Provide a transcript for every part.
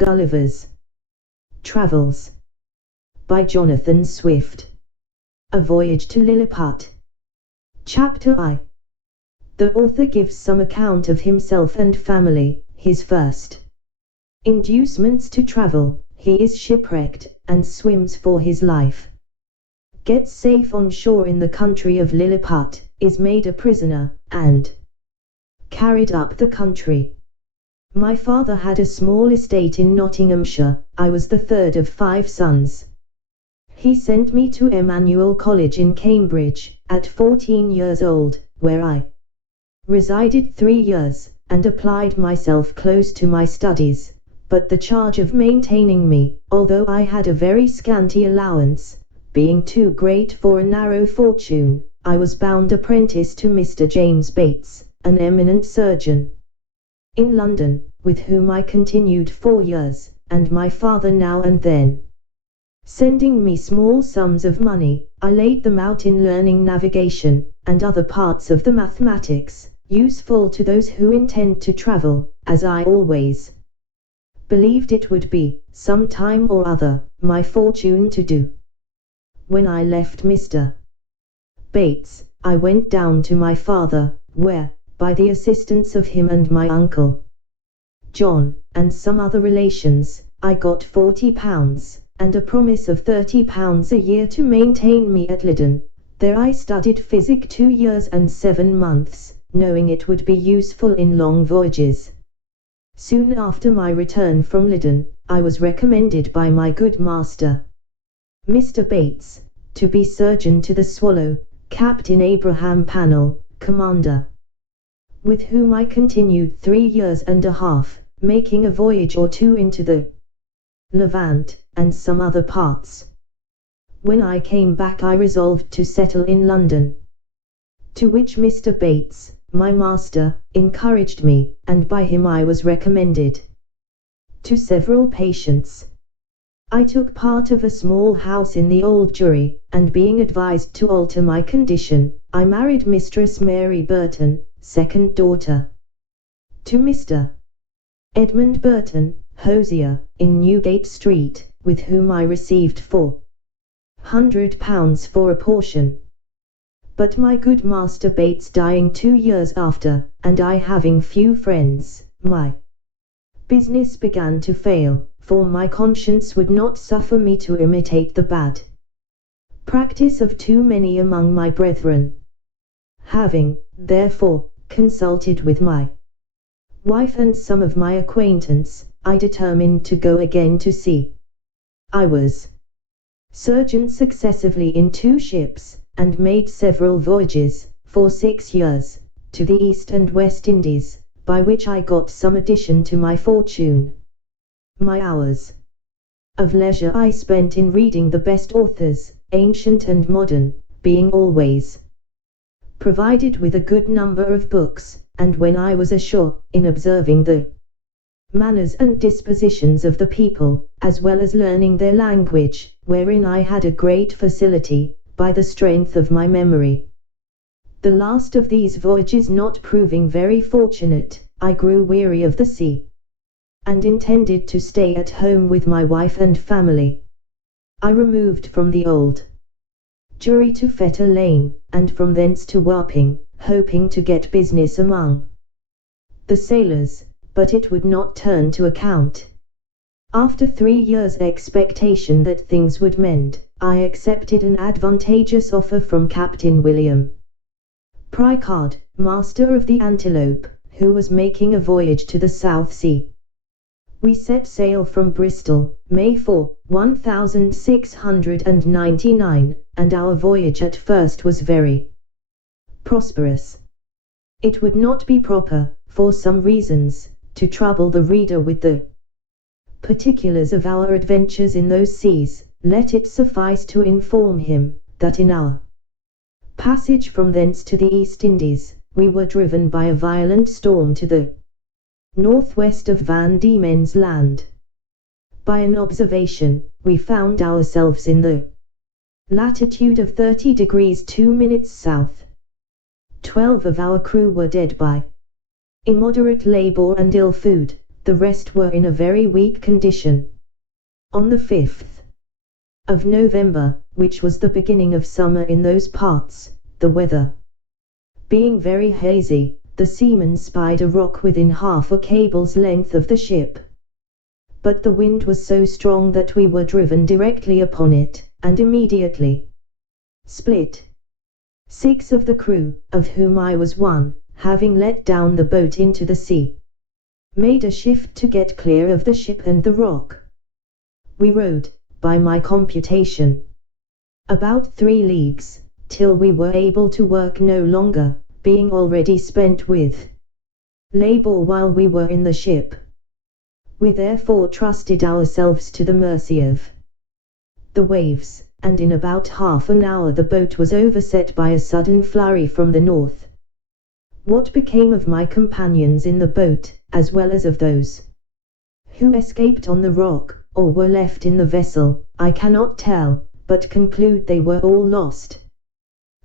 Gulliver's Travels by Jonathan Swift. A Voyage to Lilliput. Chapter I. The author gives some account of himself and family, his first inducements to travel, he is shipwrecked, and swims for his life. Gets safe on shore in the country of Lilliput, is made a prisoner, and carried up the country. My father had a small estate in Nottinghamshire. I was the third of 5 sons. He sent me to Emmanuel College in Cambridge, at 14 years old, where I resided 3 years, and applied myself close to my studies, but the charge of maintaining me, although I had a very scanty allowance, being too great for a narrow fortune, I was bound apprentice to Mr. James Bates, an eminent surgeon in London, with whom I continued 4 years, and my father now and then sending me small sums of money, I laid them out in learning navigation, and other parts of the mathematics, useful to those who intend to travel, as I always believed it would be, some time or other, my fortune to do. When I left Mr. Bates, I went down to my father, where, by the assistance of him and my uncle John, and some other relations, I got £40, and a promise of £30 a year to maintain me at Lydon. There I studied physic 2 years and 7 months, knowing it would be useful in long voyages. Soon after my return from Lydon, I was recommended by my good master, Mr. Bates, to be surgeon to the Swallow, Captain Abraham Pannell, commander, with whom I continued 3 years and a half, making a voyage or 2 into the Levant, and some other parts. When I came back I resolved to settle in London, to which Mr. Bates, my master, encouraged me, and by him I was recommended to several patients. I took part of a small house in the Old Jewry, and being advised to alter my condition, I married Mistress Mary Burton, second daughter to Mr. Edmund Burton, hosier, in Newgate Street, with whom I received £400 for a portion. But my good master Bates dying 2 years after, and I having few friends, my business began to fail, for my conscience would not suffer me to imitate the bad practice of too many among my brethren. Having, therefore, consulted with my wife and some of my acquaintance, I determined to go again to sea. I was surgeon successively in 2 ships, and made several voyages, for 6 years, to the East and West Indies, by which I got some addition to my fortune. My hours of leisure I spent in reading the best authors, ancient and modern, being always provided with a good number of books, and when I was ashore, in observing the manners and dispositions of the people, as well as learning their language, wherein I had a great facility, by the strength of my memory. The last of these voyages not proving very fortunate, I grew weary of the sea, and intended to stay at home with my wife and family. I removed from the Old Jewry to Fetter Lane, and from thence to Wapping, hoping to get business among the sailors, but it would not turn to account. After 3 years' expectation that things would mend, I accepted an advantageous offer from Captain William Pricard, master of the Antelope, who was making a voyage to the South Sea. We set sail from Bristol, May 4, 1699, and our voyage at first was very prosperous. It would not be proper, for some reasons, to trouble the reader with the particulars of our adventures in those seas. Let it suffice to inform him, that in our passage from thence to the East Indies, we were driven by a violent storm to the northwest of Van Diemen's Land. By an observation, we found ourselves in the latitude of 30 degrees 2 minutes south. 12 of our crew were dead by immoderate labor and ill food, the rest were in a very weak condition. On the 5th of November, which was the beginning of summer in those parts, the weather being very hazy, the seamen spied a rock within half a cable's length of the ship. But the wind was so strong that we were driven directly upon it, and immediately split. 6 of the crew, of whom I was one, having let down the boat into the sea, made a shift to get clear of the ship and the rock. We rowed, by my computation, about 3 leagues, till we were able to work no longer, being already spent with labor while we were in the ship. We therefore trusted ourselves to the mercy of the waves, and in about half an hour the boat was overset by a sudden flurry from the north. What became of my companions in the boat, as well as of those who escaped on the rock, or were left in the vessel, I cannot tell, but conclude they were all lost.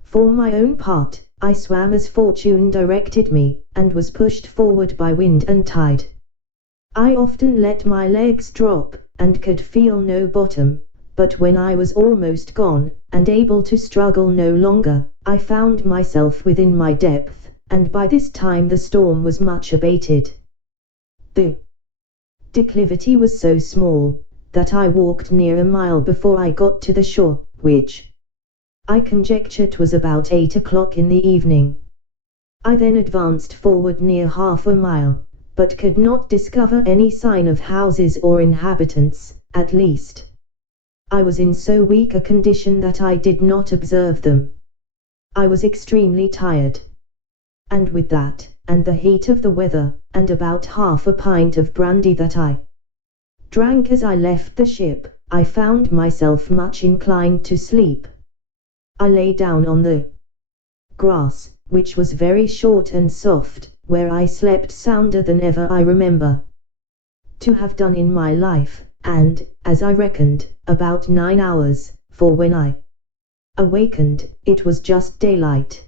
For my own part, I swam as fortune directed me, and was pushed forward by wind and tide. I often let my legs drop, and could feel no bottom, but when I was almost gone, and able to struggle no longer, I found myself within my depth, and by this time the storm was much abated. The declivity was so small, that I walked near a mile before I got to the shore, which I conjectured was about 8 o'clock in the evening. I then advanced forward near half a mile, but could not discover any sign of houses or inhabitants, at least. I was in so weak a condition that I did not observe them. I was extremely tired, and with that, and the heat of the weather, and about half a pint of brandy that I drank as I left the ship, I found myself much inclined to sleep. I lay down on the grass, which was very short and soft, where I slept sounder than ever I remember to have done in my life, and, as I reckoned, about 9 hours, for when I awakened, it was just daylight.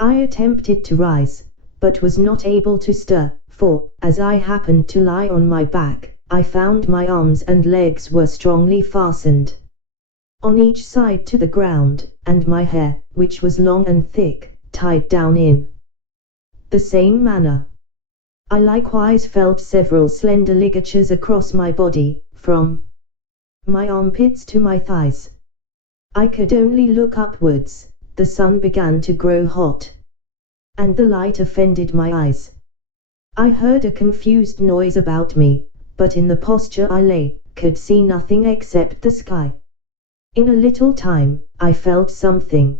I attempted to rise, but was not able to stir, for, as I happened to lie on my back, I found my arms and legs were strongly fastened on each side to the ground, and my hair, which was long and thick, tied down in the same manner. I likewise felt several slender ligatures across my body, from my armpits to my thighs. I could only look upwards. The sun began to grow hot, and the light offended my eyes. I heard a confused noise about me, but in the posture I lay, could see nothing except the sky. In a little time, I felt something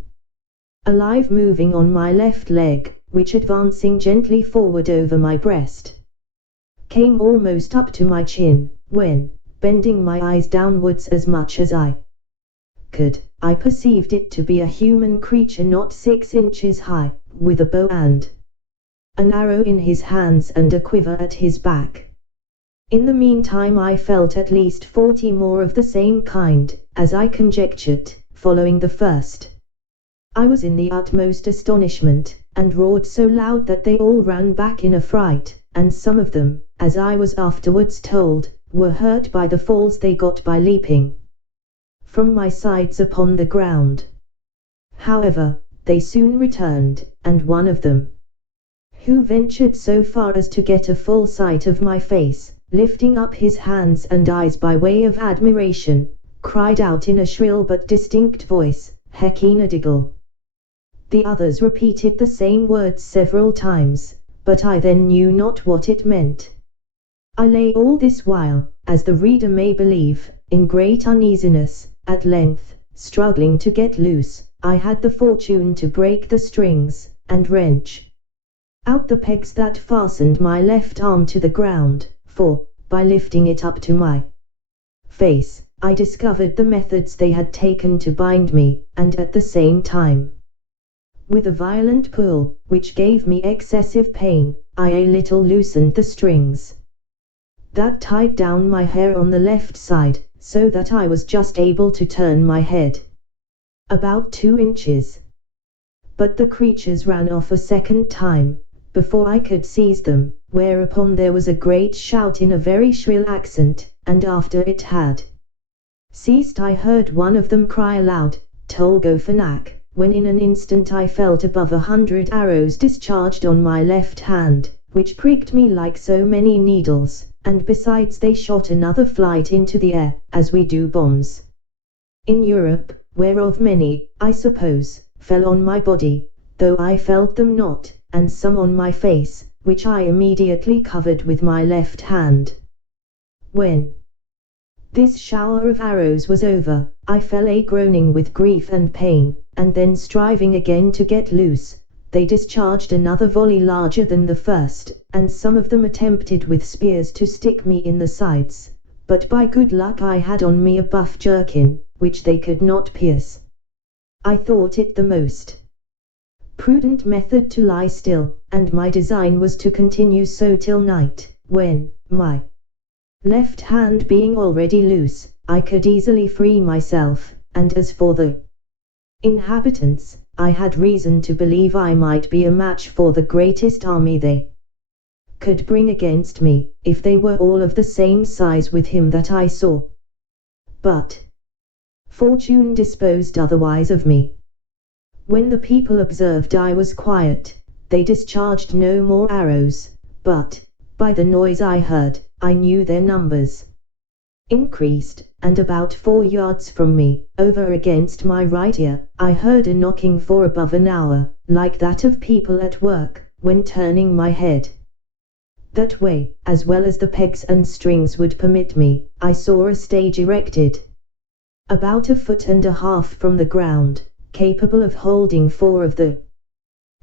alive moving on my left leg, which advancing gently forward over my breast, came almost up to my chin, when, bending my eyes downwards as much as I could, I perceived it to be a human creature not 6 inches high, with a bow and an arrow in his hands and a quiver at his back. In the meantime I felt at least 40 more of the same kind, as I conjectured, following the first. I was in the utmost astonishment, and roared so loud that they all ran back in a fright, and some of them, as I was afterwards told, were hurt by the falls they got by leaping from my sides upon the ground. However, they soon returned, and one of them, who ventured so far as to get a full sight of my face, lifting up his hands and eyes by way of admiration, cried out in a shrill but distinct voice, "Heckinadigal." The others repeated the same words several times, but I then knew not what it meant. I lay all this while, as the reader may believe, in great uneasiness. At length, struggling to get loose, I had the fortune to break the strings, and wrench out the pegs that fastened my left arm to the ground, for, by lifting it up to my face, I discovered the methods they had taken to bind me, and at the same time, with a violent pull, which gave me excessive pain, I a little loosened the strings that tied down my hair on the left side, so that I was just able to turn my head about 2 inches. But the creatures ran off a second time, before I could seize them, whereupon there was a great shout in a very shrill accent, and after it had ceased I heard one of them cry aloud, Tolgofanak, when in an instant I felt above 100 arrows discharged on my left hand, which pricked me like so many needles, and besides they shot another flight into the air, as we do bombs in Europe, whereof many, I suppose, fell on my body, though I felt them not, and some on my face, which I immediately covered with my left hand. When this shower of arrows was over, I fell a groaning with grief and pain, and then striving again to get loose, they discharged another volley larger than the first, and some of them attempted with spears to stick me in the sides, but by good luck I had on me a buff jerkin, which they could not pierce. I thought it the most prudent method to lie still, and my design was to continue so till night, when, my left hand being already loose, I could easily free myself, and as for the inhabitants, I had reason to believe I might be a match for the greatest army they could bring against me, if they were all of the same size with him that I saw. But fortune disposed otherwise of me. When the people observed I was quiet, they discharged no more arrows, but, by the noise I heard, I knew their numbers increased, and about 4 yards from me, over against my right ear, I heard a knocking for above an hour, like that of people at work, when turning my head that way, as well as the pegs and strings would permit me, I saw a stage erected about 1.5 feet from the ground, capable of holding 4 of the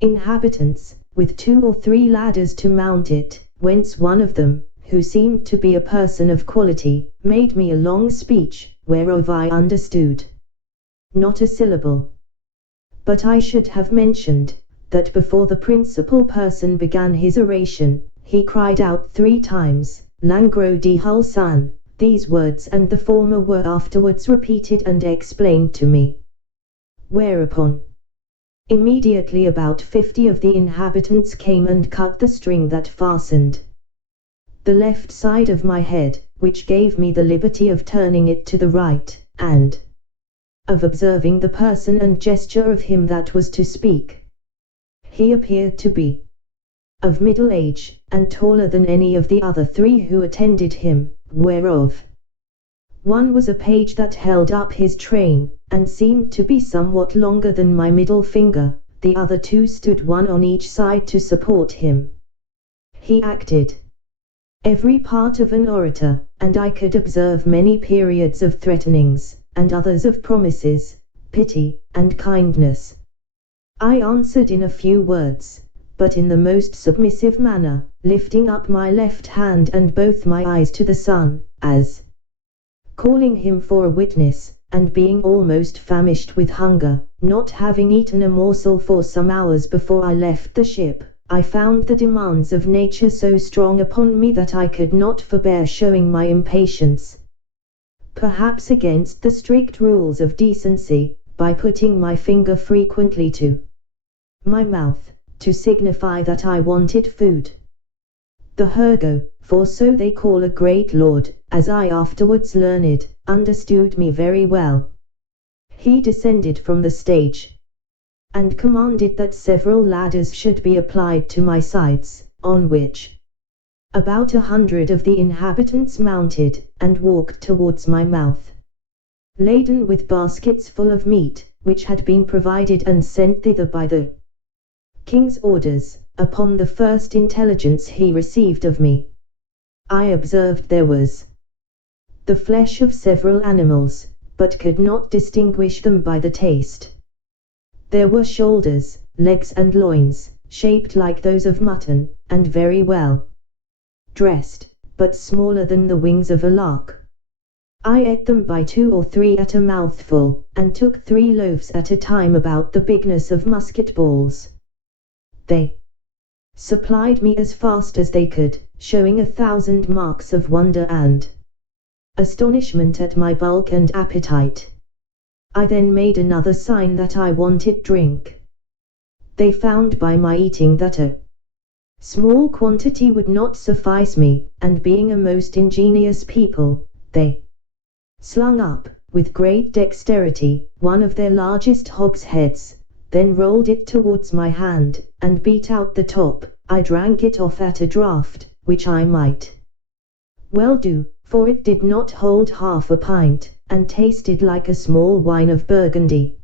inhabitants, with 2 or 3 ladders to mount it, whence one of them, who seemed to be a person of quality, made me a long speech, whereof I understood not a syllable. But I should have mentioned, that before the principal person began his oration, he cried out 3 times, Langro di Hulsan, these words, and the former were afterwards repeated and explained to me. Whereupon, immediately about 50 of the inhabitants came and cut the string that fastened the left side of my head, which gave me the liberty of turning it to the right, and of observing the person and gesture of him that was to speak. He appeared to be of middle age, and taller than any of the other 3 who attended him, whereof one was a page that held up his train, and seemed to be somewhat longer than my middle finger, the other 2 stood one on each side to support him. He acted every part of an orator, and I could observe many periods of threatenings, and others of promises, pity, and kindness. I answered in a few words, but in the most submissive manner, lifting up my left hand and both my eyes to the sun, as calling him for a witness, and being almost famished with hunger, not having eaten a morsel for some hours before I left the ship, I found the demands of nature so strong upon me that I could not forbear showing my impatience, perhaps against the strict rules of decency, by putting my finger frequently to my mouth, to signify that I wanted food. The Hergo, for so they call a great lord, as I afterwards learned, understood me very well. He descended from the stage, and commanded that several ladders should be applied to my sides, on which about 100 of the inhabitants mounted, and walked towards my mouth, laden with baskets full of meat, which had been provided and sent thither by the king's orders, upon the first intelligence he received of me. I observed there was the flesh of several animals, but could not distinguish them by the taste. There were shoulders, legs and loins, shaped like those of mutton, and very well dressed, but smaller than the wings of a lark. I ate them by 2 or 3 at a mouthful, and took 3 loaves at a time about the bigness of musket balls. They supplied me as fast as they could, showing 1,000 marks of wonder and astonishment at my bulk and appetite. I then made another sign that I wanted drink. They found by my eating that a Small quantity would not suffice me, and being a most ingenious people, they slung up, with great dexterity, one of their largest hogsheads, then rolled it towards my hand, and beat out the top. I drank it off at a draught, which I might well do, for it did not hold half a pint, and tasted like a small wine of Burgundy,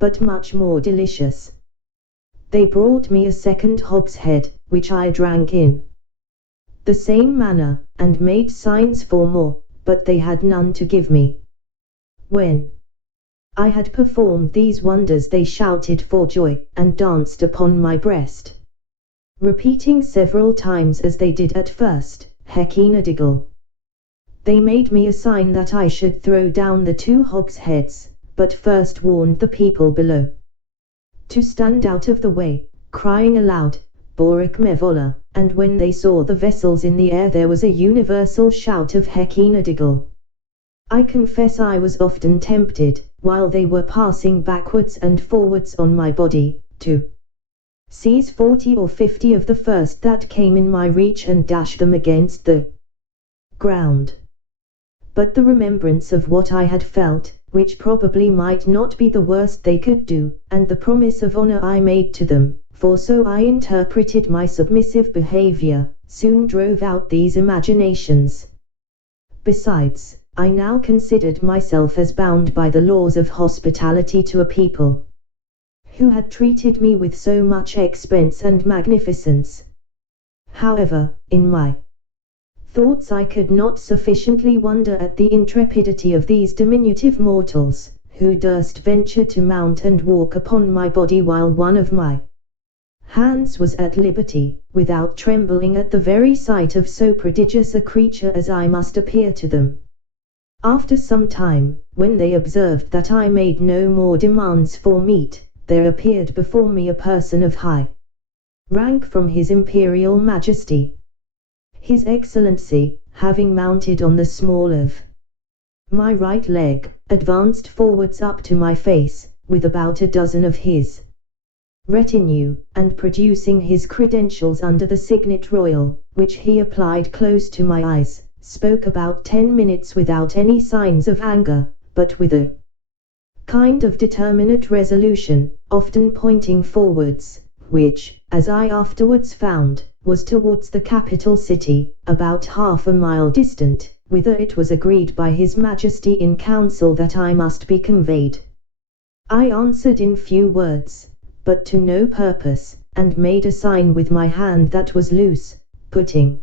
but much more delicious. They brought me a second hogshead, which I drank in the same manner, and made signs for more, but they had none to give me. When I had performed these wonders, they shouted for joy, and danced upon my breast, repeating several times as they did at first, Heckinadigal. They made me a sign that I should throw down the 2 hogsheads, but first warned the people below to stand out of the way, crying aloud, Borek Mevola, and when they saw the vessels in the air there was a universal shout of Heckinadigal. I confess I was often tempted, while they were passing backwards and forwards on my body, to seize 40 or 50 of the first that came in my reach and dash them against the ground. But the remembrance of what I had felt, which probably might not be the worst they could do, and the promise of honor I made to them, for so I interpreted my submissive behavior, soon drove out these imaginations. Besides, I now considered myself as bound by the laws of hospitality to a people who had treated me with so much expense and magnificence. However, in my thoughts I could not sufficiently wonder at the intrepidity of these diminutive mortals, who durst venture to mount and walk upon my body while one of my hands was at liberty, without trembling at the very sight of so prodigious a creature as I must appear to them. After some time, when they observed that I made no more demands for meat, there appeared before me a person of high rank from His Imperial Majesty. His Excellency, having mounted on the small of my right leg, advanced forwards up to my face, with about a dozen of his retinue, and producing his credentials under the signet royal, which he applied close to my eyes, spoke about 10 minutes without any signs of anger, but with a kind of determinate resolution, often pointing forwards, which, as I afterwards found, was towards the capital city, about half a mile distant, whither it was agreed by His Majesty in council that I must be conveyed. I answered in few words, but to no purpose, and made a sign with my hand that was loose, putting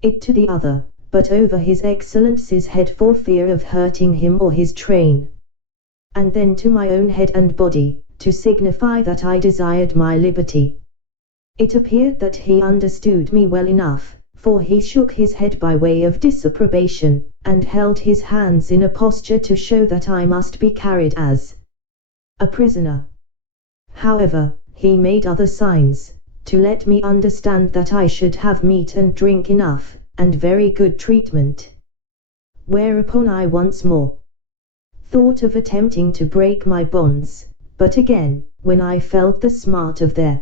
it to the other, but over His Excellency's head for fear of hurting him or his train, and then to my own head and body, to signify that I desired my liberty. It appeared that he understood me well enough, for he shook his head by way of disapprobation, and held his hands in a posture to show that I must be carried as a prisoner. However, he made other signs, to let me understand that I should have meat and drink enough, and very good treatment. Whereupon I once more thought of attempting to break my bonds, but again, when I felt the smart of their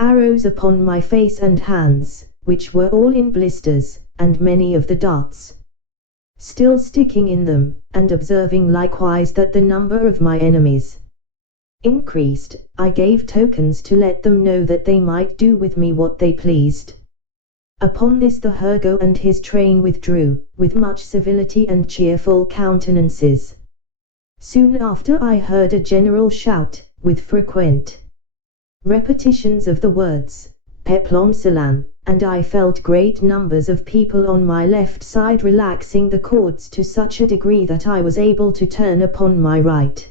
arrows upon my face and hands, which were all in blisters, and many of the darts still sticking in them, and observing likewise that the number of my enemies increased, I gave tokens to let them know that they might do with me what they pleased. Upon this the Hergo and his train withdrew, with much civility and cheerful countenances. Soon after I heard a general shout, with frequent repetitions of the words, Peplom Salan, and I felt great numbers of people on my left side relaxing the cords to such a degree that I was able to turn upon my right.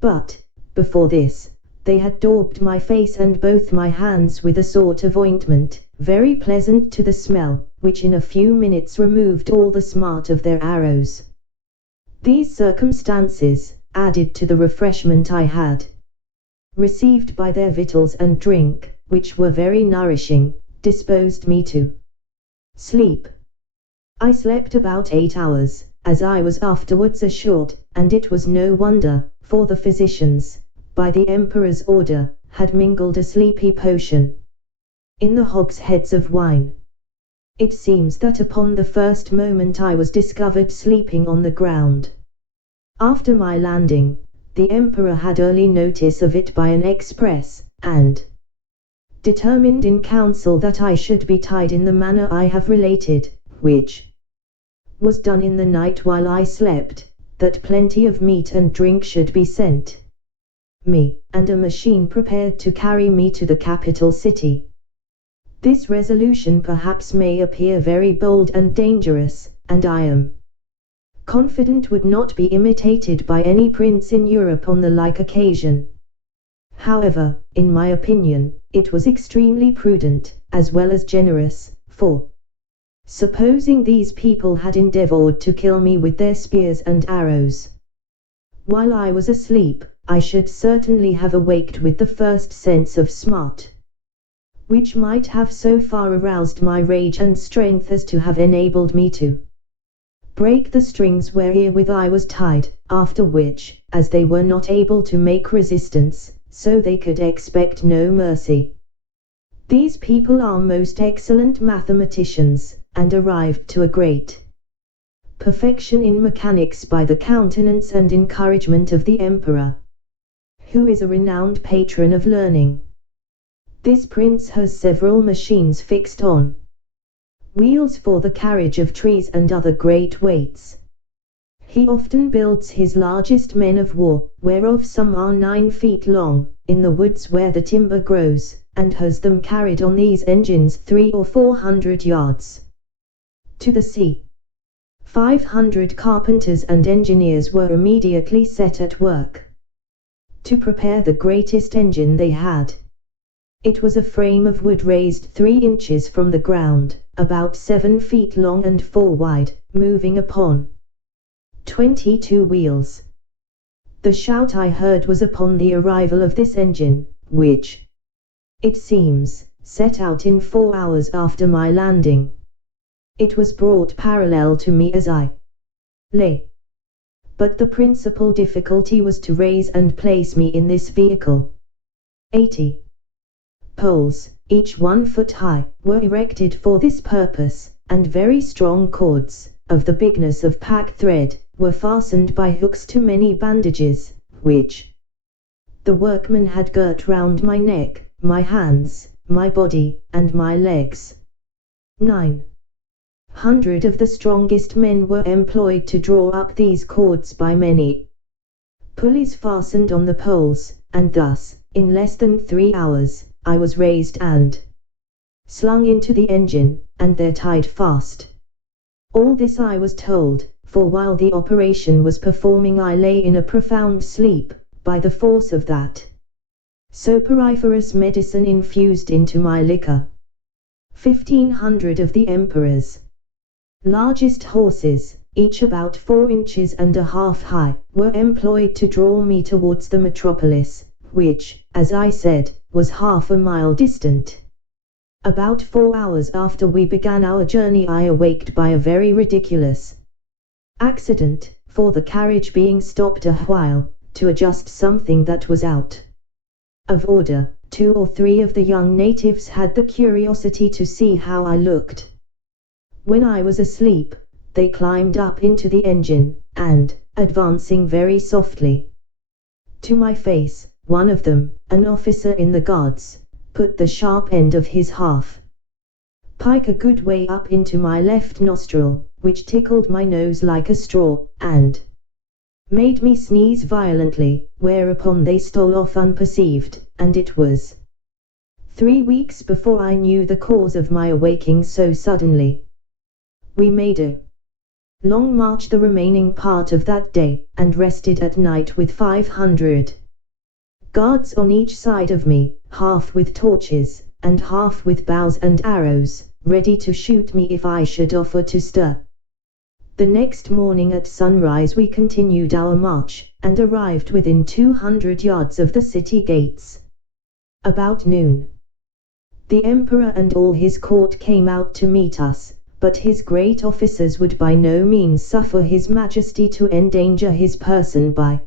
But, before this, they had daubed my face and both my hands with a sort of ointment, very pleasant to the smell, which in a few minutes removed all the smart of their arrows. These circumstances, added to the refreshment I had received by their victuals and drink, which were very nourishing, disposed me to sleep. I slept about 8 hours, as I was afterwards assured, and it was no wonder, for the physicians, by the Emperor's order, had mingled a sleepy potion in the hogsheads of wine. It seems that upon the first moment I was discovered sleeping on the ground. After my landing, the emperor had early notice of it by an express, and determined in council that I should be tied in the manner I have related, which was done in the night while I slept, that plenty of meat and drink should be sent me, and a machine prepared to carry me to the capital city. This resolution perhaps may appear very bold and dangerous, and I am confident would not be imitated by any prince in Europe on the like occasion. However, in my opinion, it was extremely prudent, as well as generous, for supposing these people had endeavored to kill me with their spears and arrows while I was asleep, I should certainly have awaked with the first sense of smart, which might have so far aroused my rage and strength as to have enabled me to break the strings wherewith I was tied, after which, as they were not able to make resistance, so they could expect no mercy. These people are most excellent mathematicians, and arrived to a great perfection in mechanics by the countenance and encouragement of the emperor, who is a renowned patron of learning. This prince has several machines fixed on wheels for the carriage of trees and other great weights. He often builds his largest men of war, whereof some are 9 feet long, in the woods where the timber grows, and has them carried on these engines 300 or 400 yards to the sea. 500 carpenters and engineers were immediately set at work to prepare the greatest engine they had. It was a frame of wood raised 3 inches from the ground, about 7 feet long and 4 wide, moving upon 22 wheels. The shout I heard was upon the arrival of this engine, which, it seems, set out in 4 hours after my landing. It was brought parallel to me as I lay, but the principal difficulty was to raise and place me in this vehicle. 80 poles, each 1 foot high, were erected for this purpose, and very strong cords, of the bigness of pack thread, were fastened by hooks to many bandages, which the workmen had girt round my neck, my hands, my body, and my legs. 900 of the strongest men were employed to draw up these cords by many pulleys fastened on the poles, and thus, in less than 3 hours, I was raised and slung into the engine, and there tied fast. All this I was told, for while the operation was performing I lay in a profound sleep, by the force of that soporiferous medicine infused into my liquor. 1500 of the emperor's largest horses, each about 4 inches and a half high, were employed to draw me towards the metropolis, which, as I said, was half a mile distant. About 4 hours after we began our journey I awaked by a very ridiculous accident, for the carriage being stopped a while, to adjust something that was out of order, 2 or 3 of the young natives had the curiosity to see how I looked. When I was asleep, they climbed up into the engine, and, advancing very softly to my face, one of them, an officer in the guards, put the sharp end of his half pike a good way up into my left nostril, which tickled my nose like a straw, and made me sneeze violently, whereupon they stole off unperceived, and it was 3 weeks before I knew the cause of my awaking so suddenly. We made a long march the remaining part of that day, and rested at night with 500 guards on each side of me, half with torches, and half with bows and arrows, ready to shoot me if I should offer to stir. The next morning at sunrise we continued our march, and arrived within 200 yards of the city gates. About noon, the emperor and all his court came out to meet us, but his great officers would by no means suffer his majesty to endanger his person by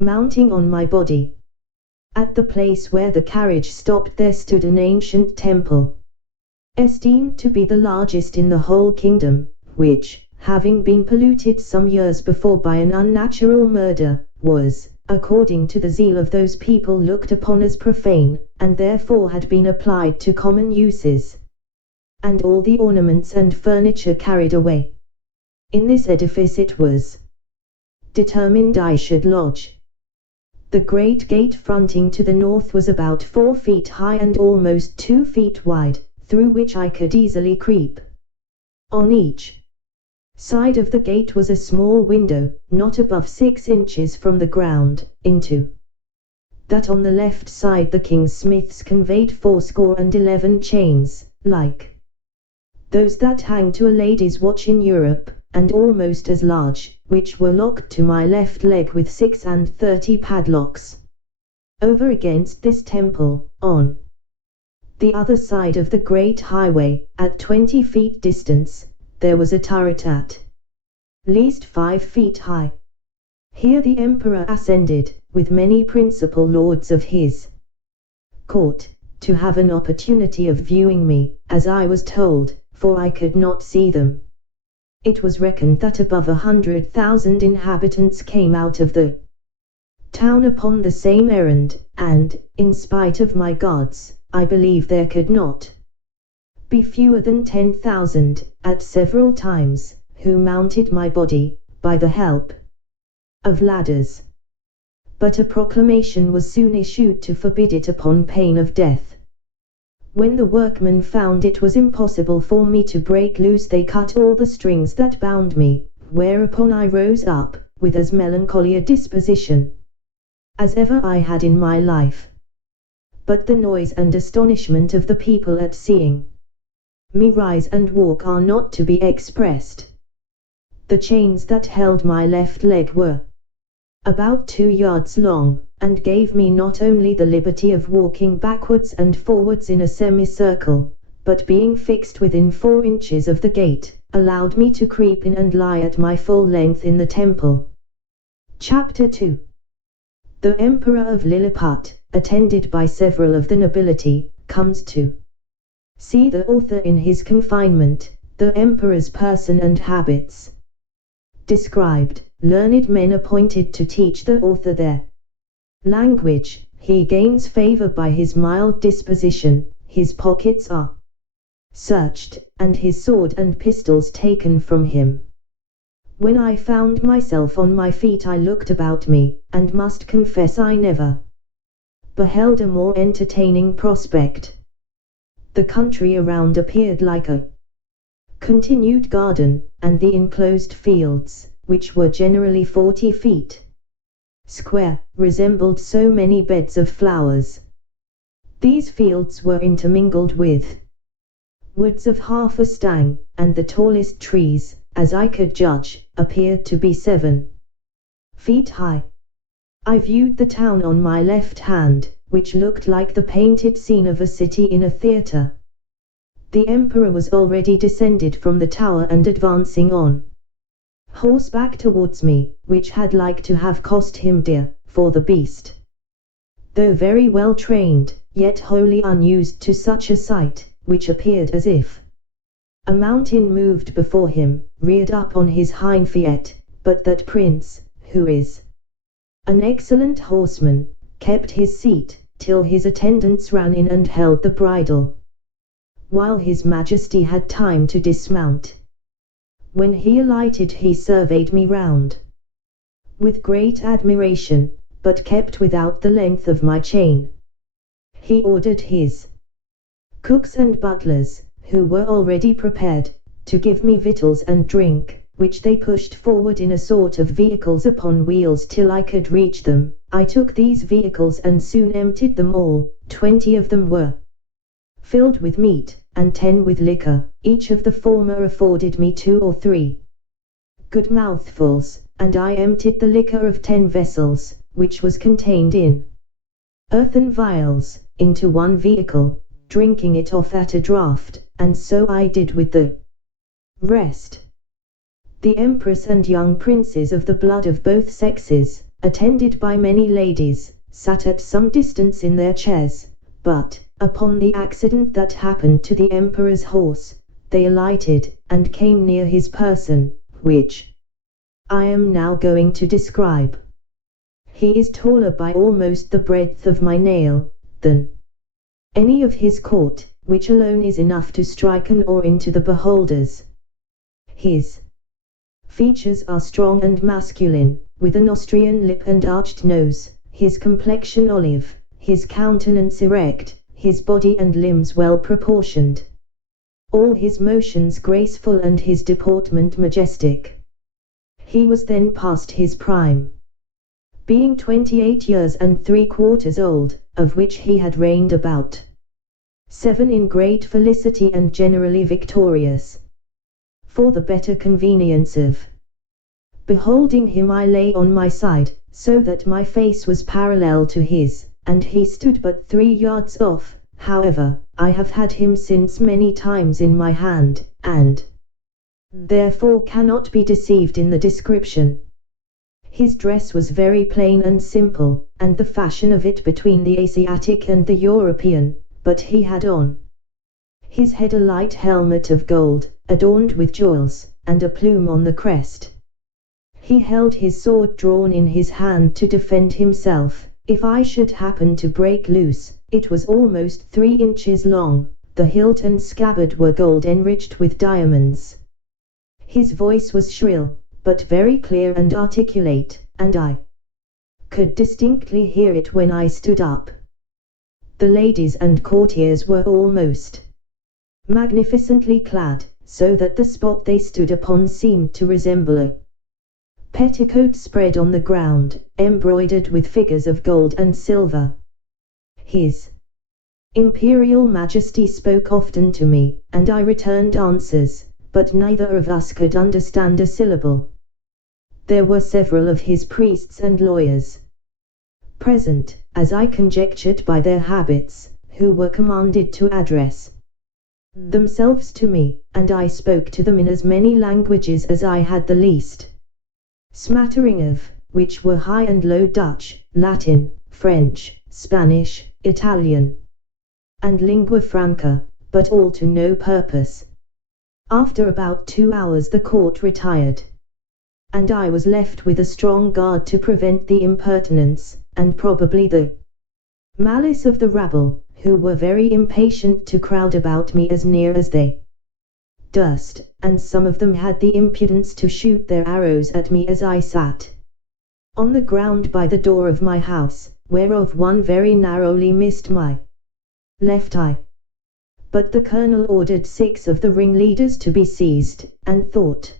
mounting on my body. At the place where the carriage stopped there stood an ancient temple, esteemed to be the largest in the whole kingdom, which, having been polluted some years before by an unnatural murder, was, according to the zeal of those people, looked upon as profane, and therefore had been applied to common uses, and all the ornaments and furniture carried away. In this edifice it was determined I should lodge. The great gate fronting to the north was about 4 feet high and almost 2 feet wide, through which I could easily creep. On each side of the gate was a small window, not above 6 inches from the ground, into that on the left side the king's smiths conveyed 11 chains, like those that hang to a lady's watch in Europe, and almost as large, which were locked to my left leg with 36 padlocks. Over against this temple, on the other side of the great highway, at 20 feet distance, there was a turret at least 5 feet high. Here the emperor ascended, with many principal lords of his court, to have an opportunity of viewing me, as I was told, for I could not see them. It was reckoned that above 100,000 inhabitants came out of the town upon the same errand, and, in spite of my guards, I believe there could not be fewer than 10,000, at several times, who mounted my body, by the help of ladders. But a proclamation was soon issued to forbid it upon pain of death. When the workmen found it was impossible for me to break loose, they cut all the strings that bound me, whereupon I rose up, with as melancholy a disposition as ever I had in my life. But the noise and astonishment of the people at seeing me rise and walk are not to be expressed. The chains that held my left leg were about 2 yards long, and gave me not only the liberty of walking backwards and forwards in a semicircle, but being fixed within 4 inches of the gate, allowed me to creep in and lie at my full length in the temple. Chapter 2. The Emperor of Lilliput, attended by several of the nobility, comes to see the author in his confinement, the emperor's person and habits described, learned men appointed to teach the author their language. He gains favor by his mild disposition, his pockets are searched, and his sword and pistols taken from him. When I found myself on my feet I looked about me, and must confess I never beheld a more entertaining prospect. The country around appeared like a continued garden, and the enclosed fields, which were generally 40 feet square, resembled so many beds of flowers. These fields were intermingled with woods of half a stang, and the tallest trees, as I could judge, appeared to be 7 feet high. I viewed the town on my left hand, which looked like the painted scene of a city in a theatre. The emperor was already descended from the tower and advancing on horseback towards me, which had like to have cost him dear, for the beast, though very well trained, yet wholly unused to such a sight, which appeared as if a mountain moved before him, reared up on his hind feet, but that prince, who is an excellent horseman, kept his seat, till his attendants ran in and held the bridle, while his majesty had time to dismount. When he alighted he surveyed me round with great admiration, but kept without the length of my chain. He ordered his cooks and butlers, who were already prepared, to give me victuals and drink, which they pushed forward in a sort of vehicles upon wheels till I could reach them. I took these vehicles and soon emptied them all. 20 of them were filled with meat, and 10 with liquor. Each of the former afforded me 2 or 3 good mouthfuls, and I emptied the liquor of 10 vessels, which was contained in earthen vials, into one vehicle, drinking it off at a draught, and so I did with the rest. The empress and young princes of the blood of both sexes, attended by many ladies, sat at some distance in their chairs, but, upon the accident that happened to the emperor's horse, they alighted, and came near his person, which I am now going to describe. He is taller by almost the breadth of my nail, than any of his court, which alone is enough to strike an awe into the beholders. His features are strong and masculine, with an Austrian lip and arched nose, his complexion olive, his countenance erect, his body and limbs well proportioned, all his motions graceful and his deportment majestic. He was then past his prime, being 28 years and 3/4 old, of which he had reigned about 7 in great felicity and generally victorious. For the better convenience of beholding him I lay on my side, so that my face was parallel to his, and he stood but 3 yards off. However, I have had him since many times in my hand, and therefore cannot be deceived in the description. His dress was very plain and simple, and the fashion of it between the Asiatic and the European, but he had on his head a light helmet of gold, adorned with jewels, and a plume on the crest. He held his sword drawn in his hand to defend himself, if I should happen to break loose. It was almost 3 inches long, the hilt and scabbard were gold enriched with diamonds. His voice was shrill, but very clear and articulate, and I could distinctly hear it when I stood up. The ladies and courtiers were almost magnificently clad, so that the spot they stood upon seemed to resemble a petticoat spread on the ground, embroidered with figures of gold and silver. His Imperial Majesty spoke often to me, and I returned answers, but neither of us could understand a syllable. There were several of his priests and lawyers present, as I conjectured by their habits, who were commanded to address themselves to me, and I spoke to them in as many languages as I had the least smattering of, which were High and Low Dutch, Latin, French, Spanish, Italian, and lingua franca, but all to no purpose. After about 2 hours the court retired, and I was left with a strong guard to prevent the impertinence, and probably the malice of the rabble, who were very impatient to crowd about me as near as they durst, and some of them had the impudence to shoot their arrows at me as I sat on the ground by the door of my house, whereof one very narrowly missed my left eye. But the colonel ordered 6 of the ringleaders to be seized, and thought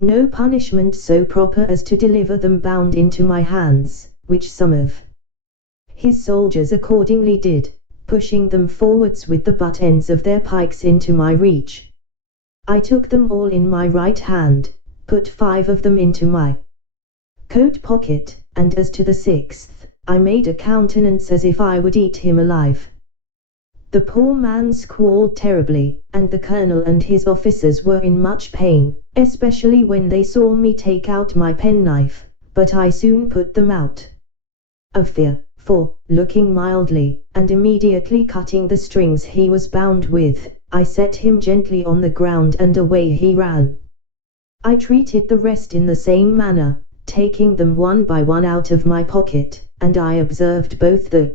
no punishment so proper as to deliver them bound into my hands, which some of his soldiers accordingly did, pushing them forwards with the butt ends of their pikes into my reach. I took them all in my right hand, put 5 of them into my coat pocket, and as to the 6th, I made a countenance as if I would eat him alive. The poor man squalled terribly, and the colonel and his officers were in much pain, especially when they saw me take out my penknife, but I soon put them out of fear, for, looking mildly, and immediately cutting the strings he was bound with, I set him gently on the ground and away he ran. I treated the rest in the same manner, taking them one by one out of my pocket, and I observed both the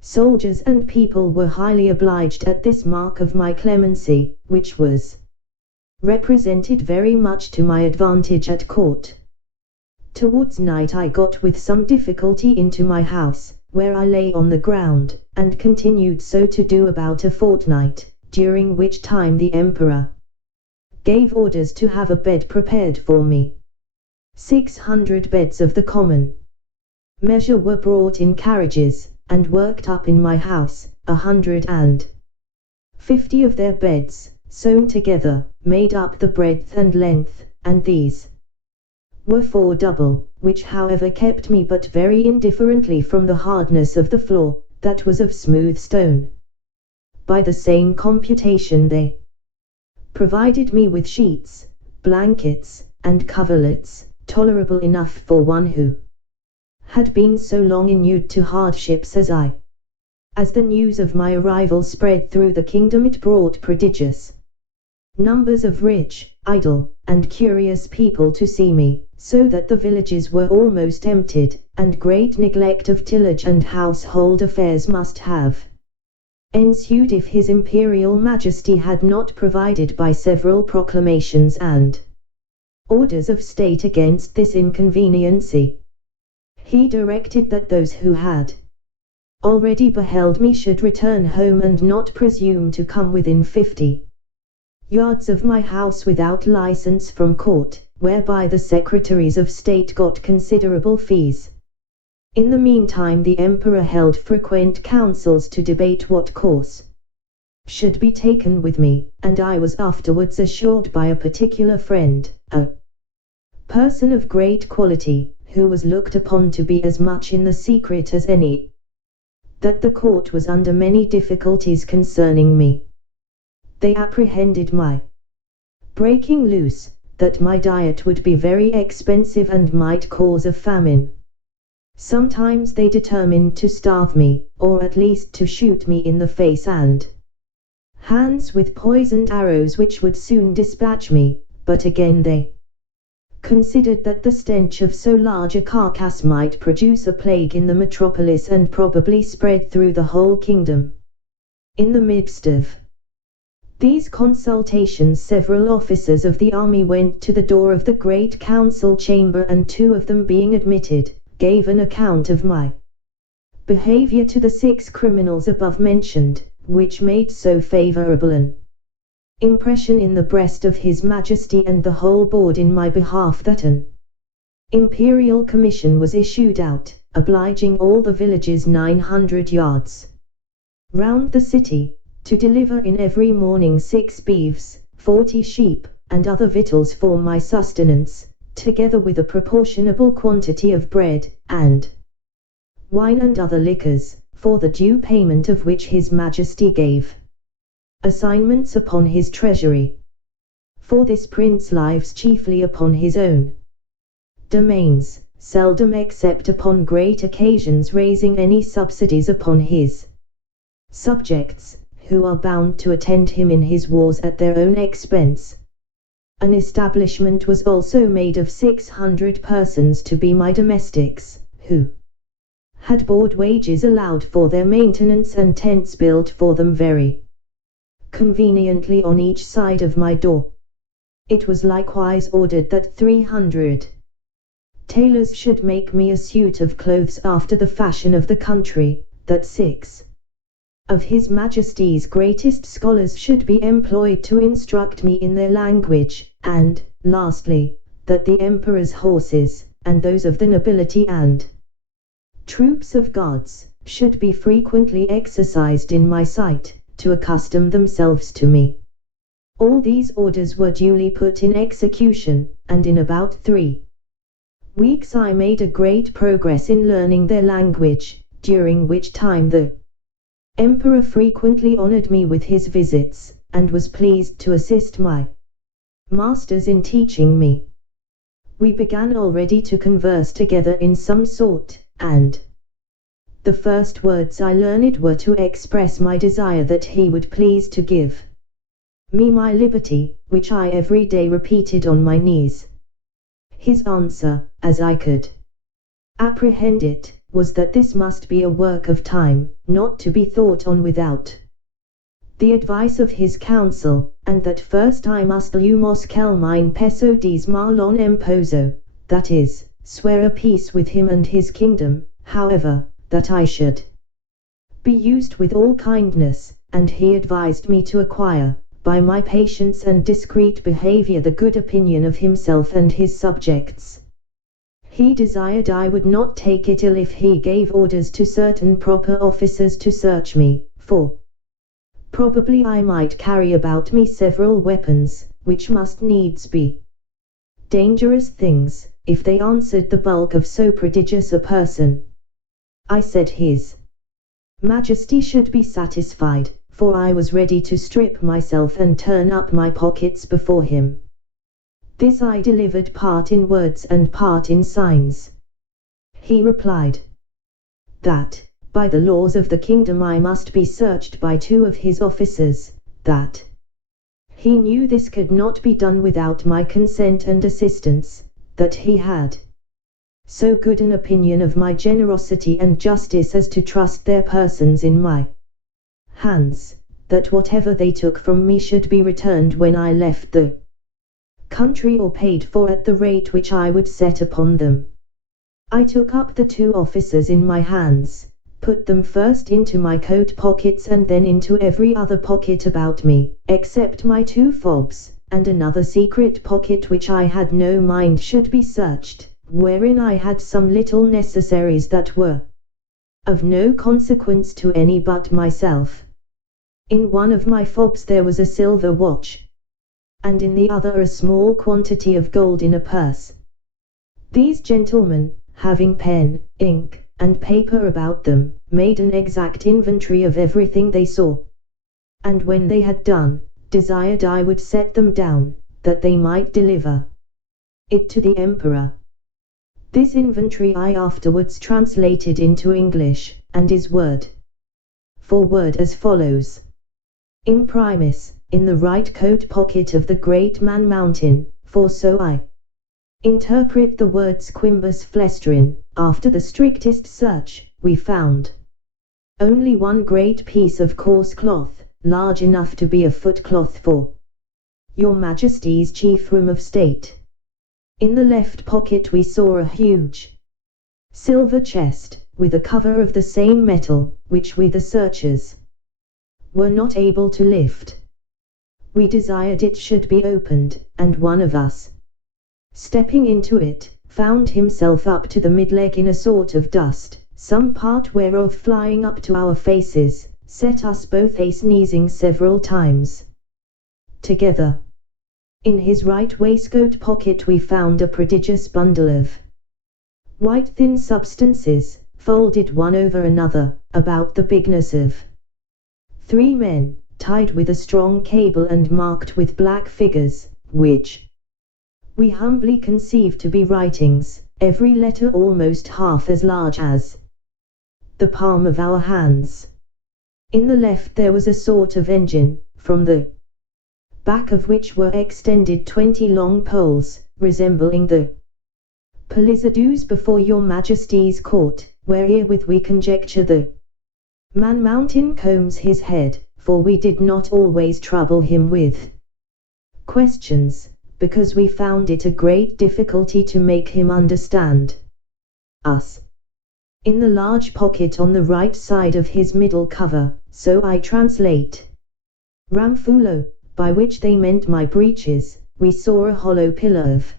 soldiers and people were highly obliged at this mark of my clemency, which was represented very much to my advantage at court. Towards night I got with some difficulty into my house, where I lay on the ground, and continued so to do about a fortnight, during which time the emperor gave orders to have a bed prepared for me. 600 beds of the common measure were brought in carriages, and worked up in my house. 150 of their beds, sewn together, made up the breadth and length, and these were 4 double, which however kept me but very indifferently from the hardness of the floor, that was of smooth stone. By the same computation they provided me with sheets, blankets, and coverlets, tolerable enough for one who had been so long inured to hardships as I. As the news of my arrival spread through the kingdom, it brought prodigious numbers of rich, idle, and curious people to see me, so that the villages were almost emptied, and great neglect of tillage and household affairs must have ensued if His Imperial Majesty had not provided by several proclamations and orders of state against this inconveniency. He directed that those who had already beheld me should return home and not presume to come within 50 yards of my house without license from court, whereby the secretaries of state got considerable fees. In the meantime the emperor held frequent councils to debate what course should be taken with me, and I was afterwards assured by a particular friend, a person of great quality, who was looked upon to be as much in the secret as any, that the court was under many difficulties concerning me. They apprehended my breaking loose, that my diet would be very expensive and might cause a famine. Sometimes they determined to starve me, or at least to shoot me in the face and hands with poisoned arrows which would soon dispatch me, but again they considered that the stench of so large a carcass might produce a plague in the metropolis and probably spread through the whole kingdom. In the midst of these consultations several officers of the army went to the door of the great council chamber, and 2 of them being admitted, gave an account of my behavior to the 6 criminals above mentioned, which made so favorable an impression in the breast of His Majesty and the whole board in my behalf that an imperial commission was issued out, obliging all the villages 900 yards round the city, to deliver in every morning 6 beeves, 40 sheep, and other victuals for my sustenance, together with a proportionable quantity of bread, and wine and other liquors, for the due payment of which His Majesty gave assignments upon his treasury. For this prince lives chiefly upon his own domains, seldom except upon great occasions raising any subsidies upon his subjects, who are bound to attend him in his wars at their own expense. An establishment was also made of 600 persons to be my domestics, who had board wages allowed for their maintenance and tents built for them very conveniently on each side of my door. It was likewise ordered that 300 tailors should make me a suit of clothes after the fashion of the country, that 6 of His Majesty's greatest scholars should be employed to instruct me in their language, and, lastly, that the emperor's horses, and those of the nobility and troops of guards, should be frequently exercised in my sight, to accustom themselves to me. All these orders were duly put in execution, and in about 3 weeks I made a great progress in learning their language, during which time the emperor frequently honored me with his visits, and was pleased to assist my masters in teaching me. We began already to converse together in some sort, and the first words I learned were to express my desire that he would please to give me my liberty, which I every day repeated on my knees. His answer, as I could apprehend it, was that this must be a work of time, not to be thought on without the advice of his council, and that first I must lumos quel mine peso dis malon imposo, that is, swear a peace with him and his kingdom, however, that I should be used with all kindness, and he advised me to acquire, by my patience and discreet behavior, the good opinion of himself and his subjects. He desired I would not take it ill if he gave orders to certain proper officers to search me, for probably I might carry about me several weapons, which must needs be dangerous things, if they answered the bulk of so prodigious a person. I said His Majesty should be satisfied, for I was ready to strip myself and turn up my pockets before him. This I delivered part in words and part in signs. he replied. That, by the laws of the kingdom I must be searched by 2 of his officers, that he knew this could not be done without my consent and assistance, that he had so good an opinion of my generosity and justice as to trust their persons in my hands, that whatever they took from me should be returned when I left the country or paid for at the rate which I would set upon them. I took up the 2 officers in my hands, put them first into my coat pockets and then into every other pocket about me, except my 2 fobs, and another secret pocket which I had no mind should be searched, wherein I had some little necessaries that were of no consequence to any but myself. In one of my fobs there was a silver watch, and in the other a small quantity of gold in a purse. These gentlemen, having pen, ink, and paper about them, made an exact inventory of everything they saw, and when they had done, desired I would set them down, that they might deliver it to the emperor. This inventory I afterwards translated into English, and is word for word as follows. Imprimis, in the right coat pocket of the great Man Mountain, for so I interpret the words quimbus flestrin, after the strictest search, we found only one great piece of coarse cloth, large enough to be a footcloth for your Majesty's chief room of state. In the left pocket we saw a huge silver chest, with a cover of the same metal, which we the searchers were not able to lift. We desired it should be opened, and one of us, stepping into it, found himself up to the mid-leg in a sort of dust, some part whereof flying up to our faces, set us both a-sneezing several times together. In his right waistcoat pocket we found a prodigious bundle of white thin substances, folded one over another, about the bigness of 3 men, tied with a strong cable and marked with black figures, which we humbly conceive to be writings, every letter almost half as large as the palm of our hands. In the left there was a sort of engine, from the back of which were extended 20 long poles, resembling the palisadoes before your Majesty's court, wherewith we conjecture the Man Mountain combs his head, for we did not always trouble him with questions, because we found it a great difficulty to make him understand us. In the large pocket on the right side of his middle cover, so I translate ramfulo, by which they meant my breeches, we saw a hollow pillar of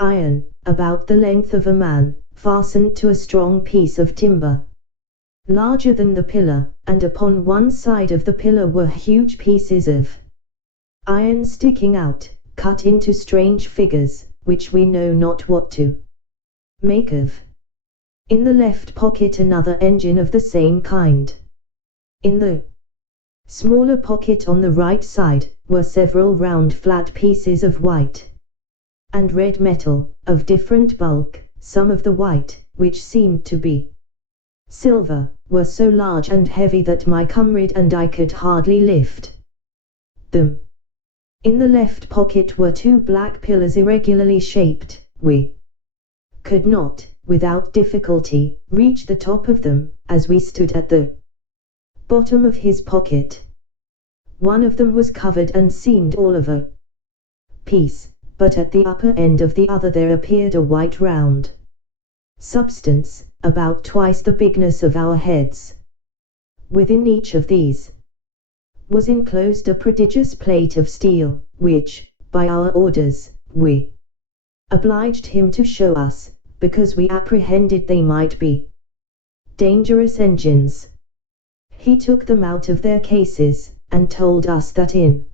iron, about the length of a man, fastened to a strong piece of timber, larger than the pillar, and upon one side of the pillar were huge pieces of iron sticking out, cut into strange figures, which we know not what to make of. In the left pocket another engine of the same kind. In the smaller pocket on the right side, were several round flat pieces of white and red metal, of different bulk. Some of the white, which seemed to be silver, were so large and heavy that my comrade and I could hardly lift them. In the left pocket were 2 black pillars irregularly shaped. We could not, without difficulty, reach the top of them, as we stood at the bottom of his pocket. One of them was covered and seemed all of a piece, but at the upper end of the other there appeared a white round substance, about twice the bigness of our heads. Within each of these was enclosed a prodigious plate of steel, which, by our orders, we obliged him to show us, because we apprehended they might be dangerous engines. He took them out of their cases, and told us that in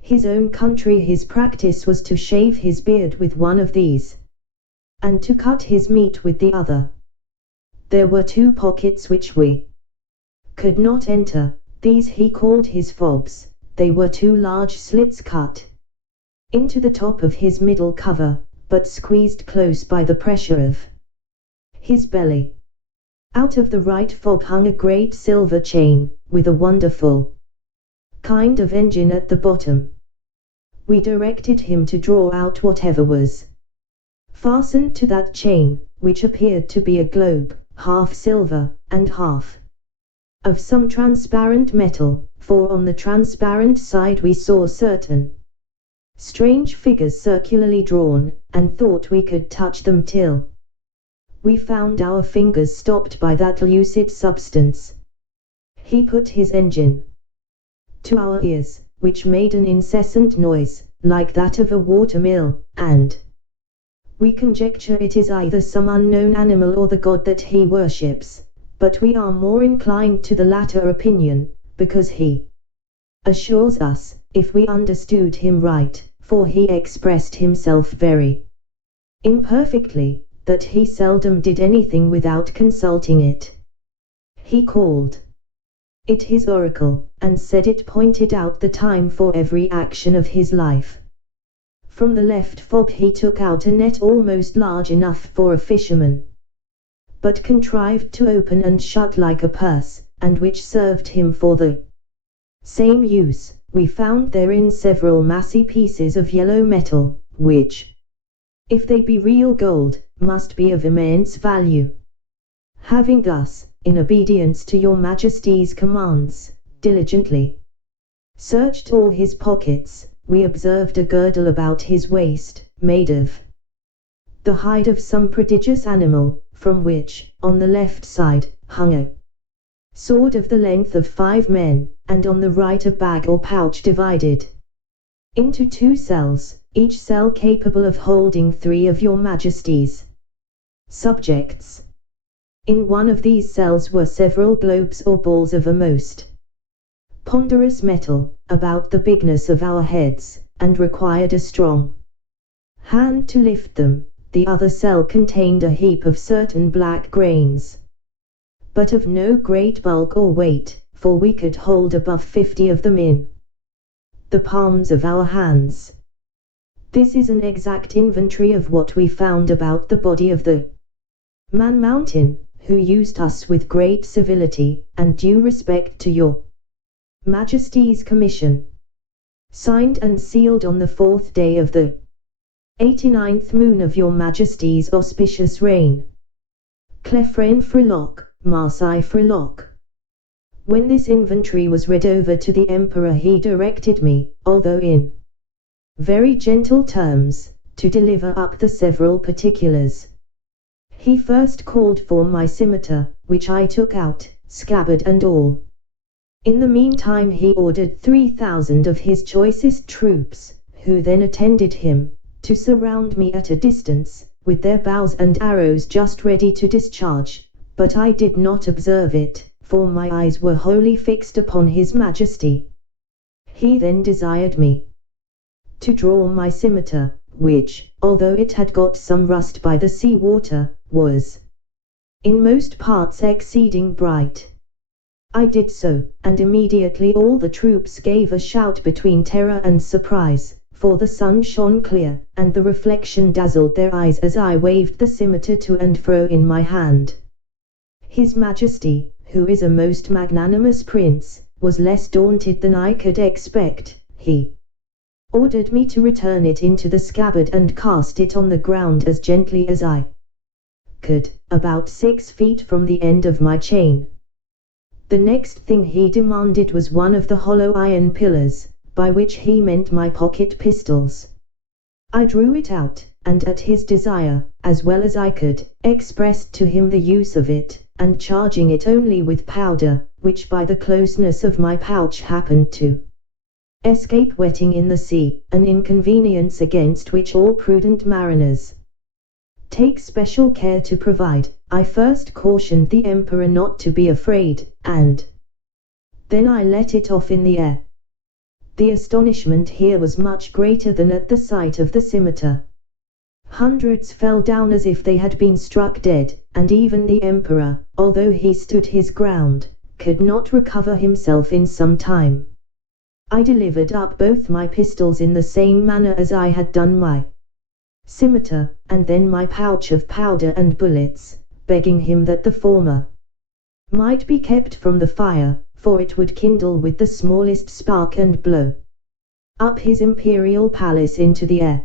his own country his practice was to shave his beard with one of these, and to cut his meat with the other. There were 2 pockets which we could not enter. These he called his fobs. They were 2 large slits cut into the top of his middle cover, but squeezed close by the pressure of his belly. Out of the right fob hung a great silver chain, with a wonderful kind of engine at the bottom. We directed him to draw out whatever was fastened to that chain, which appeared to be a globe, half silver, and half of some transparent metal, for on the transparent side we saw certain strange figures circularly drawn, and thought we could touch them till we found our fingers stopped by that lucid substance. He put his engine to our ears, which made an incessant noise, like that of a water-mill, and we conjecture it is either some unknown animal or the god that he worships, but we are more inclined to the latter opinion, because he assures us, if we understood him right, for he expressed himself very imperfectly, that he seldom did anything without consulting it. He called it his oracle, and said it pointed out the time for every action of his life. From the left fob he took out a net almost large enough for a fisherman, but contrived to open and shut like a purse, and which served him for the same use. We found therein several massy pieces of yellow metal, which, if they be real gold, must be of immense value. Having thus, in obedience to your Majesty's commands, diligently searched all his pockets, we observed a girdle about his waist, made of the hide of some prodigious animal, from which, on the left side, hung a sword of the length of 5 men, and on the right a bag or pouch divided into 2 cells, each cell capable of holding 3 of your Majesty's subjects. In one of these cells were several globes or balls of a most ponderous metal, about the bigness of our heads, and required a strong hand to lift them. The other cell contained a heap of certain black grains, but of no great bulk or weight, for we could hold above 50 of them in the palms of our hands. This is an exact inventory of what we found about the body of the man Mountain, who used us with great civility, and due respect to your Majesty's commission. Signed and sealed on the 4th day of the 89th moon of your Majesty's auspicious reign. Clefren Frelock, Marseille Frelock. When this inventory was read over to the Emperor, he directed me, although in very gentle terms, to deliver up the several particulars. He first called for my scimitar, which I took out, scabbard and all. In the meantime he ordered 3,000 of his choicest troops, who then attended him, to surround me at a distance, with their bows and arrows just ready to discharge, but I did not observe it, for my eyes were wholly fixed upon his Majesty. He then desired me to draw my scimitar, which, although it had got some rust by the sea water, was in most parts exceeding bright. I did so, and immediately all the troops gave a shout between terror and surprise, for the sun shone clear, and the reflection dazzled their eyes as I waved the scimitar to and fro in my hand. His Majesty, who is a most magnanimous prince, was less daunted than I could expect. He ordered me to return it into the scabbard and cast it on the ground as gently as I could, about 6 feet from the end of my chain. The next thing he demanded was one of the hollow iron pillars, by which he meant my pocket pistols. I drew it out, and at his desire, as well as I could, expressed to him the use of it, and charging it only with powder, which by the closeness of my pouch happened to escape wetting in the sea, an inconvenience against which all prudent mariners take special care to provide, I first cautioned the Emperor not to be afraid, and then I let it off in the air. The astonishment here was much greater than at the sight of the scimitar. Hundreds fell down as if they had been struck dead, and even the Emperor, although he stood his ground, could not recover himself in some time. I delivered up both my pistols in the same manner as I had done my scimitar, and then my pouch of powder and bullets, begging him that the former might be kept from the fire, for it would kindle with the smallest spark and blow up his imperial palace into the air.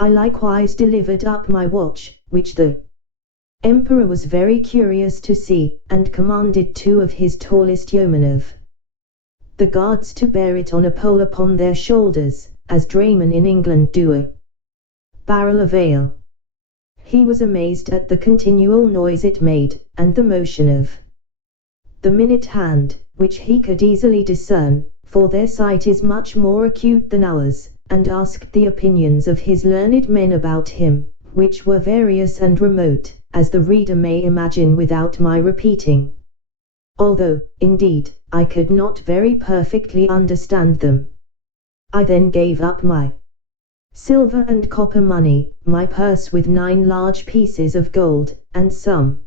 I likewise delivered up my watch, which the emperor was very curious to see, and commanded 2 of his tallest yeomen of the guards to bear it on a pole upon their shoulders, as draymen in England do a barrel of ale. He was amazed at the continual noise it made, and the motion of the minute hand, which he could easily discern, for their sight is much more acute than ours, and asked the opinions of his learned men about him, which were various and remote, as the reader may imagine without my repeating, although, indeed, I could not very perfectly understand them. I then gave up my silver and copper money, my purse with 9 large pieces of gold, and some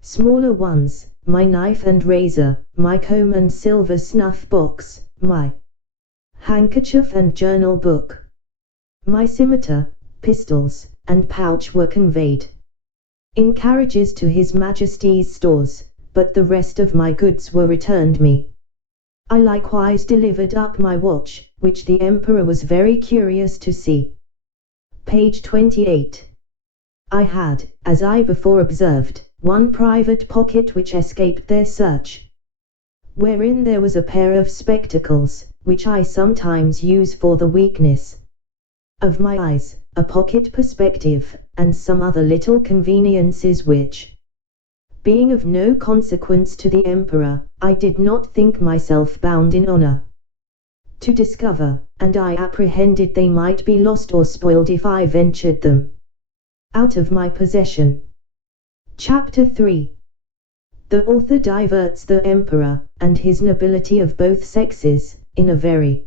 smaller ones, my knife and razor, my comb and silver snuff box, my handkerchief and journal book, my scimitar, pistols, and pouch were conveyed in carriages to His Majesty's stores, but the rest of my goods were returned me. I likewise delivered up my watch, which the emperor was very curious to see. Page 28. I had, as I before observed, 1 private pocket which escaped their search, wherein there was a pair of spectacles, which I sometimes use for the weakness of my eyes, a pocket perspective, and some other little conveniences which, being of no consequence to the emperor, I did not think myself bound in honor to discover, and I apprehended they might be lost or spoiled if I ventured them out of my possession. Chapter 3. The author diverts the emperor, and his nobility of both sexes, in a very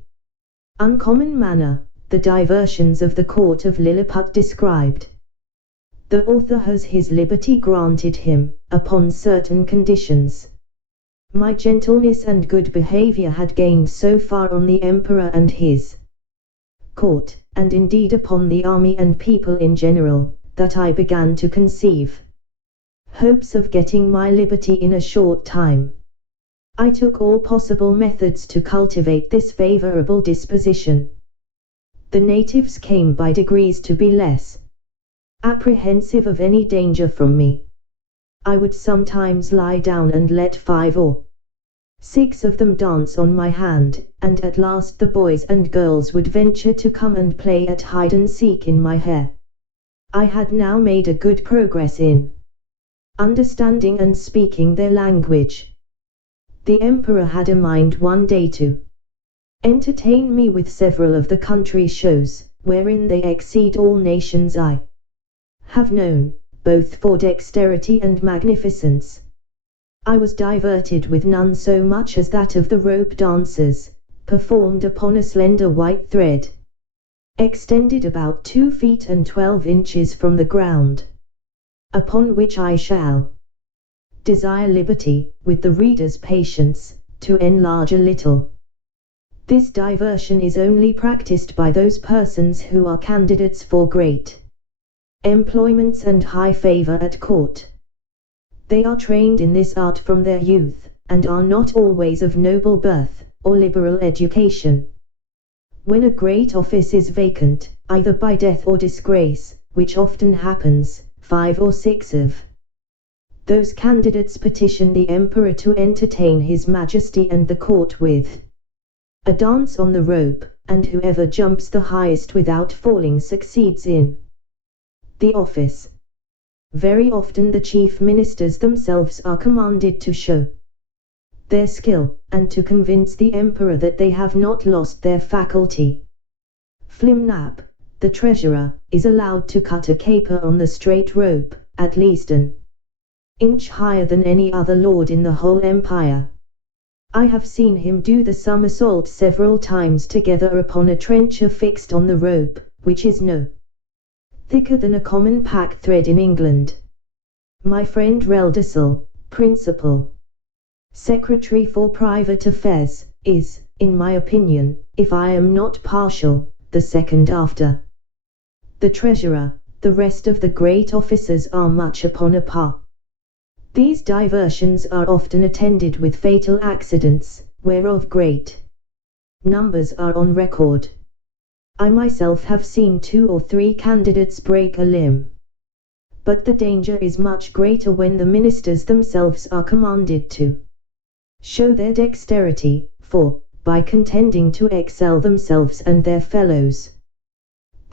uncommon manner, the diversions of the court of Lilliput described. The author has his liberty granted him, upon certain conditions. My gentleness and good behavior had gained so far on the emperor and his court, and indeed upon the army and people in general, that I began to conceive hopes of getting my liberty in a short time. I took all possible methods to cultivate this favorable disposition. The natives came by degrees to be less apprehensive of any danger from me. I would sometimes lie down and let 5 or 6 of them dance on my hand, and at last the boys and girls would venture to come and play at hide and seek in my hair. I had now made a good progress in understanding and speaking their language. The emperor had a mind one day to entertain me with several of the country shows, wherein they exceed all nations I have known, both for dexterity and magnificence. I was diverted with none so much as that of the rope dancers, performed upon a slender white thread, extended about 2 feet and 12 inches from the ground, upon which I shall desire liberty, with the reader's patience, to enlarge a little. This diversion is only practiced by those persons who are candidates for great employments and high favor at court. They are trained in this art from their youth, and are not always of noble birth, or liberal education. When a great office is vacant, either by death or disgrace, which often happens, 5 or 6 of those candidates petition the emperor to entertain His Majesty and the court with a dance on the rope, and whoever jumps the highest without falling succeeds in the office. Very often the chief ministers themselves are commanded to show their skill, and to convince the emperor that they have not lost their faculty. Flimnap, the treasurer, is allowed to cut a caper on the straight rope, at least an inch higher than any other lord in the whole empire. I have seen him do the somersault several times together upon a trencher fixed on the rope, which is no thicker than a common pack thread in England. My friend Reldesel, Principal Secretary for Private Affairs, is, in my opinion, if I am not partial, the second after the Treasurer. The rest of the great officers are much upon a par These diversions are often attended with fatal accidents, whereof great numbers are on record. I myself have seen 2 or 3 candidates break a limb. But the danger is much greater when the ministers themselves are commanded to show their dexterity, for, by contending to excel themselves and their fellows,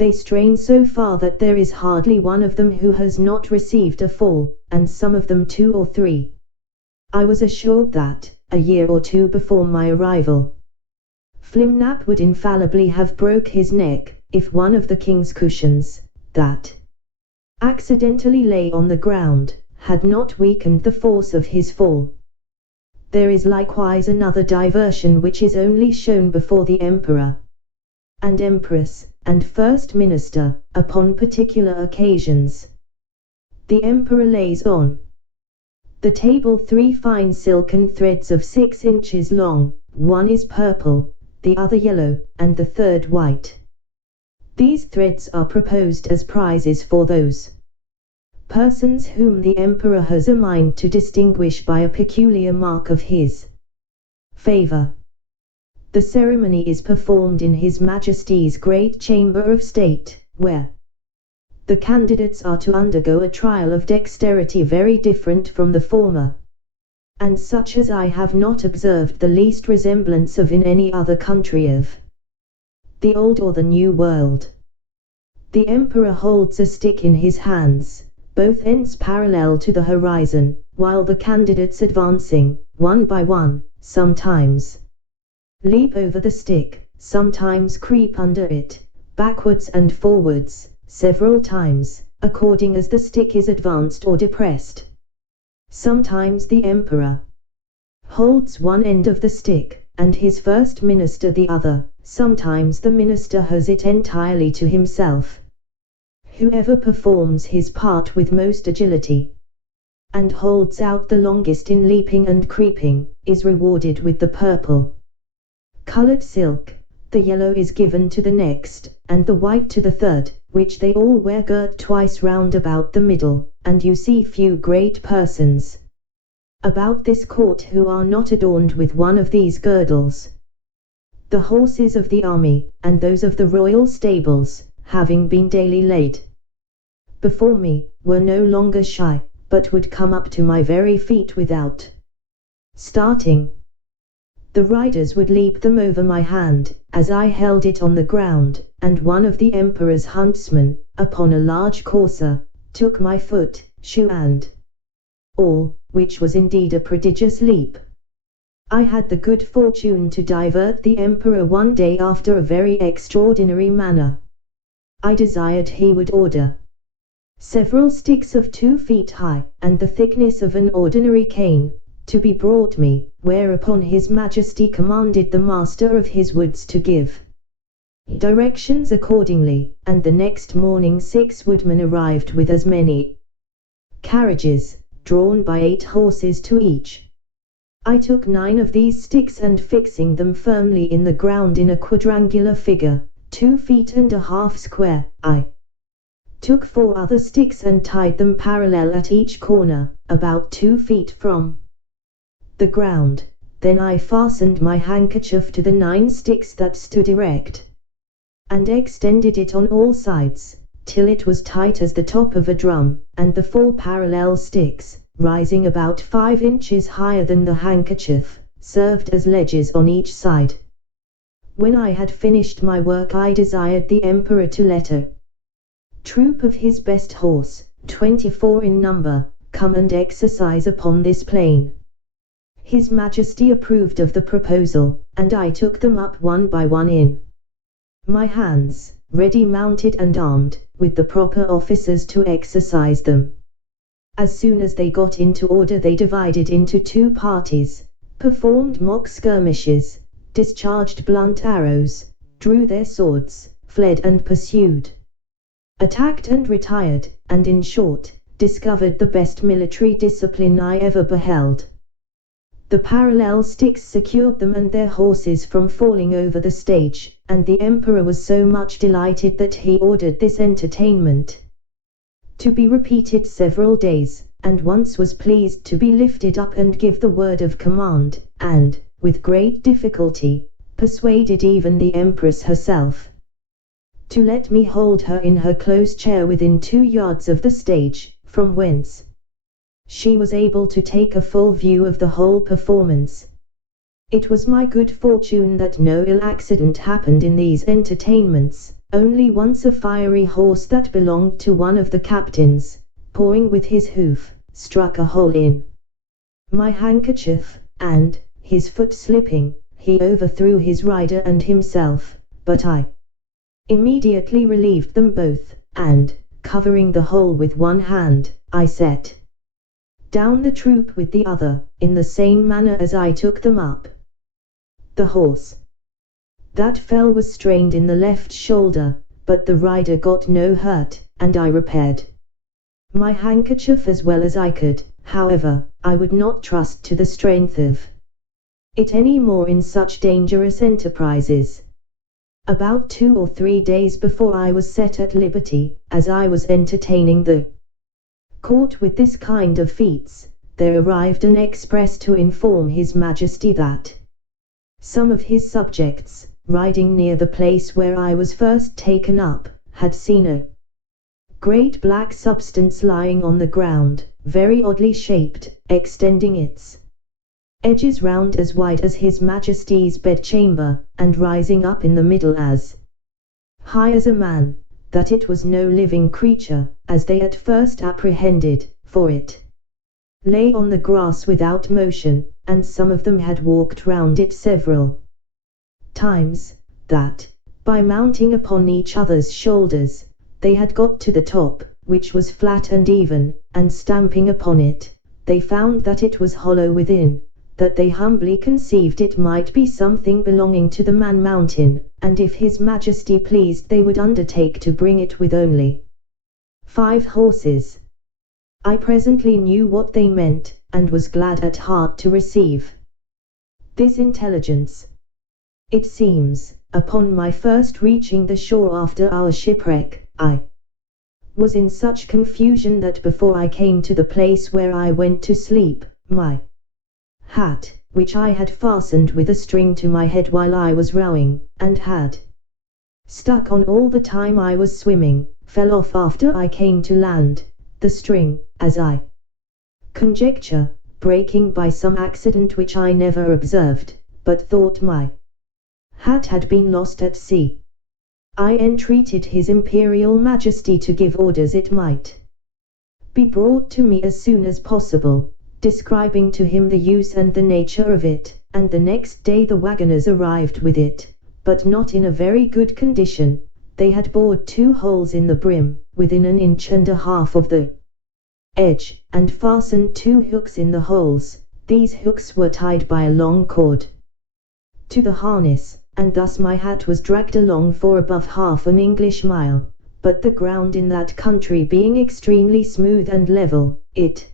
they strain so far that there is hardly one of them who has not received a fall, and some of them 2 or 3. I was assured that, a year or 2 before my arrival, Flimnap would infallibly have broke his neck, if one of the king's cushions, that accidentally lay on the ground, had not weakened the force of his fall. There is likewise another diversion which is only shown before the emperor and empress, and first minister, upon particular occasions. The emperor lays on the table 3 fine silken threads of 6 inches long, one is purple, the other yellow, and the third white. These threads are proposed as prizes for those persons whom the emperor has a mind to distinguish by a peculiar mark of his favor. The ceremony is performed in His Majesty's great chamber of state, where the candidates are to undergo a trial of dexterity very different from the former, and such as I have not observed the least resemblance of in any other country of the Old or the New World. The emperor holds a stick in his hands, both ends parallel to the horizon, while the candidates advancing, one by one, sometimes leap over the stick, sometimes creep under it, backwards and forwards, several times, according as the stick is advanced or depressed. Sometimes the emperor holds one end of the stick, and his first minister the other, sometimes the minister has it entirely to himself. Whoever performs his part with most agility, and holds out the longest in leaping and creeping, is rewarded with the purple colored silk. The yellow is given to the next, and the white to the third, which they all wear girt twice round about the middle, and you see few great persons about this court who are not adorned with one of these girdles. The horses of the army, and those of the royal stables, having been daily laid before me, were no longer shy, but would come up to my very feet without starting. The riders would leap them over my hand, as I held it on the ground, and one of the emperor's huntsmen, upon a large courser, took my foot, shoe and all, which was indeed a prodigious leap. I had the good fortune to divert the emperor one day after a very extraordinary manner. I desired he would order several sticks of 2 feet high, and the thickness of an ordinary cane, to be brought me, whereupon His Majesty commanded the master of his woods to give directions accordingly, and the next morning 6 woodmen arrived with as many carriages, drawn by 8 horses to each. I took 9 of these sticks, and fixing them firmly in the ground in a quadrangular figure, 2 feet and a half square, I took 4 other sticks and tied them parallel at each corner, about 2 feet from the ground. Then I fastened my handkerchief to the 9 sticks that stood erect, and extended it on all sides, till it was tight as the top of a drum, and the 4 parallel sticks, rising about 5 inches higher than the handkerchief, served as ledges on each side. When I had finished my work, I desired the emperor to let a troop of his best horse, 24 in number, come and exercise upon this plain. His Majesty approved of the proposal, and I took them up one by one in my hands, ready mounted and armed, with the proper officers to exercise them. As soon as they got into order, they divided into 2 parties, performed mock skirmishes, discharged blunt arrows, drew their swords, fled and pursued, attacked and retired, and in short, discovered the best military discipline I ever beheld. The parallel sticks secured them and their horses from falling over the stage, and the emperor was so much delighted that he ordered this entertainment to be repeated several days, and once was pleased to be lifted up and give the word of command, and, with great difficulty, persuaded even the Empress herself to let me hold her in her close chair within 2 yards of the stage, from whence she was able to take a full view of the whole performance. It was my good fortune that no ill accident happened in these entertainments. Only once a fiery horse that belonged to one of the captains, pawing with his hoof, struck a hole in my handkerchief, and, his foot slipping, he overthrew his rider and himself, but I immediately relieved them both, and, covering the hole with one hand, I set down the troop with the other, in the same manner as I took them up. The horse that fell was strained in the left shoulder, but the rider got no hurt, and I repaired my handkerchief as well as I could. However, I would not trust to the strength of it any more in such dangerous enterprises. About 2 or 3 days before I was set at liberty, as I was entertaining the court with this kind of feats, there arrived an express to inform His Majesty that some of his subjects, riding near the place where I was first taken up, had seen a great black substance lying on the ground, very oddly shaped, extending its edges round as wide as His Majesty's bedchamber, and rising up in the middle as high as a man, that it was no living creature, as they at first apprehended, for it lay on the grass without motion, and some of them had walked round it several times, that, by mounting upon each other's shoulders, they had got to the top, which was flat and even, and stamping upon it, they found that it was hollow within, that they humbly conceived it might be something belonging to the man mountain, and if His Majesty pleased they would undertake to bring it with only 5 horses. I presently knew what they meant, and was glad at heart to receive this intelligence. It seems, upon my first reaching the shore after our shipwreck, I was in such confusion that before I came to the place where I went to sleep, my hat, which I had fastened with a string to my head while I was rowing, and had stuck on all the time I was swimming, fell off after I came to land, the string, as I conjecture, breaking by some accident which I never observed, but thought my hat had been lost at sea. I entreated His Imperial Majesty to give orders it might be brought to me as soon as possible, describing to him the use and the nature of it, and the next day the wagoners arrived with it, but not in a very good condition. They had bored 2 holes in the brim, within 1.5 inches of the edge, and fastened 2 hooks in the holes. These hooks were tied by a long cord to the harness, and thus my hat was dragged along for above half an English mile, but the ground in that country being extremely smooth and level, it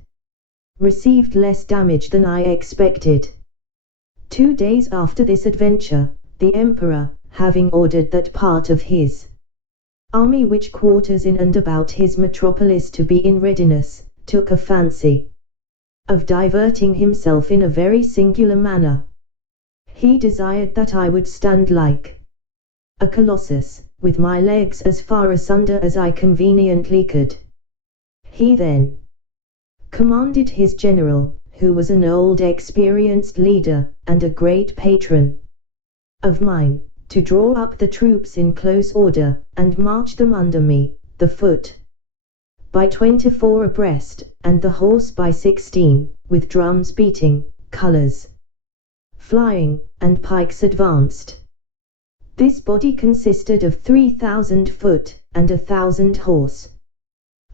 received less damage than I expected. 2 days after this adventure, the Emperor, having ordered that part of his army which quarters in and about his metropolis to be in readiness, took a fancy of diverting himself in a very singular manner. He desired that I would stand like a colossus, with my legs as far asunder as I conveniently could. He then commanded his general, who was an old experienced leader, and a great patron of mine, to draw up the troops in close order, and march them under me, the foot by 24 abreast, and the horse by 16, with drums beating, colours flying, and pikes advanced. This body consisted of 3,000 foot, and 1,000 horse.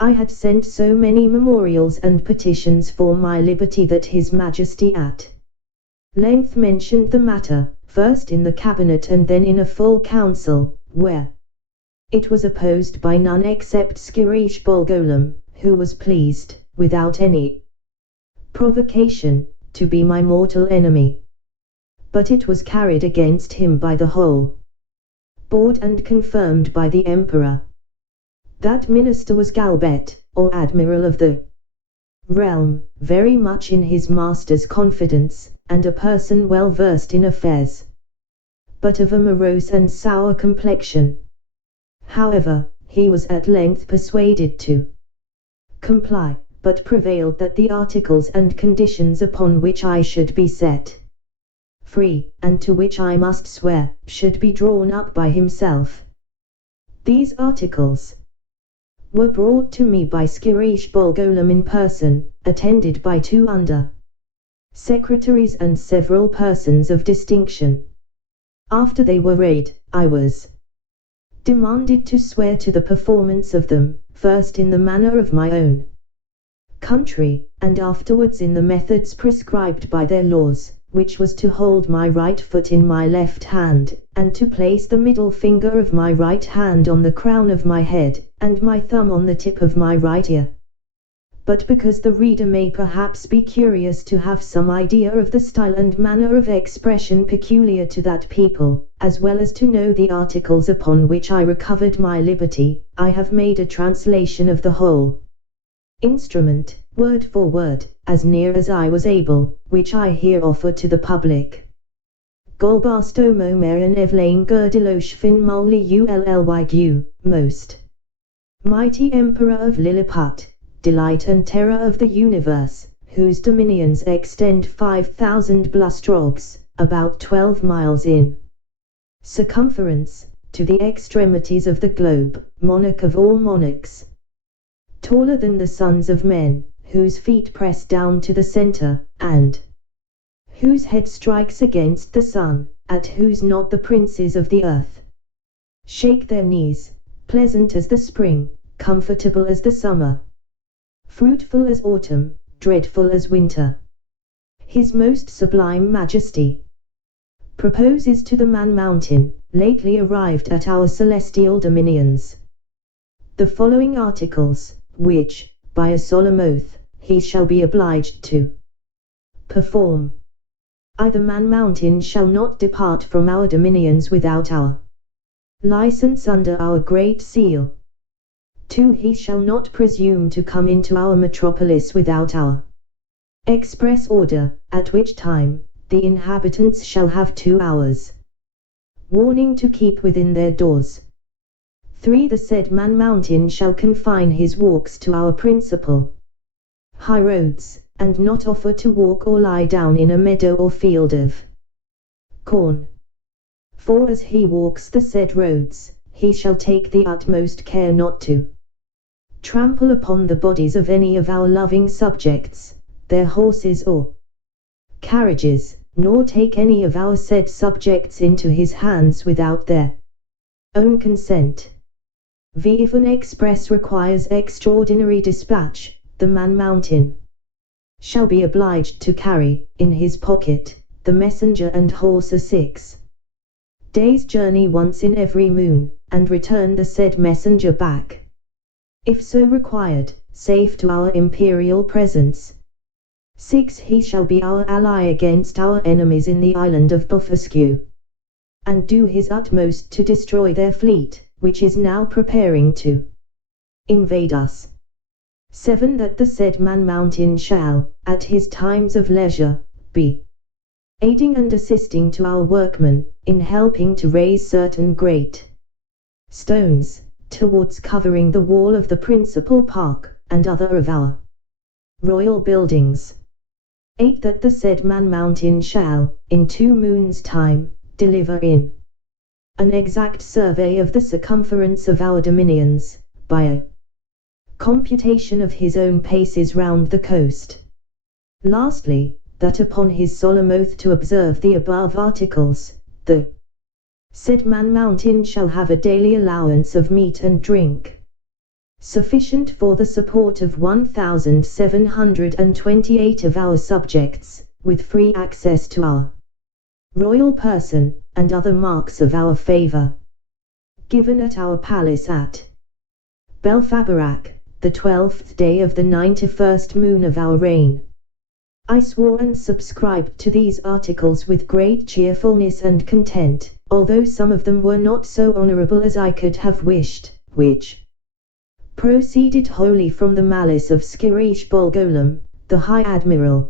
I had sent so many memorials and petitions for my liberty that His Majesty at length mentioned the matter, first in the cabinet and then in a full council, where it was opposed by none except Skirish Bolgolam, who was pleased, without any provocation, to be my mortal enemy. But it was carried against him by the whole board and confirmed by the Emperor. That minister was Galbet, or Admiral of the realm, very much in his master's confidence, and a person well versed in affairs, but of a morose and sour complexion. However, he was at length persuaded to comply, but prevailed that the articles and conditions upon which I should be set free, and to which I must swear, should be drawn up by himself. These articles were brought to me by Skirish Bolgolam in person, attended by 2 under secretaries and several persons of distinction. After they were read, I was demanded to swear to the performance of them, first in the manner of my own country, and afterwards in the methods prescribed by their laws, which was to hold my right foot in my left hand, and to place the middle finger of my right hand on the crown of my head, and my thumb on the tip of my right ear. But because the reader may perhaps be curious to have some idea of the style and manner of expression peculiar to that people, as well as to know the articles upon which I recovered my liberty, I have made a translation of the whole instrument, word for word, as near as I was able, which I here offer to the public. Golbastomo Meran Evlain Gerdiloshfin Mulli Ulllygu, most mighty Emperor of Lilliput, delight and terror of the universe, whose dominions extend 5,000 blustrogs, about 12 miles in circumference, to the extremities of the globe, monarch of all monarchs, taller than the sons of men, whose feet press down to the center, and whose head strikes against the sun, at whose nod the princes of the earth shake their knees, pleasant as the spring, comfortable as the summer, fruitful as autumn, dreadful as winter. His most sublime majesty proposes to the Man Mountain, lately arrived at our celestial dominions, the following articles, which, by a solemn oath, he shall be obliged to perform. I, the Man Mountain, shall not depart from our dominions without our license under our great seal. 2. He shall not presume to come into our metropolis without our express order, at which time the inhabitants shall have 2 hours warning to keep within their doors. 3. The said Man Mountain shall confine his walks to our principal high roads, and not offer to walk or lie down in a meadow or field of corn. 4. As he walks the said roads, he shall take the utmost care not to trample upon the bodies of any of our loving subjects, their horses or carriages, nor take any of our said subjects into his hands without their own consent. If an express requires extraordinary dispatch, the Man Mountain shall be obliged to carry, in his pocket, the messenger and horse a 6 days' journey once in every moon, and return the said messenger back, if so required, safe to our imperial presence. 6. He shall be our ally against our enemies in the island of Blefuscu, and do his utmost to destroy their fleet, which is now preparing to invade us. 7. That the said Man Mountain shall, at his times of leisure, be aiding and assisting to our workmen, in helping to raise certain great stones, towards covering the wall of the principal park, and other of our royal buildings. 8. That the said Man Mountain shall, in 2 moons' time, deliver in an exact survey of the circumference of our dominions, by a computation of his own paces round the coast. Lastly, that upon his solemn oath to observe the above articles, the said Man Mountain shall have a daily allowance of meat and drink, sufficient for the support of 1,728 of our subjects, with free access to our royal person, and other marks of our favor, given at our palace at Belfabarak, the 12th day of the 91st moon of our reign. I swore and subscribed to these articles with great cheerfulness and content, although some of them were not so honorable as I could have wished, which proceeded wholly from the malice of Skirish Bolgolam, the High Admiral.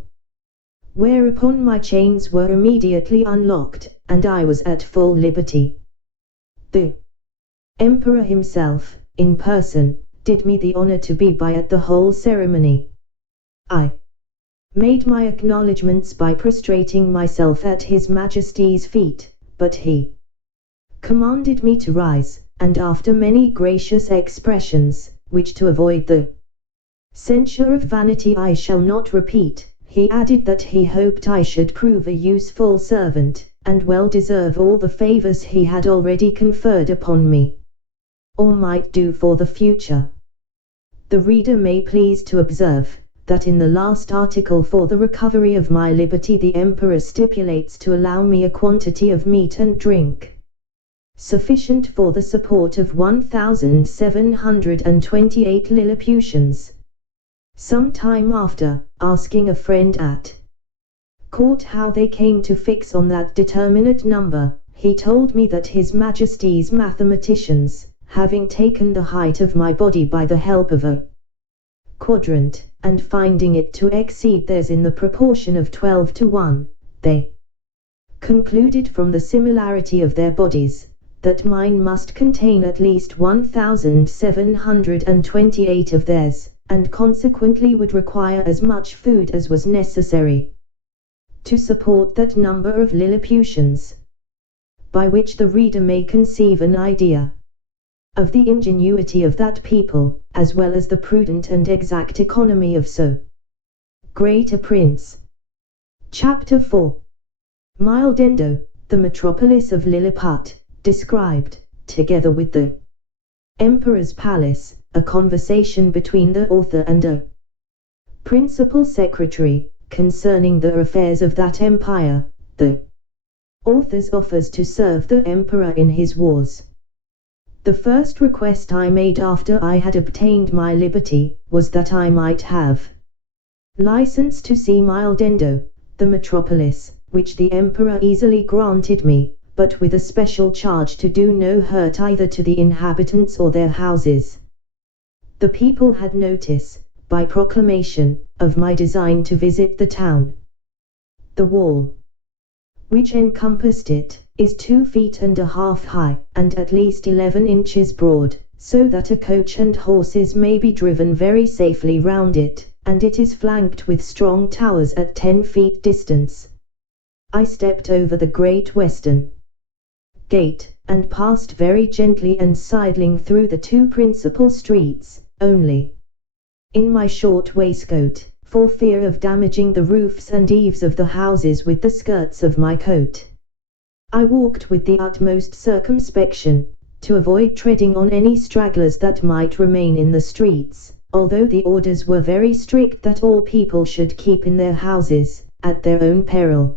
Whereupon my chains were immediately unlocked, and I was at full liberty. The Emperor himself, in person, did me the honor to be by at the whole ceremony. I made my acknowledgments by prostrating myself at His Majesty's feet, but he commanded me to rise, and after many gracious expressions, which to avoid the censure of vanity I shall not repeat, he added that he hoped I should prove a useful servant, and well deserve all the favors he had already conferred upon me, or might do for the future. The reader may please to observe, that in the last article for the recovery of my liberty the Emperor stipulates to allow me a quantity of meat and drink sufficient for the support of 1,728 Lilliputians. Some time after, asking a friend at court how they came to fix on that determinate number, he told me that His Majesty's mathematicians, having taken the height of my body by the help of a quadrant, and finding it to exceed theirs in the proportion of 12 to 1, they concluded from the similarity of their bodies, that mine must contain at least 1,728 of theirs, and consequently would require as much food as was necessary to support that number of Lilliputians, by which the reader may conceive an idea of the ingenuity of that people, as well as the prudent and exact economy of so great a prince. Chapter 4. Mildendo, the metropolis of Lilliput, described, together with the Emperor's palace, a conversation between the author and a principal secretary, concerning the affairs of that empire. The author's offers to serve the Emperor in his wars. The first request I made after I had obtained my liberty, was that I might have license to see Mildendo, the metropolis, which the Emperor easily granted me, but with a special charge to do no hurt either to the inhabitants or their houses. The people had notice, by proclamation, of my design to visit the town. The wall, which encompassed it, is 2 feet and a half high, and at least 11 inches broad, so that a coach and horses may be driven very safely round it, and it is flanked with strong towers at 10 feet distance. I stepped over the Great Western Gate, and passed very gently and sidling through the 2 principal streets, only in my short waistcoat, for fear of damaging the roofs and eaves of the houses with the skirts of my coat. I walked with the utmost circumspection, to avoid treading on any stragglers that might remain in the streets, although the orders were very strict that all people should keep in their houses, at their own peril.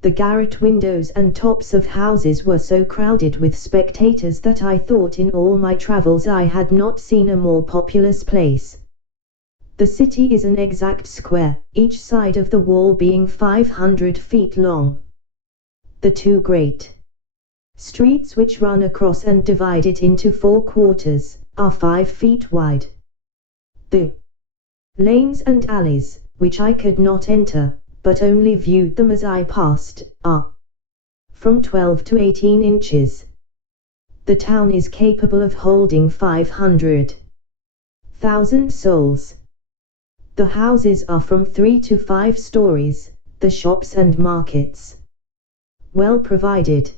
The garret windows and tops of houses were so crowded with spectators that I thought in all my travels I had not seen a more populous place. The city is an exact square, each side of the wall being 500 feet long. The 2 great streets which run across and divide it into 4 quarters, are 5 feet wide. The lanes and alleys, which I could not enter, but only viewed them as I passed, are from 12 to 18 inches. The town is capable of holding 500,000 souls. The houses are from 3 to 5 stories, the shops and markets well provided.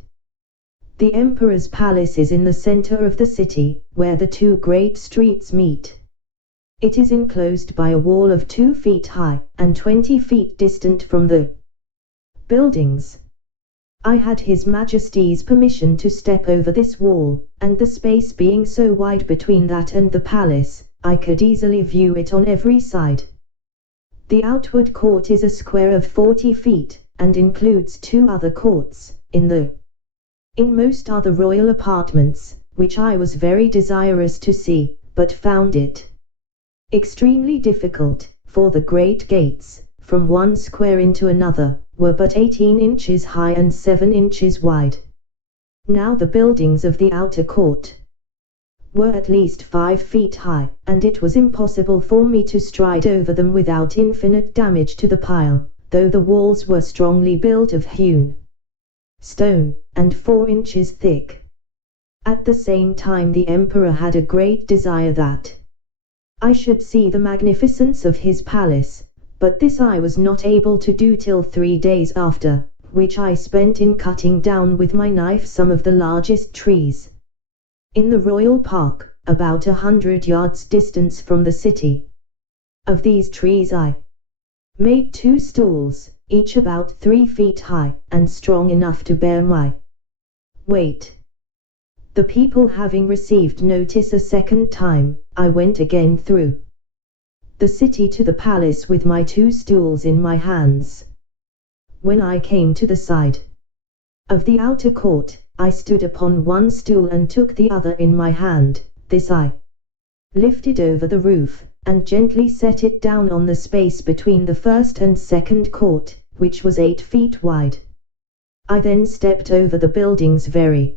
The Emperor's palace is in the center of the city, where the 2 great streets meet. It is enclosed by a wall of 2 feet high, and 20 feet distant from the buildings. I had His Majesty's permission to step over this wall, and the space being so wide between that and the palace, I could easily view it on every side. The outward court is a square of 40 feet, and includes 2 other courts. In the inmost are the royal apartments, which I was very desirous to see, but found it extremely difficult, for the great gates, from one square into another, were but 18 inches high and 7 inches wide. Now the buildings of the outer court were at least 5 feet high, and it was impossible for me to stride over them without infinite damage to the pile, though the walls were strongly built of hewn stone, and 4 inches thick. At the same time the emperor had a great desire that I should see the magnificence of his palace, but this I was not able to do till 3 days after, which I spent in cutting down with my knife some of the largest trees in the royal park, about 100 yards distance from the city. Of these trees I made 2 stools, each about 3 feet high, and strong enough to bear my weight. The people having received notice a second time, I went again through the city to the palace with my 2 stools in my hands. When I came to the side of the outer court, I stood upon one stool and took the other in my hand. This I lifted over the roof, and gently set it down on the space between the first and second court, which was 8 feet wide. I then stepped over the buildings very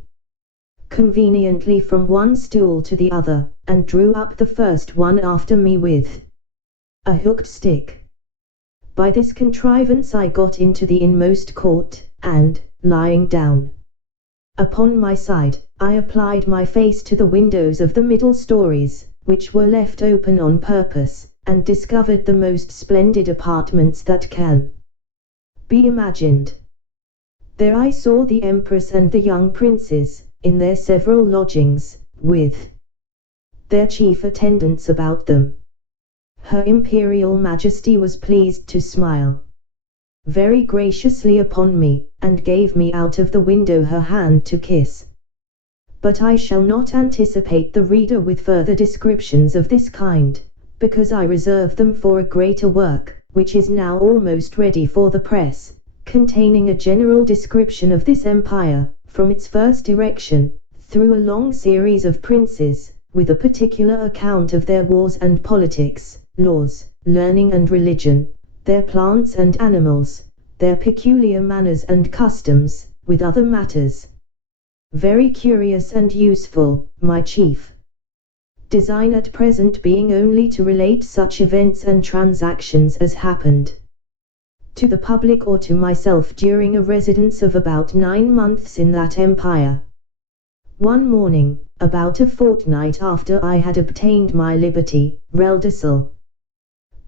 conveniently from one stool to the other, and drew up the first one after me with a hooked stick. By this contrivance I got into the inmost court, and, lying down upon my side, I applied my face to the windows of the middle stories, which were left open on purpose, and discovered the most splendid apartments that can be imagined. There I saw the empress and the young princes, in their several lodgings, with their chief attendants about them. Her Imperial Majesty was pleased to smile very graciously upon me, and gave me out of the window her hand to kiss. But I shall not anticipate the reader with further descriptions of this kind, because I reserve them for a greater work, which is now almost ready for the press, containing a general description of this empire, from its first erection, through a long series of princes, with a particular account of their wars and politics, laws, learning and religion, their plants and animals, their peculiar manners and customs, with other matters very curious and useful, my chief design at present being only to relate such events and transactions as happened to the public or to myself during a residence of about 9 months in that empire. One morning, about a fortnight after I had obtained my liberty, Reldesel,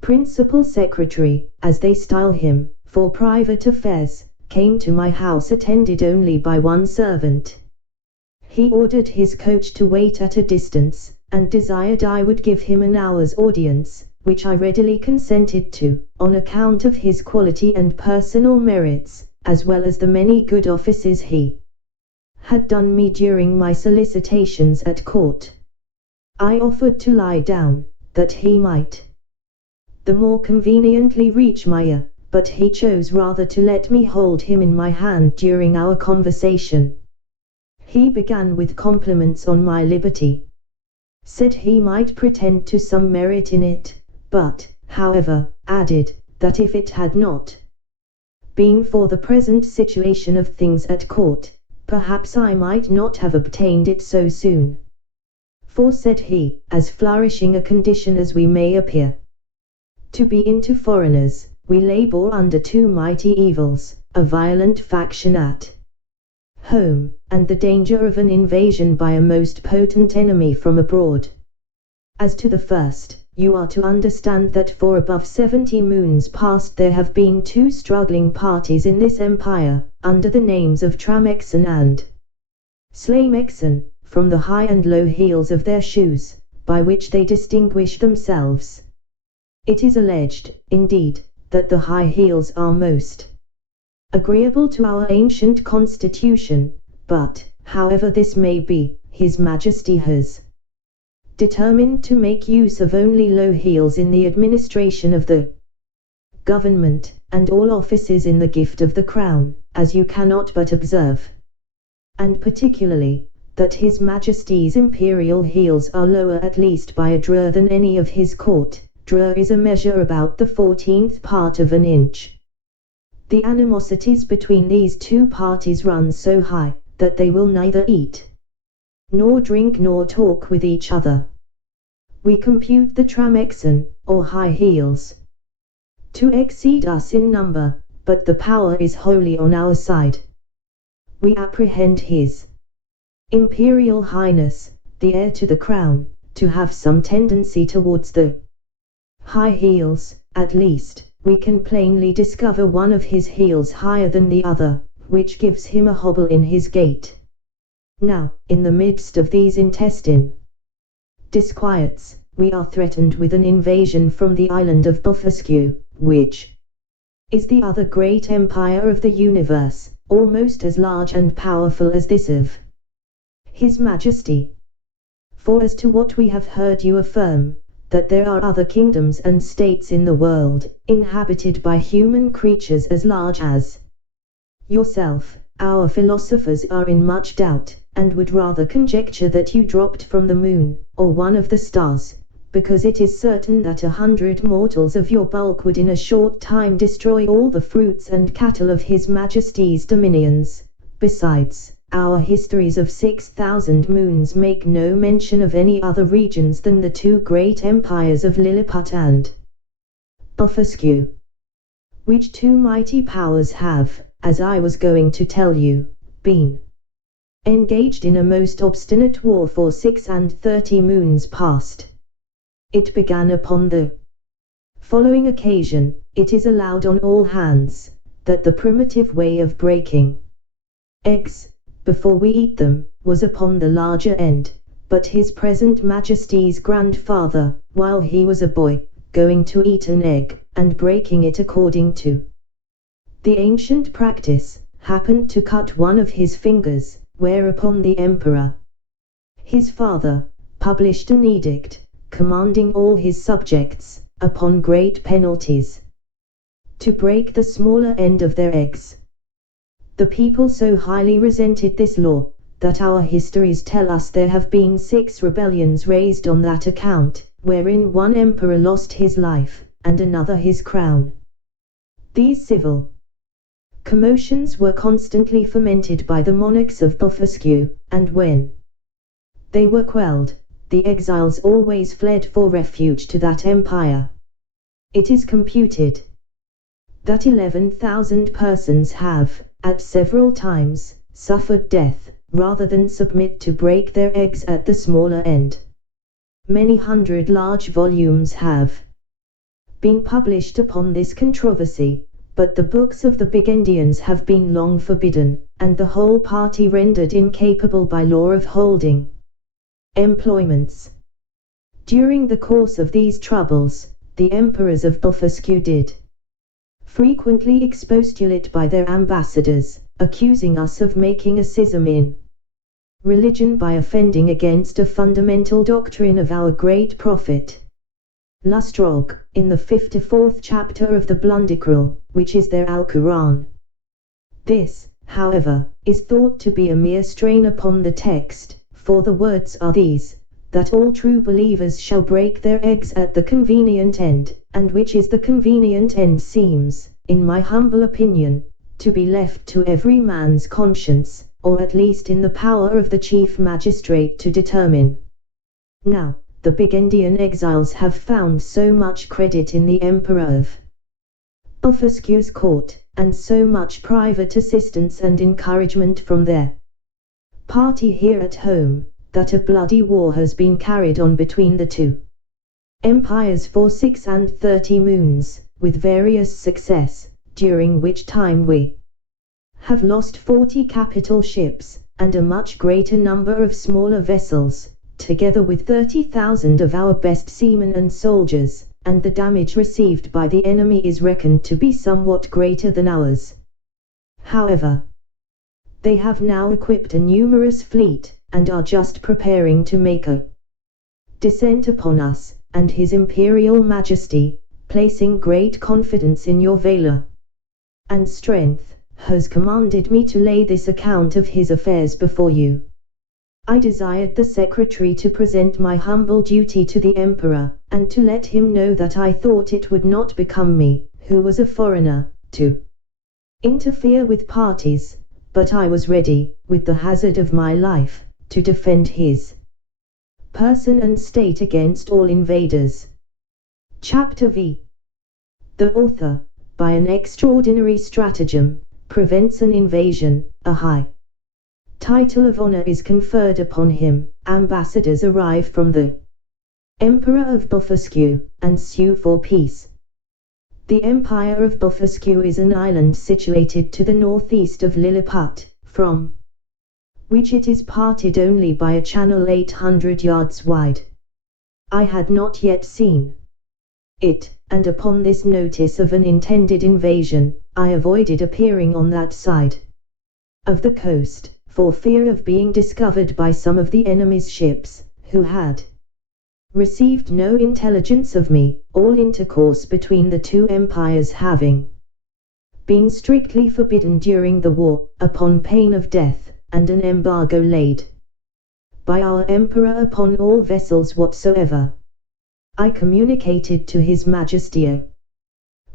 principal secretary, as they style him, for private affairs, came to my house attended only by one servant. He ordered his coach to wait at a distance, and desired I would give him an hour's audience, which I readily consented to, on account of his quality and personal merits, as well as the many good offices he had done me during my solicitations at court. I offered to lie down, that he might the more conveniently reach my ear, but he chose rather to let me hold him in my hand during our conversation. He began with compliments on my liberty, said he might pretend to some merit in it, but, however, added, that if it had not been for the present situation of things at court, perhaps I might not have obtained it so soon. For, said he, as flourishing a condition as we may appear to be into foreigners, we labor under 2 mighty evils, a violent faction at home, and the danger of an invasion by a most potent enemy from abroad. As to the first, you are to understand that for above 70 moons past there have been 2 struggling parties in this empire, under the names of Tramexen and Slamexen, from the high and low heels of their shoes, by which they distinguish themselves. It is alleged, indeed, that the high heels are most agreeable to our ancient constitution, but, however this may be, His Majesty has determined to make use of only low heels in the administration of the government, and all offices in the gift of the crown, as you cannot but observe. And particularly, that His Majesty's imperial heels are lower at least by a drur than any of his court. Drur is a measure about the 14th part of an inch. The animosities between these 2 parties run so high, that they will neither eat nor drink nor talk with each other. We compute the tramexen, or high heels, to exceed us in number, but the power is wholly on our side. We apprehend His Imperial Highness, the heir to the crown, to have some tendency towards the high heels. At least, we can plainly discover one of his heels higher than the other, which gives him a hobble in his gait. Now, in the midst of these intestine disquiets, we are threatened with an invasion from the island of Blefuscu, which is the other great empire of the universe, almost as large and powerful as this of His Majesty. For as to what we have heard you affirm, that there are other kingdoms and states in the world, inhabited by human creatures as large as yourself, our philosophers are in much doubt, and would rather conjecture that you dropped from the moon, or one of the stars, because it is certain that 100 mortals of your bulk would in a short time destroy all the fruits and cattle of His Majesty's dominions. Besides, our histories of 6,000 moons make no mention of any other regions than the two great empires of Lilliput and Blefuscu, which two mighty powers have, as I was going to tell you, been engaged in a most obstinate war for 36 moons past. It began upon the following occasion. It is allowed on all hands, that the primitive way of breaking eggs, before we eat them, was upon the larger end, but His present Majesty's grandfather, while he was a boy, going to eat an egg, and breaking it according to the ancient practice, happened to cut one of his fingers, whereupon the Emperor, his father, published an edict, commanding all his subjects, upon great penalties, to break the smaller end of their eggs. The people so highly resented this law, that our histories tell us there have been 6 rebellions raised on that account, wherein one emperor lost his life, and another his crown. These civil commotions were constantly fomented by the monarchs of Blefuscu, and when they were quelled, the exiles always fled for refuge to that empire. It is computed that 11,000 persons have, at several times, suffered death, rather than submit to break their eggs at the smaller end. Many hundred large volumes have been published upon this controversy, but the books of the Burgundians have been long forbidden, and the whole party rendered incapable by law of holding employments. During the course of these troubles, the emperors of Blefuscu did frequently expostulate by their ambassadors, accusing us of making a schism in religion by offending against a fundamental doctrine of our great prophet Lustrog, in the 54th chapter of the Blunderqural, which is their Alcoran. This, however, is thought to be a mere strain upon the text, for the words are these, that all true believers shall break their eggs at the convenient end, and which is the convenient end seems, in my humble opinion, to be left to every man's conscience, or at least in the power of the chief magistrate to determine. Now, the Burgundian exiles have found so much credit in the Emperor of Blefuscu's court, and so much private assistance and encouragement from their party here at home, that a bloody war has been carried on between the two empires for 36 moons, with various success, during which time we have lost 40 capital ships, and a much greater number of smaller vessels, together with 30,000 of our best seamen and soldiers, and the damage received by the enemy is reckoned to be somewhat greater than ours. However, they have now equipped a numerous fleet, and are just preparing to make a descent upon us, and His Imperial Majesty, placing great confidence in your valor and strength, has commanded me to lay this account of his affairs before you. I desired the secretary to present my humble duty to the Emperor, and to let him know that I thought it would not become me, who was a foreigner, to interfere with parties, but I was ready, with the hazard of my life, to defend his person and state against all invaders. Chapter V. The author, by an extraordinary stratagem, prevents an invasion. A high title of honor is conferred upon him. Ambassadors arrive from the Emperor of Blefuscu, and sue for peace. The Empire of Blefuscu is an island situated to the northeast of Lilliput, from which it is parted only by a channel 800 yards wide. I had not yet seen it, and upon this notice of an intended invasion, I avoided appearing on that side of the coast, for fear of being discovered by some of the enemy's ships, who had received no intelligence of me, all intercourse between the two empires having been strictly forbidden during the war, upon pain of death, and an embargo laid by our emperor upon all vessels whatsoever. I communicated to His Majesty a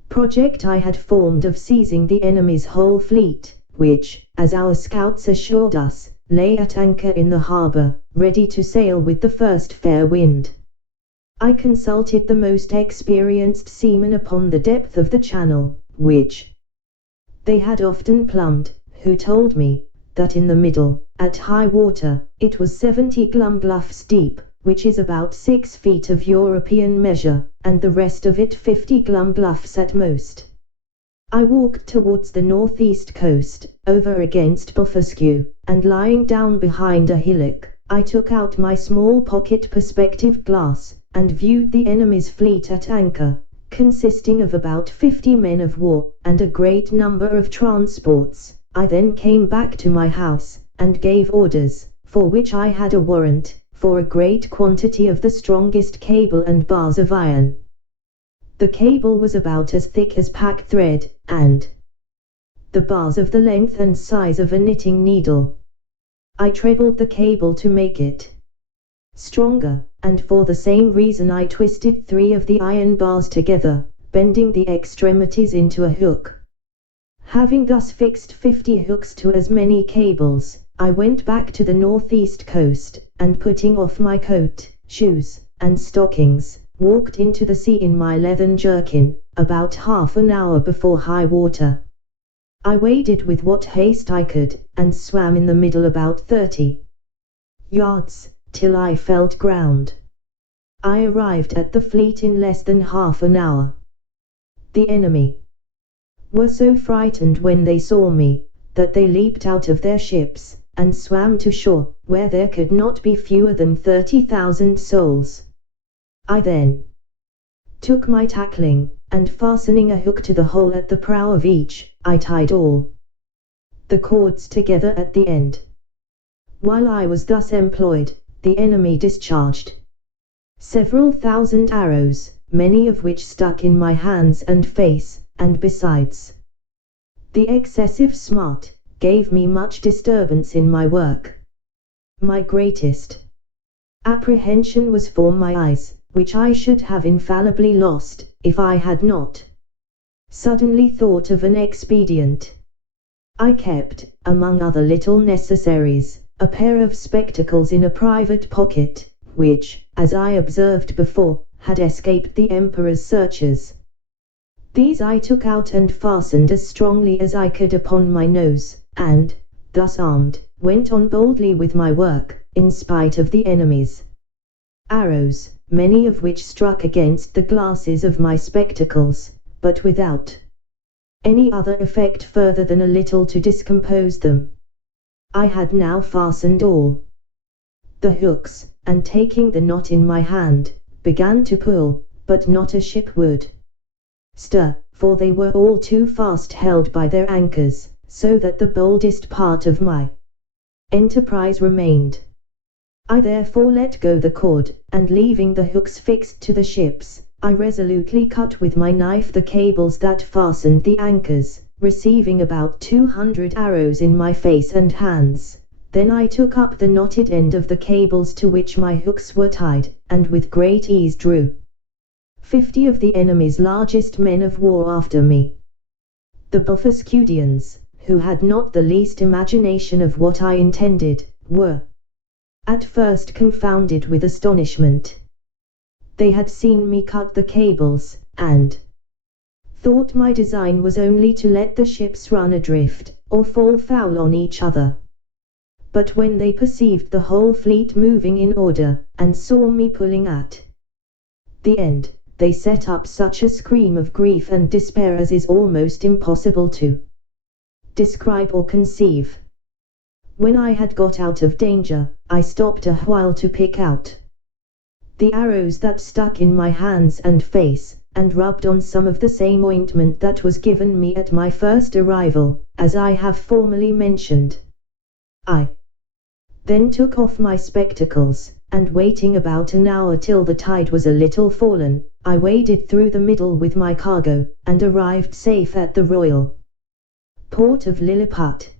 project I had formed of seizing the enemy's whole fleet, which, as our scouts assured us, lay at anchor in the harbor, ready to sail with the first fair wind. I consulted the most experienced seamen upon the depth of the channel, which they had often plumbed, who told me that in the middle, at high water, it was 70 glumgluffs deep, which is about 6 feet of European measure, and the rest of it 50 glumgluffs at most. I walked towards the northeast coast, over against Blefuscu, and lying down behind a hillock, I took out my small pocket perspective glass, and viewed the enemy's fleet at anchor, consisting of about 50 men of war, and a great number of transports. I then came back to my house, and gave orders, for which I had a warrant, for a great quantity of the strongest cable and bars of iron. The cable was about as thick as pack thread, and the bars of the length and size of a knitting needle. I trebled the cable to make it stronger, and for the same reason I twisted 3 of the iron bars together, bending the extremities into a hook. Having thus fixed 50 hooks to as many cables, I went back to the northeast coast, and putting off my coat, shoes, and stockings, walked into the sea in my leathern jerkin, about half an hour before high water. I waded with what haste I could, and swam in the middle about 30 yards, till I felt ground. I arrived at the fleet in less than half an hour. The enemy were so frightened when they saw me, that they leaped out of their ships, and swam to shore, where there could not be fewer than 30,000 souls. I then took my tackling, and fastening a hook to the hole at the prow of each, I tied all the cords together at the end. While I was thus employed, the enemy discharged several thousand arrows, many of which stuck in my hands and face, and besides the excessive smart, gave me much disturbance in my work. My greatest apprehension was for my eyes, which I should have infallibly lost, if I had not suddenly thought of an expedient. I kept, among other little necessaries, a pair of spectacles in a private pocket, which, as I observed before, had escaped the Emperor's searchers. These I took out and fastened as strongly as I could upon my nose, and, thus armed, went on boldly with my work, in spite of the enemy's arrows, many of which struck against the glasses of my spectacles, but without any other effect further than a little to discompose them. I had now fastened all the hooks, and taking the knot in my hand, began to pull, but not a ship would stir, for they were all too fast held by their anchors, so that the boldest part of my enterprise remained. I therefore let go the cord, and leaving the hooks fixed to the ships, I resolutely cut with my knife the cables that fastened the anchors, receiving about 200 arrows in my face and hands. Then I took up the knotted end of the cables to which my hooks were tied, and with great ease drew 50 of the enemy's largest men of war after me. The Blefuscudians, who had not the least imagination of what I intended, were at first confounded with astonishment. They had seen me cut the cables, and thought my design was only to let the ships run adrift, or fall foul on each other. But when they perceived the whole fleet moving in order, and saw me pulling at the end, they set up such a scream of grief and despair as is almost impossible to describe or conceive. When I had got out of danger, I stopped a while to pick out the arrows that stuck in my hands and face, and rubbed on some of the same ointment that was given me at my first arrival, as I have formerly mentioned. I then took off my spectacles, and waiting about an hour till the tide was a little fallen, I waded through the middle with my cargo, and arrived safe at the royal port of Lilliput.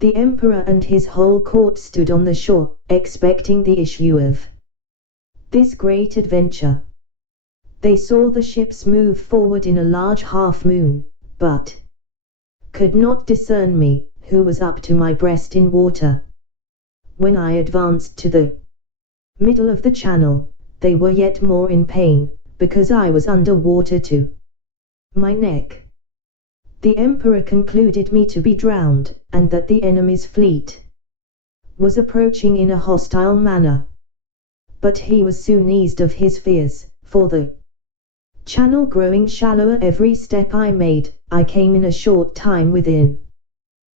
The emperor and his whole court stood on the shore, expecting the issue of this great adventure. They saw the ships move forward in a large half-moon, but could not discern me, who was up to my breast in water. When I advanced to the middle of the channel, they were yet more in pain, because I was under water to my neck. The emperor concluded me to be drowned, and that the enemy's fleet was approaching in a hostile manner. But he was soon eased of his fears, for the channel growing shallower every step I made, I came in a short time within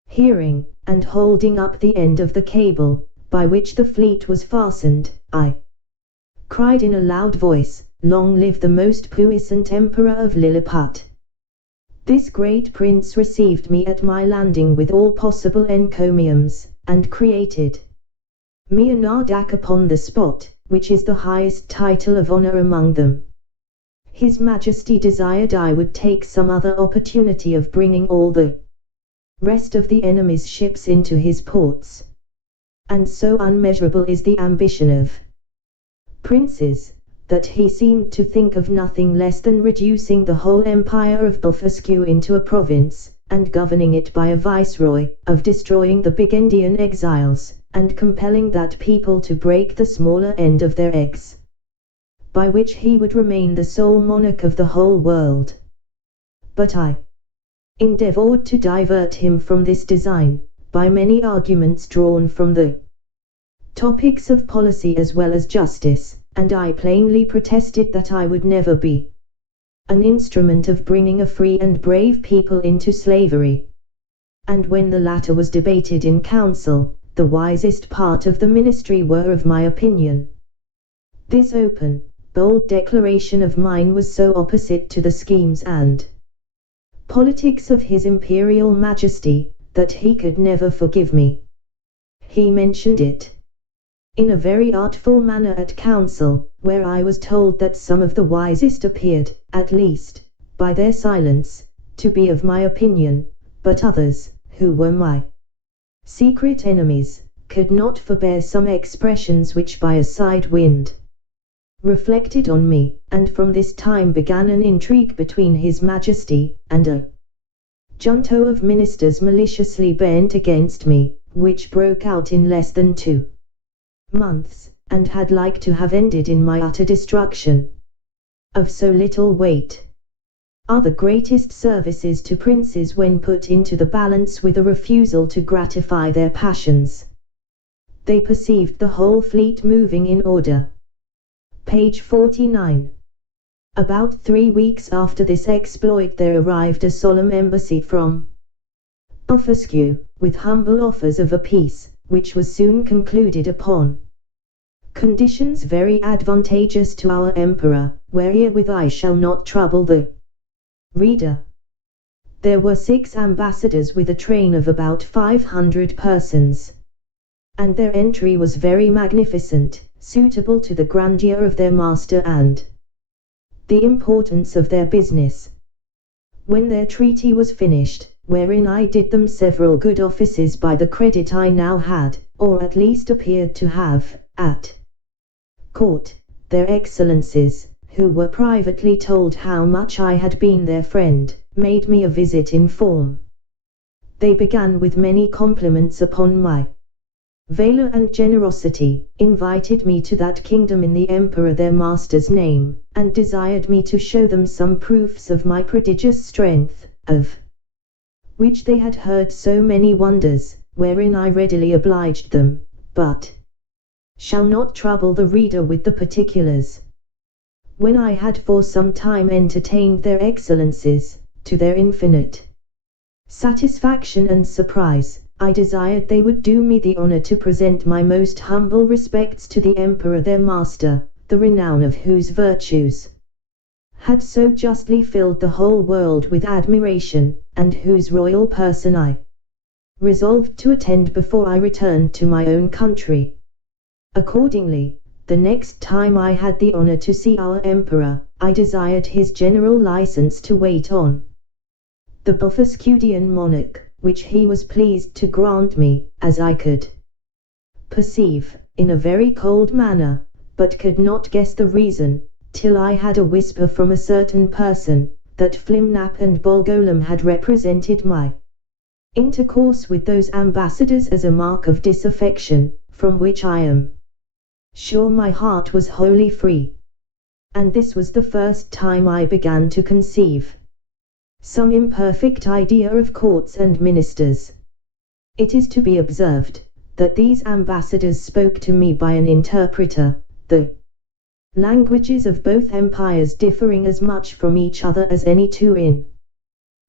hearing, and holding up the end of the cable, by which the fleet was fastened, I cried in a loud voice, "Long live the most puissant emperor of Lilliput!" This great prince received me at my landing with all possible encomiums, and created me a nardac upon the spot, which is the highest title of honor among them. His Majesty desired I would take some other opportunity of bringing all the rest of the enemy's ships into his ports. And so unmeasurable is the ambition of princes, that he seemed to think of nothing less than reducing the whole empire of Blefuscu into a province, and governing it by a viceroy, of destroying the Burgundian exiles, and compelling that people to break the smaller end of their eggs, by which he would remain the sole monarch of the whole world. But I endeavored to divert him from this design, by many arguments drawn from the topics of policy as well as justice, and I plainly protested that I would never be an instrument of bringing a free and brave people into slavery. And when the latter was debated in council, the wisest part of the ministry were of my opinion. This open, bold declaration of mine was so opposite to the schemes and politics of His Imperial Majesty, that he could never forgive me. He mentioned it in a very artful manner at council, where I was told that some of the wisest appeared, at least, by their silence, to be of my opinion, but others, who were my secret enemies, could not forbear some expressions which by a side wind reflected on me, and from this time began an intrigue between His Majesty and a junto of ministers maliciously bent against me, which broke out in less than 2 months, and had like to have ended in my utter destruction. Of so little weight are the greatest services to princes when put into the balance with a refusal to gratify their passions. They perceived the whole fleet moving in order. Page 49. About 3 weeks after this exploit there arrived a solemn embassy from Blefuscu, with humble offers of a peace, which was soon concluded upon conditions very advantageous to our emperor, wherewith I shall not trouble the reader. There were 6 ambassadors with a train of about 500 persons, and their entry was very magnificent, suitable to the grandeur of their master and the importance of their business. When their treaty was finished, wherein I did them several good offices by the credit I now had, or at least appeared to have, at court, their excellencies, who were privately told how much I had been their friend, made me a visit in form. They began with many compliments upon my valor and generosity, invited me to that kingdom in the emperor their master's name, and desired me to show them some proofs of my prodigious strength, of which they had heard so many wonders, wherein I readily obliged them, but shall not trouble the reader with the particulars. When I had for some time entertained their excellencies, to their infinite satisfaction and surprise, I desired they would do me the honor to present my most humble respects to the emperor their master, the renown of whose virtues had so justly filled the whole world with admiration, and whose royal person I resolved to attend before I returned to my own country. Accordingly, the next time I had the honor to see our emperor, I desired his general license to wait on the Blefuscudian monarch, which he was pleased to grant me, as I could perceive, in a very cold manner, but could not guess the reason, till I had a whisper from a certain person, that Flimnap and Bolgolam had represented my intercourse with those ambassadors as a mark of disaffection, from which I am sure my heart was wholly free. And this was the first time I began to conceive some imperfect idea of courts and ministers. It is to be observed, that these ambassadors spoke to me by an interpreter, the languages of both empires differing as much from each other as any two in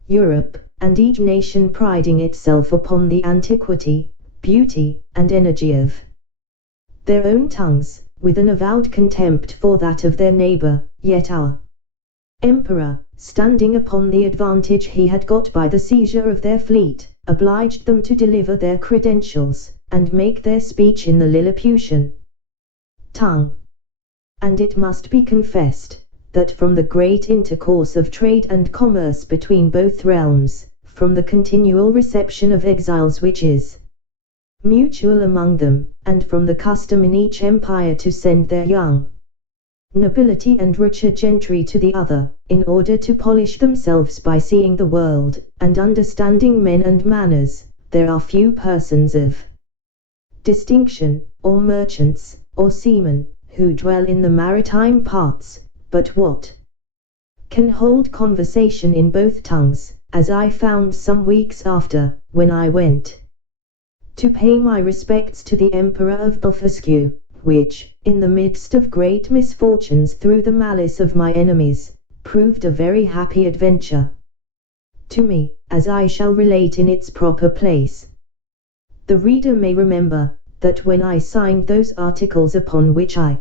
Europe, and each nation priding itself upon the antiquity, beauty, and energy of their own tongues, with an avowed contempt for that of their neighbor. Yet our emperor, standing upon the advantage he had got by the seizure of their fleet, obliged them to deliver their credentials, and make their speech in the Lilliputian tongue. And it must be confessed, that from the great intercourse of trade and commerce between both realms, from the continual reception of exiles which is mutual among them, and from the custom in each empire to send their young nobility and richer gentry to the other, in order to polish themselves by seeing the world, and understanding men and manners, there are few persons of distinction, or merchants, or seamen, who dwell in the maritime parts, but what can hold conversation in both tongues, as I found some weeks after, when I went to pay my respects to the Emperor of Blefuscu, which, in the midst of great misfortunes through the malice of my enemies, proved a very happy adventure to me, as I shall relate in its proper place. The reader may remember, that when I signed those articles upon which I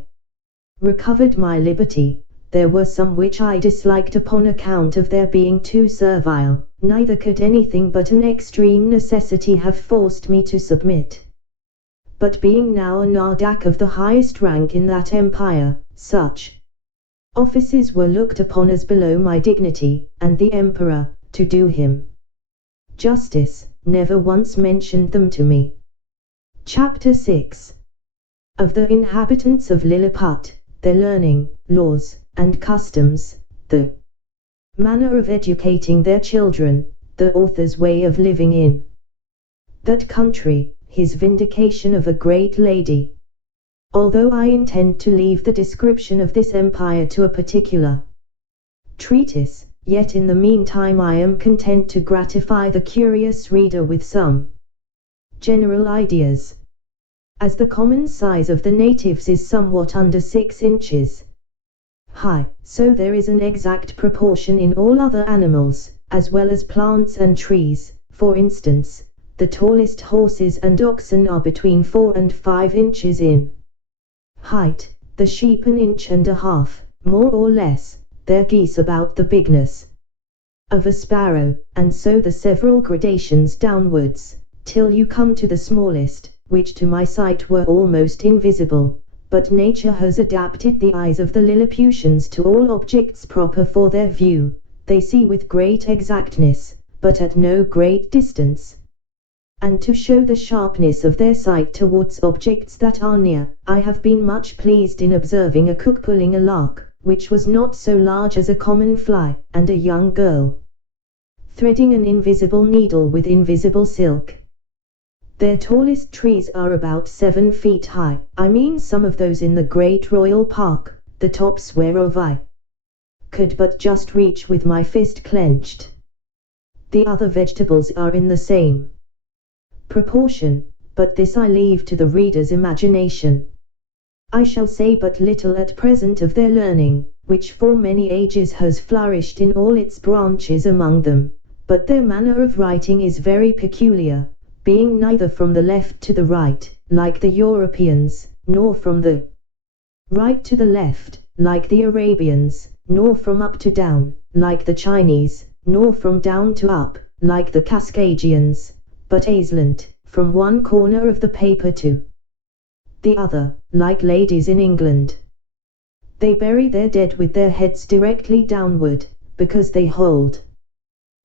recovered my liberty, there were some which I disliked upon account of their being too servile, neither could anything but an extreme necessity have forced me to submit. But being now a Nardak of the highest rank in that empire, such offices were looked upon as below my dignity, and the emperor, to do him justice, never once mentioned them to me. Chapter 6. Of the inhabitants of Lilliput, their learning, laws, and customs, the manner of educating their children, the author's way of living in that country, his vindication of a great lady. Although I intend to leave the description of this empire to a particular treatise, yet in the meantime I am content to gratify the curious reader with some general ideas. As the common size of the natives is somewhat under 6 inches high, so there is an exact proportion in all other animals, as well as plants and trees. For instance, the tallest horses and oxen are between 4 and 5 inches in height, the sheep 1.5 inches, more or less, their geese about the bigness of a sparrow, and so the several gradations downwards, till you come to the smallest, which to my sight were almost invisible. But nature has adapted the eyes of the Lilliputians to all objects proper for their view. They see with great exactness, but at no great distance. And to show the sharpness of their sight towards objects that are near, I have been much pleased in observing a cook pulling a lark, which was not so large as a common fly, and a young girl threading an invisible needle with invisible silk. Their tallest trees are about 7 feet high, I mean some of those in the great royal park, the tops whereof I could but just reach with my fist clenched. The other vegetables are in the same proportion, but this I leave to the reader's imagination. I shall say but little at present of their learning, which for many ages has flourished in all its branches among them, but their manner of writing is very peculiar, being neither from the left to the right, like the Europeans, nor from the right to the left, like the Arabians, nor from up to down, like the Chinese, nor from down to up, like the Cascadians, but aslant, from one corner of the paper to the other, like ladies in England. They bury their dead with their heads directly downward, because they hold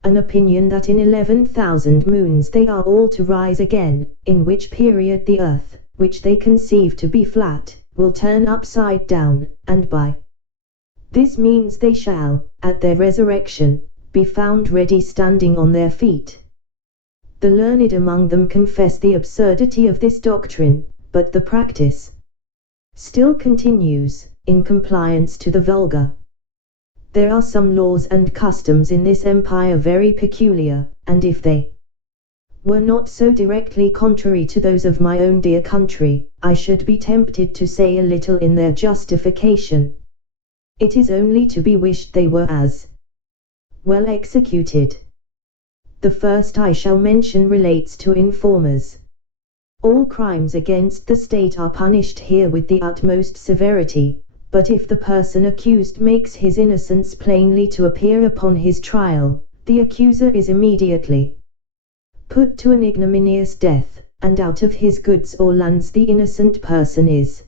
an opinion that in 11,000 moons they are all to rise again, in which period the earth, which they conceive to be flat, will turn upside down, and by this means they shall, at their resurrection, be found ready standing on their feet. The learned among them confess the absurdity of this doctrine, but the practice still continues, in compliance to the vulgar. There are some laws and customs in this empire very peculiar, and if they were not so directly contrary to those of my own dear country, I should be tempted to say a little in their justification. It is only to be wished they were as well executed. The first I shall mention relates to informers. All crimes against the state are punished here with the utmost severity, but if the person accused makes his innocence plainly to appear upon his trial, the accuser is immediately put to an ignominious death, and out of his goods or lands the innocent person is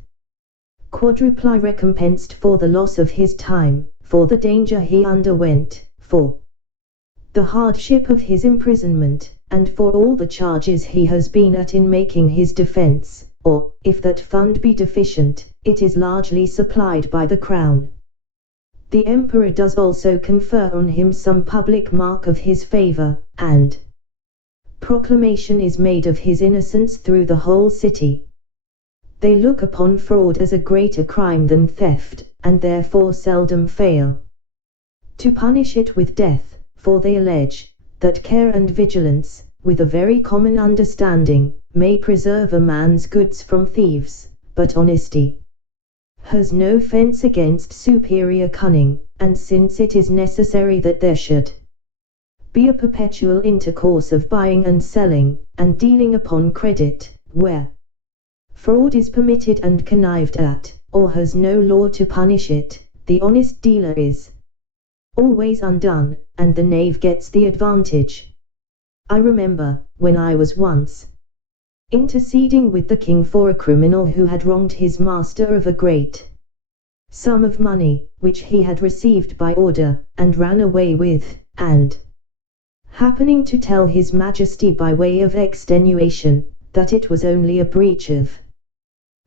quadruply recompensed for the loss of his time, for the danger he underwent, for the hardship of his imprisonment, and for all the charges he has been at in making his defense, or, if that fund be deficient, it is largely supplied by the crown. The emperor does also confer on him some public mark of his favor, and proclamation is made of his innocence through the whole city. They look upon fraud as a greater crime than theft, and therefore seldom fail to punish it with death, for they allege that care and vigilance, with a very common understanding, may preserve a man's goods from thieves, but honesty has no fence against superior cunning, and since it is necessary that there should be a perpetual intercourse of buying and selling, and dealing upon credit, where fraud is permitted and connived at, or has no law to punish it, the honest dealer is always undone, and the knave gets the advantage. I remember, when I was once interceding with the king for a criminal who had wronged his master of a great sum of money, which he had received by order, and ran away with, and happening to tell his majesty by way of extenuation, that it was only a breach of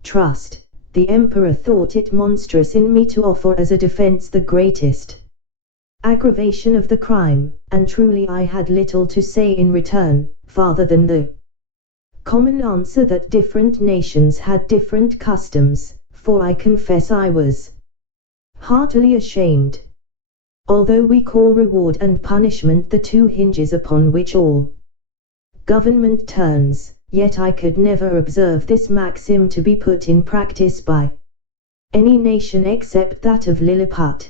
trust, the emperor thought it monstrous in me to offer as a defense the greatest aggravation of the crime, and truly I had little to say in return, farther than the common answer that different nations had different customs, for I confess I was heartily ashamed. Although we call reward and punishment the two hinges upon which all government turns, yet I could never observe this maxim to be put in practice by any nation except that of Lilliput.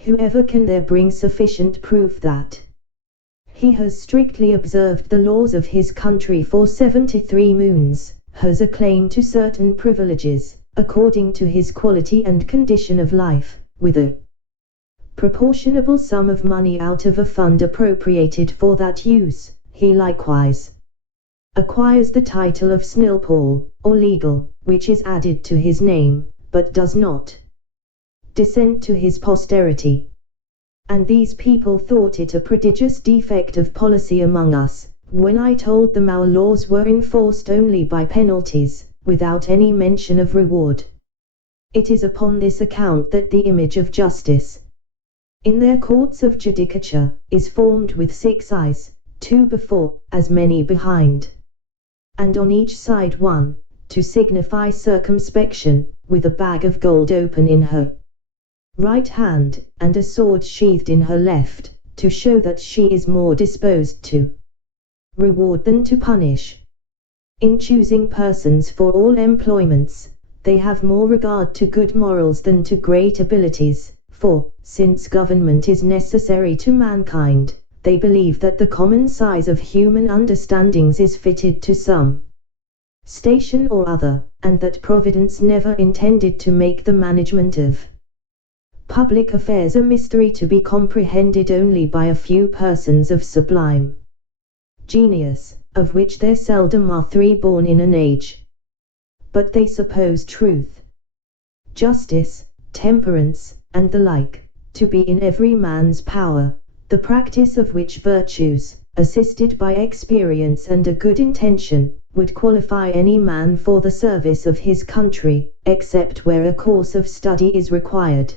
Whoever can there bring sufficient proof that he has strictly observed the laws of his country for 73 moons, has a claim to certain privileges, according to his quality and condition of life, with a proportionable sum of money out of a fund appropriated for that use. He likewise acquires the title of Snilpaul, or legal, which is added to his name, but does not descend to his posterity. And these people thought it a prodigious defect of policy among us, when I told them our laws were enforced only by penalties, without any mention of reward. It is upon this account that the image of justice in their courts of judicature is formed with 6 eyes, 2 before, as many behind. and on each side one, to signify circumspection, with a bag of gold open in her right hand, and a sword sheathed in her left, to show that she is more disposed to reward than to punish. In choosing persons for all employments, they have more regard to good morals than to great abilities, for, since government is necessary to mankind, they believe that the common size of human understandings is fitted to some station or other, and that Providence never intended to make the management of public affairs a mystery to be comprehended only by a few persons of sublime genius, of which there seldom are 3 born in an age. But they suppose truth, justice, temperance, and the like, to be in every man's power, the practice of which virtues, assisted by experience and a good intention, would qualify any man for the service of his country, except where a course of study is required.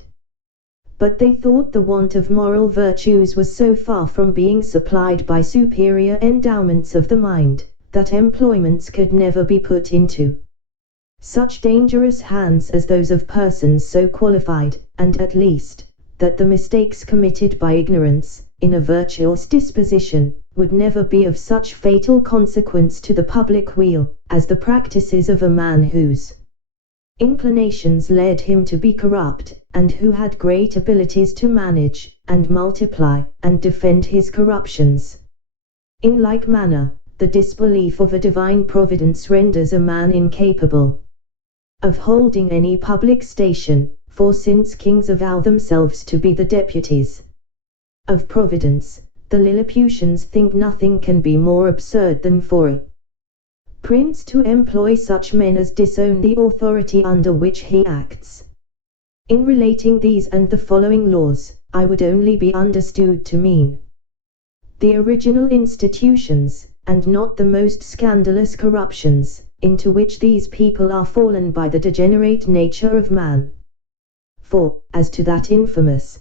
But they thought the want of moral virtues was so far from being supplied by superior endowments of the mind, that employments could never be put into such dangerous hands as those of persons so qualified, and at least, that the mistakes committed by ignorance, in a virtuous disposition, would never be of such fatal consequence to the public weal, as the practices of a man whose inclinations led him to be corrupt, and who had great abilities to manage, and multiply, and defend his corruptions. In like manner, the disbelief of a divine providence renders a man incapable of holding any public station, for since kings avow themselves to be the deputies of Providence, the Lilliputians think nothing can be more absurd than for a prince to employ such men as disown the authority under which he acts. In relating these and the following laws, I would only be understood to mean the original institutions, and not the most scandalous corruptions, into which these people are fallen by the degenerate nature of man. For, as to that infamous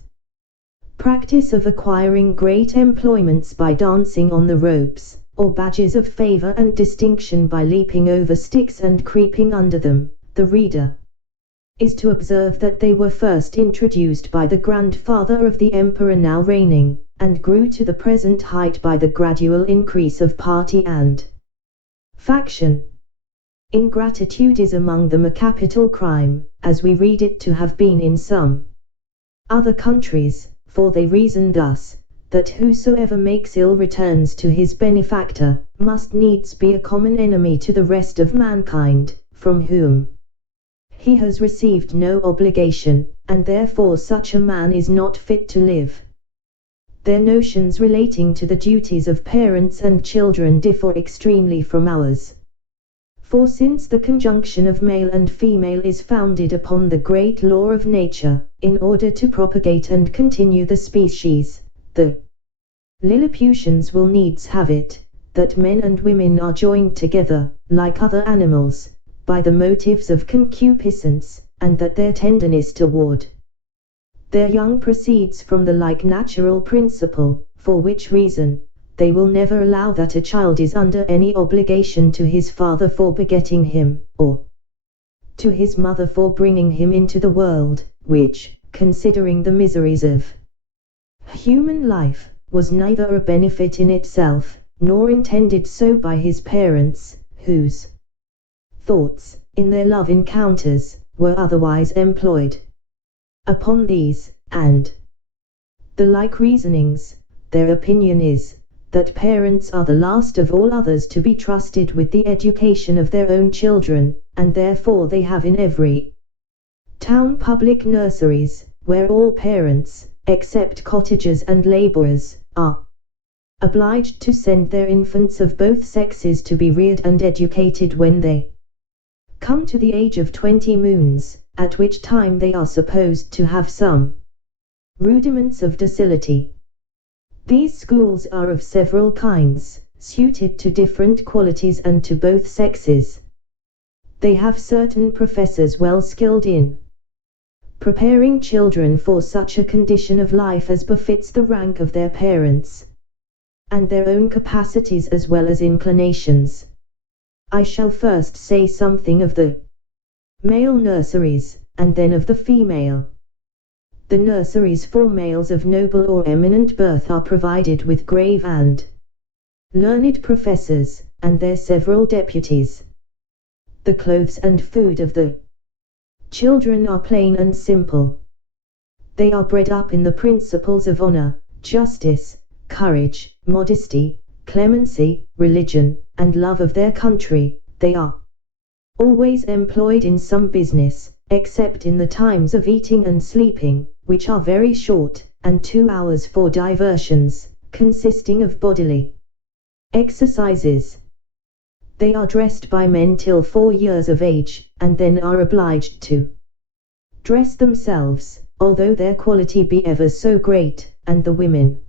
practice of acquiring great employments by dancing on the ropes, or badges of favor and distinction by leaping over sticks and creeping under them, the reader is to observe that they were first introduced by the grandfather of the emperor now reigning, and grew to the present height by the gradual increase of party and faction. Ingratitude is among them a capital crime, as we read it to have been in some other countries, for they reason thus, that whosoever makes ill returns to his benefactor, must needs be a common enemy to the rest of mankind, from whom he has received no obligation, and therefore such a man is not fit to live. Their notions relating to the duties of parents and children differ extremely from ours. For since the conjunction of male and female is founded upon the great law of nature, in order to propagate and continue the species, the Lilliputians will needs have it, that men and women are joined together, like other animals, by the motives of concupiscence, and that their tenderness toward their young proceeds from the like natural principle, for which reason, they will never allow that a child is under any obligation to his father for begetting him, or to his mother for bringing him into the world, which, considering the miseries of human life, was neither a benefit in itself, nor intended so by his parents, whose thoughts, in their love encounters, were otherwise employed upon these, and the like reasonings. Their opinion is, that parents are the last of all others to be trusted with the education of their own children, and therefore they have in every town public nurseries, where all parents, except cottagers and laborers, are obliged to send their infants of both sexes to be reared and educated when they come to the age of 20 moons, at which time they are supposed to have some rudiments of docility. These schools are of several kinds, suited to different qualities and to both sexes. They have certain professors well skilled in preparing children for such a condition of life as befits the rank of their parents, and their own capacities as well as inclinations. I shall first say something of the male nurseries, and then of the female. The nurseries for males of noble or eminent birth are provided with grave and learned professors, and their several deputies. The clothes and food of the children are plain and simple. They are bred up in the principles of honor, justice, courage, modesty, clemency, religion, and love of their country. They are always employed in some business, except in the times of eating and sleeping, which are very short, and 2 hours for diversions, consisting of bodily exercises. They are dressed by men till 4 years of age, and then are obliged to dress themselves, although their quality be ever so great, and the women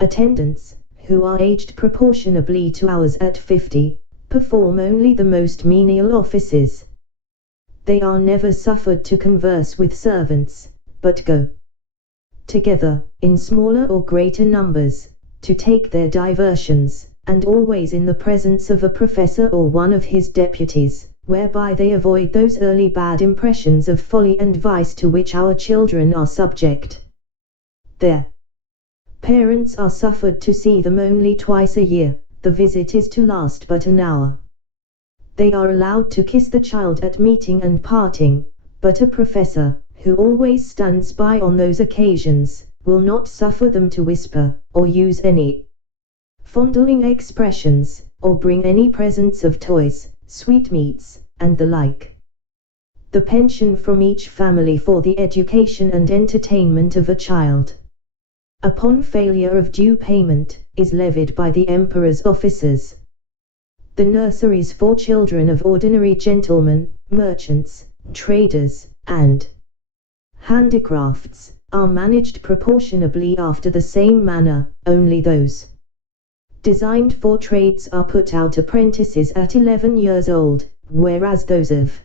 attendants, who are aged proportionably to ours at 50, perform only the most menial offices. They are never suffered to converse with servants, but go together, in smaller or greater numbers, to take their diversions, and always in the presence of a professor or one of his deputies, whereby they avoid those early bad impressions of folly and vice to which our children are subject. Their parents are suffered to see them only twice a year. The visit is to last but an hour. They are allowed to kiss the child at meeting and parting, but a professor, who always stands by on those occasions, will not suffer them to whisper, or use any fondling expressions, or bring any presents of toys, sweetmeats, and the like. The pension from each family for the education and entertainment of a child, upon failure of due payment, is levied by the Emperor's officers. The nurseries for children of ordinary gentlemen, merchants, traders, and handicrafts, are managed proportionably after the same manner, only those designed for trades are put out apprentices at 11 years old, whereas those of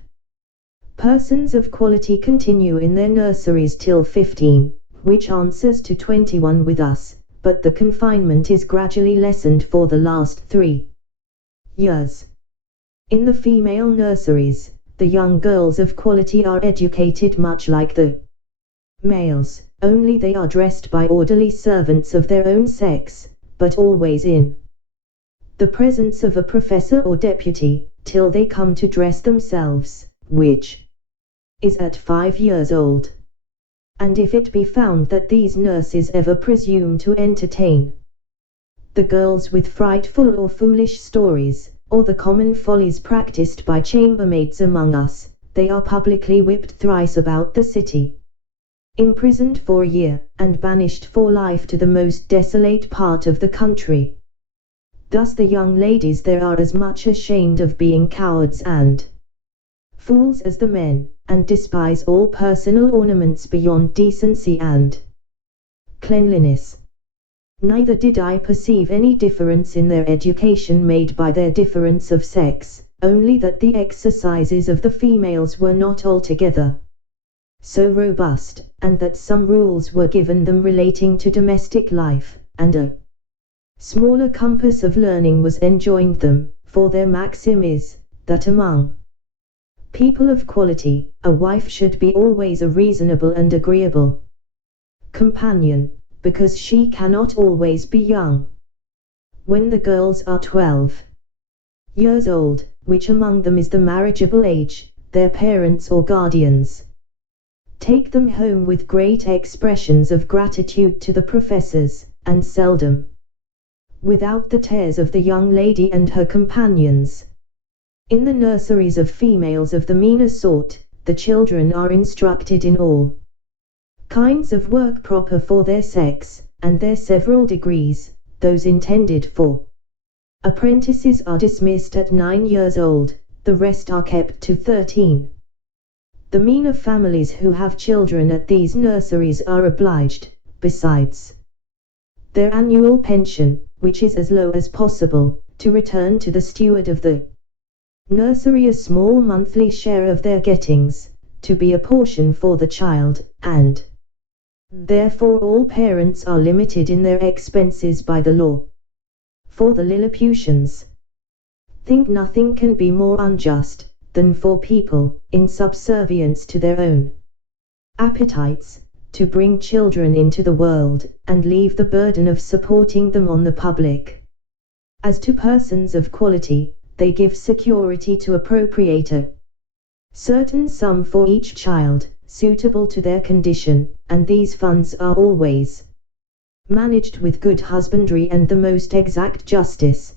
persons of quality continue in their nurseries till 15, which answers to 21 with us, but the confinement is gradually lessened for the last 3 years. In the female nurseries, the young girls of quality are educated much like the males, only they are dressed by orderly servants of their own sex, but always in the presence of a professor or deputy, till they come to dress themselves, which is at 5 years old. And if it be found that these nurses ever presume to entertain the girls with frightful or foolish stories, or the common follies practiced by chambermaids among us, they are publicly whipped thrice about the city, imprisoned for a year, and banished for life to the most desolate part of the country. Thus the young ladies there are as much ashamed of being cowards and fools as the men, and despise all personal ornaments beyond decency and cleanliness. Neither did I perceive any difference in their education made by their difference of sex, only that the exercises of the females were not altogether so robust, and that some rules were given them relating to domestic life, and a smaller compass of learning was enjoined them, for their maxim is, that among people of quality, a wife should be always a reasonable and agreeable companion, because she cannot always be young. When the girls are 12 years old, which among them is the marriageable age, their parents or guardians take them home with great expressions of gratitude to the professors, and seldom without the tears of the young lady and her companions. In the nurseries of females of the meaner sort, the children are instructed in all kinds of work proper for their sex, and their several degrees. Those intended for apprentices are dismissed at 9 years old, the rest are kept to 13. The meaner families who have children at these nurseries are obliged, besides their annual pension, which is as low as possible, to return to the steward of the nursery a small monthly share of their gettings, to be a portion for the child, and therefore all parents are limited in their expenses by the law. For the Lilliputians, think nothing can be more unjust than for people, in subservience to their own appetites, to bring children into the world, and leave the burden of supporting them on the public. As to persons of quality, they give security to appropriate a certain sum for each child, suitable to their condition, and these funds are always managed with good husbandry and the most exact justice.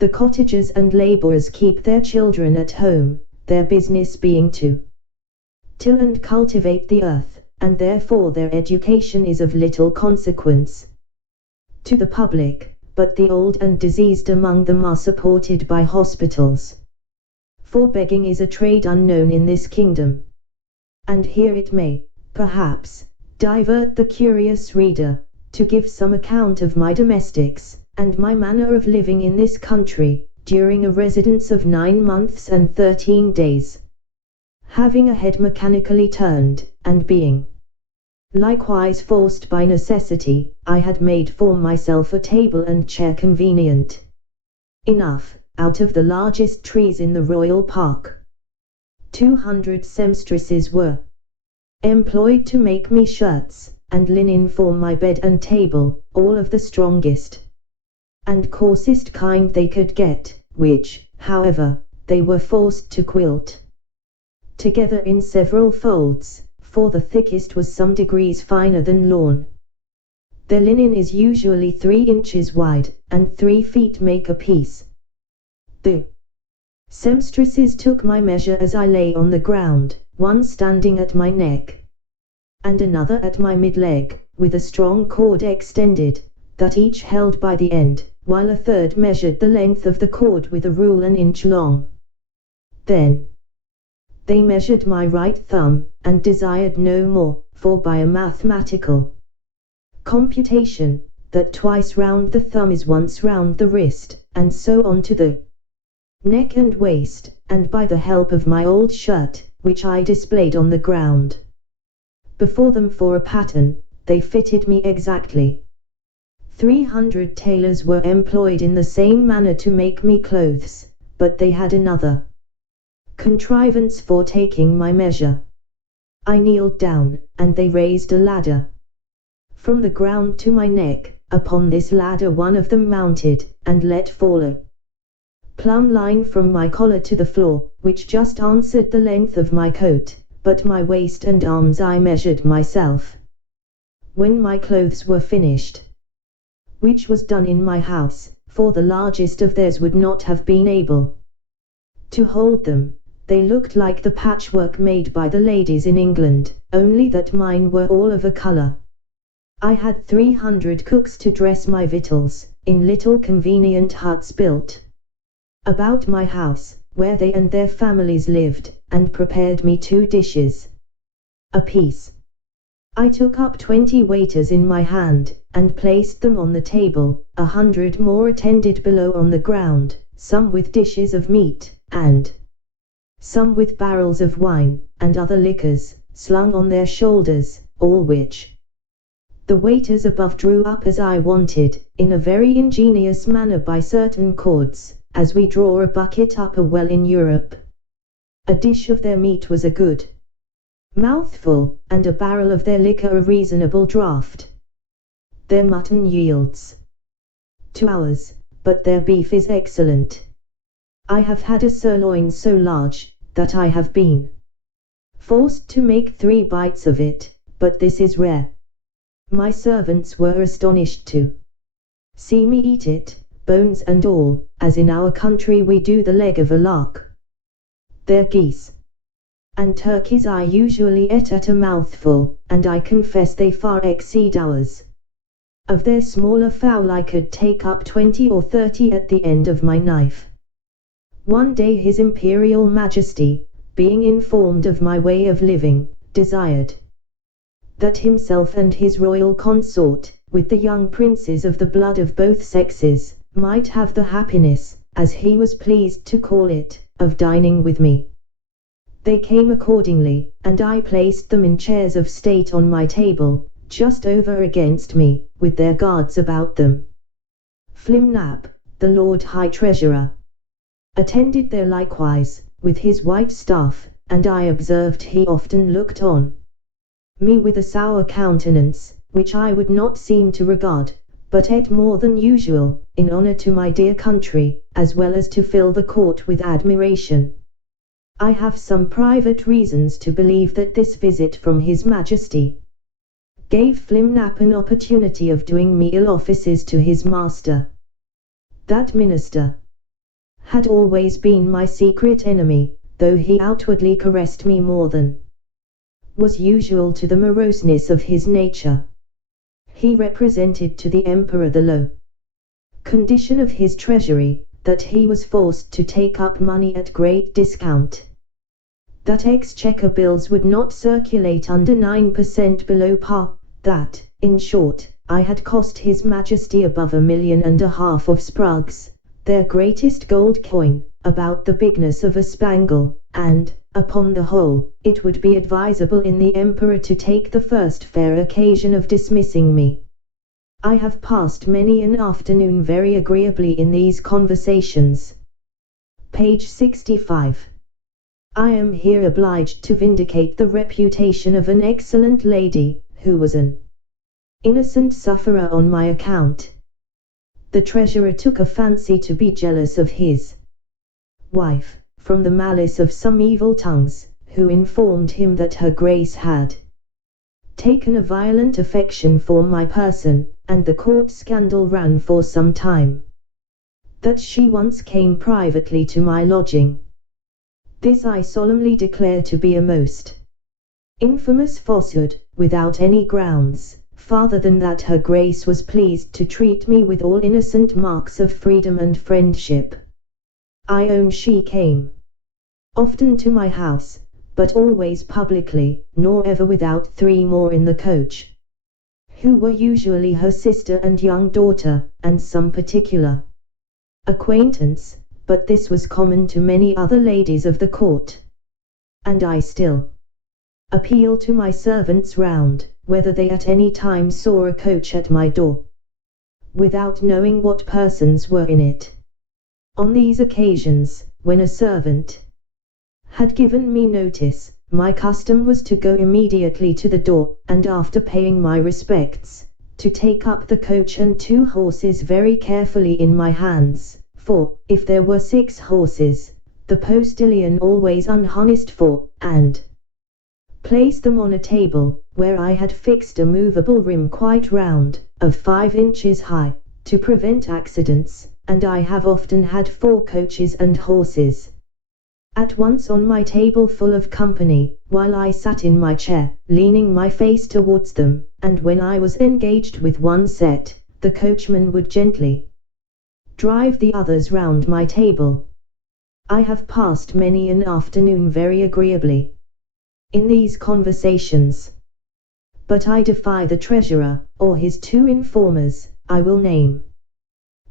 The cottagers and labourers keep their children at home, their business being to till and cultivate the earth, and therefore their education is of little consequence to the public, but the old and diseased among them are supported by hospitals. For begging is a trade unknown in this kingdom. And here it may, perhaps, divert the curious reader, to give some account of my domestics, and my manner of living in this country, during a residence of 9 months and 13 days. Having a head mechanically turned, and being likewise forced by necessity, I had made for myself a table and chair convenient enough, out of the largest trees in the royal park. 200 seamstresses were employed to make me shirts and linen for my bed and table, all of the strongest and coarsest kind they could get, which, however, they were forced to quilt together in several folds, for the thickest was some degrees finer than lawn. Their linen is usually 3 inches wide, and 3 feet make a piece. The seamstresses took my measure as I lay on the ground, one standing at my neck, and another at my mid-leg, with a strong cord extended, that each held by the end, while a third measured the length of the cord with a rule an inch long. Then they measured my right thumb, and desired no more, for by a mathematical computation, that twice round the thumb is once round the wrist, and so on to the neck and waist, and by the help of my old shirt, which I displayed on the ground before them for a pattern, they fitted me exactly. 300 tailors were employed in the same manner to make me clothes, but they had another contrivance for taking my measure. I kneeled down, and they raised a ladder from the ground to my neck. Upon this ladder one of them mounted, and let fall a plumb line from my collar to the floor, which just answered the length of my coat, but my waist and arms I measured myself. When my clothes were finished, which was done in my house, for the largest of theirs would not have been able to hold them, they looked like the patchwork made by the ladies in England, only that mine were all of a colour. I had 300 cooks to dress my victuals, in little convenient huts built about my house, where they and their families lived, and prepared me 2 dishes apiece. I took up 20 waiters in my hand, and placed them on the table, 100 more attended below on the ground, some with dishes of meat, and some with barrels of wine, and other liquors, slung on their shoulders, all which the waiters above drew up as I wanted, in a very ingenious manner by certain cords, as we draw a bucket up a well in Europe. A dish of their meat was a good mouthful, and a barrel of their liquor a reasonable draught. Their mutton yields 2 hours, but their beef is excellent. I have had a sirloin so large, that I have been forced to make 3 bites of it, but this is rare. My servants were astonished to see me eat it, bones and all, as in our country we do the leg of a lark. Their geese and turkeys I usually ate at a mouthful, and I confess they far exceed ours. Of their smaller fowl I could take up 20 or 30 at the end of my knife. One day His Imperial Majesty, being informed of my way of living, desired that himself and his royal consort, with the young princes of the blood of both sexes, might have the happiness, as he was pleased to call it, of dining with me. They came accordingly, and I placed them in chairs of state on my table, just over against me, with their guards about them. Flimnap, the Lord High Treasurer, attended there likewise, with his white staff, and I observed he often looked on me with a sour countenance, which I would not seem to regard, but ate more than usual, in honour to my dear country, as well as to fill the court with admiration. I have some private reasons to believe that this visit from His Majesty gave Flimnap an opportunity of doing me ill offices to his master. That minister had always been my secret enemy, though he outwardly caressed me more than was usual to the moroseness of his nature. He represented to the emperor the low condition of his treasury, that he was forced to take up money at great discount, that exchequer bills would not circulate under 9% below par, that, in short, I had cost His Majesty above 1.5 million of sprugs, their greatest gold coin, about the bigness of a spangle, and, upon the whole, it would be advisable in the emperor to take the first fair occasion of dismissing me. I have passed many an afternoon very agreeably in these conversations. Page 65. I am here obliged to vindicate the reputation of an excellent lady, who was an innocent sufferer on my account. The treasurer took a fancy to be jealous of his wife, from the malice of some evil tongues, who informed him that her grace had taken a violent affection for my person, and the court scandal ran for some time, that she once came privately to my lodging. This I solemnly declare to be a most infamous falsehood, without any grounds, farther than that her grace was pleased to treat me with all innocent marks of freedom and friendship. I own she came often to my house, but always publicly, nor ever without 3 more in the coach, who were usually her sister and young daughter, and some particular acquaintance, but this was common to many other ladies of the court. And I still appeal to my servants round, whether they at any time saw a coach at my door, without knowing what persons were in it. On these occasions, when a servant had given me notice, my custom was to go immediately to the door, and after paying my respects, to take up the coach and 2 horses very carefully in my hands, for, if there were 6 horses, the postilion always unharnessed 4, and place them on a table, where I had fixed a movable rim quite round, of 5 inches high, to prevent accidents, and I have often had 4 coaches and horses at once on my table full of company, while I sat in my chair, leaning my face towards them, and when I was engaged with one set, the coachman would gently drive the others round my table. I have passed many an afternoon very agreeably in these conversations, but I defy the treasurer, or his 2 informers, I will name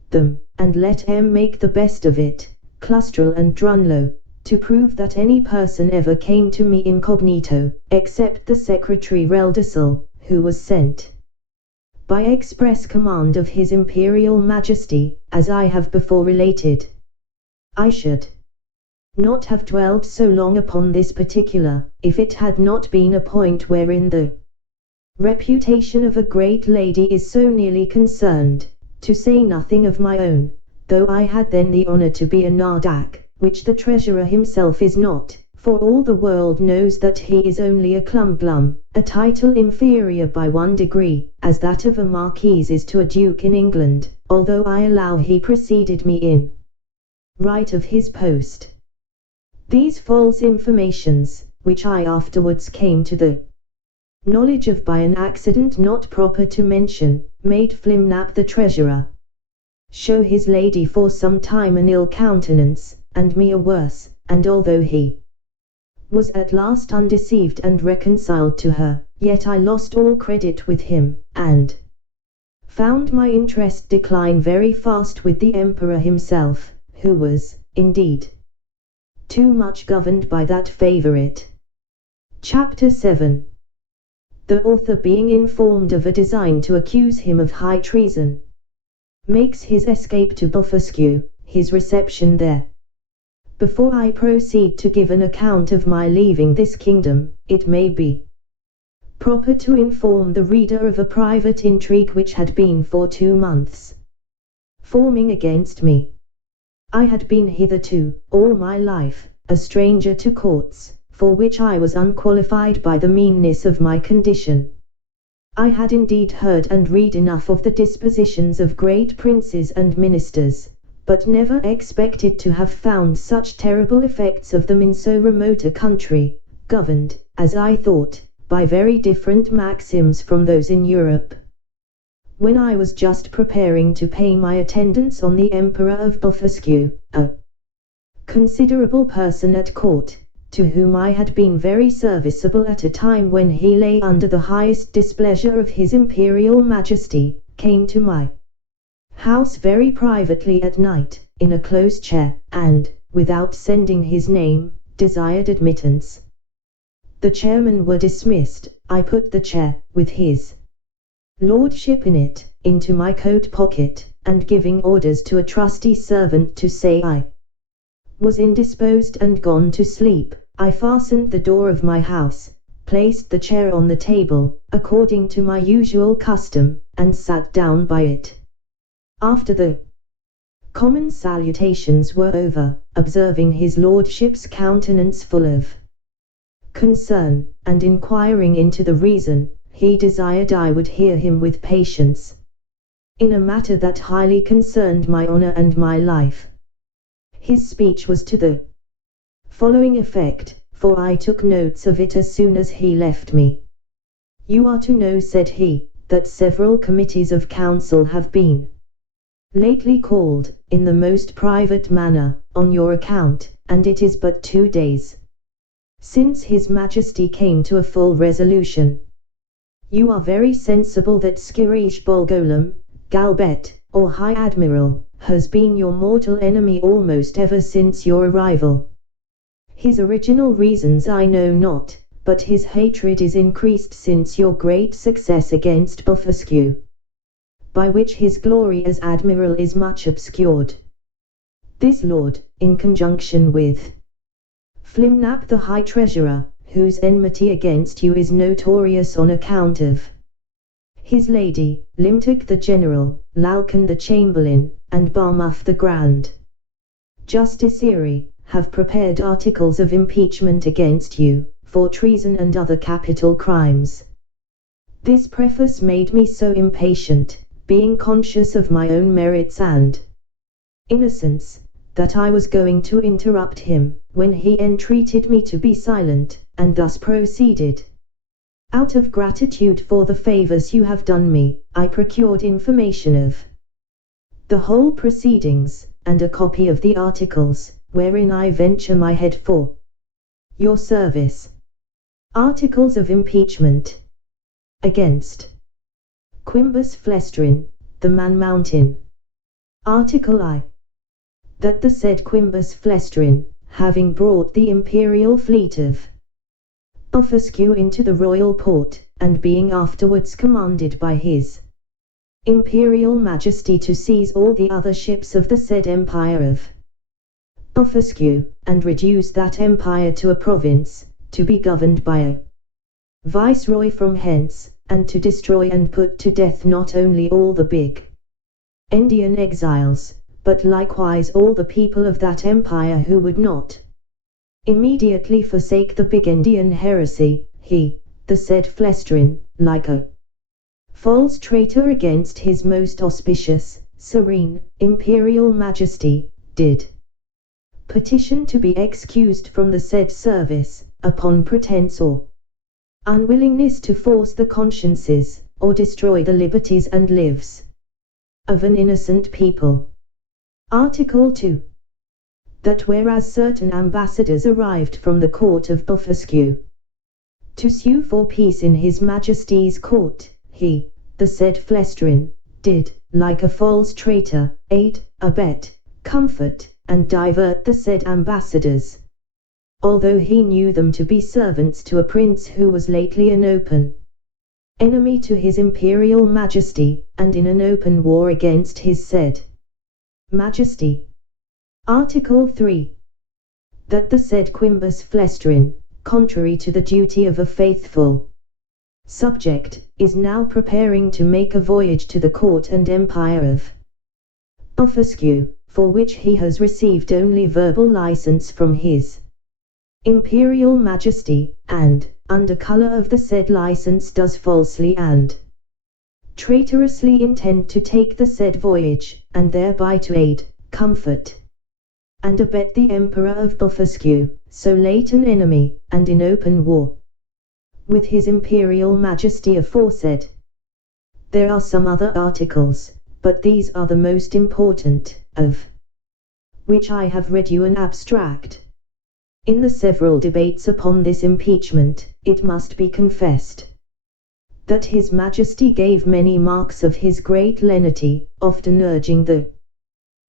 them, and let M make the best of it, Clustrel and Drunlow, to prove that any person ever came to me incognito, except the secretary Reldesel, who was sent by express command of His Imperial Majesty, as I have before related. I should not have dwelt so long upon this particular, if it had not been a point wherein the reputation of a great lady is so nearly concerned, to say nothing of my own, though I had then the honour to be a Nardak, which the treasurer himself is not, for all the world knows that he is only a Clumglum, a title inferior by 1 degree, as that of a marquis is to a duke in England, although I allow he preceded me in right of his post. These false informations, which I afterwards came to the knowledge of by an accident not proper to mention, made Flimnap the treasurer show his lady for some time an ill countenance, and me a worse, and although he was at last undeceived and reconciled to her, yet I lost all credit with him, and found my interest decline very fast with the emperor himself, who was, indeed, too much governed by that favorite. Chapter 7. The author, being informed of a design to accuse him of high treason, makes his escape to Blefuscu, his reception there Before I proceed to give an account of my leaving this kingdom, it may be proper to inform the reader of a private intrigue which had been for 2 months forming against me. I had been hitherto, all my life, a stranger to courts, for which I was unqualified by the meanness of my condition. I had indeed heard and read enough of the dispositions of great princes and ministers, but never expected to have found such terrible effects of them in so remote a country, governed, as I thought, by very different maxims from those in Europe. When I was just preparing to pay my attendance on the Emperor of Blefuscu, a considerable person at court, to whom I had been very serviceable at a time when he lay under the highest displeasure of His Imperial Majesty, came to my house very privately at night, in a close chair, and, without sending his name, desired admittance. The chairmen were dismissed. I put the chair, with his lordship in it, into my coat pocket, and giving orders to a trusty servant to say I was indisposed and gone to sleep, I fastened the door of my house, placed the chair on the table, according to my usual custom, and sat down by it. After the common salutations were over, observing his lordship's countenance full of concern, and inquiring into the reason, he desired I would hear him with patience, in a matter that highly concerned my honor and my life. His speech was to the following effect, for I took notes of it as soon as he left me. You are to know, said he, that several committees of council have been lately called, in the most private manner, on your account, and it is but 2 days since His Majesty came to a full resolution. You are very sensible that Skirij Bolgolam, Galbet, or High Admiral, has been your mortal enemy almost ever since your arrival. His original reasons I know not, but his hatred is increased since your great success against Blefuscu, by which his glory as admiral is much obscured. This lord, in conjunction with Flimnap the High Treasurer, whose enmity against you is notorious on account of his lady, Limtuk the General, Lalkan the Chamberlain, and Barmuff the Grand Justiciary, have prepared articles of impeachment against you, for treason and other capital crimes. This preface made me so impatient, being conscious of my own merits and innocence, that I was going to interrupt him, when he entreated me to be silent, and thus proceeded. Out of gratitude for the favors you have done me, I procured information of the whole proceedings, and a copy of the articles, wherein I venture my head for your service. Articles of impeachment against Quimbus Flestrin, the Man Mountain. Article I. That the said Quimbus Flestrin, having brought the imperial fleet of Blefuscu into the royal port, and being afterwards commanded by His Imperial Majesty to seize all the other ships of the said empire of Blefuscu, and reduce that empire to a province, to be governed by a viceroy from hence, and to destroy and put to death not only all the big Indian exiles, but likewise all the people of that empire who would not immediately forsake the big Indian heresy, he, the said Flestrin, like a false traitor against his most auspicious, serene, imperial majesty, did petition to be excused from the said service, upon pretense or unwillingness to force the consciences, or destroy the liberties and lives of an innocent people. Article 2. That whereas certain ambassadors arrived from the court of Blefuscu to sue for peace in His Majesty's court, he, the said Flestrin, did, like a false traitor, aid, abet, comfort, and divert the said ambassadors, although he knew them to be servants to a prince who was lately an open enemy to His Imperial Majesty, and in an open war against his said Majesty. Article 3. that the said Quintus Flestrin, contrary to the duty of a faithful subject, is now preparing to make a voyage to the court and empire of Offesque, for which he has received only verbal license from his Imperial Majesty, and, under colour of the said license, does falsely and traitorously intend to take the said voyage, and thereby to aid, comfort, and abet the Emperor of Offesque, so late an enemy, and in open war with his Imperial Majesty aforesaid. There are some other articles, but these are the most important, of which I have read you an abstract. In the several debates upon this impeachment, it must be confessed that his Majesty gave many marks of his great lenity, often urging the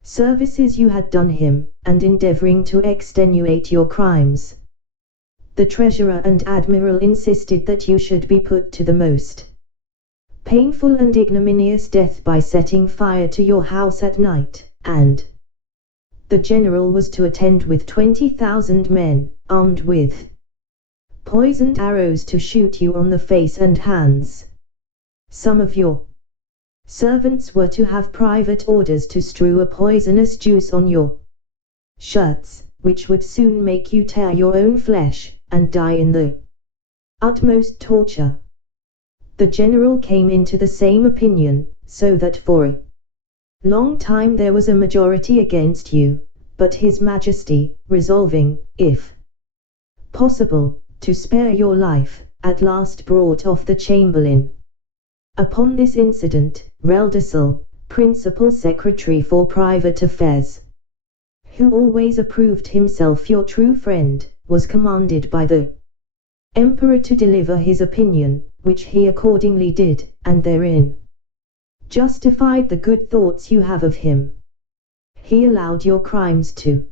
services you had done him, and endeavouring to extenuate your crimes. The Treasurer and Admiral insisted that you should be put to the most painful and ignominious death by setting fire to your house at night, and the General was to attend with 20,000 men, armed with poisoned arrows to shoot you on the face and hands. Some of your servants were to have private orders to strew a poisonous juice on your shirts, which would soon make you tear your own flesh, and die in the utmost torture. The General came into the same opinion, so that for a long time there was a majority against you, but his Majesty, resolving, if possible, to spare your life, at last brought off the Chamberlain. Upon this incident, Reldesel, Principal Secretary for Private Affairs, who always approved himself your true friend, was commanded by the Emperor to deliver his opinion, which he accordingly did, and therein justified the good thoughts you have of him. He allowed your crimes to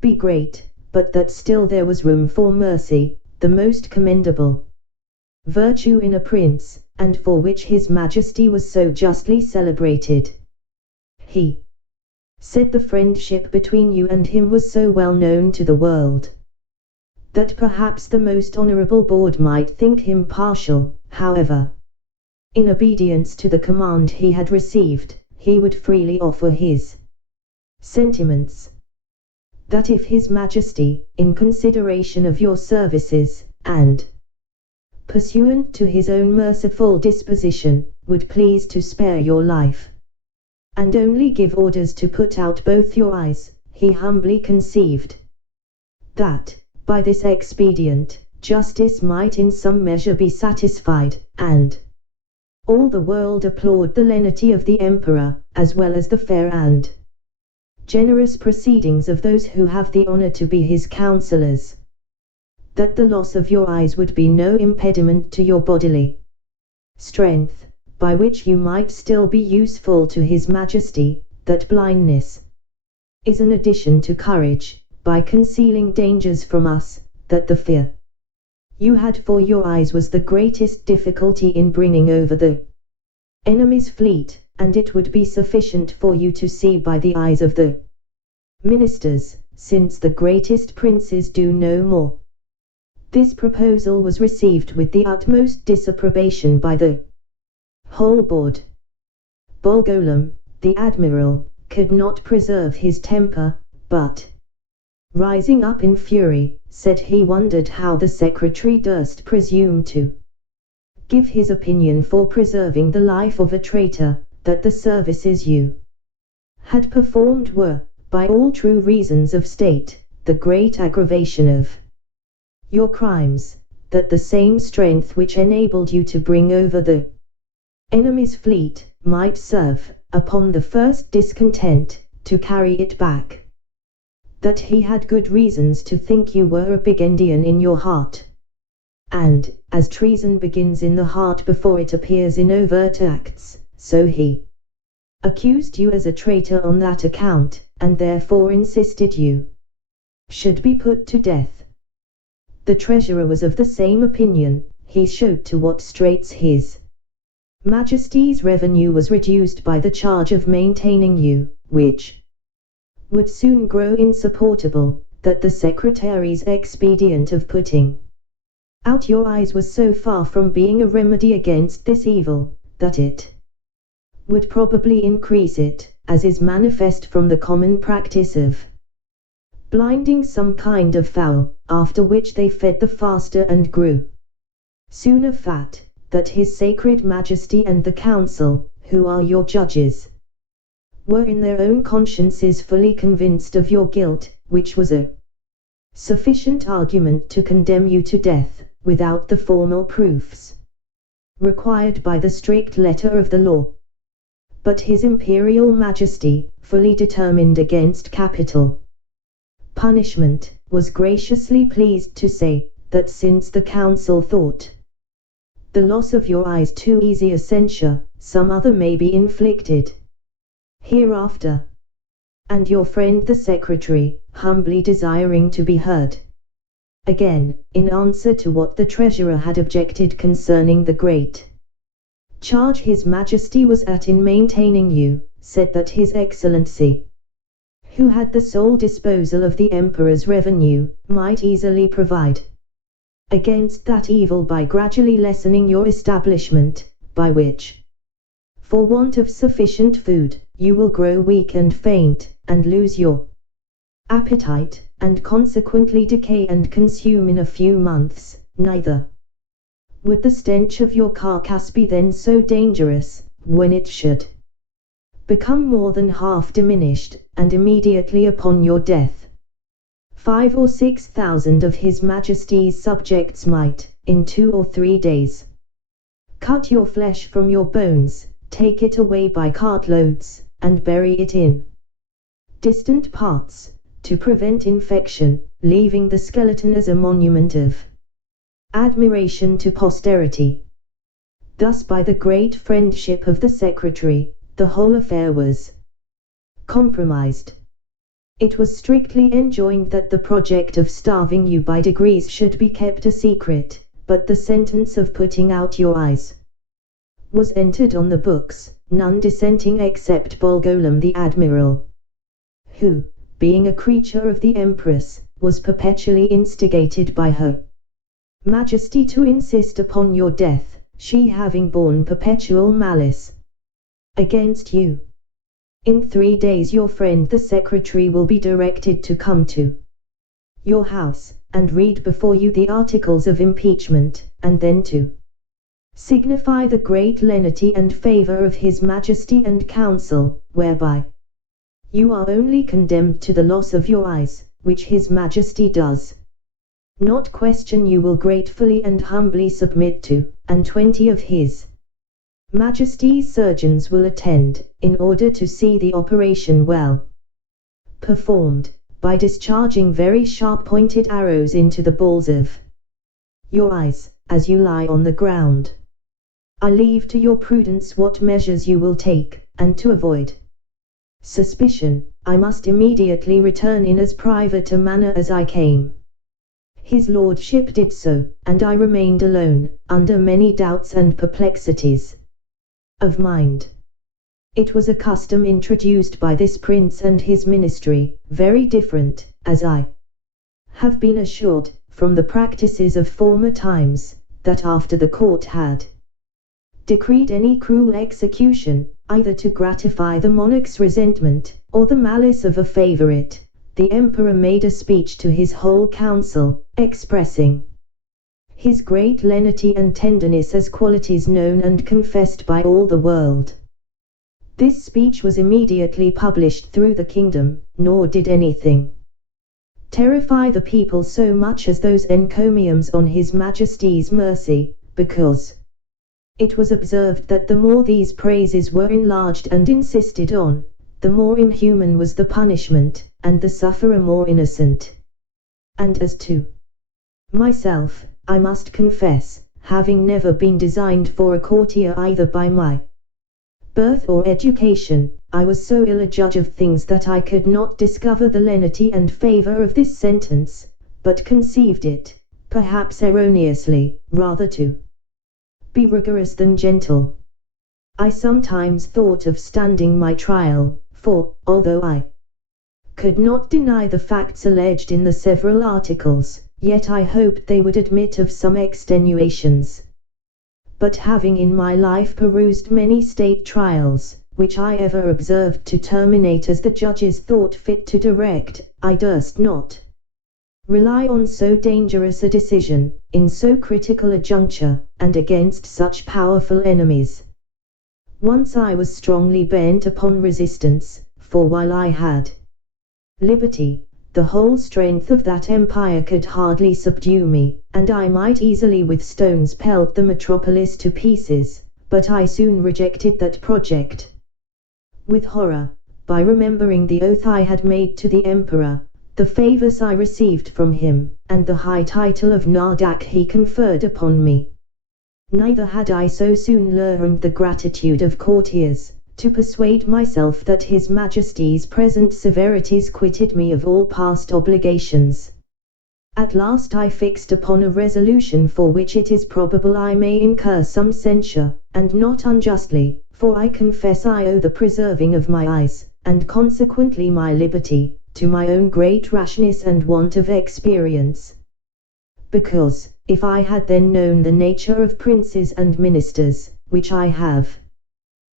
be great, but that still there was room for mercy, the most commendable virtue in a prince, and for which his Majesty was so justly celebrated. He said the friendship between you and him was so well known to the world, that perhaps the most honourable board might think him partial. However, in obedience to the command he had received, he would freely offer his sentiments, that if his Majesty, in consideration of your services, and pursuant to his own merciful disposition, would please to spare your life, and only give orders to put out both your eyes, he humbly conceived that, by this expedient, justice might in some measure be satisfied, and all the world applaud the lenity of the Emperor, as well as the fair and generous proceedings of those who have the honour to be his counsellors, that the loss of your eyes would be no impediment to your bodily strength, by which you might still be useful to his Majesty, that blindness is an addition to courage, by concealing dangers from us, that the fear you had for your eyes was the greatest difficulty in bringing over the enemy's fleet, and it would be sufficient for you to see by the eyes of the ministers, since the greatest princes do no more. This proposal was received with the utmost disapprobation by the whole board. Bolgolam, the admiral, could not preserve his temper, but, rising up in fury, said he wondered how the secretary durst presume to give his opinion for preserving the life of a traitor, that the services you had performed were, by all true reasons of state, the great aggravation of your crimes, that the same strength which enabled you to bring over the enemy's fleet, might serve, upon the first discontent, to carry it back. That he had good reasons to think you were a Bigendian in your heart. And, as treason begins in the heart before it appears in overt acts, so he accused you as a traitor on that account, and therefore insisted you should be put to death. The treasurer was of the same opinion. He showed to what straits his Majesty's revenue was reduced by the charge of maintaining you, which would soon grow insupportable, that the secretary's expedient of putting out your eyes was so far from being a remedy against this evil, that it would probably increase it, as is manifest from the common practice of blinding some kind of fowl, after which they fed the faster and grew sooner fat, that his sacred majesty and the council, who are your judges, were in their own consciences fully convinced of your guilt, which was a sufficient argument to condemn you to death, without the formal proofs required by the strict letter of the law. But his imperial majesty, fully determined against capital punishment, was graciously pleased to say, that since the council thought the loss of your eyes too easy a censure, some other may be inflicted hereafter. And your friend the secretary, humbly desiring to be heard again, in answer to what the treasurer had objected concerning the great charge his majesty was at in maintaining you, said that his excellency, who had the sole disposal of the emperor's revenue, might easily provide against that evil by gradually lessening your establishment, by which, for want of sufficient food, you will grow weak and faint, and lose your appetite, and consequently decay and consume in a few months. Neither would the stench of your carcass be then so dangerous, when it should become more than half diminished, and immediately upon your death 5 or 6 thousand of his majesty's subjects might, in 2 or 3 days, cut your flesh from your bones, take it away by cartloads, and bury it in distant parts, to prevent infection, leaving the skeleton as a monument of admiration to posterity. Thus by the great friendship of the secretary, the whole affair was compromised. It was strictly enjoined that the project of starving you by degrees should be kept a secret, but the sentence of putting out your eyes was entered on the books, none dissenting except Bolgolam the admiral, who, being a creature of the empress, was perpetually instigated by her majesty to insist upon your death, she having borne perpetual malice against you. In 3 days your friend the secretary will be directed to come to your house, and read before you the articles of impeachment, and then to signify the great lenity and favour of his majesty and council, whereby you are only condemned to the loss of your eyes, which his majesty does not question you will gratefully and humbly submit to, and 20 of his majesty's surgeons will attend, in order to see the operation well performed, by discharging very sharp-pointed arrows into the balls of your eyes, as you lie on the ground. I leave to your prudence what measures you will take, and to avoid suspicion, I must immediately return in as private a manner as I came. His lordship did so, and I remained alone, under many doubts and perplexities of mind. It was a custom introduced by this prince and his ministry, very different, as I have been assured, from the practices of former times, that after the court had decreed any cruel execution, either to gratify the monarch's resentment, or the malice of a favourite, the emperor made a speech to his whole council, expressing his great lenity and tenderness as qualities known and confessed by all the world. This speech was immediately published through the kingdom, nor did anything terrify the people so much as those encomiums on his majesty's mercy, because it was observed that the more these praises were enlarged and insisted on, the more inhuman was the punishment, and the sufferer more innocent. And as to myself, I must confess, having never been designed for a courtier either by my birth or education, I was so ill a judge of things that I could not discover the lenity and favour of this sentence, but conceived it, perhaps erroneously, rather to be rigorous than gentle. I sometimes thought of standing my trial, for, although I could not deny the facts alleged in the several articles, yet I hoped they would admit of some extenuations. But having in my life perused many state trials, which I ever observed to terminate as the judges thought fit to direct, I durst not rely on so dangerous a decision, in so critical a juncture, and against such powerful enemies. Once I was strongly bent upon resistance, for while I had liberty, the whole strength of that empire could hardly subdue me, and I might easily with stones pelt the metropolis to pieces, but I soon rejected that project with horror, by remembering the oath I had made to the emperor, the favors I received from him, and the high title of Nardak he conferred upon me. Neither had I so soon learned the gratitude of courtiers, to persuade myself that His Majesty's present severities quitted me of all past obligations. At last I fixed upon a resolution for which it is probable I may incur some censure, and not unjustly, for I confess I owe the preserving of my eyes, and consequently my liberty, to my own great rashness and want of experience. Because, if I had then known the nature of princes and ministers, which I have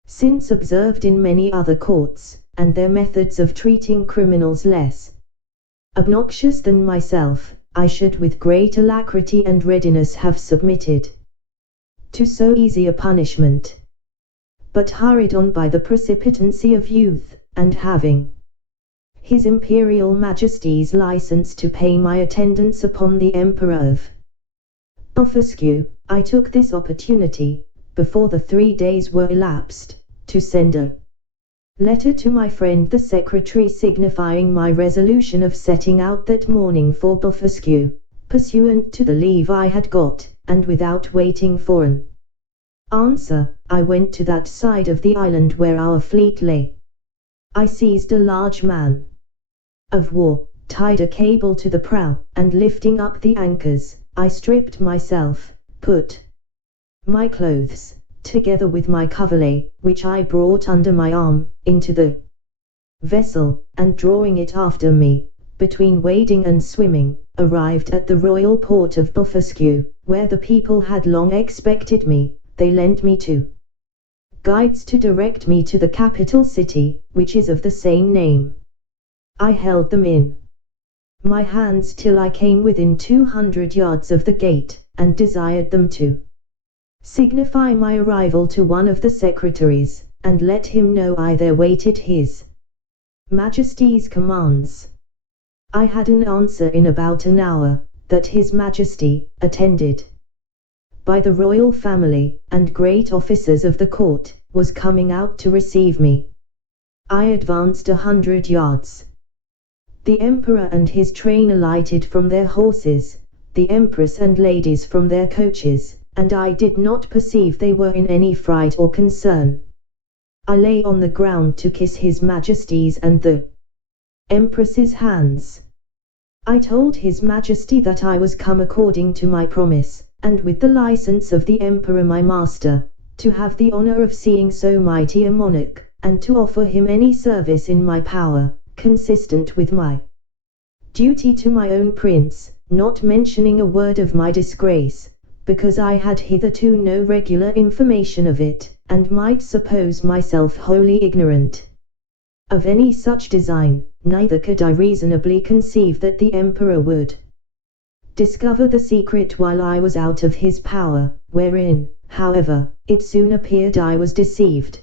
since observed in many other courts, and their methods of treating criminals less obnoxious than myself, I should with great alacrity and readiness have submitted to so easy a punishment. But hurried on by the precipitancy of youth, and having His Imperial Majesty's license to pay my attendance upon the Emperor of Blefuscu, I took this opportunity, before the 3 days were elapsed, to send a letter to my friend the Secretary signifying my resolution of setting out that morning for Blefuscu, pursuant to the leave I had got, and without waiting for an answer, I went to that side of the island where our fleet lay. I seized a large man of war, tied a cable to the prow, and lifting up the anchors, I stripped myself, put my clothes, together with my coverlet, which I brought under my arm, into the vessel, and drawing it after me, between wading and swimming, arrived at the royal port of Blefuscu, where the people had long expected me. They lent me two guides to direct me to the capital city, which is of the same name. I held them in my hands till I came within 200 yards of the gate, and desired them to signify my arrival to one of the secretaries, and let him know I there waited His Majesty's commands. I had an answer in about an hour, that His Majesty, attended by the royal family, and great officers of the court, was coming out to receive me. I advanced 100 yards. The Emperor and his train alighted from their horses, the Empress and ladies from their coaches, and I did not perceive they were in any fright or concern. I lay on the ground to kiss His Majesty's and the Empress's hands. I told His Majesty that I was come according to my promise, and with the license of the Emperor my master, to have the honor of seeing so mighty a monarch, and to offer him any service in my power, consistent with my duty to my own prince, not mentioning a word of my disgrace, because I had hitherto no regular information of it, and might suppose myself wholly ignorant of any such design, neither could I reasonably conceive that the Emperor would discover the secret while I was out of his power, wherein, however, it soon appeared I was deceived.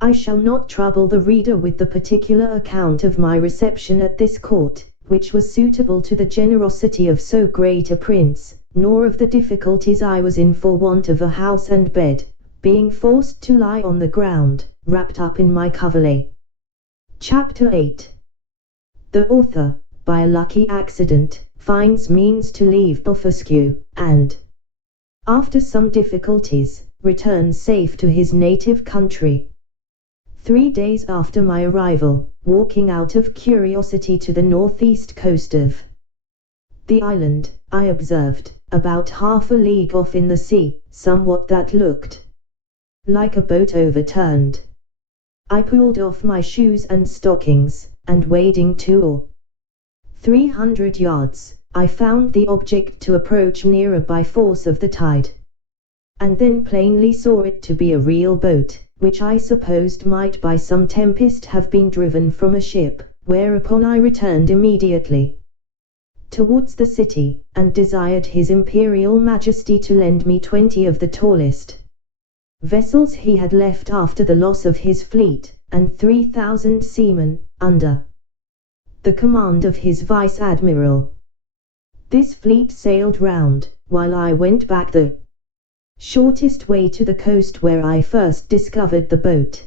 I shall not trouble the reader with the particular account of my reception at this court, which was suitable to the generosity of so great a prince, nor of the difficulties I was in for want of a house and bed, being forced to lie on the ground, wrapped up in my coverlet. Chapter 8. The author, by a lucky accident, finds means to leave Blefuscu, and, after some difficulties, returns safe to his native country. 3 days after my arrival, walking out of curiosity to the northeast coast of the island, I observed, about half a league off in the sea, somewhat that looked like a boat overturned. I pulled off my shoes and stockings, and wading 200 or 300 yards, I found the object to approach nearer by force of the tide, and then plainly saw it to be a real boat, which I supposed might by some tempest have been driven from a ship, whereupon I returned immediately towards the city, and desired His Imperial Majesty to lend me 20 of the tallest vessels he had left after the loss of his fleet, and 3,000 seamen, under the command of his Vice-Admiral. This fleet sailed round, while I went back the shortest way to the coast where I first discovered the boat.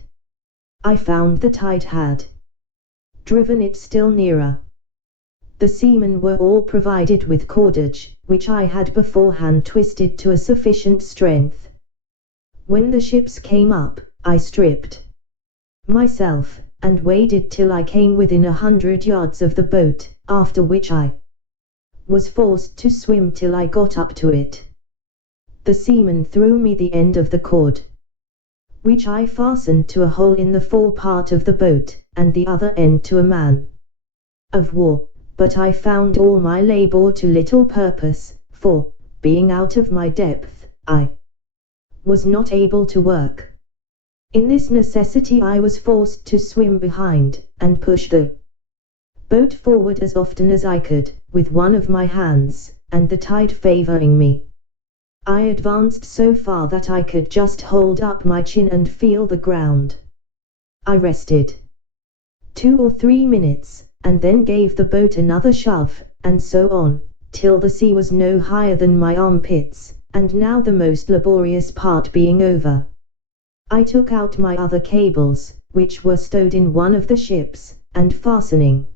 I found the tide had driven it still nearer. The seamen were all provided with cordage, which I had beforehand twisted to a sufficient strength. When the ships came up, I stripped myself, and waded till I came within 100 yards of the boat, after which I was forced to swim till I got up to it. The seamen threw me the end of the cord, which I fastened to a hole in the forepart of the boat, and the other end to a man of war, but I found all my labor to little purpose, for, being out of my depth, I was not able to work. In this necessity I was forced to swim behind, and push the boat forward as often as I could, with one of my hands, and the tide favoring me. I advanced so far that I could just hold up my chin and feel the ground. I rested 2 or 3 minutes, and then gave the boat another shove, and so on, till the sea was no higher than my armpits, and now the most laborious part being over, I took out my other cables, which were stowed in one of the ships, and fastening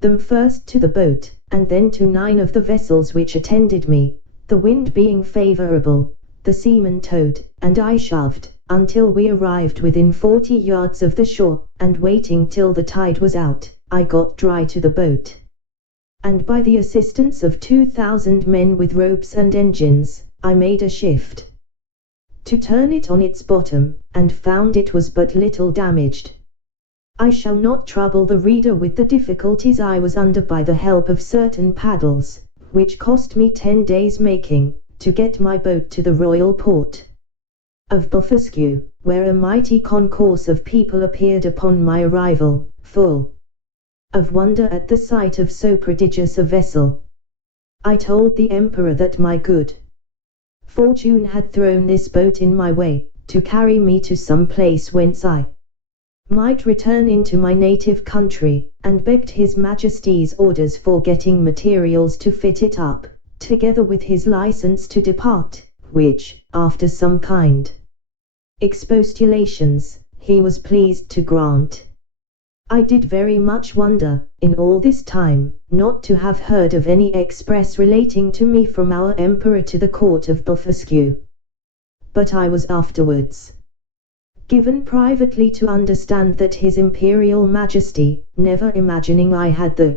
them first to the boat, and then to 9 of the vessels which attended me, the wind being favorable, the seamen towed, and I shoved, until we arrived within 40 yards of the shore, and waiting till the tide was out, I got dry to the boat, and by the assistance of 2,000 men with ropes and engines, I made a shift to turn it on its bottom, and found it was but little damaged. I shall not trouble the reader with the difficulties I was under by the help of certain paddles, which cost me 10 days making, to get my boat to the royal port of Blefuscu, where a mighty concourse of people appeared upon my arrival, full of wonder at the sight of so prodigious a vessel. I told the emperor that my good fortune had thrown this boat in my way, to carry me to some place whence I might return into my native country, and begged His Majesty's orders for getting materials to fit it up, together with his license to depart, which, after some kind expostulations, he was pleased to grant. I did very much wonder, in all this time, not to have heard of any express relating to me from our emperor to the court of Blefuscu. But I was afterwards given privately to understand that His Imperial Majesty, never imagining I had the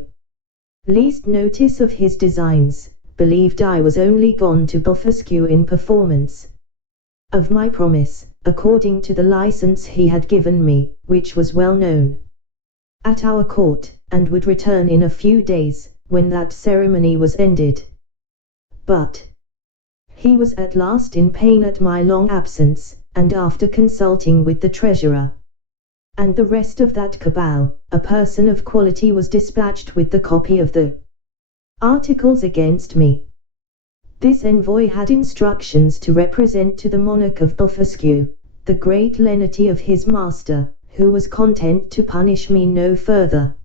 least notice of his designs, believed I was only gone to Blefuscu in performance of my promise, according to the license he had given me, which was well known at our court, and would return in a few days, when that ceremony was ended. But he was at last in pain at my long absence, and after consulting with the treasurer and the rest of that cabal, a person of quality was dispatched with the copy of the articles against me. This envoy had instructions to represent to the monarch of Blefuscu the great lenity of his master, who was content to punish me no further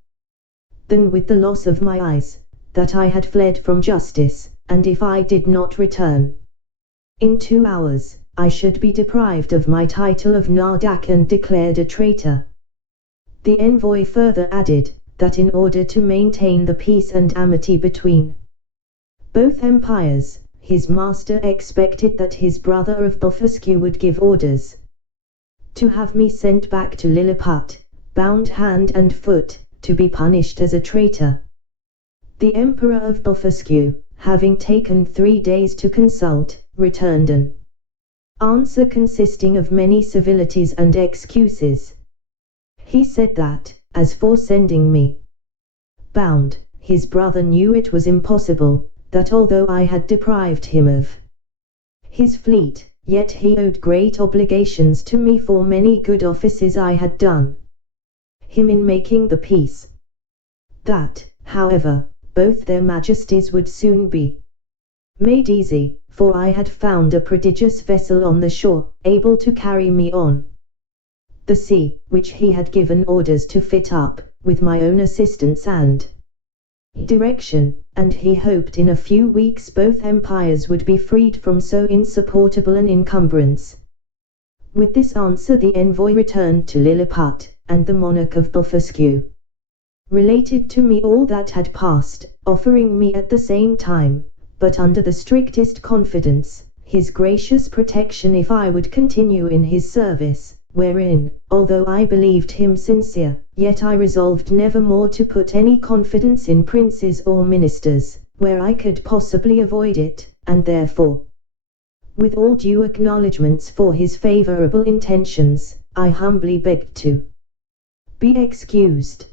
than with the loss of my eyes, that I had fled from justice, and if I did not return in 2 hours, I should be deprived of my title of Nardak and declared a traitor. The envoy further added, that in order to maintain the peace and amity between both empires, his master expected that his brother of Blefuscu would give orders to have me sent back to Lilliput, bound hand and foot, to be punished as a traitor. The Emperor of Blefuscu, having taken 3 days to consult, returned an answer consisting of many civilities and excuses. He said that, as for sending me bound, his brother knew it was impossible, that although I had deprived him of his fleet, yet he owed great obligations to me for many good offices I had done him in making the peace. That, however, both their majesties would soon be made easy, for I had found a prodigious vessel on the shore, able to carry me on the sea, which he had given orders to fit up, with my own assistance and direction, and he hoped in a few weeks both empires would be freed from so insupportable an encumbrance. With this answer the envoy returned to Lilliput, and the monarch of Blefuscu related to me all that had passed, offering me at the same time, but under the strictest confidence, his gracious protection if I would continue in his service, wherein, although I believed him sincere, yet I resolved never more to put any confidence in princes or ministers, where I could possibly avoid it, and therefore, with all due acknowledgments for his favourable intentions, I humbly begged to be excused.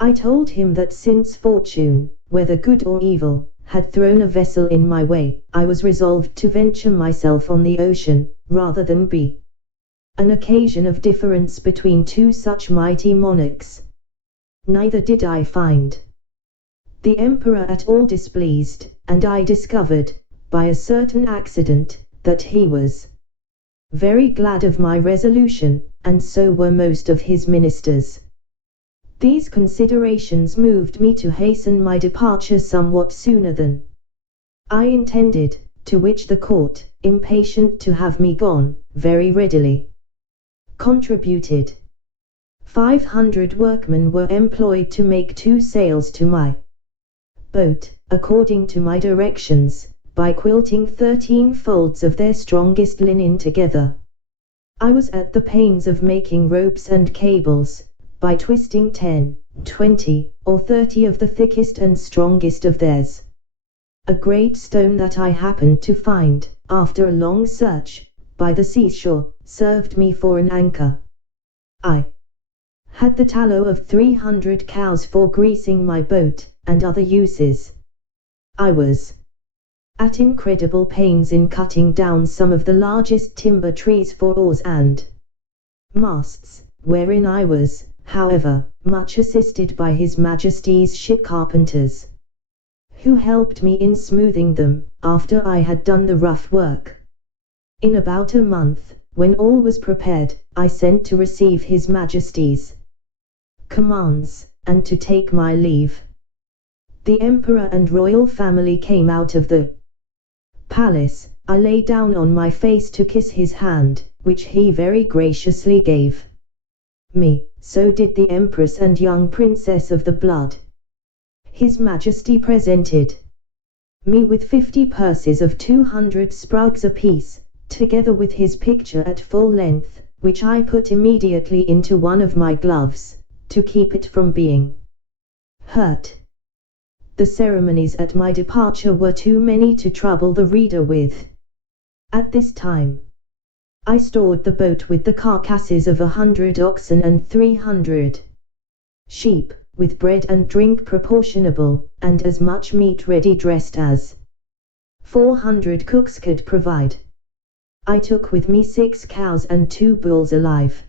I told him that since fortune, whether good or evil, had thrown a vessel in my way, I was resolved to venture myself on the ocean, rather than be an occasion of difference between two such mighty monarchs. Neither did I find the emperor at all displeased, and I discovered, by a certain accident, that he was very glad of my resolution, and so were most of his ministers. These considerations moved me to hasten my departure somewhat sooner than I intended, to which the court, impatient to have me gone, very readily contributed. 500 workmen were employed to make 2 sails to my boat, according to my directions, by quilting 13 folds of their strongest linen together. I was at the pains of making ropes and cables, by twisting 10, 20, or 30 of the thickest and strongest of theirs. A great stone that I happened to find, after a long search, by the seashore, served me for an anchor. I had the tallow of 300 cows for greasing my boat, and other uses. I was at incredible pains in cutting down some of the largest timber trees for oars and masts, wherein I was, however, much assisted by His Majesty's ship carpenters, who helped me in smoothing them, after I had done the rough work. In about a month, when all was prepared, I sent to receive His Majesty's commands, and to take my leave. The Emperor and royal family came out of the palace. I lay down on my face to kiss his hand, which he very graciously gave me. So did the Empress and young Princess of the Blood. His Majesty presented me with 50 purses of 200 sprugs apiece, together with his picture at full length, which I put immediately into one of my gloves, to keep it from being hurt. The ceremonies at my departure were too many to trouble the reader with. At this time, I stored the boat with the carcasses of 100 oxen and 300 sheep, with bread and drink proportionable, and as much meat ready dressed as 400 cooks could provide. I took with me 6 cows and 2 bulls alive,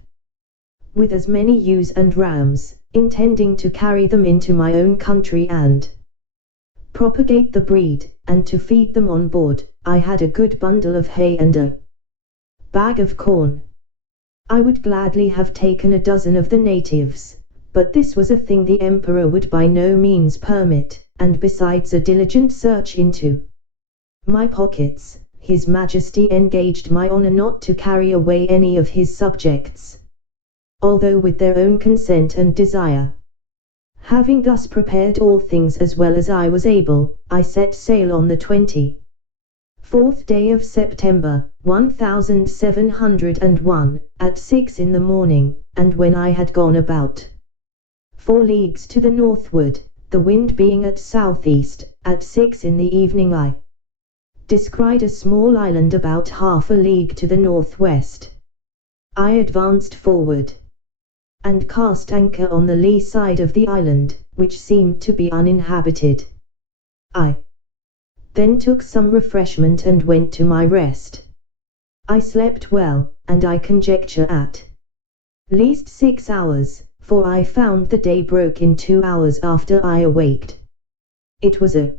with as many ewes and rams, intending to carry them into my own country and propagate the breed, and to feed them on board. I had a good bundle of hay and a bag of corn. I would gladly have taken a dozen of the natives, but this was a thing the Emperor would by no means permit, and besides a diligent search into my pockets, His Majesty engaged my honor not to carry away any of his subjects, although with their own consent and desire. Having thus prepared all things as well as I was able, I set sail on the 24th day of September, 1701, at 6 in the morning, and when I had gone about 4 leagues to the northward, the wind being at southeast, at 6 in the evening I descried a small island about half a league to the northwest. I advanced forward and cast anchor on the lee side of the island, which seemed to be uninhabited. I then took some refreshment and went to my rest. I slept well, and I conjecture at least 6 hours, for I found the day broke in 2 hours after I awaked. It was a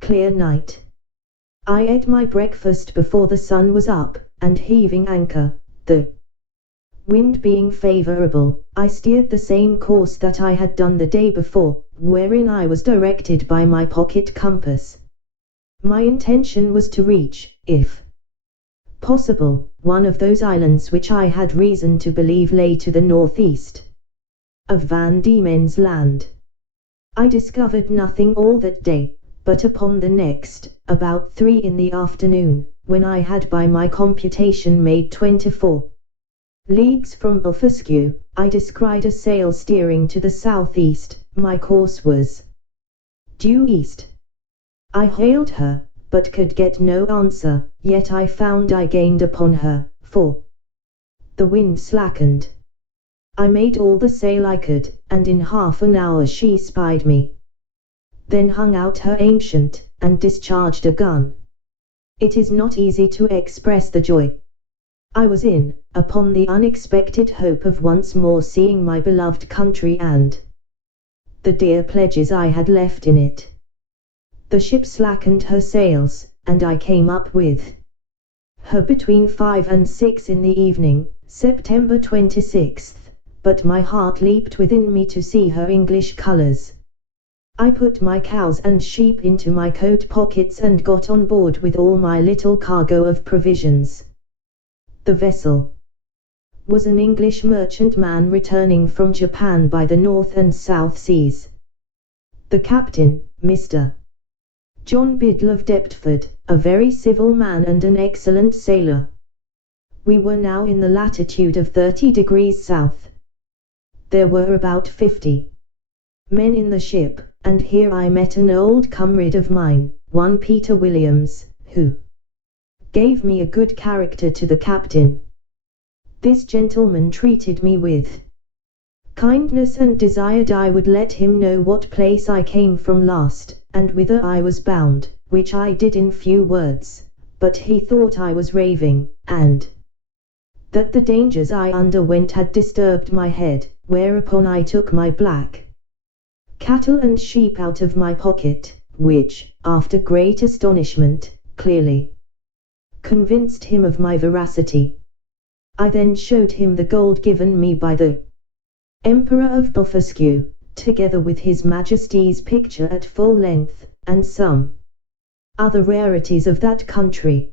clear night. I ate my breakfast before the sun was up, and heaving anchor, the wind being favorable, I steered the same course that I had done the day before, wherein I was directed by my pocket compass. My intention was to reach, if possible, one of those islands which I had reason to believe lay to the northeast of Van Diemen's Land. I discovered nothing all that day, but upon the next, about 3 in the afternoon, when I had by my computation made 24 leagues from Blefuscu, I descried a sail steering to the southeast. My course was due east. I hailed her, but could get no answer, yet I found I gained upon her, for the wind slackened. I made all the sail I could, and in half an hour she spied me. Then hung out her ancient, and discharged a gun. It is not easy to express the joy I was in, upon the unexpected hope of once more seeing my beloved country and the dear pledges I had left in it. The ship slackened her sails, and I came up with her between 5 and 6 in the evening, September 26th, but my heart leaped within me to see her English colours. I put my cows and sheep into my coat pockets and got on board with all my little cargo of provisions. The vessel was an English merchantman returning from Japan by the North and South Seas. The captain, Mr. John Biddle of Deptford, a very civil man and an excellent sailor. We were now in the latitude of 30 degrees south. There were about 50 men in the ship, and here I met an old comrade of mine, one Peter Williams, who gave me a good character to the captain. This gentleman treated me with kindness and desired I would let him know what place I came from last, and whither I was bound, which I did in few words, but he thought I was raving, and that the dangers I underwent had disturbed my head, whereupon I took my black cattle and sheep out of my pocket, which, after great astonishment, clearly convinced him of my veracity. I then showed him the gold given me by the Emperor of Blefuscu, together with His Majesty's picture at full length, and some other rarities of that country.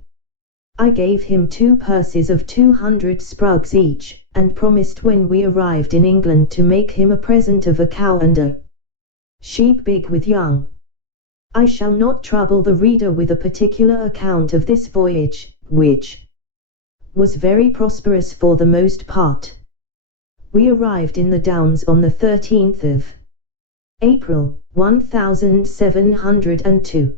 I gave him 2 purses of 200 sprugs each, and promised when we arrived in England to make him a present of a cow and a sheep big with young. I shall not trouble the reader with a particular account of this voyage, which was very prosperous for the most part. We arrived in the Downs on the 13th of April, 1702.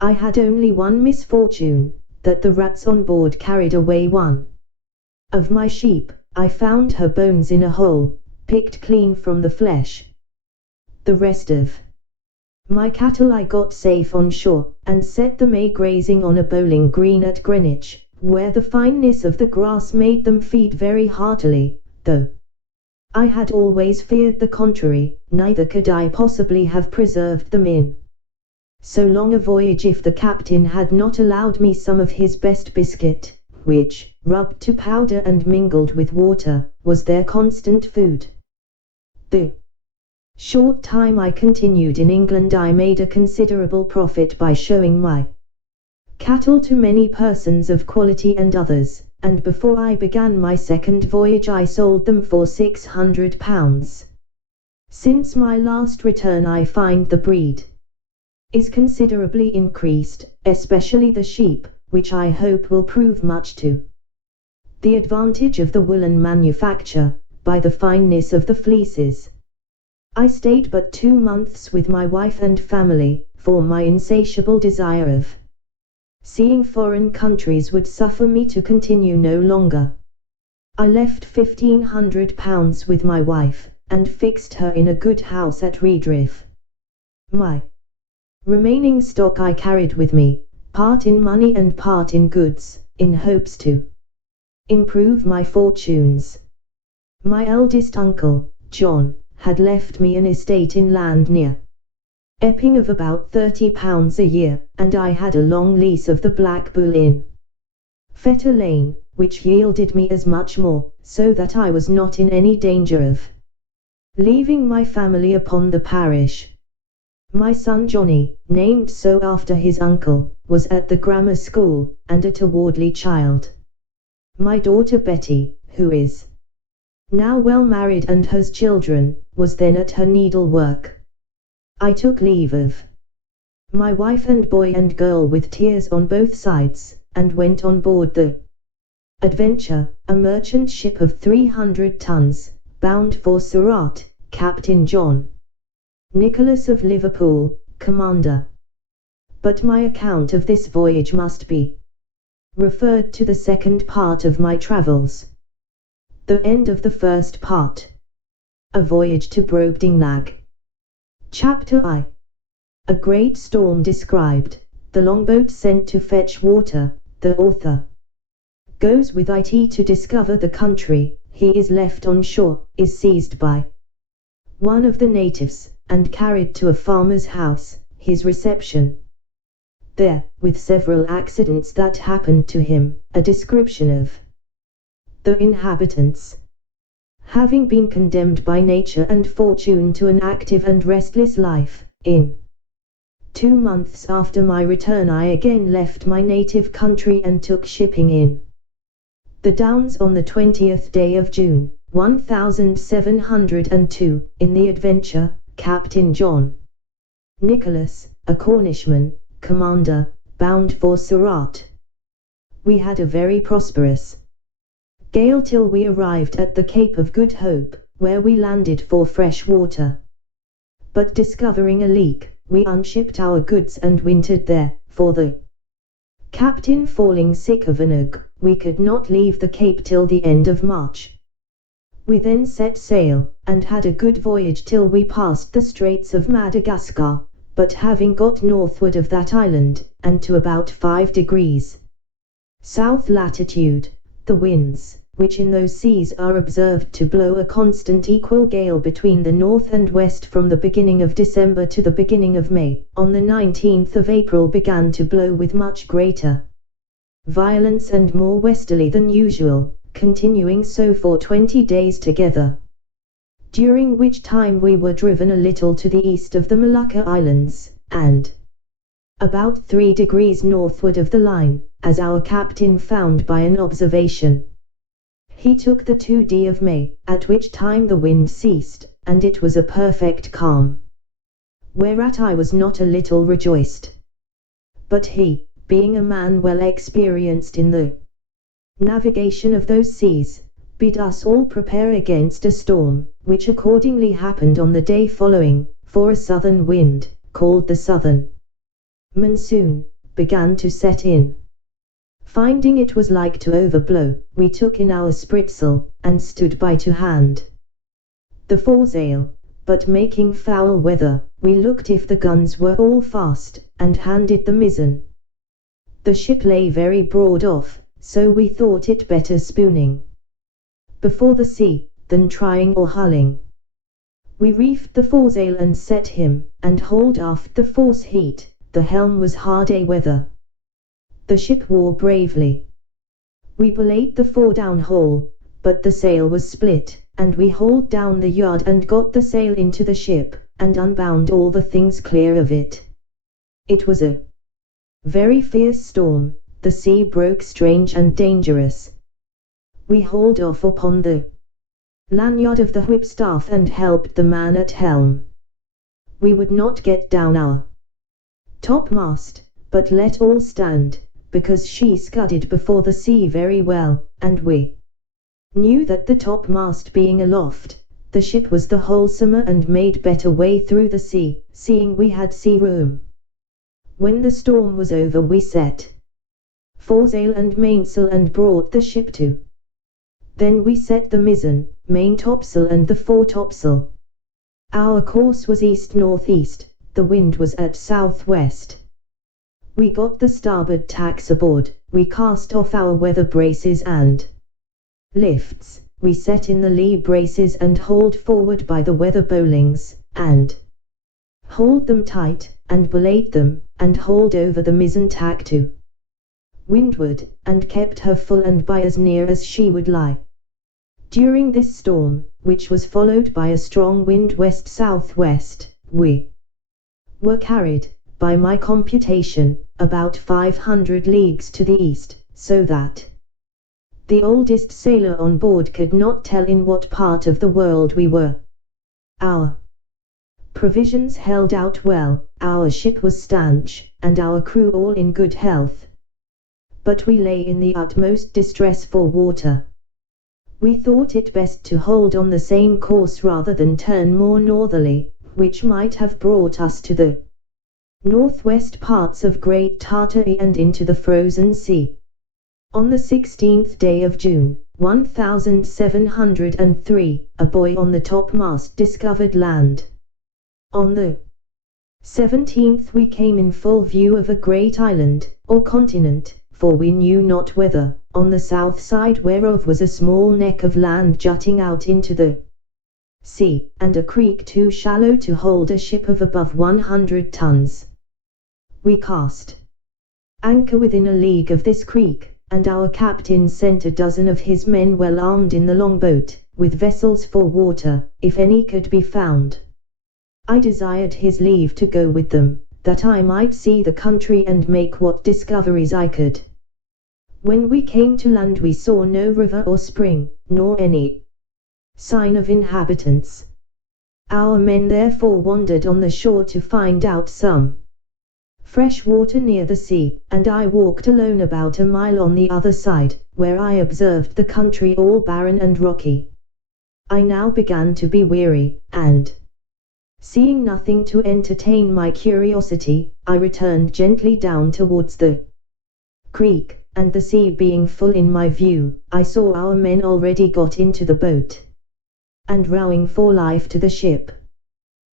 I had only one misfortune, that the rats on board carried away one of my sheep. I found her bones in a hole, picked clean from the flesh. The rest of my cattle I got safe on shore, and set them grazing on a bowling green at Greenwich, where the fineness of the grass made them feed very heartily, though I had always feared the contrary, neither could I possibly have preserved them in so long a voyage if the captain had not allowed me some of his best biscuit, which, rubbed to powder and mingled with water, was their constant food. The short time I continued in England I made a considerable profit by showing my cattle to many persons of quality and others, and before I began my second voyage I sold them for £600. Since my last return I find the breed is considerably increased, especially the sheep, which I hope will prove much to the advantage of the woolen manufacture, by the fineness of the fleeces. I stayed but 2 months with my wife and family, for my insatiable desire of seeing foreign countries would suffer me to continue no longer. I left £1,500 with my wife, and fixed her in a good house at Redriff. My remaining stock I carried with me, part in money and part in goods, in hopes to improve my fortunes. My eldest uncle, John, had left me an estate in land near Epping of about £30 a year, and I had a long lease of the Black Bull Inn, Fetter Lane, which yielded me as much more, so that I was not in any danger of leaving my family upon the parish. My son Johnny, named so after his uncle, was at the grammar school, and a towardly child. My daughter Betty, who is now well married and has children, was then at her needlework. I took leave of my wife and boy and girl with tears on both sides, and went on board the Adventure, a merchant ship of 300 tons, bound for Surat, Captain John Nicholas of Liverpool, commander. But my account of this voyage must be referred to the second part of my travels. The end of the first part. A voyage to Brobdingnag. Chapter I. A great storm described, the longboat sent to fetch water, the author goes with it to discover the country, he is left on shore, is seized by one of the natives, and carried to a farmer's house, his reception there, with several accidents that happened to him, a description of the inhabitants having been condemned by nature and fortune to an active and restless life. In 2 months after my return I again left my native country and took shipping in the Downs on the 20th day of June, 1702, in the Adventure, Captain John Nicholas, a Cornishman, commander, bound for Surat. We had a very prosperous gale till we arrived at the Cape of Good Hope, where we landed for fresh water. But discovering a leak, we unshipped our goods and wintered there, for the captain falling sick of an ague, we could not leave the Cape till the end of March. We then set sail, and had a good voyage till we passed the Straits of Madagascar, but having got northward of that island, and to about 5 degrees south latitude, the winds, which in those seas are observed to blow a constant equal gale between the north and west from the beginning of December to the beginning of May, on the 19th of April began to blow with much greater violence and more westerly than usual, continuing so for 20 days together, during which time we were driven a little to the east of the Molucca Islands, and about 3 degrees northward of the line, as our captain found by an observation. He took the 2d of May, at which time the wind ceased, and it was a perfect calm, whereat I was not a little rejoiced. But he, being a man well experienced in the navigation of those seas, bid us all prepare against a storm, which accordingly happened on the day following, for a southern wind, called the southern monsoon, began to set in. Finding it was like to overblow, we took in our spritsail, and stood by to hand the foresail, but making foul weather, we looked if the guns were all fast, and handed the mizzen. The ship lay very broad off, so we thought it better spooning before the sea, than trying or hulling. We reefed the foresail and set him, and hauled aft the force heat, the helm was hard a weather. The ship wore bravely. We belayed the fore down haul, but the sail was split, and we hauled down the yard and got the sail into the ship, and unbound all the things clear of it. It was a very fierce storm, the sea broke strange and dangerous. We hauled off upon the lanyard of the whipstaff and helped the man at helm. We would not get down our topmast, but let all stand, because she scudded before the sea very well, and we knew that the topmast being aloft, the ship was the wholesomer and made better way through the sea, seeing we had sea room. When the storm was over we set foresail and mainsail and brought the ship to Then we set the mizzen, main topsail and the foretopsail. Our course was east-northeast, the wind was at southwest. We got the starboard tacks aboard, we cast off our weather braces and lifts, we set in the lee braces and hauled forward by the weather bowlings, and hauled them tight, and belayed them, and hauled over the mizzen tack to windward, and kept her full and by as near as she would lie. During this storm, which was followed by a strong wind west-southwest, we were carried, by my computation, about 500 leagues to the east, so that the oldest sailor on board could not tell in what part of the world we were. Our provisions held out well, our ship was stanch, and our crew all in good health. But we lay in the utmost distress for water. We thought it best to hold on the same course rather than turn more northerly, which might have brought us to the northwest parts of Great Tartary and into the frozen sea. On the 16th day of June, 1703, a buoy on the topmast discovered land. On the 17th we came in full view of a great island, or continent, for we knew not whether, on the south side whereof was a small neck of land jutting out into the sea, and a creek too shallow to hold a ship of above 100 tons. We cast anchor within a league of this creek, and our captain sent a dozen of his men well armed in the longboat, with vessels for water, if any could be found. I desired his leave to go with them, that I might see the country and make what discoveries I could. When we came to land we saw no river or spring, nor any sign of inhabitants. Our men therefore wandered on the shore to find out some fresh water near the sea, and I walked alone about a mile on the other side, where I observed the country all barren and rocky. I now began to be weary, and seeing nothing to entertain my curiosity, I returned gently down towards the creek, and the sea being full in my view, I saw our men already got into the boat, and rowing for life to the ship.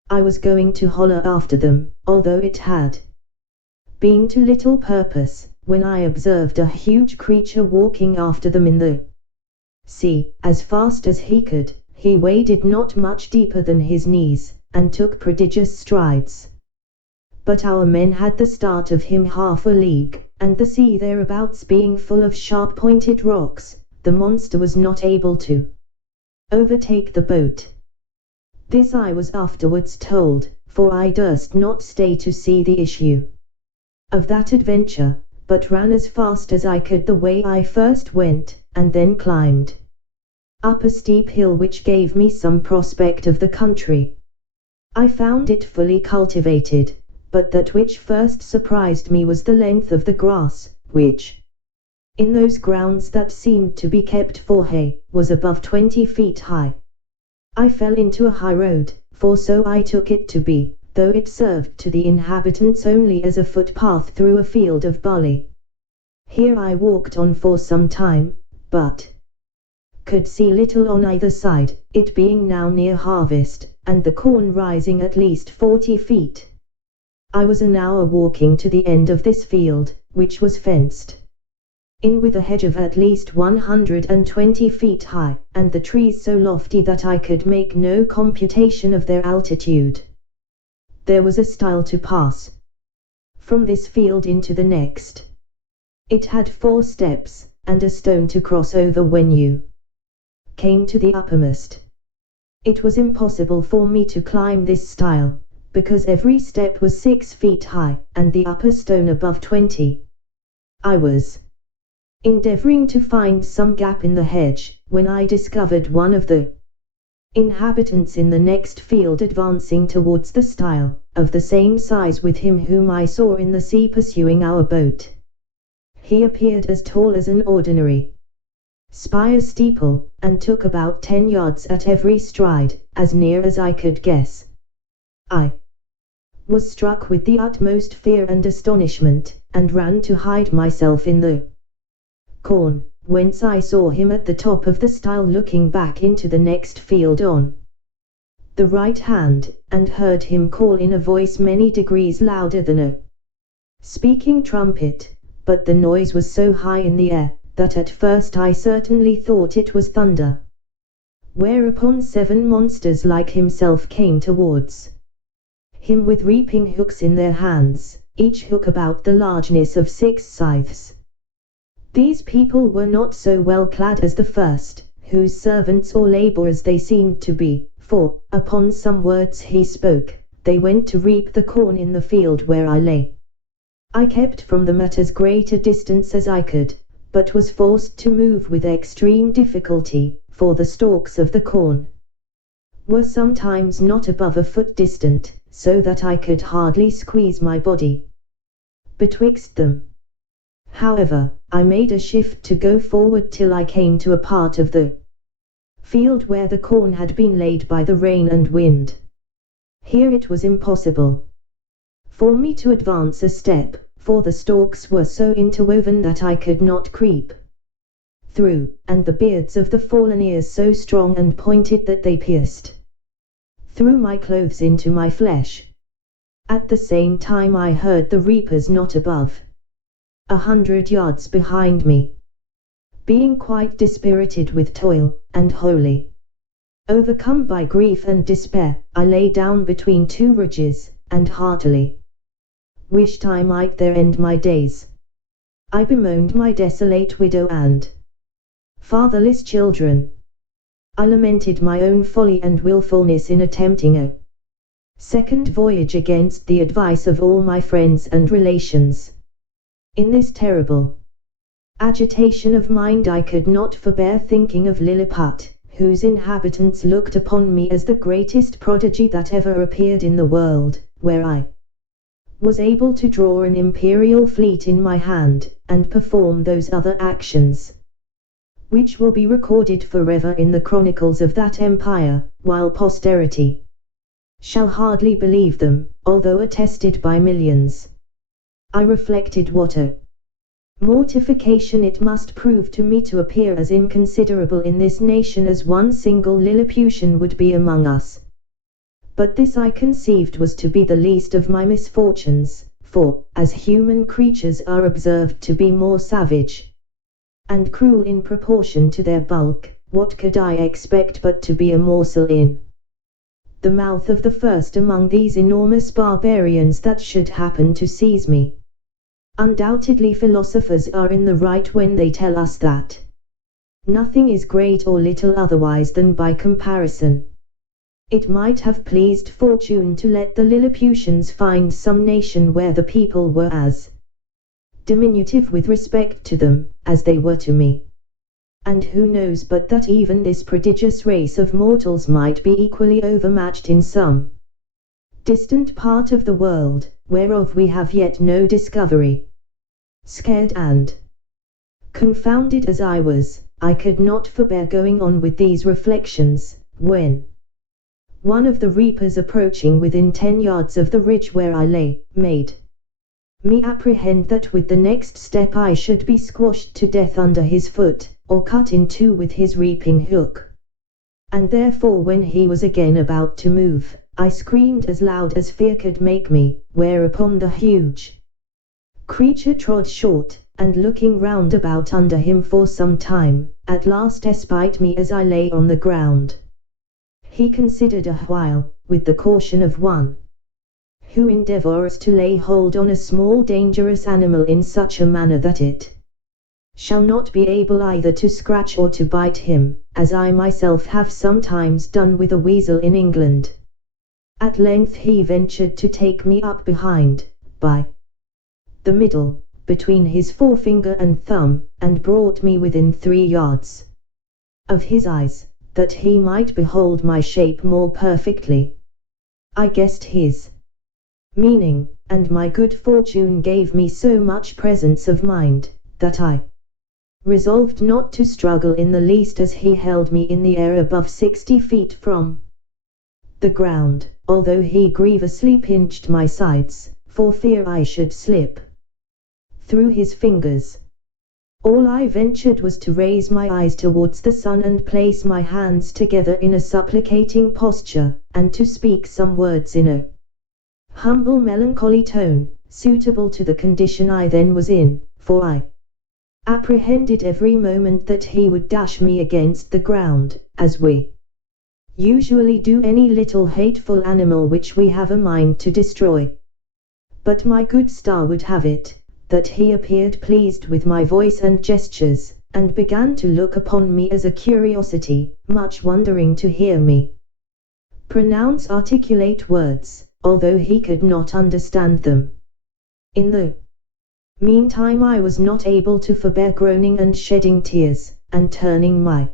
I was going to holler after them, although it had been to little purpose, when I observed a huge creature walking after them in the sea, as fast as he could. He waded not much deeper than his knees, and took prodigious strides. But our men had the start of him half a league, and the sea thereabouts being full of sharp-pointed rocks, the monster was not able to overtake the boat. This I was afterwards told, for I durst not stay to see the issue of that adventure, but ran as fast as I could the way I first went, and then climbed up a steep hill which gave me some prospect of the country. I found it fully cultivated, but that which first surprised me was the length of the grass, which, in those grounds that seemed to be kept for hay, was above 20 feet high. I fell into a high road, for so I took it to be, though it served to the inhabitants only as a footpath through a field of barley. Here I walked on for some time, but could see little on either side, it being now near harvest, and the corn rising at least 40 feet. I was an hour walking to the end of this field, which was fenced in with a hedge of at least 120 feet high, and the trees so lofty that I could make no computation of their altitude. There was a stile to pass from this field into the next. It had 4 steps, and a stone to cross over when you came to the uppermost. It was impossible for me to climb this stile, because every step was 6 feet high, and the upper stone above 20. I was endeavoring to find some gap in the hedge, when I discovered one of the inhabitants in the next field advancing towards the stile, of the same size with him whom I saw in the sea pursuing our boat. He appeared as tall as an ordinary spire steeple, and took about 10 yards at every stride, as near as I could guess. I was struck with the utmost fear and astonishment, and ran to hide myself in the corn, whence I saw him at the top of the stile looking back into the next field on the right hand, and heard him call in a voice many degrees louder than a speaking trumpet, but the noise was so high in the air, that at first I certainly thought it was thunder. Whereupon 7 monsters like himself came towards him with reaping hooks in their hands, each hook about the largeness of 6 scythes. These people were not so well clad as the first, whose servants or labourers they seemed to be, for, upon some words he spoke, they went to reap the corn in the field where I lay. I kept from them at as great a distance as I could, but was forced to move with extreme difficulty, for the stalks of the corn were sometimes not above a foot distant, so that I could hardly squeeze my body betwixt them. However, I made a shift to go forward till I came to a part of the field where the corn had been laid by the rain and wind. Here it was impossible for me to advance a step, for the stalks were so interwoven that I could not creep through, and the beards of the fallen ears so strong and pointed that they pierced through my clothes into my flesh. At the same time I heard the reapers not above 100 yards behind me. Being quite dispirited with toil, and wholly overcome by grief and despair, I lay down between 2 ridges, and heartily wished I might there end my days. I bemoaned my desolate widow and fatherless children. I lamented my own folly and wilfulness in attempting a second voyage against the advice of all my friends and relations. In this terrible agitation of mind I could not forbear thinking of Lilliput, whose inhabitants looked upon me as the greatest prodigy that ever appeared in the world, where I was able to draw an imperial fleet in my hand, and perform those other actions which will be recorded forever in the chronicles of that empire, while posterity shall hardly believe them, although attested by millions. I reflected what a mortification it must prove to me to appear as inconsiderable in this nation as one single Lilliputian would be among us. But this I conceived was to be the least of my misfortunes, for, as human creatures are observed to be more savage and cruel in proportion to their bulk, what could I expect but to be a morsel in the mouth of the first among these enormous barbarians that should happen to seize me? Undoubtedly philosophers are in the right when they tell us that nothing is great or little otherwise than by comparison. It might have pleased fortune to let the Lilliputians find some nation where the people were as diminutive with respect to them, as they were to me. And who knows but that even this prodigious race of mortals might be equally overmatched in some distant part of the world, whereof we have yet no discovery. Scared and confounded as I was, I could not forbear going on with these reflections, when one of the reapers approaching within 10 yards of the ridge where I lay, made me apprehend that with the next step I should be squashed to death under his foot, or cut in 2 with his reaping hook. And therefore when he was again about to move, I screamed as loud as fear could make me, whereupon the huge creature trod short, and looking round about under him for some time, at last espied me as I lay on the ground. He considered a while, with the caution of one who endeavours to lay hold on a small dangerous animal in such a manner that it shall not be able either to scratch or to bite him, as I myself have sometimes done with a weasel in England. At length he ventured to take me up behind, by the middle, between his forefinger and thumb, and brought me within 3 yards of his eyes, that he might behold my shape more perfectly. I guessed his meaning, and my good fortune gave me so much presence of mind, that I resolved not to struggle in the least as he held me in the air above 60 feet from the ground, although he grievously pinched my sides, for fear I should slip through his fingers. All I ventured was to raise my eyes towards the sun and place my hands together in a supplicating posture, and to speak some words in a humble melancholy tone, suitable to the condition I then was in, for I apprehended every moment that he would dash me against the ground, as we usually do any little hateful animal which we have a mind to destroy. But my good star would have it, that he appeared pleased with my voice and gestures, and began to look upon me as a curiosity, much wondering to hear me pronounce articulate words, although he could not understand them. In the meantime I was not able to forbear groaning and shedding tears, and turning my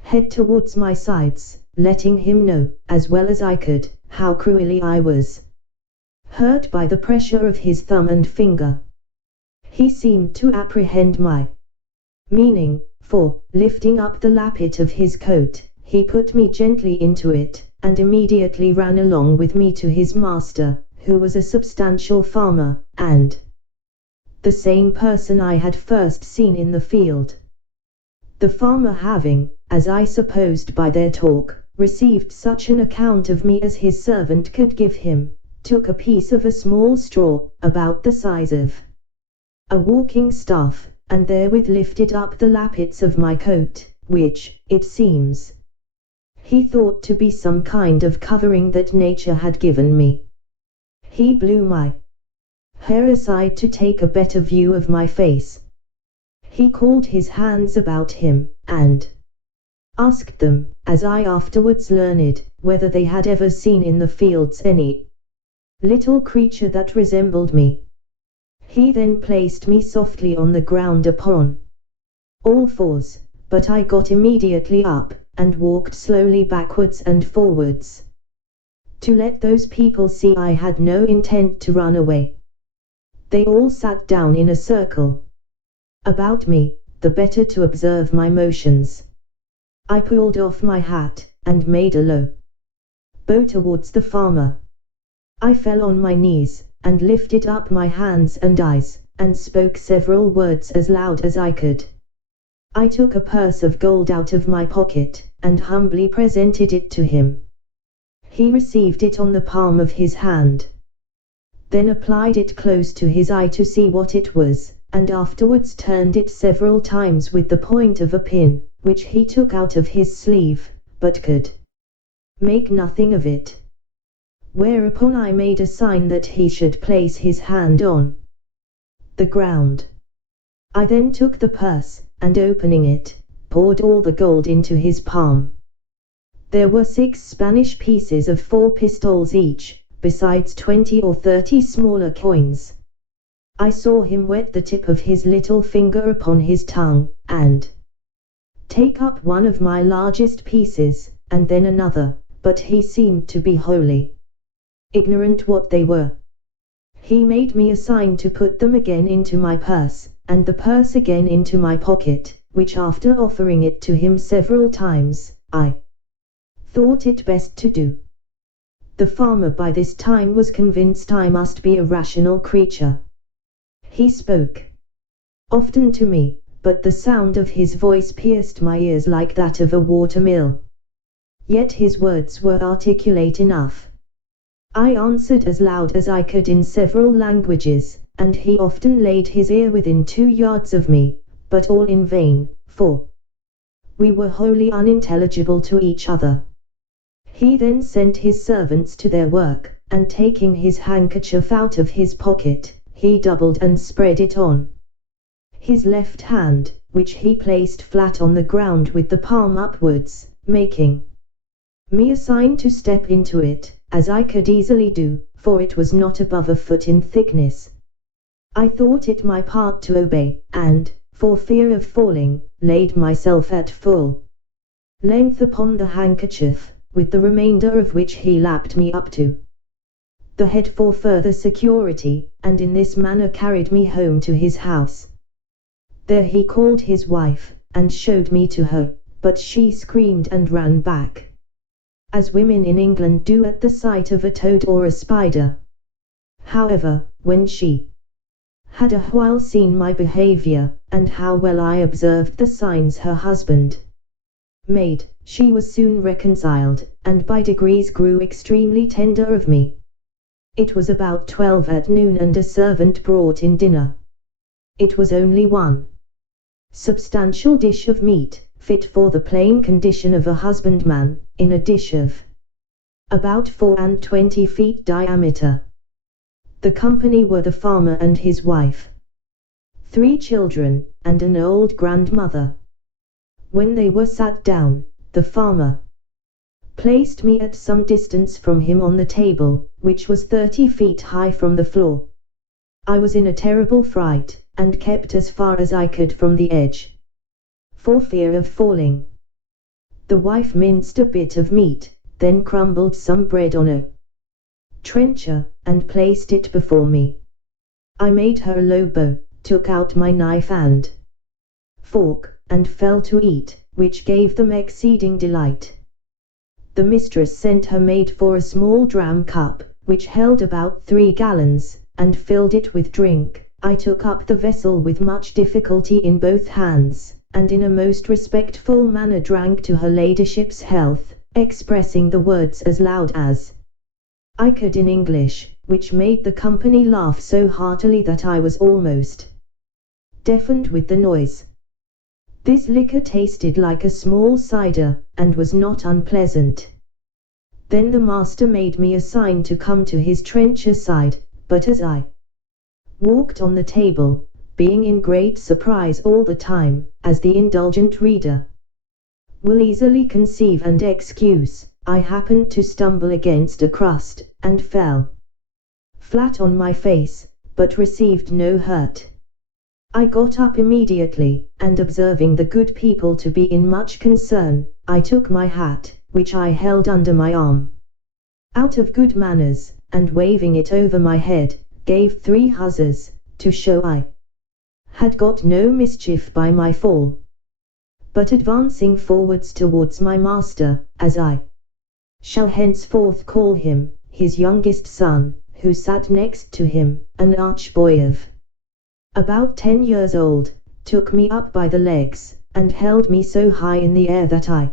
head towards my sides, letting him know, as well as I could, how cruelly I was hurt by the pressure of his thumb and finger. He seemed to apprehend my meaning, for, lifting up the lappet of his coat, he put me gently into it, and immediately ran along with me to his master, who was a substantial farmer, and the same person I had first seen in the field. The farmer having, as I supposed by their talk, received such an account of me as his servant could give him, took a piece of a small straw, about the size of a walking staff, and therewith lifted up the lappets of my coat, which, it seems, he thought to be some kind of covering that nature had given me. He blew my hair aside to take a better view of my face. He called his hands about him, and asked them, as I afterwards learned, whether they had ever seen in the fields any little creature that resembled me. He then placed me softly on the ground upon all fours, but I got immediately up, and walked slowly backwards and forwards, to let those people see I had no intent to run away. They all sat down in a circle about me, the better to observe my motions. I pulled off my hat, and made a low bow towards the farmer. I fell on my knees, and lifted up my hands and eyes, and spoke several words as loud as I could. I took a purse of gold out of my pocket, and humbly presented it to him. He received it on the palm of his hand, then applied it close to his eye to see what it was, and afterwards turned it several times with the point of a pin, which he took out of his sleeve, but could make nothing of it. Whereupon I made a sign that he should place his hand on the ground. I then took the purse, and opening it, poured all the gold into his palm. There were 6 Spanish pieces of 4 pistoles each, besides 20 or 30 smaller coins. I saw him wet the tip of his little finger upon his tongue, and take up one of my largest pieces, and then another, but he seemed to be wholly ignorant what they were. He made me a sign to put them again into my purse, and the purse again into my pocket, which after offering it to him several times, I thought it best to do. The farmer by this time was convinced I must be a rational creature. He spoke often to me, but the sound of his voice pierced my ears like that of a water-mill. Yet his words were articulate enough. I answered as loud as I could in several languages, and he often laid his ear within 2 yards of me, but all in vain, for we were wholly unintelligible to each other. He then sent his servants to their work, and taking his handkerchief out of his pocket, he doubled and spread it on his left hand, which he placed flat on the ground with the palm upwards, making me a sign to step into it, as I could easily do, for it was not above a foot in thickness. I thought it my part to obey, and, for fear of falling, laid myself at full length upon the handkerchief, with the remainder of which he lapped me up to the head for further security, and in this manner carried me home to his house. There he called his wife, and showed me to her, but she screamed and ran back, as women in England do at the sight of a toad or a spider. However, when she had a while seen my behavior, and how well I observed the signs her husband made, she was soon reconciled, and by degrees grew extremely tender of me. It was about 12 at noon and a servant brought in dinner. It was only one substantial dish of meat, fit for the plain condition of a husbandman, in a dish of about 24 feet diameter. The company were the farmer and his wife, 3 children, and an old grandmother. When they were sat down, the farmer placed me at some distance from him on the table, which was 30 feet high from the floor. I was in a terrible fright, and kept as far as I could from the edge, for fear of falling. The wife minced a bit of meat, then crumbled some bread on a trencher, and placed it before me. I made her a low bow, took out my knife and fork, and fell to eat, which gave them exceeding delight. The mistress sent her maid for a small dram cup, which held about 3 gallons, and filled it with drink. I took up the vessel with much difficulty in both hands, and in a most respectful manner drank to her ladyship's health, expressing the words as loud as I could in English, which made the company laugh so heartily that I was almost deafened with the noise. This liquor tasted like a small cider, and was not unpleasant. Then the master made me a sign to come to his trencher side, but as I walked on the table, being in great surprise all the time, as the indulgent reader will easily conceive and excuse, I happened to stumble against a crust, and fell flat on my face, but received no hurt. I got up immediately, and observing the good people to be in much concern, I took my hat, which I held under my arm, out of good manners, and waving it over my head, gave 3 huzzas, to show I had got no mischief by my fall. But advancing forwards towards my master, as I shall henceforth call him, his youngest son, who sat next to him, an arch boy of about 10 years old, took me up by the legs, and held me so high in the air that I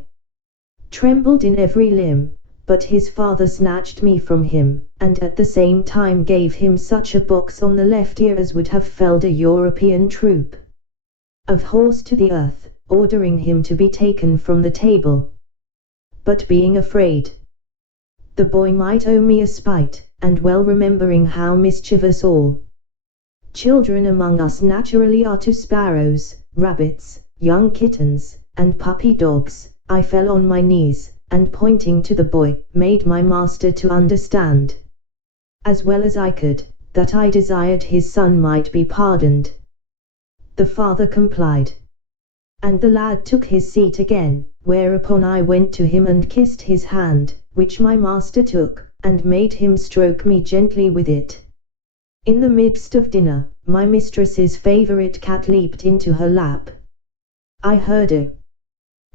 trembled in every limb, but his father snatched me from him, and at the same time gave him such a box on the left ear as would have felled a European troop of horse to the earth, ordering him to be taken from the table. But being afraid the boy might owe me a spite, and well remembering how mischievous all children among us naturally are to sparrows, rabbits, young kittens, and puppy dogs, I fell on my knees, and pointing to the boy, made my master to understand, as well as I could, that I desired his son might be pardoned. The father complied, and the lad took his seat again, whereupon I went to him and kissed his hand, which my master took, and made him stroke me gently with it. In the midst of dinner, my mistress's favourite cat leaped into her lap. I heard a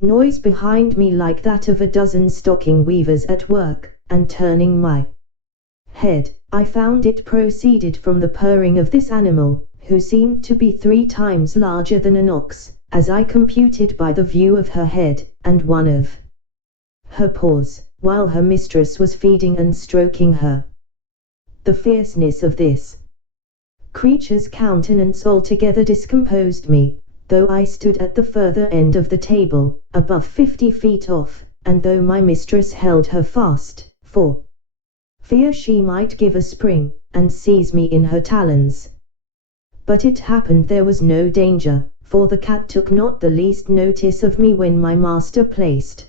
noise behind me like that of a dozen stocking weavers at work, and turning my head, I found it proceeded from the purring of this animal, who seemed to be 3 times larger than an ox, as I computed by the view of her head, and one of her paws, while her mistress was feeding and stroking her. The fierceness of this creature's countenance altogether discomposed me, though I stood at the further end of the table, above 50 feet off, and though my mistress held her fast, for fear she might give a spring, and seize me in her talons. But it happened there was no danger, for the cat took not the least notice of me when my master placed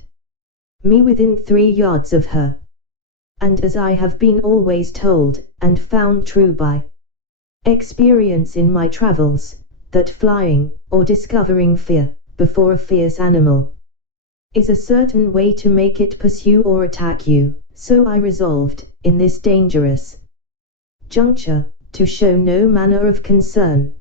me within 3 yards of her. And as I have been always told, and found true by experience in my travels, that flying, or discovering fear, before a fierce animal, is a certain way to make it pursue or attack you, so I resolved, in this dangerous juncture, to show no manner of concern.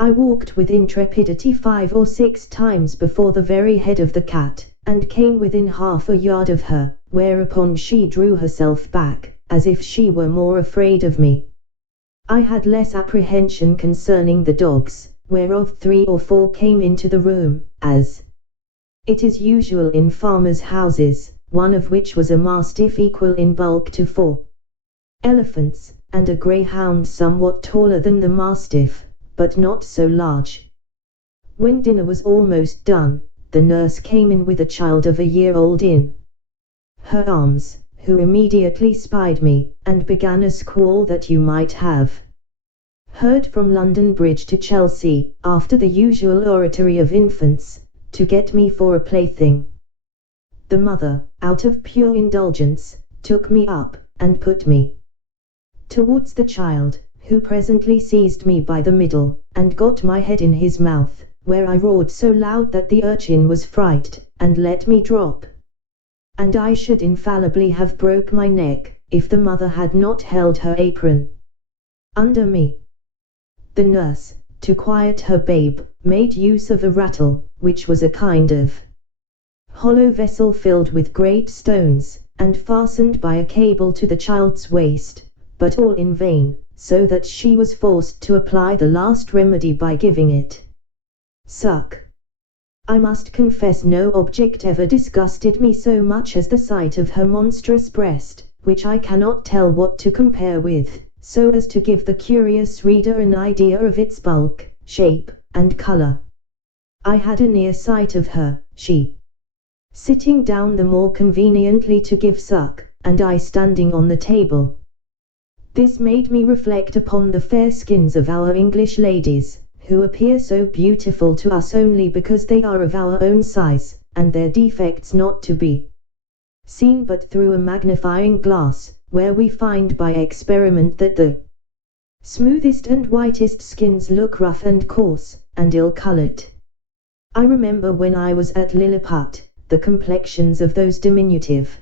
I walked with intrepidity 5 or 6 times before the very head of the cat, and came within half a yard of her, whereupon she drew herself back, as if she were more afraid of me I had less apprehension concerning the dogs, whereof 3 or 4 came into the room, as it is usual in farmers' houses, one of which was a mastiff equal in bulk to 4 elephants, and a greyhound somewhat taller than the mastiff, but not so large. When dinner was almost done, the nurse came in with a child of a year old in her arms, who immediately spied me, and began a squall that you might have heard from London Bridge to Chelsea, after the usual oratory of infants, to get me for a plaything. The mother, out of pure indulgence, took me up, and put me towards the child, who presently seized me by the middle, and got my head in his mouth, where I roared so loud that the urchin was frightened, and let me drop. And I should infallibly have broke my neck, if the mother had not held her apron under me. The nurse, to quiet her babe, made use of a rattle, which was a kind of hollow vessel filled with great stones, and fastened by a cable to the child's waist, but all in vain, so that she was forced to apply the last remedy by giving it suck. I must confess no object ever disgusted me so much as the sight of her monstrous breast, which I cannot tell what to compare with, so as to give the curious reader an idea of its bulk, shape, and colour. I had a near sight of her, she sitting down the more conveniently to give suck, and I standing on the table. This made me reflect upon the fair skins of our English ladies, who appear so beautiful to us only because they are of our own size, and their defects not to be seen but through a magnifying glass, where we find by experiment that the smoothest and whitest skins look rough and coarse, and ill-coloured. I remember when I was at Lilliput, the complexions of those diminutive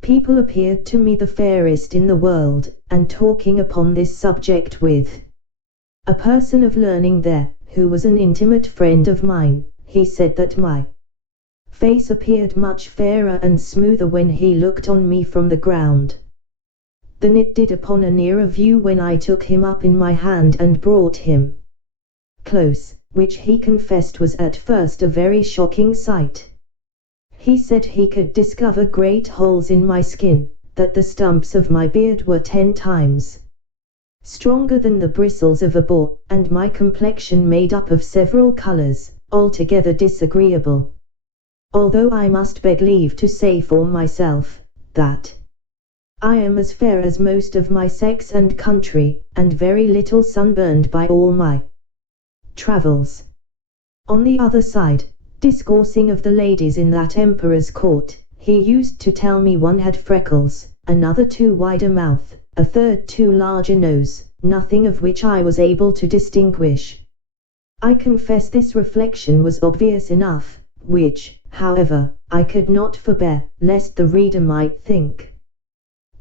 people appeared to me the fairest in the world, and talking upon this subject with a person of learning there, who was an intimate friend of mine, he said that my face appeared much fairer and smoother when he looked on me from the ground than it did upon a nearer view when I took him up in my hand and brought him close, which he confessed was at first a very shocking sight. He said he could discover great holes in my skin, that the stumps of my beard were 10 times stronger than the bristles of a boar, and my complexion made up of several colours, altogether disagreeable. Although I must beg leave to say for myself, that I am as fair as most of my sex and country, and very little sunburned by all my travels. On the other side, discoursing of the ladies in that emperor's court, he used to tell me one had freckles, another too wide a mouth, a third too large a nose, nothing of which I was able to distinguish. I confess this reflection was obvious enough, which, however, I could not forbear, lest the reader might think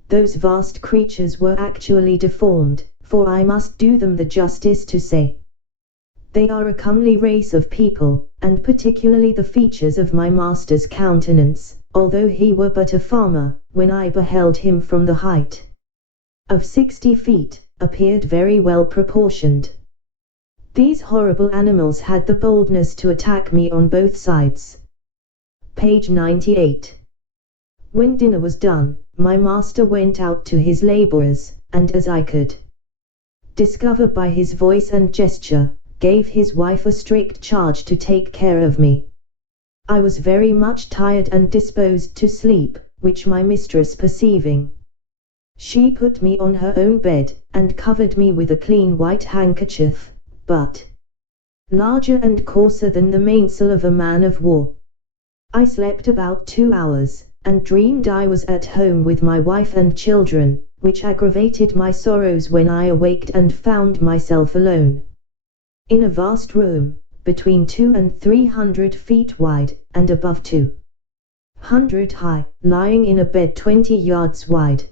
those vast creatures were actually deformed, for I must do them the justice to say they are a comely race of people, and particularly the features of my master's countenance, although he were but a farmer, when I beheld him from the height of 60 feet, appeared very well proportioned. These horrible animals had the boldness to attack me on both sides. Page 98. When dinner was done, my master went out to his labourers, and as I could discover by his voice and gesture, gave his wife a strict charge to take care of me. I was very much tired and disposed to sleep, which my mistress perceiving, she put me on her own bed, and covered me with a clean white handkerchief, but larger and coarser than the mainsail of a man of war. I slept about 2 hours, and dreamed I was at home with my wife and children, which aggravated my sorrows when I awaked and found myself alone in a vast room, between 200 and 300 feet wide, and above 200 high, lying in a bed 20 yards wide.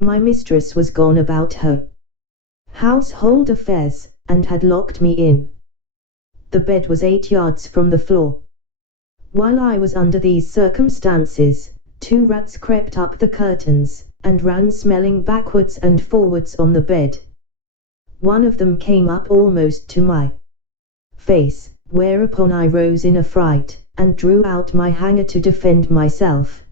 My mistress was gone about her household affairs, and had locked me in. The bed was 8 yards from the floor. While I was under these circumstances, 2 rats crept up the curtains, and ran smelling backwards and forwards on the bed. one of them came up almost to my face, whereupon I rose in a fright, and drew out my hanger to defend myself.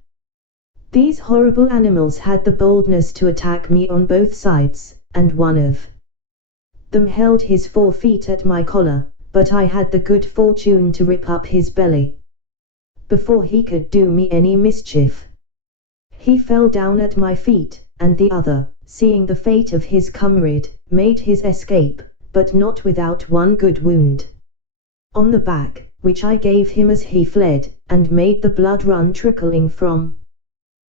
These horrible animals had the boldness to attack me on both sides, and one of them held his 4 feet at my collar, but I had the good fortune to rip up his belly before he could do me any mischief. He fell down at my feet, and the other, seeing the fate of his comrade, made his escape, but not without one good wound on the back, which I gave him as he fled, and made the blood run trickling from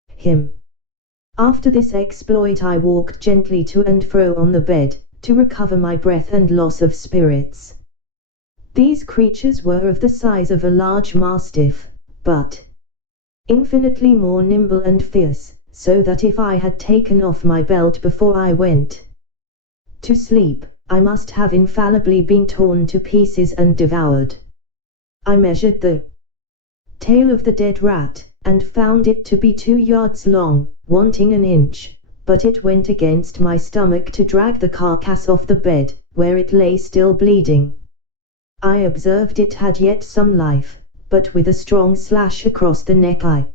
him. After this exploit I walked gently to and fro on the bed, to recover my breath and loss of spirits. These creatures were of the size of a large mastiff, but infinitely more nimble and fierce, so that if I had taken off my belt before I went to sleep, I must have infallibly been torn to pieces and devoured. I measured the tail of the dead rat, and found it to be 2 yards long, wanting an inch, but it went against my stomach to drag the carcass off the bed, where it lay still bleeding. I observed it had yet some life, but with a strong slash across the neck I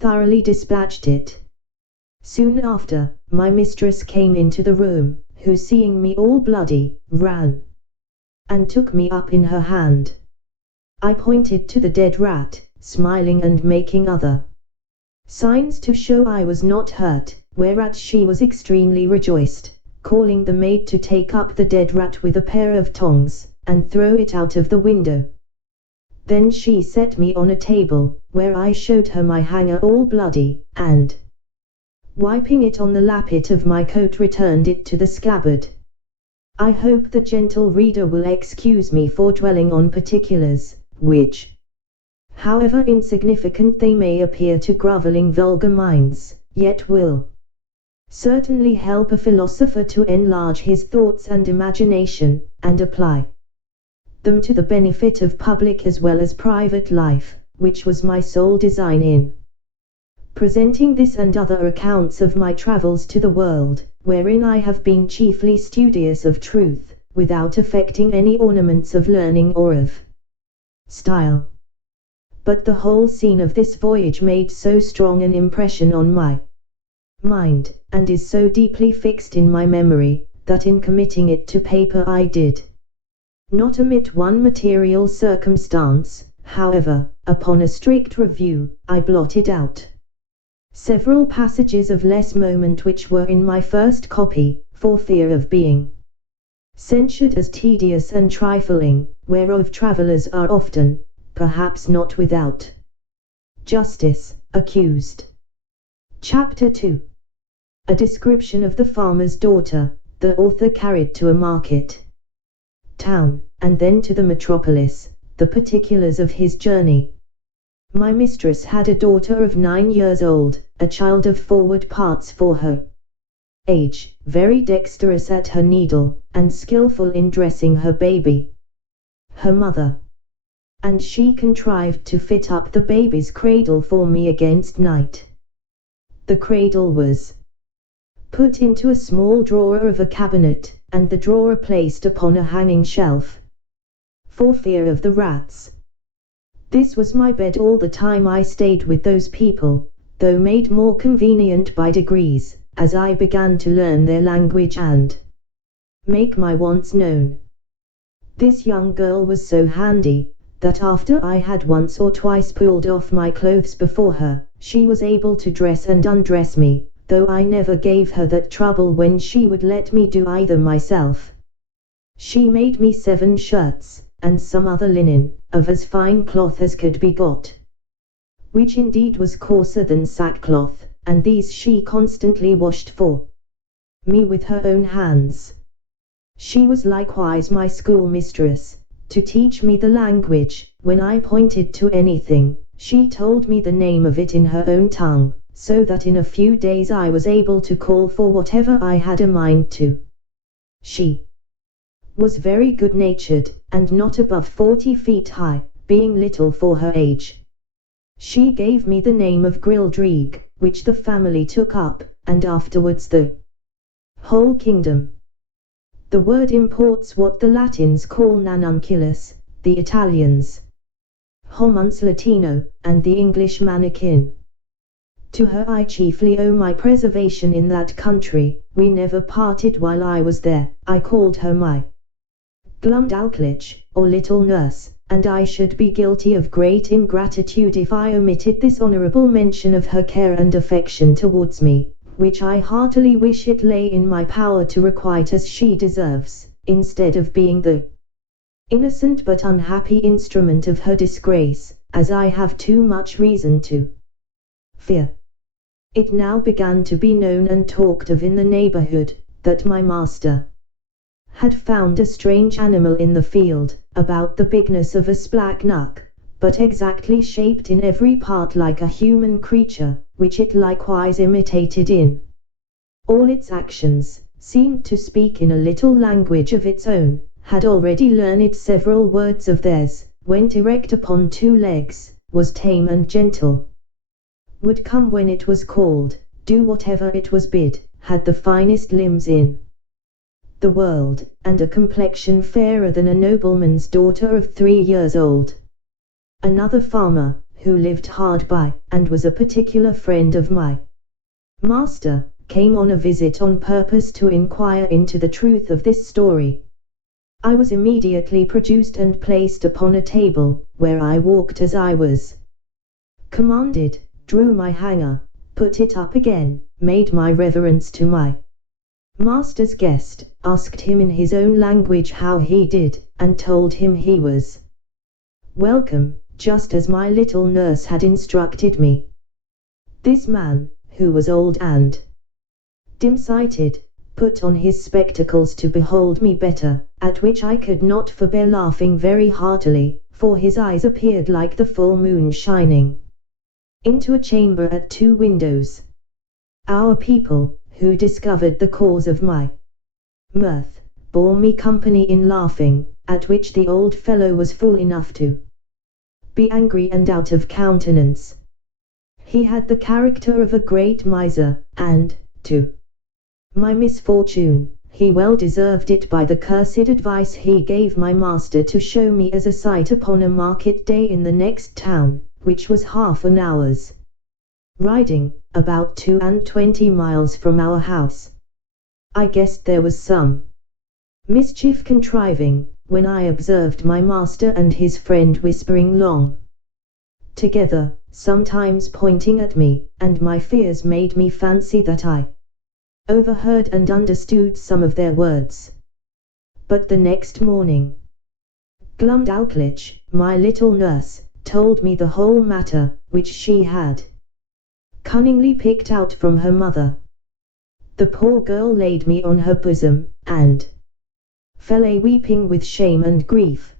thoroughly dispatched it. Soon after, my mistress came into the room, who seeing me all bloody, ran and took me up in her hand. I pointed to the dead rat, smiling and making other signs to show I was not hurt, whereat she was extremely rejoiced, calling the maid to take up the dead rat with a pair of tongs, and throw it out of the window. Then she set me on a table, where I showed her my hanger all bloody, and wiping it on the lappet of my coat returned it to the scabbard. I hope the gentle reader will excuse me for dwelling on particulars, which, however insignificant they may appear to grovelling vulgar minds, yet will certainly help a philosopher to enlarge his thoughts and imagination, and apply them to the benefit of public as well as private life, which was my sole design in presenting this and other accounts of my travels to the world, wherein I have been chiefly studious of truth, without affecting any ornaments of learning or of style. But the whole scene of this voyage made so strong an impression on my mind, and is so deeply fixed in my memory, that in committing it to paper I did not omit one material circumstance. However, upon a strict review, I blotted out several passages of less moment which were in my first copy, for fear of being censured as tedious and trifling, whereof travellers are often, perhaps not without justice, accused. Chapter 2. A description of the farmer's daughter, the author carried to a market town, and then to the metropolis, the particulars of his journey. My mistress had a daughter of 9 years old, a child of forward parts for her age, very dexterous at her needle, and skilful in dressing her baby. Her mother and she contrived to fit up the baby's cradle for me against night. The cradle was put into a small drawer of a cabinet, and the drawer placed upon a hanging shelf, for fear of the rats. This was my bed all the time I stayed with those people, though made more convenient by degrees, as I began to learn their language and make my wants known. This young girl was so handy, that after I had once or twice pulled off my clothes before her, she was able to dress and undress me, though I never gave her that trouble when she would let me do either myself. She made me 7 shirts, and some other linen, of as fine cloth as could be got, which indeed was coarser than sackcloth, and these she constantly washed for me with her own hands. She was likewise my schoolmistress, to teach me the language. When I pointed to anything, she told me the name of it in her own tongue, so that in a few days I was able to call for whatever I had a mind to. She was very good-natured, and not above 40 feet high, being little for her age. She gave me the name of Grildreeg, which the family took up, and afterwards the whole kingdom. The word imports what the Latins call nanunculus, the Italians homunc latino, and the English mannequin. To her I chiefly owe my preservation in that country. We never parted while I was there. I called her my Glumdalclich, or little nurse, and I should be guilty of great ingratitude if I omitted this honourable mention of her care and affection towards me, which I heartily wish it lay in my power to requite as she deserves, instead of being the innocent but unhappy instrument of her disgrace, as I have too much reason to fear. It now began to be known and talked of in the neighbourhood, that my master had found a strange animal in the field, about the bigness of a splachnuck, but exactly shaped in every part like a human creature, which it likewise imitated in all its actions, seemed to speak in a little language of its own, had already learned several words of theirs, went erect upon 2 legs, was tame and gentle, would come when it was called, do whatever it was bid, had the finest limbs in the world, and a complexion fairer than a nobleman's daughter of 3 years old. Another farmer, who lived hard by, and was a particular friend of my master, came on a visit on purpose to inquire into the truth of this story. I was immediately produced and placed upon a table, where I walked as I was commanded, drew my hanger, put it up again, made my reverence to my master's guest, asked him in his own language how he did, and told him he was welcome, just as my little nurse had instructed me. This man, who was old and dim-sighted, put on his spectacles to behold me better, at which I could not forbear laughing very heartily, for his eyes appeared like the full moon shining into a chamber at 2 windows. Our people, who discovered the cause of my mirth, bore me company in laughing, at which the old fellow was fool enough to be angry and out of countenance. He had the character of a great miser, and, to my misfortune, he well deserved it by the cursed advice he gave my master to show me as a sight upon a market day in the next town, which was half an hour's riding, about 22 miles from our house. I guessed there was some mischief contriving, when I observed my master and his friend whispering long together, sometimes pointing at me, and my fears made me fancy that I overheard and understood some of their words. But the next morning, Glumdalclich, my little nurse, told me the whole matter, which she had cunningly picked out from her mother. The poor girl laid me on her bosom, and fell a weeping with shame and grief.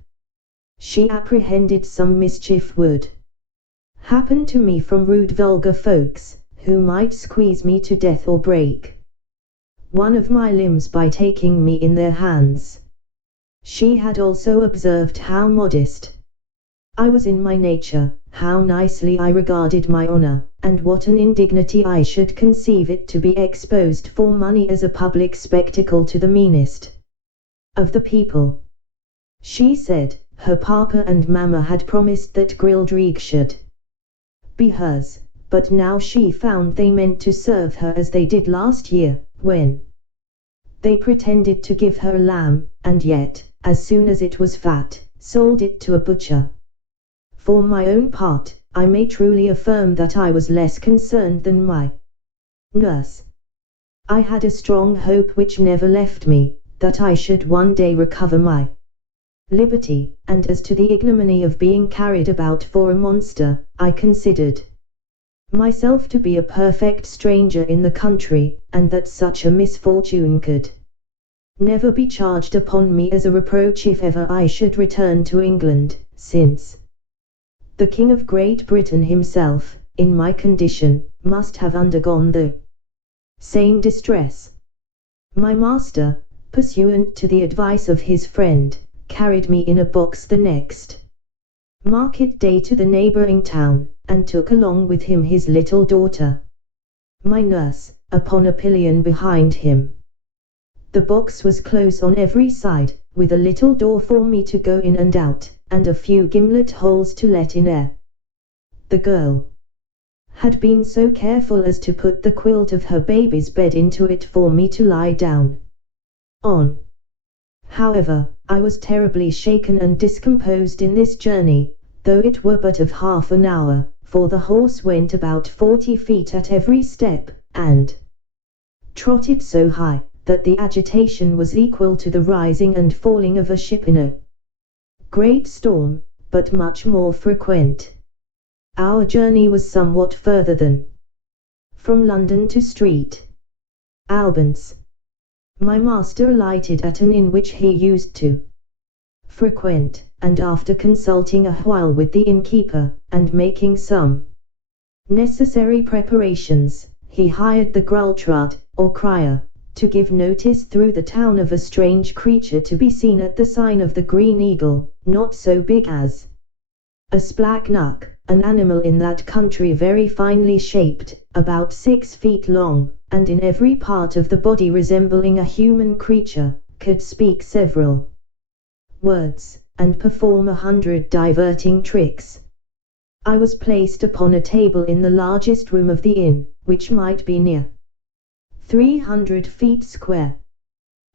She apprehended some mischief would happen to me from rude vulgar folks, who might squeeze me to death or break one of my limbs by taking me in their hands. She had also observed how modest I was in my nature, how nicely I regarded my honor, and what an indignity I should conceive it to be exposed for money as a public spectacle to the meanest of the people. She said, her papa and mamma had promised that Grildrig should be hers, but now she found they meant to serve her as they did last year, when they pretended to give her a lamb, and yet, as soon as it was fat, sold it to a butcher. For my own part, I may truly affirm that I was less concerned than my nurse. I had a strong hope which never left me, that I should one day recover my liberty, and as to the ignominy of being carried about for a monster, I considered myself to be a perfect stranger in the country, and that such a misfortune could never be charged upon me as a reproach if ever I should return to England, since the King of Great Britain himself, in my condition, must have undergone the same distress. My master, pursuant to the advice of his friend, carried me in a box the next market day to the neighbouring town, and took along with him his little daughter, my nurse, upon a pillion behind him. The box was close on every side, with a little door for me to go in and out, and a few gimlet holes to let in air. The girl had been so careful as to put the quilt of her baby's bed into it for me to lie down on. However, I was terribly shaken and discomposed in this journey, though it were but of half an hour, for the horse went about 40 feet at every step, and trotted so high, that the agitation was equal to the rising and falling of a ship in a great storm, but much more frequent. Our journey was somewhat further than from London to Street Albans. My master alighted at an inn which he used to frequent, and after consulting a while with the innkeeper, and making some necessary preparations, he hired the grultrud, or crier, to give notice through the town of a strange creature to be seen at the sign of the Green Eagle, not so big as a splachnuck, an animal in that country very finely shaped, about 6 feet long, and in every part of the body resembling a human creature, could speak several words, and perform 100 diverting tricks. I was placed upon a table in the largest room of the inn, which might be near 300 feet square.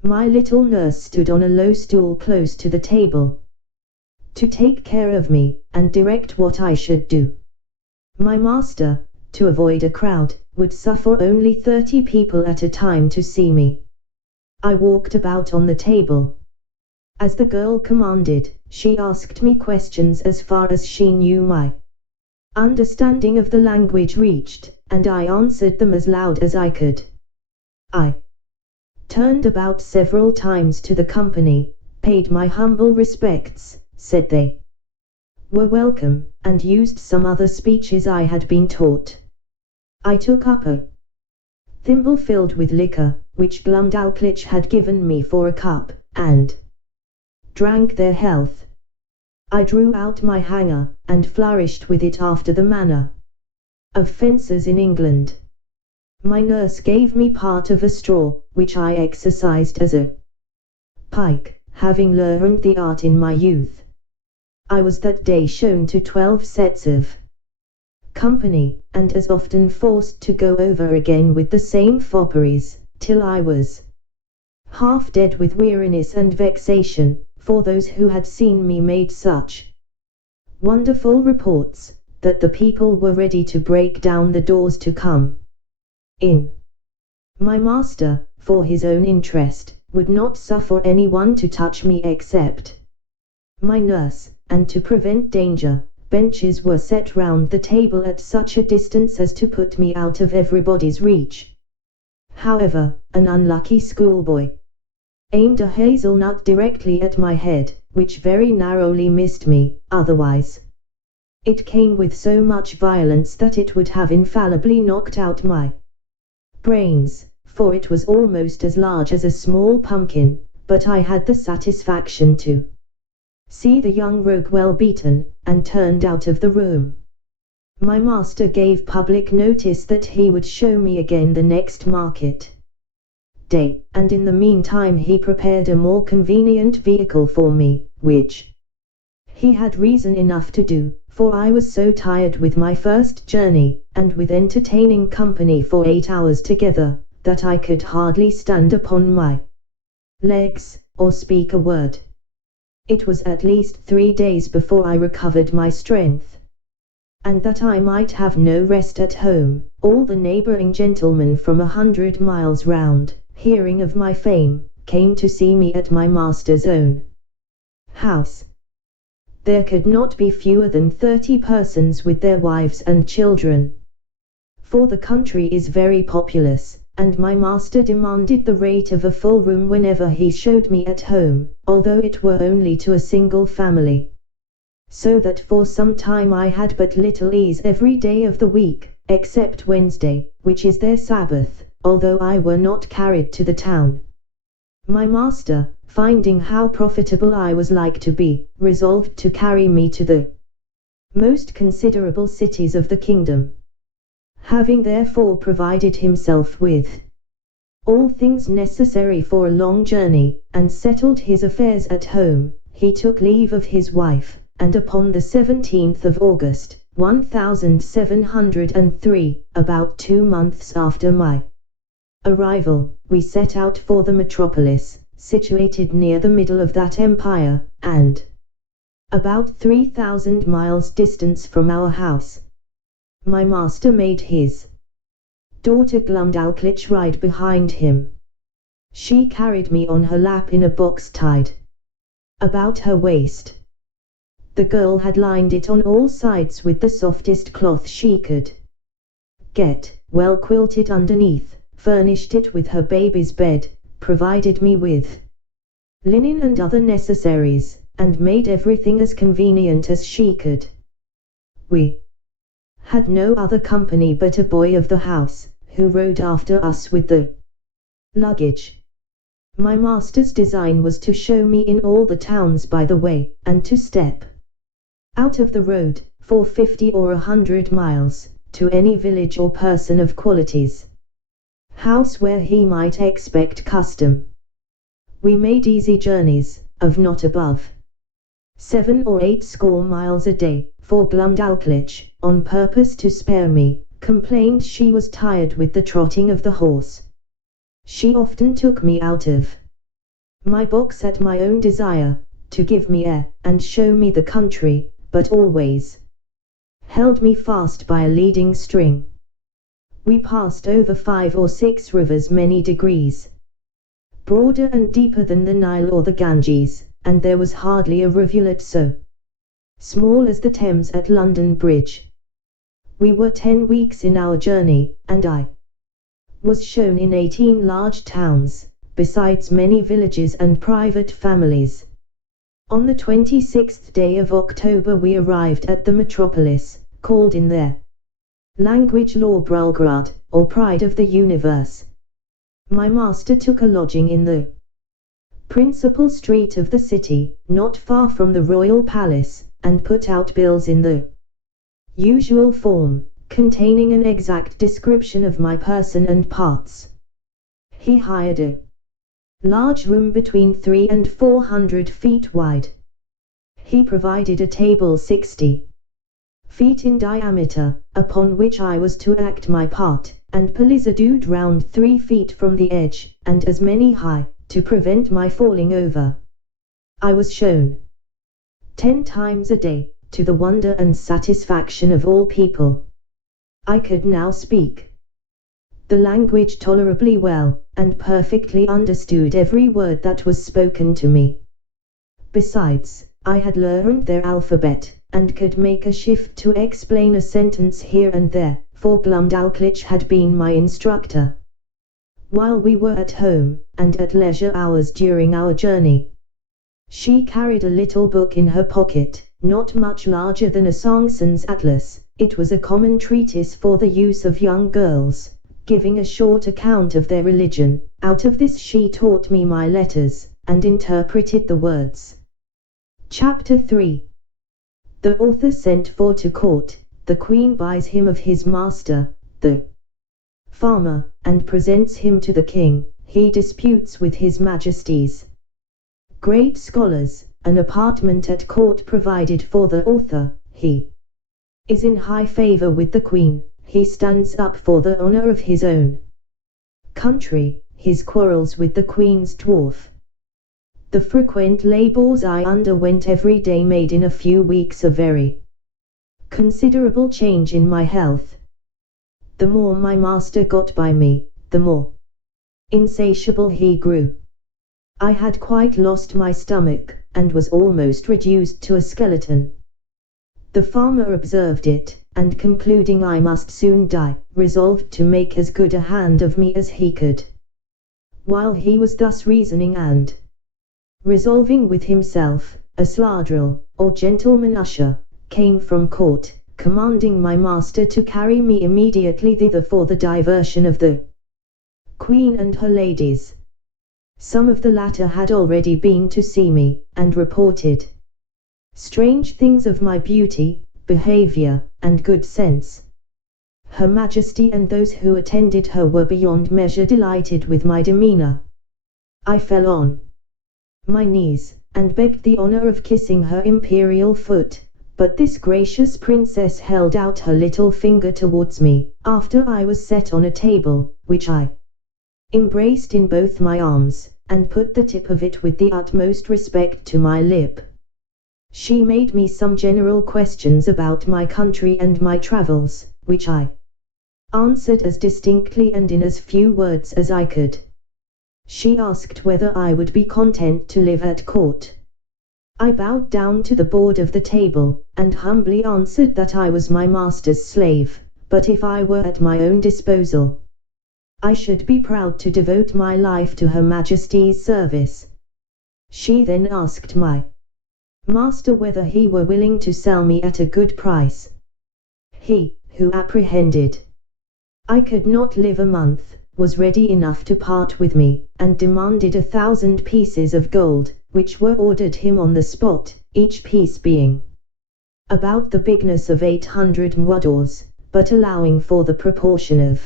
My little nurse stood on a low stool close to the table, to take care of me, and direct what I should do. My master, to avoid a crowd, would suffer only 30 people at a time to see me. I walked about on the table. As the girl commanded, she asked me questions as far as she knew my understanding of the language reached, and I answered them as loud as I could. I turned about several times to the company, paid my humble respects, said they were welcome, and used some other speeches I had been taught. I took up a thimble filled with liquor, which Glumdalclitch had given me for a cup, and drank their health. I drew out my hanger, and flourished with it after the manner of fencers in England. My nurse gave me part of a straw, which I exercised as a pike, having learned the art in my youth. I was that day shown to 12 sets of company, and as often forced to go over again with the same fopperies, till I was half dead with weariness and vexation, for those who had seen me made such wonderful reports, that the people were ready to break down the doors to come in. My master, for his own interest, would not suffer anyone to touch me except my nurse, and to prevent danger, benches were set round the table at such a distance as to put me out of everybody's reach. However, an unlucky schoolboy aimed a hazelnut directly at my head, which very narrowly missed me, otherwise it came with so much violence that it would have infallibly knocked out my brains, for it was almost as large as a small pumpkin, but I had the satisfaction to see the young rogue well beaten, and turned out of the room. My master gave public notice that he would show me again the next market day, and in the meantime he prepared a more convenient vehicle for me, which he had reason enough to do, for I was so tired with my first journey, and with entertaining company for 8 hours together, that I could hardly stand upon my legs, or speak a word. It was at least 3 days before I recovered my strength. And that I might have no rest at home, all the neighbouring gentlemen from 100 miles round, hearing of my fame, came to see me at my master's own house. There could not be fewer than 30 persons with their wives and children, for the country is very populous, and my master demanded the rate of a full room whenever he showed me at home, although it were only to a single family. So that for some time I had but little ease every day of the week, except Wednesday, which is their Sabbath, although I were not carried to the town. My master, finding how profitable I was like to be, resolved to carry me to the most considerable cities of the kingdom. Having therefore provided himself with all things necessary for a long journey, and settled his affairs at home. He took leave of his wife, and upon the 17th of August, 1703, about 2 months after my arrival, we set out for the metropolis, situated near the middle of that empire, and about 3,000 miles distance from our house. My master made his daughter Glumdalclitch ride behind him. She carried me on her lap in a box tied about her waist. The girl had lined it on all sides with the softest cloth she could get, well quilted underneath, furnished it with her baby's bed, provided me with linen and other necessaries, and made everything as convenient as she could. We had no other company but a boy of the house, who rode after us with the luggage. My master's design was to show me in all the towns by the way, and to step out of the road, for 50 or 100 miles, to any village or person of quality's house where he might expect custom. We made easy journeys, of not above 7 or 8 score miles a day, for Glumdalclitch, on purpose to spare me, complained she was tired with the trotting of the horse. She often took me out of my box at my own desire, to give me air, and show me the country, but always held me fast by a leading string. We passed over 5 or 6 rivers many degrees broader and deeper than the Nile or the Ganges, and there was hardly a rivulet so small as the Thames at London Bridge. We were 10 weeks in our journey, and I was shown in 18 large towns, besides many villages and private families. On the 26th day of October we arrived at the metropolis, called in their language Lorbrulgrad, or Pride of the Universe. My master took a lodging in the principal street of the city, not far from the royal palace, and put out bills in the usual form, containing an exact description of my person and parts. He hired a large room between 300 and 400 feet wide. He provided a table 60 feet in diameter, upon which I was to act my part, and palisadoed round 3 feet from the edge, and as many high, to prevent my falling over. I was shown 10 times a day, to the wonder and satisfaction of all people. I could now speak the language tolerably well, and perfectly understood every word that was spoken to me. Besides, I had learned their alphabet, and could make a shift to explain a sentence here and there, for Glumdalclitch had been my instructor. While we were at home, and at leisure hours during our journey, she carried a little book in her pocket, not much larger than a Songson's atlas. It was a common treatise for the use of young girls, giving a short account of their religion. Out of this she taught me my letters, and interpreted the words. Chapter 3. The author sent for to court, the Queen buys him of his master, the farmer, and presents him to the King. He disputes with his Majesty's great scholars, an apartment at court provided for the author. He is in high favour with the Queen. He stands up for the honour of his own country. His quarrels with the Queen's dwarf. The frequent labours I underwent every day made in a few weeks a very considerable change in my health. The more my master got by me, the more insatiable he grew. I had quite lost my stomach, and was almost reduced to a skeleton. The farmer observed it, and concluding I must soon die, resolved to make as good a hand of me as he could. While he was thus reasoning and resolving with himself, a sladril, or gentleman usher, came from court, commanding my master to carry me immediately thither for the diversion of the Queen and her ladies. Some of the latter had already been to see me, and reported strange things of my beauty, behaviour, and good sense. Her Majesty and those who attended her were beyond measure delighted with my demeanor. I fell on my knees, and begged the honor of kissing her imperial foot, but this gracious princess held out her little finger towards me, after I was set on a table, which I embraced in both my arms, and put the tip of it with the utmost respect to my lip. She made me some general questions about my country and my travels, which I answered as distinctly and in as few words as I could. She asked whether I would be content to live at court. I bowed down to the board of the table, and humbly answered that I was my master's slave, but if I were at my own disposal, I should be proud to devote my life to Her Majesty's service. She then asked my master whether he were willing to sell me at a good price. He, who apprehended I could not live a month, was ready enough to part with me, and demanded 1,000 pieces of gold, which were ordered him on the spot, each piece being about the bigness of 800 mwadors, but allowing for the proportion of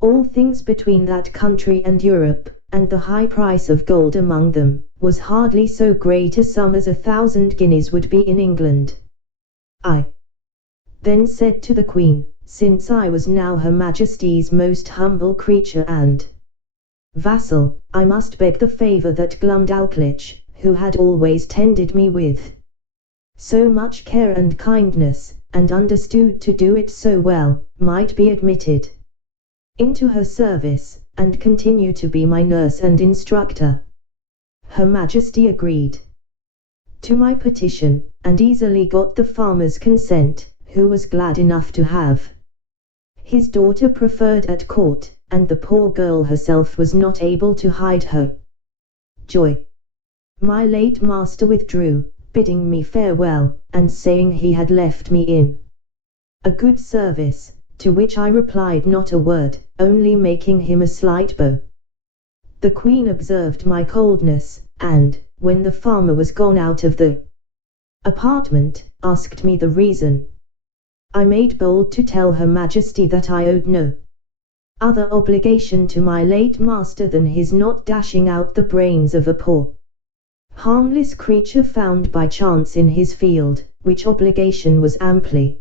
all things between that country and Europe, and the high price of gold among them, was hardly so great a sum as 1,000 guineas would be in England. I then said to the Queen, since I was now Her Majesty's most humble creature and vassal, I must beg the favour that Glumdalclitch, who had always tended me with so much care and kindness, and understood to do it so well, might be admitted into her service, and continue to be my nurse and instructor. Her Majesty agreed to my petition, and easily got the farmer's consent, who was glad enough to have his daughter preferred at court, and the poor girl herself was not able to hide her joy. My late master withdrew, bidding me farewell, and saying he had left me in a good service, to which I replied not a word, only making him a slight bow. The Queen observed my coldness, and, when the farmer was gone out of the apartment, asked me the reason. I made bold to tell Her Majesty that I owed no other obligation to my late master than his not dashing out the brains of a poor harmless creature found by chance in his field, which obligation was amply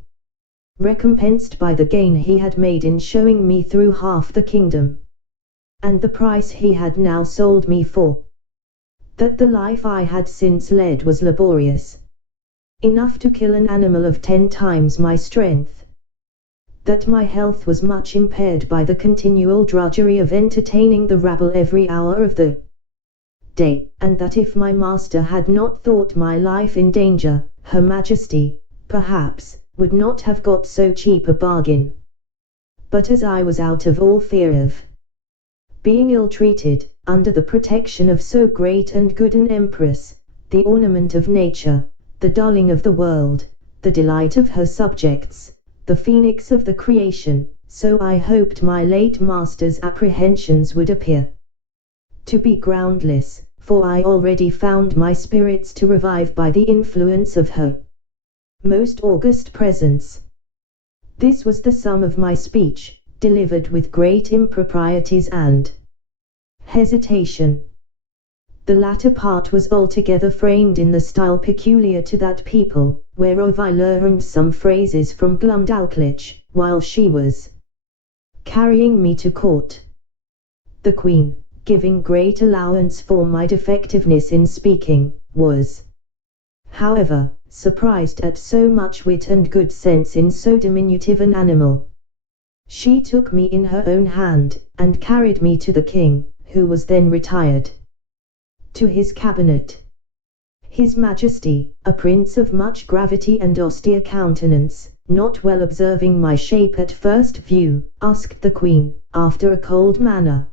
recompensed by the gain he had made in showing me through half the kingdom, and the price he had now sold me for. That the life I had since led was laborious enough to kill an animal of 10 times my strength, that my health was much impaired by the continual drudgery of entertaining the rabble every hour of the day, and that if my master had not thought my life in danger, Her Majesty, perhaps, would not have got so cheap a bargain. But as I was out of all fear of being ill-treated, under the protection of so great and good an empress, the ornament of nature, the darling of the world, the delight of her subjects, the phoenix of the creation, so I hoped my late master's apprehensions would appear to be groundless, for I already found my spirits to revive by the influence of her most august presence. This was the sum of my speech, delivered with great improprieties and hesitation. The latter part was altogether framed in the style peculiar to that people, whereof I learned some phrases from Glumdalclitch, while she was carrying me to court. The Queen, giving great allowance for my defectiveness in speaking, was, however, surprised at so much wit and good sense in so diminutive an animal. She took me in her own hand, and carried me to the King, who was then retired to his cabinet. His Majesty, a prince of much gravity and austere countenance, not well observing my shape at first view, asked the Queen, after a cold manner,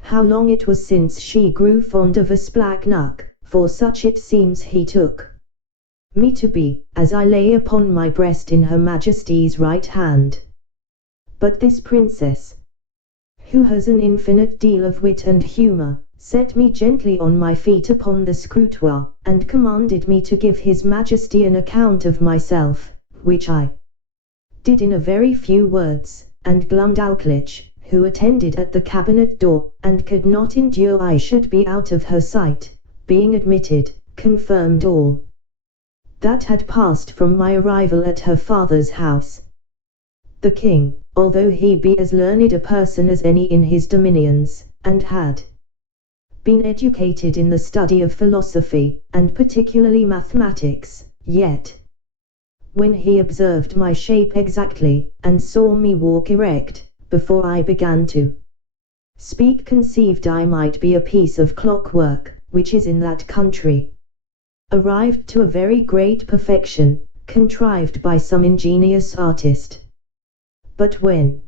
how long it was since she grew fond of a splachnock, for such it seems he took me to be, as I lay upon my breast in Her Majesty's right hand. But this princess, who has an infinite deal of wit and humour, set me gently on my feet upon the scrutoire, and commanded me to give His Majesty an account of myself, which I did in a very few words, and Glumdalclitch, who attended at the cabinet door, and could not endure I should be out of her sight, being admitted, confirmed all that had passed from my arrival at her father's house. The king, although he be as learned a person as any in his dominions, and had been educated in the study of philosophy, and particularly mathematics, yet, when he observed my shape exactly, and saw me walk erect, before I began to speak, conceived I might be a piece of clockwork, which is in that country arrived to a very great perfection, contrived by some ingenious artist. But when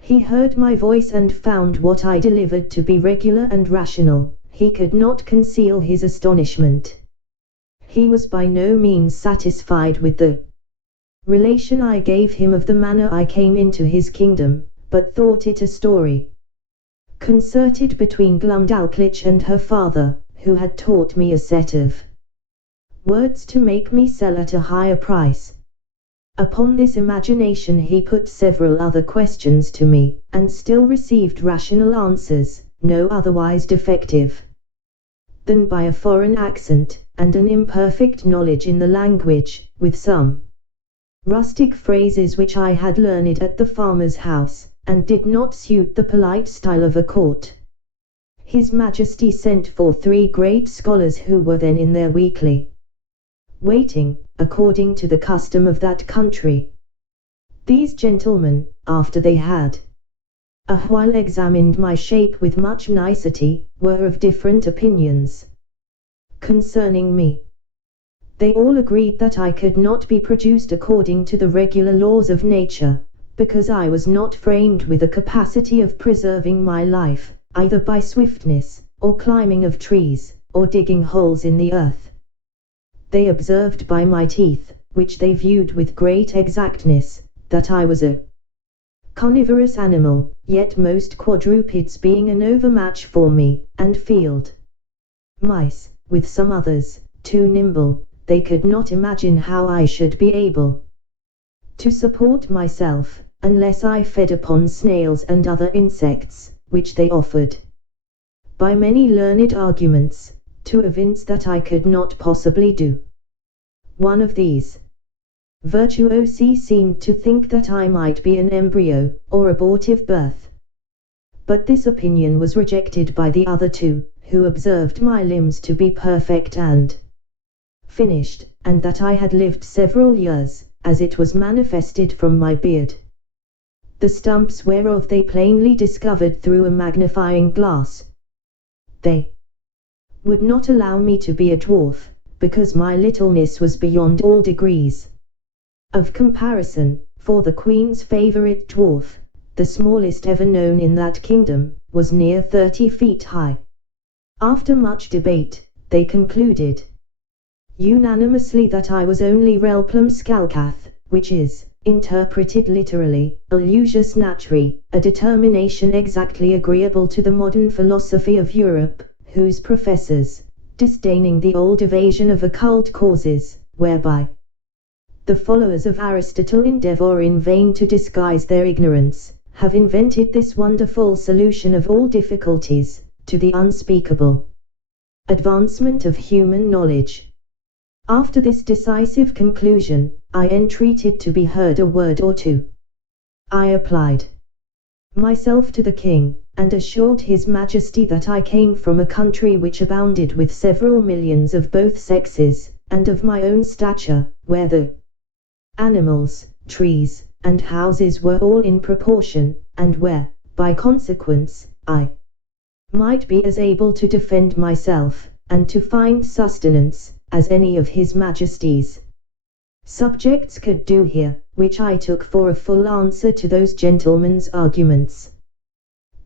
he heard my voice and found what I delivered to be regular and rational, he could not conceal his astonishment. He was by no means satisfied with the relation I gave him of the manner I came into his kingdom, but thought it a story concerted between Glumdalclitch and her father, who had taught me a set of words to make me sell at a higher price. Upon this imagination he put several other questions to me, and still received rational answers, no otherwise defective than by a foreign accent, and an imperfect knowledge in the language, with some rustic phrases which I had learned at the farmer's house, and did not suit the polite style of a court. His Majesty sent for 3 great scholars who were then in their weekly waiting, according to the custom of that country. These gentlemen, after they had a while examined my shape with much nicety, were of different opinions concerning me. They all agreed that I could not be produced according to the regular laws of nature, because I was not framed with a capacity of preserving my life, either by swiftness, or climbing of trees, or digging holes in the earth. They observed by my teeth, which they viewed with great exactness, that I was a carnivorous animal, yet most quadrupeds being an overmatch for me, and field mice, with some others, too nimble, they could not imagine how I should be able to support myself, unless I fed upon snails and other insects, which they offered, by many learned arguments, to evince that I could not possibly do. One of these virtuosi seemed to think that I might be an embryo, or abortive birth. But this opinion was rejected by the other 2, who observed my limbs to be perfect and finished, and that I had lived several years, as it was manifested from my beard, the stumps whereof they plainly discovered through a magnifying glass. They would not allow me to be a dwarf, because my littleness was beyond all degrees of comparison, for the Queen's favourite dwarf, the smallest ever known in that kingdom, was near 30 feet high. After much debate, they concluded unanimously that I was only relplum scalcath, which is, interpreted literally, illusus naturae, a determination exactly agreeable to the modern philosophy of Europe, whose professors, disdaining the old evasion of occult causes, whereby the followers of Aristotle endeavour in vain to disguise their ignorance, have invented this wonderful solution of all difficulties, to the unspeakable advancement of human knowledge. After this decisive conclusion, I entreated to be heard a word or two. I applied myself to the king, and assured his Majesty that I came from a country which abounded with several millions of both sexes, and of my own stature, where the animals, trees, and houses were all in proportion, and where, by consequence, I might be as able to defend myself, and to find sustenance, as any of his Majesty's subjects could do here, which I took for a full answer to those gentlemen's arguments.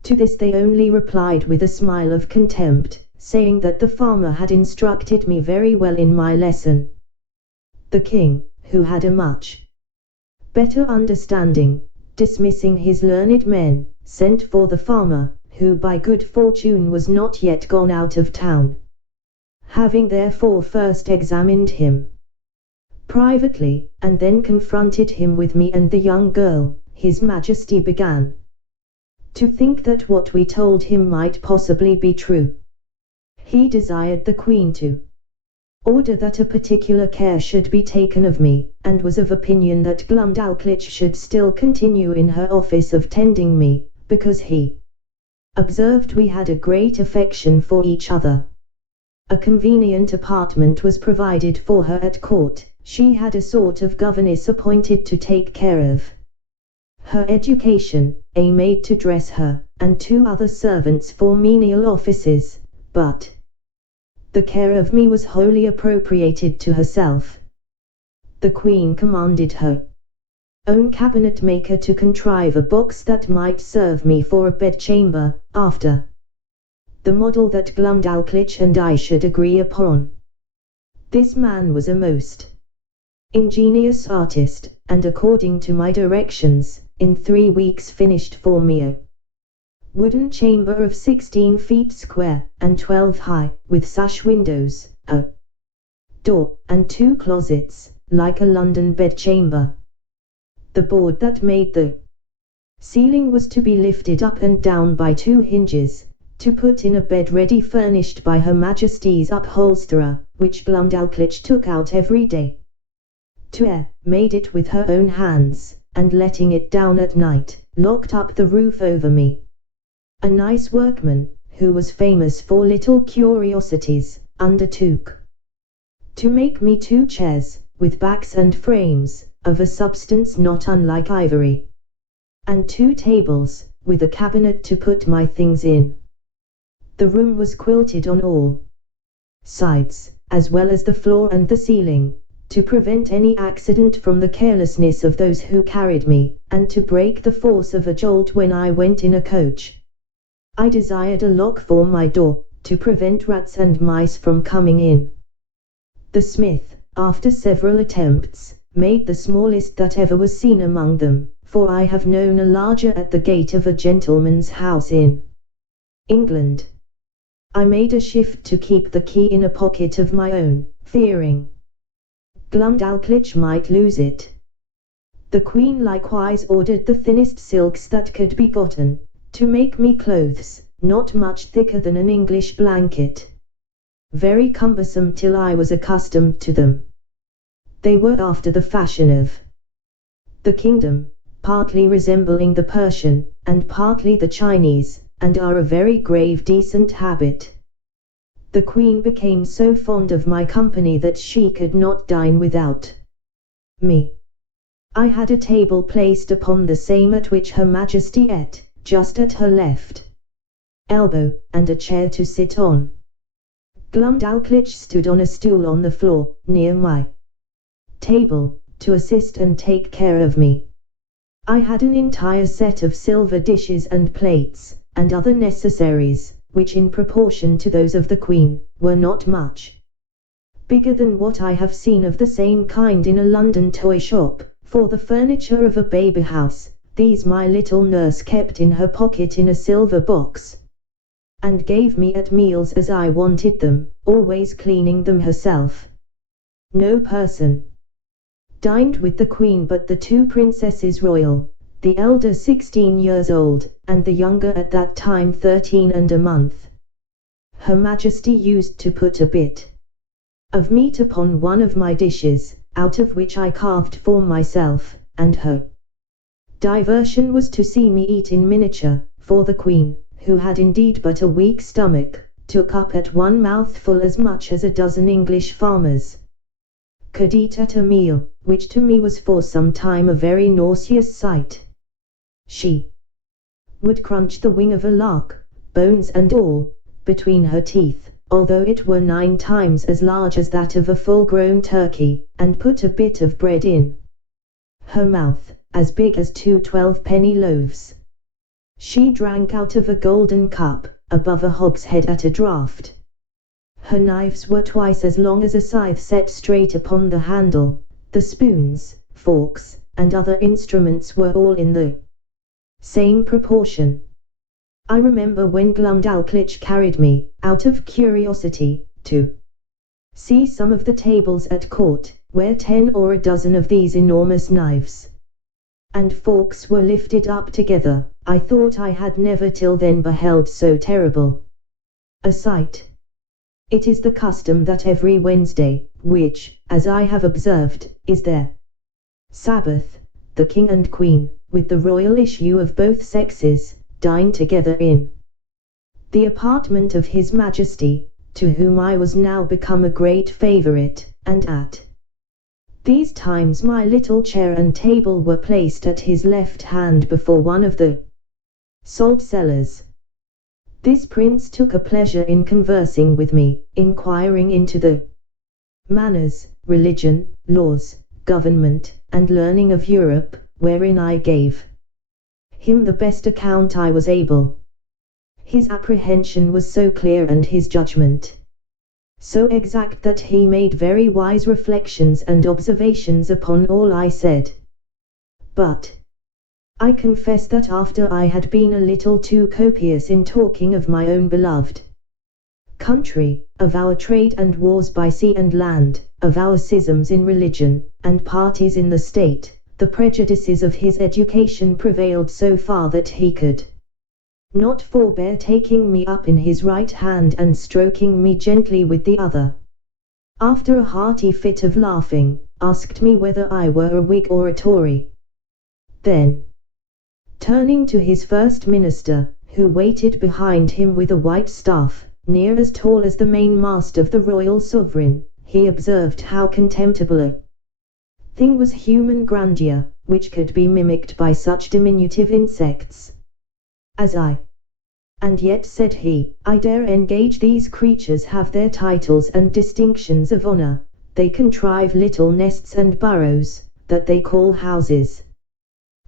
To this they only replied with a smile of contempt, saying that the farmer had instructed me very well in my lesson. The king, who had a much better understanding, dismissing his learned men, sent for the farmer, who by good fortune was not yet gone out of town. Having therefore first examined him privately, and then confronted him with me and the young girl. His Majesty began to think that what we told him might possibly be true. He desired the Queen to order that a particular care should be taken of me, and was of opinion that Glumdalclitch should still continue in her office of tending me, because he observed we had a great affection for each other. A convenient apartment was provided for her at court. She had a sort of governess appointed to take care of her education, a maid to dress her, and 2 other servants for menial offices, but the care of me was wholly appropriated to herself. The Queen commanded her own cabinet maker to contrive a box that might serve me for a bedchamber, after the model that Glumdalclitch and I should agree upon. This man was a most ingenious artist, and according to my directions, in 3 weeks finished for me a wooden chamber of 16 feet square, and 12 high, with sash windows, a door, and 2 closets, like a London bedchamber. The board that made the ceiling was to be lifted up and down by 2 hinges, to put in a bed ready furnished by Her Majesty's upholsterer, which Glumdalclitch took out every day to made it with her own hands, and letting it down at night, locked up the roof over me. A nice workman, who was famous for little curiosities, undertook to make me 2 chairs, with backs and frames, of a substance not unlike ivory, and 2 tables, with a cabinet to put my things in. The room was quilted on all sides, as well as the floor and the ceiling, to prevent any accident from the carelessness of those who carried me, and to break the force of a jolt when I went in a coach. I desired a lock for my door, to prevent rats and mice from coming in. The smith, after several attempts, made the smallest that ever was seen among them, for I have known a larger at the gate of a gentleman's house in England. I made a shift to keep the key in a pocket of my own, fearing Glumdalclitch might lose it. The Queen likewise ordered the thinnest silks that could be gotten, to make me clothes, not much thicker than an English blanket, very cumbersome till I was accustomed to them. They were after the fashion of the kingdom, partly resembling the Persian, and partly the Chinese, and are a very grave decent habit. The Queen became so fond of my company that she could not dine without me. I had a table placed upon the same at which Her Majesty ate, just at her left elbow, and a chair to sit on. Glumdalclitch stood on a stool on the floor, near my table, to assist and take care of me. I had an entire set of silver dishes and plates, and other necessaries, which in proportion to those of the Queen, were not much bigger than what I have seen of the same kind in a London toy shop. For the furniture of a baby house, these my little nurse kept in her pocket in a silver box, and gave me at meals as I wanted them, always cleaning them herself. No person dined with the Queen but the 2 princesses royal, the elder 16 years old, and the younger at that time 13 and a month. Her Majesty used to put a bit of meat upon one of my dishes, out of which I carved for myself, and her diversion was to see me eat in miniature, for the Queen, who had indeed but a weak stomach, took up at one mouthful as much as a dozen English farmers could eat at a meal, which to me was for some time a very nauseous sight. She would crunch the wing of a lark, bones and all, between her teeth, although it were 9 times as large as that of a full-grown turkey, and put a bit of bread in her mouth, as big as 2 12-penny loaves. She drank out of a golden cup, above a hogshead at a draught. Her knives were twice as long as a scythe set straight upon the handle. The spoons, forks, and other instruments were all in the same proportion. I remember when Glumdalclitch carried me, out of curiosity, to see some of the tables at court, where 10 or a dozen of these enormous knives and forks were lifted up together, I thought I had never till then beheld so terrible a sight. It is the custom that every Wednesday, which, as I have observed, is their Sabbath, the King and Queen, with the royal issue of both sexes, dine together in the apartment of His Majesty, to whom I was now become a great favourite, and at these times my little chair and table were placed at his left hand before one of the salt cellars. This prince took a pleasure in conversing with me, inquiring into the manners, religion, laws, government, and learning of Europe, wherein I gave him the best account I was able. His apprehension was so clear and his judgment so exact that he made very wise reflections and observations upon all I said. But I confess that after I had been a little too copious in talking of my own beloved country, of our trade and wars by sea and land, of our schisms in religion, and parties in the state, the prejudices of his education prevailed so far that he could not forbear taking me up in his right hand and stroking me gently with the other. After a hearty fit of laughing, asked me whether I were a Whig or a Tory. Then, turning to his first minister, who waited behind him with a white staff, near as tall as the mainmast of the royal sovereign, he observed how contemptible a thing was human grandeur, which could be mimicked by such diminutive insects as I. And yet, said he, I dare engage these creatures have their titles and distinctions of honor, they contrive little nests and burrows, that they call houses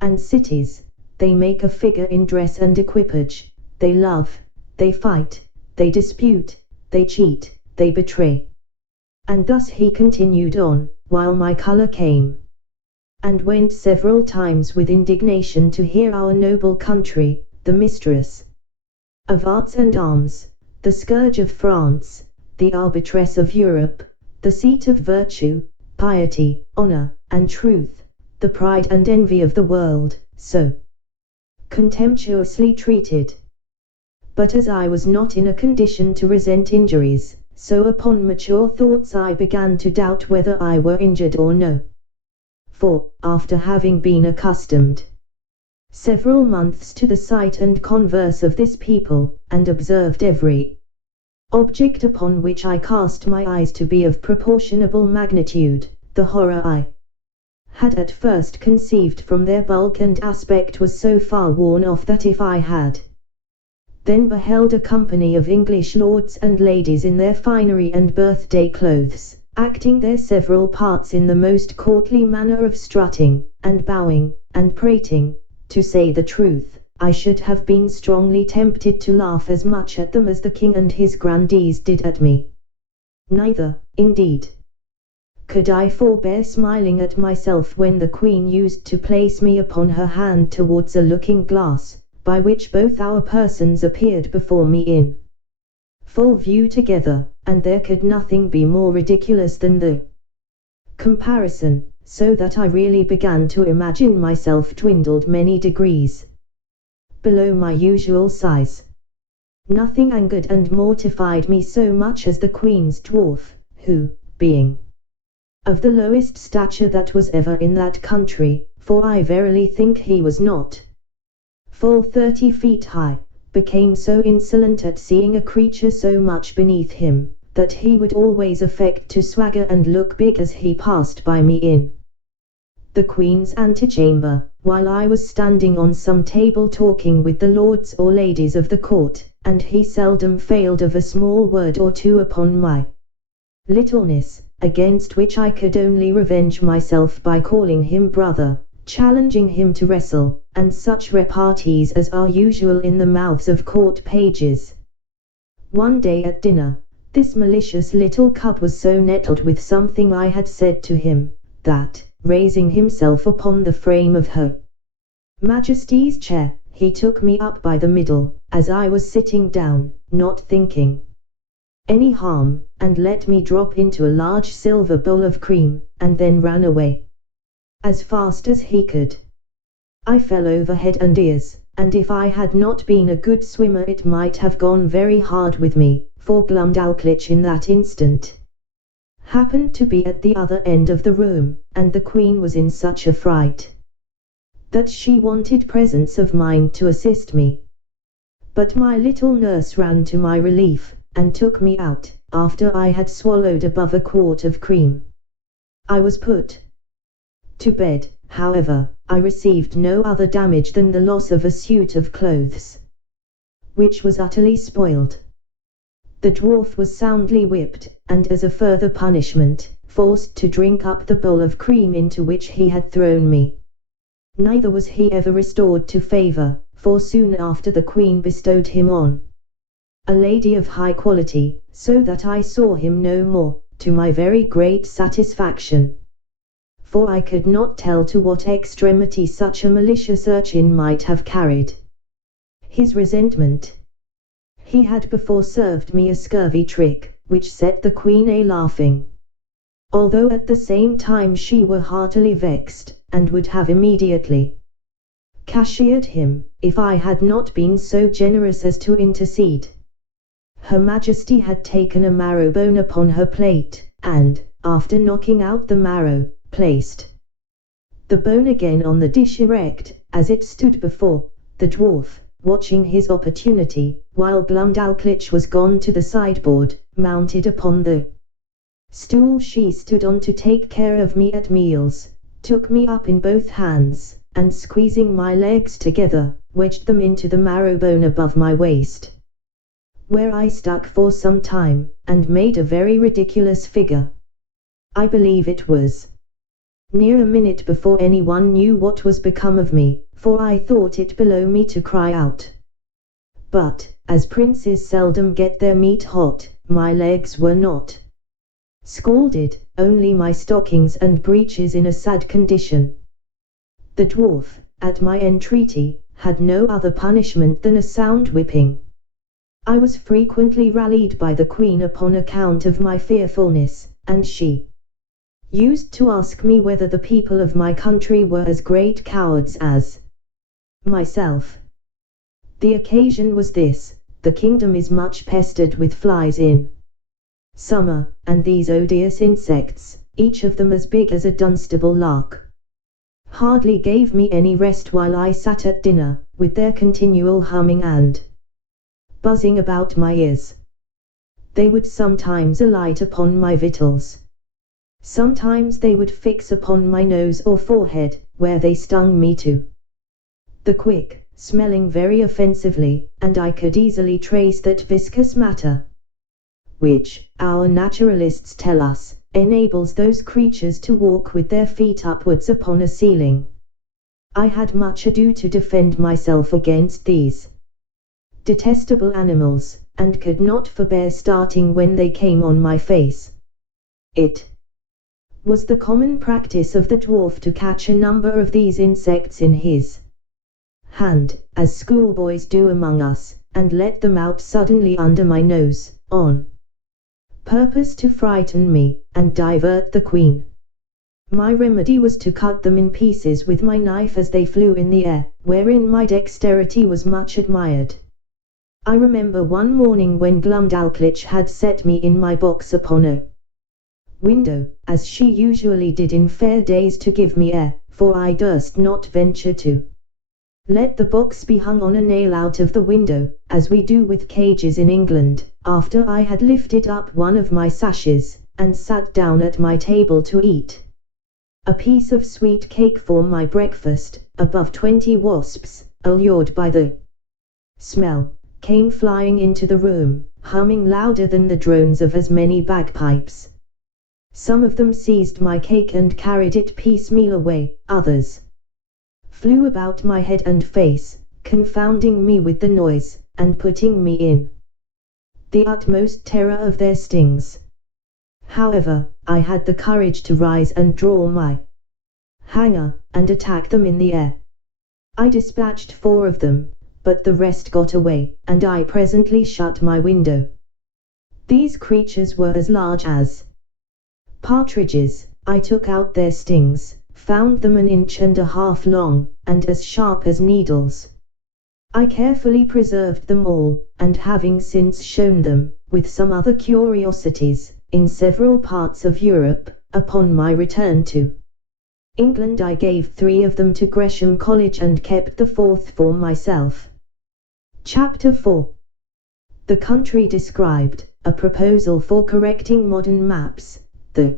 and cities, they make a figure in dress and equipage, they love, they fight, they dispute, they cheat, they betray. And thus he continued on, while my color came and went several times with indignation to hear our noble country, the mistress of arts and arms, the scourge of France, the arbitress of Europe, the seat of virtue, piety, honor, and truth, the pride and envy of the world, so contemptuously treated. But as I was not in a condition to resent injuries, so upon mature thoughts I began to doubt whether I were injured or no. For, after having been accustomed several months to the sight and converse of this people, and observed every object upon which I cast my eyes to be of proportionable magnitude, the horror I had at first conceived from their bulk and aspect was so far worn off that if I had then beheld a company of English lords and ladies in their finery and birthday clothes, acting their several parts in the most courtly manner of strutting, and bowing, and prating, to say the truth, I should have been strongly tempted to laugh as much at them as the king and his grandees did at me. Neither, indeed, could I forbear smiling at myself when the queen used to place me upon her hand towards a looking glass, by which both our persons appeared before me in full view together, and there could nothing be more ridiculous than the comparison, so that I really began to imagine myself dwindled many degrees below my usual size. Nothing angered and mortified me so much as the queen's dwarf, who, being of the lowest stature that was ever in that country, for I verily think he was not full 30 feet high, became so insolent at seeing a creature so much beneath him, that he would always affect to swagger and look big as he passed by me in the Queen's antechamber, while I was standing on some table talking with the lords or ladies of the court, and he seldom failed of a small word or two upon my littleness, against which I could only revenge myself by calling him brother, challenging him to wrestle, and such repartees as are usual in the mouths of court pages. One day at dinner, this malicious little cub was so nettled with something I had said to him, that, raising himself upon the frame of her Majesty's chair, he took me up by the middle, as I was sitting down, not thinking any harm, and let me drop into a large silver bowl of cream, and then ran away as fast as he could. I fell over head and ears, and if I had not been a good swimmer it might have gone very hard with me, for Glumdalclitch in that instant happened to be at the other end of the room, and the Queen was in such a fright that she wanted presence of mind to assist me. But my little nurse ran to my relief, and took me out, after I had swallowed above a quart of cream. I was put to bed. However, I received no other damage than the loss of a suit of clothes, which was utterly spoiled. The dwarf was soundly whipped, and as a further punishment, forced to drink up the bowl of cream into which he had thrown me. Neither was he ever restored to favour, for soon after the Queen bestowed him on a lady of high quality, so that I saw him no more, to my very great satisfaction. For I could not tell to what extremity such a malicious urchin might have carried his resentment. He had before served me a scurvy trick, which set the Queen a-laughing, although at the same time she were heartily vexed, and would have immediately cashiered him, if I had not been so generous as to intercede. Her Majesty had taken a marrow bone upon her plate, and, after knocking out the marrow, placed the bone again on the dish erect, as it stood before the dwarf, watching his opportunity, while Glumdalclitch was gone to the sideboard, mounted upon the stool she stood on to take care of me at meals, took me up in both hands, and squeezing my legs together, wedged them into the marrow bone above my waist, where I stuck for some time, and made a very ridiculous figure. I believe it was near a minute before anyone knew what was become of me, for I thought it below me to cry out. But, as princes seldom get their meat hot, my legs were not scalded, only my stockings and breeches in a sad condition. The dwarf, at my entreaty, had no other punishment than a sound whipping. I was frequently rallied by the Queen upon account of my fearfulness, and she used to ask me whether the people of my country were as great cowards as myself. The occasion was this: the kingdom is much pestered with flies in summer, and these odious insects, each of them as big as a Dunstable lark, hardly gave me any rest while I sat at dinner, with their continual humming and buzzing about my ears. They would sometimes alight upon my victuals. Sometimes they would fix upon my nose or forehead, where they stung me to the quick, smelling very offensively, and I could easily trace that viscous matter which, our naturalists tell us, enables those creatures to walk with their feet upwards upon a ceiling. I had much ado to defend myself against these detestable animals, and could not forbear starting when they came on my face. It was the common practice of the dwarf to catch a number of these insects in his hand, as schoolboys do among us, and let them out suddenly under my nose, on purpose to frighten me, and divert the Queen. My remedy was to cut them in pieces with my knife as they flew in the air, wherein my dexterity was much admired. I remember one morning when Glumdalclitch had set me in my box upon a window, as she usually did in fair days to give me air, for I durst not venture to let the box be hung on a nail out of the window, as we do with cages in England. After I had lifted up one of my sashes, and sat down at my table to eat a piece of sweet cake for my breakfast, above 20 wasps, allured by the smell, came flying into the room, humming louder than the drones of as many bagpipes. Some of them seized my cake and carried it piecemeal away, others flew about my head and face, confounding me with the noise, and putting me in the utmost terror of their stings. However, I had the courage to rise and draw my hanger, and attack them in the air. I dispatched 4 of them, but the rest got away, and I presently shut my window. These creatures were as large as partridges. I took out their stings, found them 1.5 inches long, and as sharp as needles. I carefully preserved them all, and having since shown them, with some other curiosities, in several parts of Europe, upon my return to England I gave 3 of them to Gresham College and kept the 4th for myself. Chapter 4. The country described, a proposal for correcting modern maps, the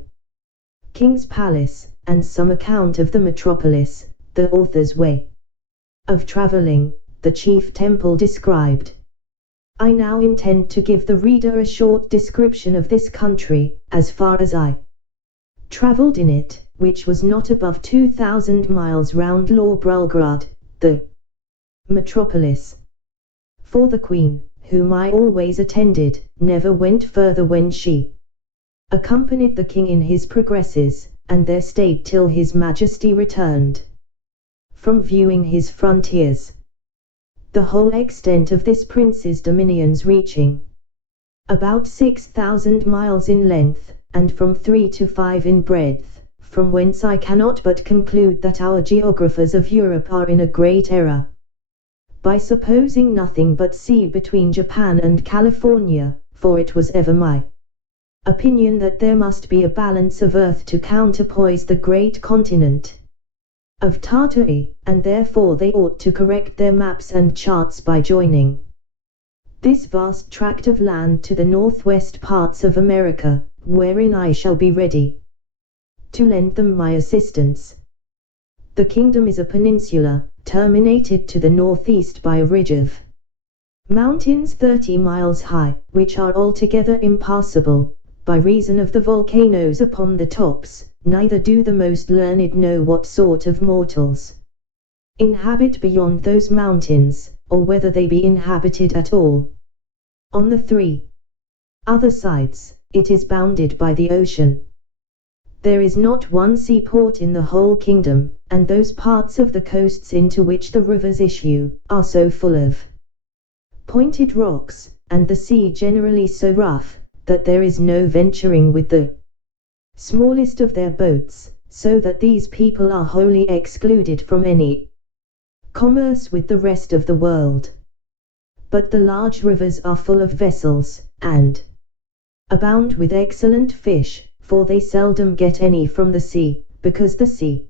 King's Palace, and some account of the metropolis, the author's way of travelling, the chief temple described. I now intend to give the reader a short description of this country, as far as I travelled in it, which was not above 2,000 miles round Lorbrulgrad, the metropolis. For the Queen, whom I always attended, never went further when she accompanied the King in his progresses, and there stayed till his Majesty returned from viewing his frontiers. The whole extent of this prince's dominions reaching about 6,000 miles in length, and from 3 to 5 in breadth, from whence I cannot but conclude that our geographers of Europe are in a great error, by supposing nothing but sea between Japan and California, for it was ever my opinion that there must be a balance of earth to counterpoise the great continent of Tartary, and therefore they ought to correct their maps and charts by joining this vast tract of land to the northwest parts of America, wherein I shall be ready to lend them my assistance. The kingdom is a peninsula, terminated to the northeast by a ridge of mountains 30 miles high, which are altogether impassable, by reason of the volcanoes upon the tops. Neither do the most learned know what sort of mortals inhabit beyond those mountains, or whether they be inhabited at all. On the 3 other sides, it is bounded by the ocean. There is not one seaport in the whole kingdom, and those parts of the coasts into which the rivers issue, are so full of pointed rocks, and the sea generally so rough, that there is no venturing with the smallest of their boats, so that these people are wholly excluded from any commerce with the rest of the world. But the large rivers are full of vessels, and abound with excellent fish, for they seldom get any from the sea, because the sea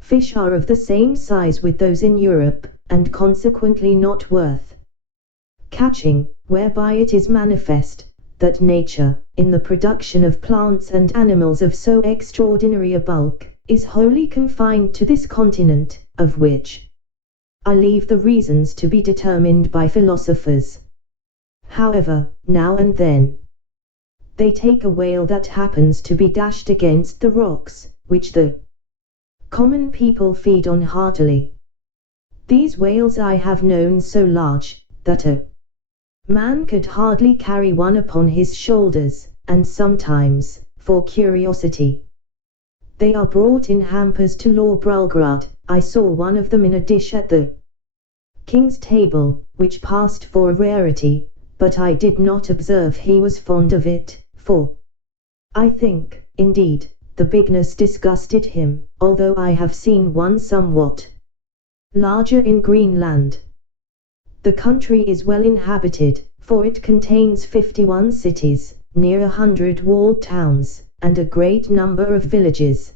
fish are of the same size with those in Europe, and consequently not worth catching, whereby it is manifest that nature, in the production of plants and animals of so extraordinary a bulk, is wholly confined to this continent, of which I leave the reasons to be determined by philosophers. However, now and then they take a whale that happens to be dashed against the rocks, which the common people feed on heartily. These whales I have known so large, that a man could hardly carry one upon his shoulders, and sometimes, for curiosity, they are brought in hampers to Lorbrulgrad. I saw one of them in a dish at the king's table, which passed for a rarity, but I did not observe he was fond of it, for I think, indeed, the bigness disgusted him, although I have seen one somewhat larger in Greenland. The country is well inhabited, for it contains 51 cities, near 100 walled towns, and a great number of villages.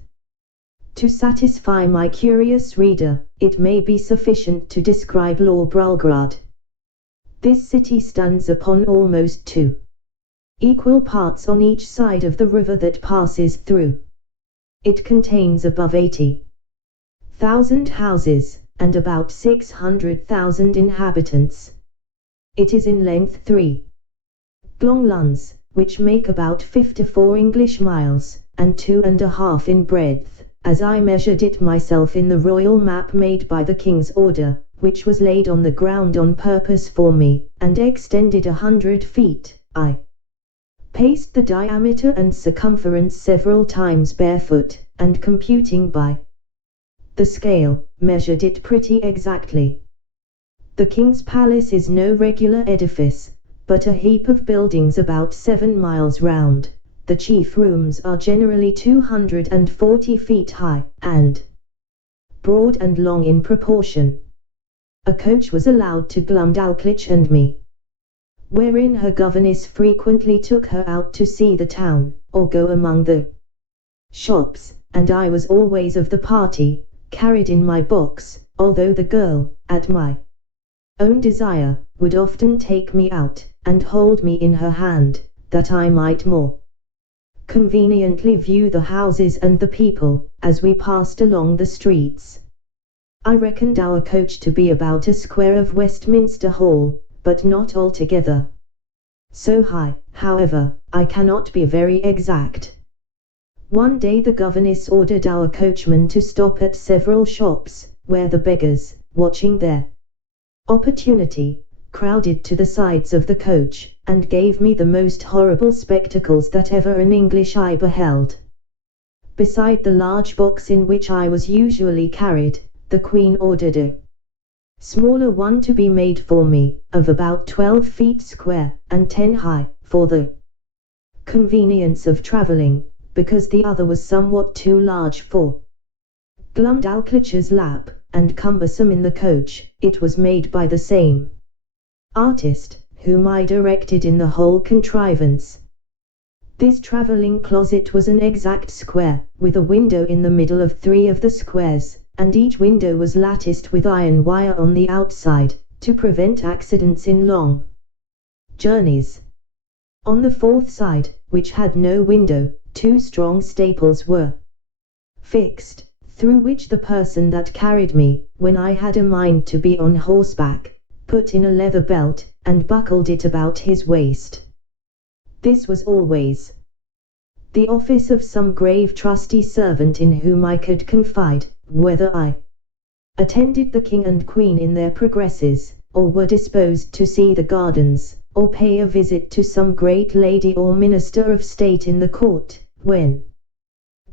To satisfy my curious reader, it may be sufficient to describe Lorbrulgrad. This city stands upon almost 2 equal parts on each side of the river that passes through. It contains above 80,000 houses, and about 600,000 inhabitants. It is in length 3 long luns, which make about 54 English miles, and 2.5 in breadth, as I measured it myself in the royal map made by the king's order, which was laid on the ground on purpose for me, and extended 100 feet. I paced the diameter and circumference several times barefoot, and computing by the scale, measured it pretty exactly. The king's palace is no regular edifice, but a heap of buildings about 7 miles round. The chief rooms are generally 240 feet high, and broad and long in proportion. A coach was allowed to Glumdalclitch and me, wherein her governess frequently took her out to see the town, or go among the shops, and I was always of the party, carried in my box, although the girl, at my own desire, would often take me out, and hold me in her hand, that I might more conveniently view the houses and the people, as we passed along the streets. I reckoned our coach to be about a square of Westminster Hall, but not altogether so high. However, I cannot be very exact. One day the governess ordered our coachman to stop at several shops, where the beggars, watching their opportunity, crowded to the sides of the coach, and gave me the most horrible spectacles that ever an English eye beheld. Beside the large box in which I was usually carried, the Queen ordered a smaller one to be made for me, of about 12 feet square, and 10 high, for the convenience of travelling, because the other was somewhat too large for Glumdalclitch's lap, and cumbersome in the coach. It was made by the same artist, whom I directed in the whole contrivance. This travelling closet was an exact square, with a window in the middle of 3 of the squares, and each window was latticed with iron wire on the outside, to prevent accidents in long journeys. On the 4th side, which had no window, 2 strong staples were fixed, through which the person that carried me, when I had a mind to be on horseback, put in a leather belt, and buckled it about his waist. This was always the office of some grave trusty servant in whom I could confide, whether I attended the King and Queen in their progresses, or were disposed to see the gardens, or pay a visit to some great lady or minister of state in the court, when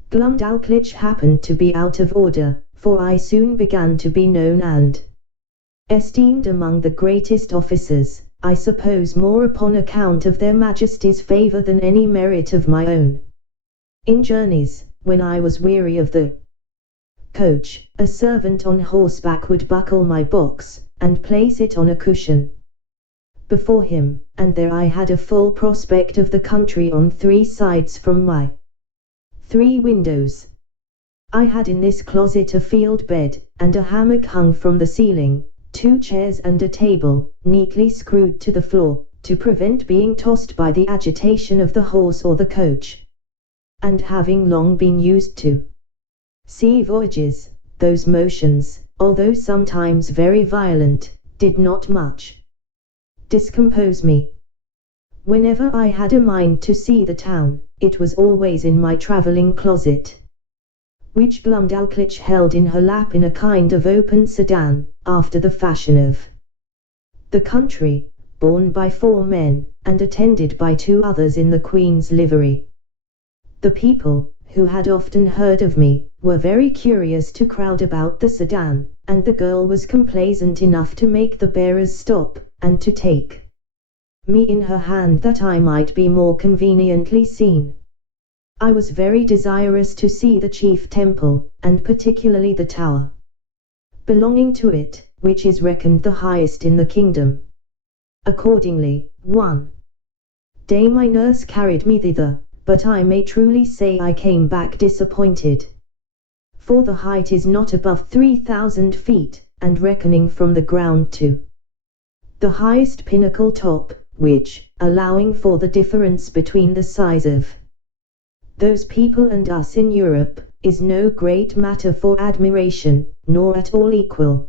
Glumdalclitch happened to be out of order, for I soon began to be known and esteemed among the greatest officers, I suppose more upon account of their Majesties' favour than any merit of my own. In journeys, when I was weary of the coach, a servant on horseback would buckle my box, and place it on a cushion before him, and there I had a full prospect of the country on 3 sides from my 3 windows. I had in this closet a field bed, and a hammock hung from the ceiling, 2 chairs and a table, neatly screwed to the floor, to prevent being tossed by the agitation of the horse or the coach. And having long been used to sea voyages, those motions, although sometimes very violent, did not much discompose me. Whenever I had a mind to see the town, it was always in my travelling closet, which Glumdalclitch held in her lap in a kind of open sedan, after the fashion of the country, borne by 4 men, and attended by 2 others in the Queen's livery. The people, who had often heard of me, were very curious to crowd about the sedan, and the girl was complaisant enough to make the bearers stop, and to take me in her hand that I might be more conveniently seen. I was very desirous to see the chief temple, and particularly the tower belonging to it, which is reckoned the highest in the kingdom. Accordingly, one day my nurse carried me thither, but I may truly say I came back disappointed. For the height is not above 3,000 feet, and reckoning from the ground to the highest pinnacle top, which, allowing for the difference between the size of those people and us in Europe, is no great matter for admiration, nor at all equal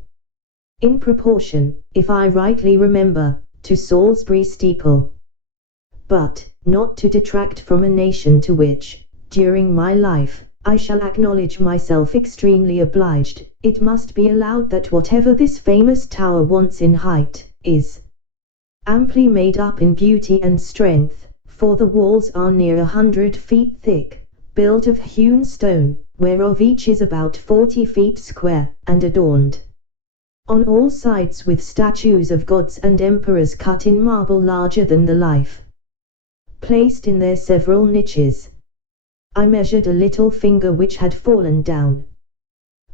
in proportion, if I rightly remember, to Salisbury steeple. But, not to detract from a nation to which, during my life, I shall acknowledge myself extremely obliged, it must be allowed that whatever this famous tower wants in height, is amply made up in beauty and strength, for the walls are near 100 feet thick, built of hewn stone, whereof each is about 40 feet square, and adorned on all sides with statues of gods and emperors cut in marble larger than the life, placed in their several niches. I measured a little finger which had fallen down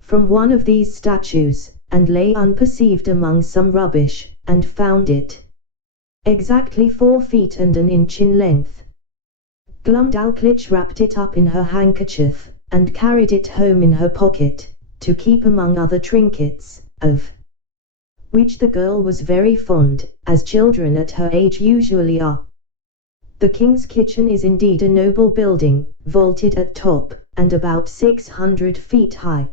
from one of these statues, and lay unperceived among some rubbish, and found it exactly 4 feet and an inch in length. Glumdalclitch wrapped it up in her handkerchief, and carried it home in her pocket, to keep among other trinkets, of which the girl was very fond, as children at her age usually are. The king's kitchen is indeed a noble building, vaulted at top, and about 600 feet high.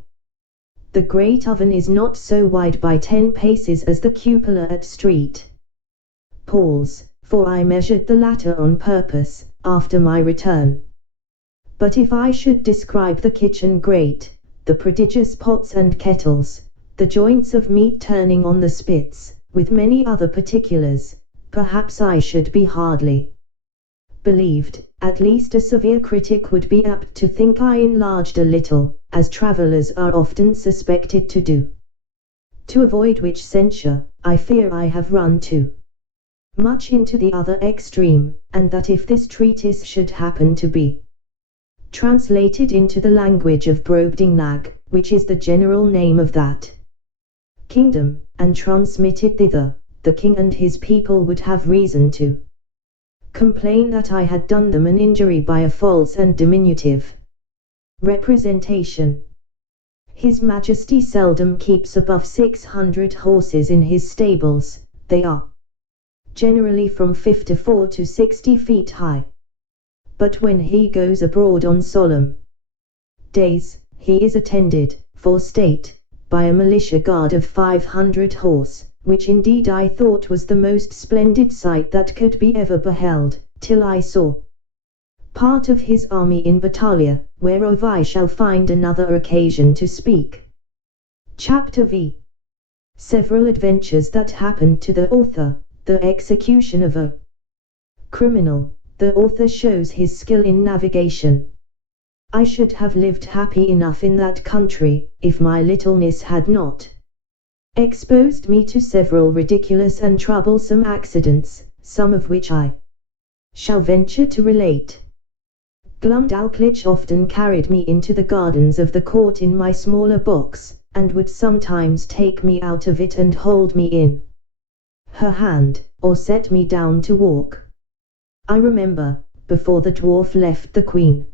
The great oven is not so wide by 10 paces as the cupola at St. Paul's, for I measured the latter on purpose, after my return. But if I should describe the kitchen grate, the prodigious pots and kettles, the joints of meat turning on the spits, with many other particulars, perhaps I should be hardly believed. At least a severe critic would be apt to think I enlarged a little, as travellers are often suspected to do. To avoid which censure, I fear I have run too much into the other extreme, and that if this treatise should happen to be translated into the language of Brobdingnag, which is the general name of that kingdom, and transmitted thither, the king and his people would have reason to complain that I had done them an injury by a false and diminutive representation. His Majesty seldom keeps above 600 horses in his stables. They are generally from 54 to 60 feet high. But when he goes abroad on solemn days, he is attended, for state, by a militia guard of 500 horse, which indeed I thought was the most splendid sight that could be ever beheld, till I saw part of his army in Battalia, whereof I shall find another occasion to speak. Chapter V. Several adventures that happened to the author. The execution of a criminal. The author shows his skill in navigation. I should have lived happy enough in that country, if my littleness had not exposed me to several ridiculous and troublesome accidents, some of which I shall venture to relate. Glumdalclitch often carried me into the gardens of the court in my smaller box, and would sometimes take me out of it and hold me in her hand, or set me down to walk. I remember, before the dwarf left the queen,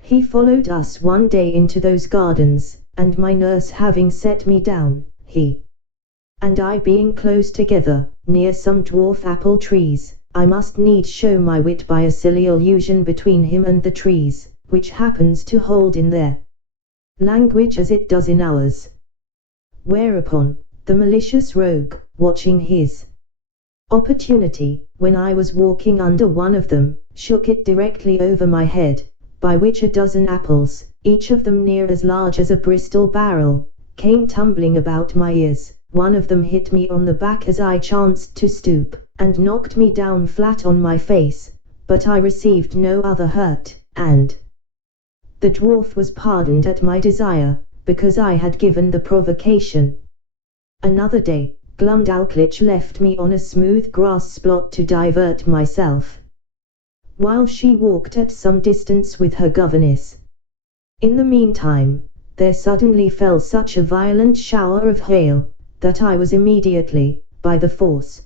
he followed us one day into those gardens, and my nurse having set me down, he and I being close together, near some dwarf apple trees, I must needs show my wit by a silly allusion between him and the trees, which happens to hold in their language as it does in ours. Whereupon, the malicious rogue, watching his opportunity, when I was walking under one of them, shook it directly over my head, by which a dozen apples, each of them near as large as a Bristol barrel, came tumbling about my ears. One of them hit me on the back as I chanced to stoop, and knocked me down flat on my face, but I received no other hurt, and the dwarf was pardoned at my desire, because I had given the provocation. Another day, Glumdalclitch left me on a smooth grass spot to divert myself, while she walked at some distance with her governess. In the meantime, there suddenly fell such a violent shower of hail, that I was immediately, by the force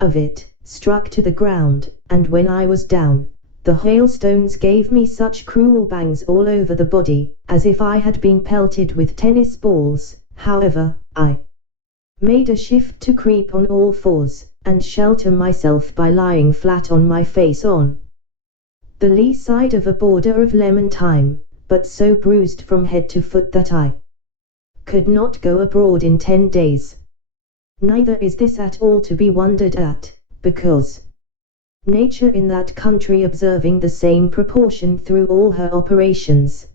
of it, struck to the ground, and when I was down, the hailstones gave me such cruel bangs all over the body, as if I had been pelted with tennis balls. However, I made a shift to creep on all fours, and shelter myself by lying flat on my face on the lee side of a border of lemon thyme, but so bruised from head to foot that I could not go abroad in 10 days. Neither is this at all to be wondered at, because nature in that country observing the same proportion through all her operations,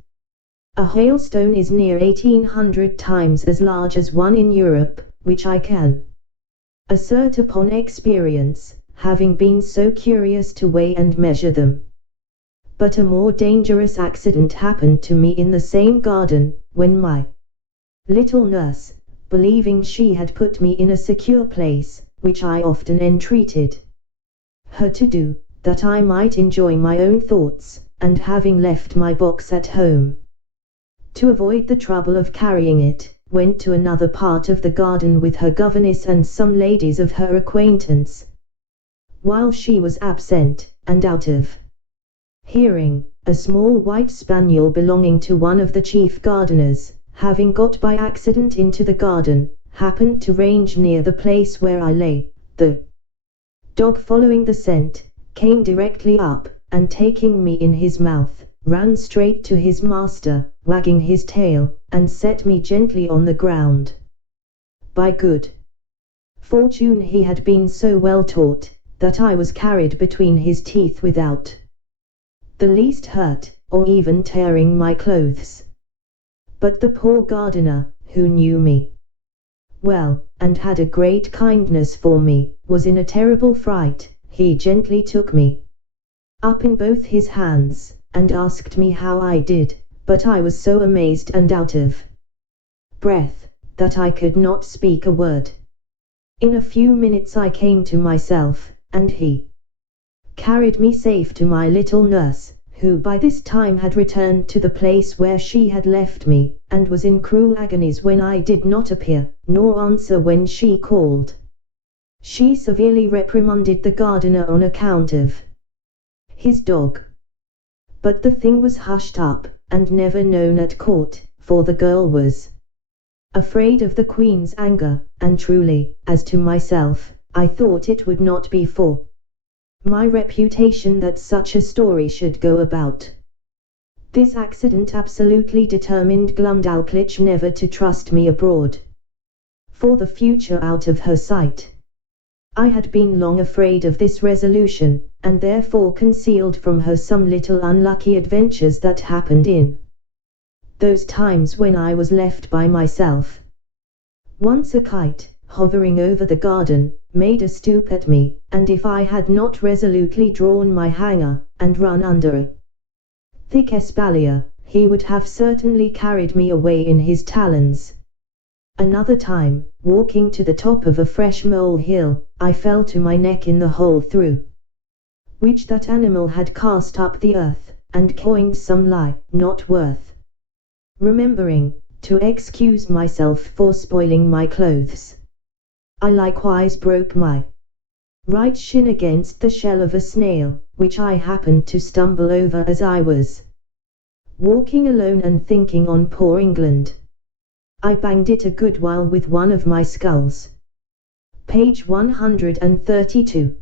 a hailstone is near 1800 times as large as one in Europe, which I can assert upon experience, having been so curious to weigh and measure them. But a more dangerous accident happened to me in the same garden, when my little nurse, believing she had put me in a secure place, which I often entreated her to do, that I might enjoy my own thoughts, and having left my box at home, to avoid the trouble of carrying it, went to another part of the garden with her governess and some ladies of her acquaintance. While she was absent, and out of hearing, a small white spaniel belonging to one of the chief gardeners, having got by accident into the garden, happened to range near the place where I lay. The dog, following the scent, came directly up, and taking me in his mouth, ran straight to his master, wagging his tail, and set me gently on the ground. By good fortune he had been so well taught, that I was carried between his teeth without the least hurt, or even tearing my clothes. But the poor gardener, who knew me well, and had a great kindness for me, was in a terrible fright. He gently took me up in both his hands, and asked me how I did, but I was so amazed and out of breath, that I could not speak a word. In a few minutes I came to myself, and he carried me safe to my little nurse, who by this time had returned to the place where she had left me, and was in cruel agonies when I did not appear, nor answer when she called. She severely reprimanded the gardener on account of his dog. But the thing was hushed up, and never known at court, for the girl was afraid of the Queen's anger, and truly, as to myself, I thought it would not be for my reputation that such a story should go about. This accident absolutely determined Glumdalclitch never to trust me abroad for the future out of her sight. I had been long afraid of this resolution, and therefore concealed from her some little unlucky adventures that happened in those times when I was left by myself. Once a kite, hovering over the garden, made a stoop at me, and if I had not resolutely drawn my hanger, and run under a thick espalier, he would have certainly carried me away in his talons. Another time, walking to the top of a fresh mole-hill, I fell to my neck in the hole through which that animal had cast up the earth, and coined some lie, not worth remembering, to excuse myself for spoiling my clothes. I likewise broke my right shin against the shell of a snail, which I happened to stumble over as I was walking alone and thinking on poor England. I banged it a good while with one of my sculls. Page 132.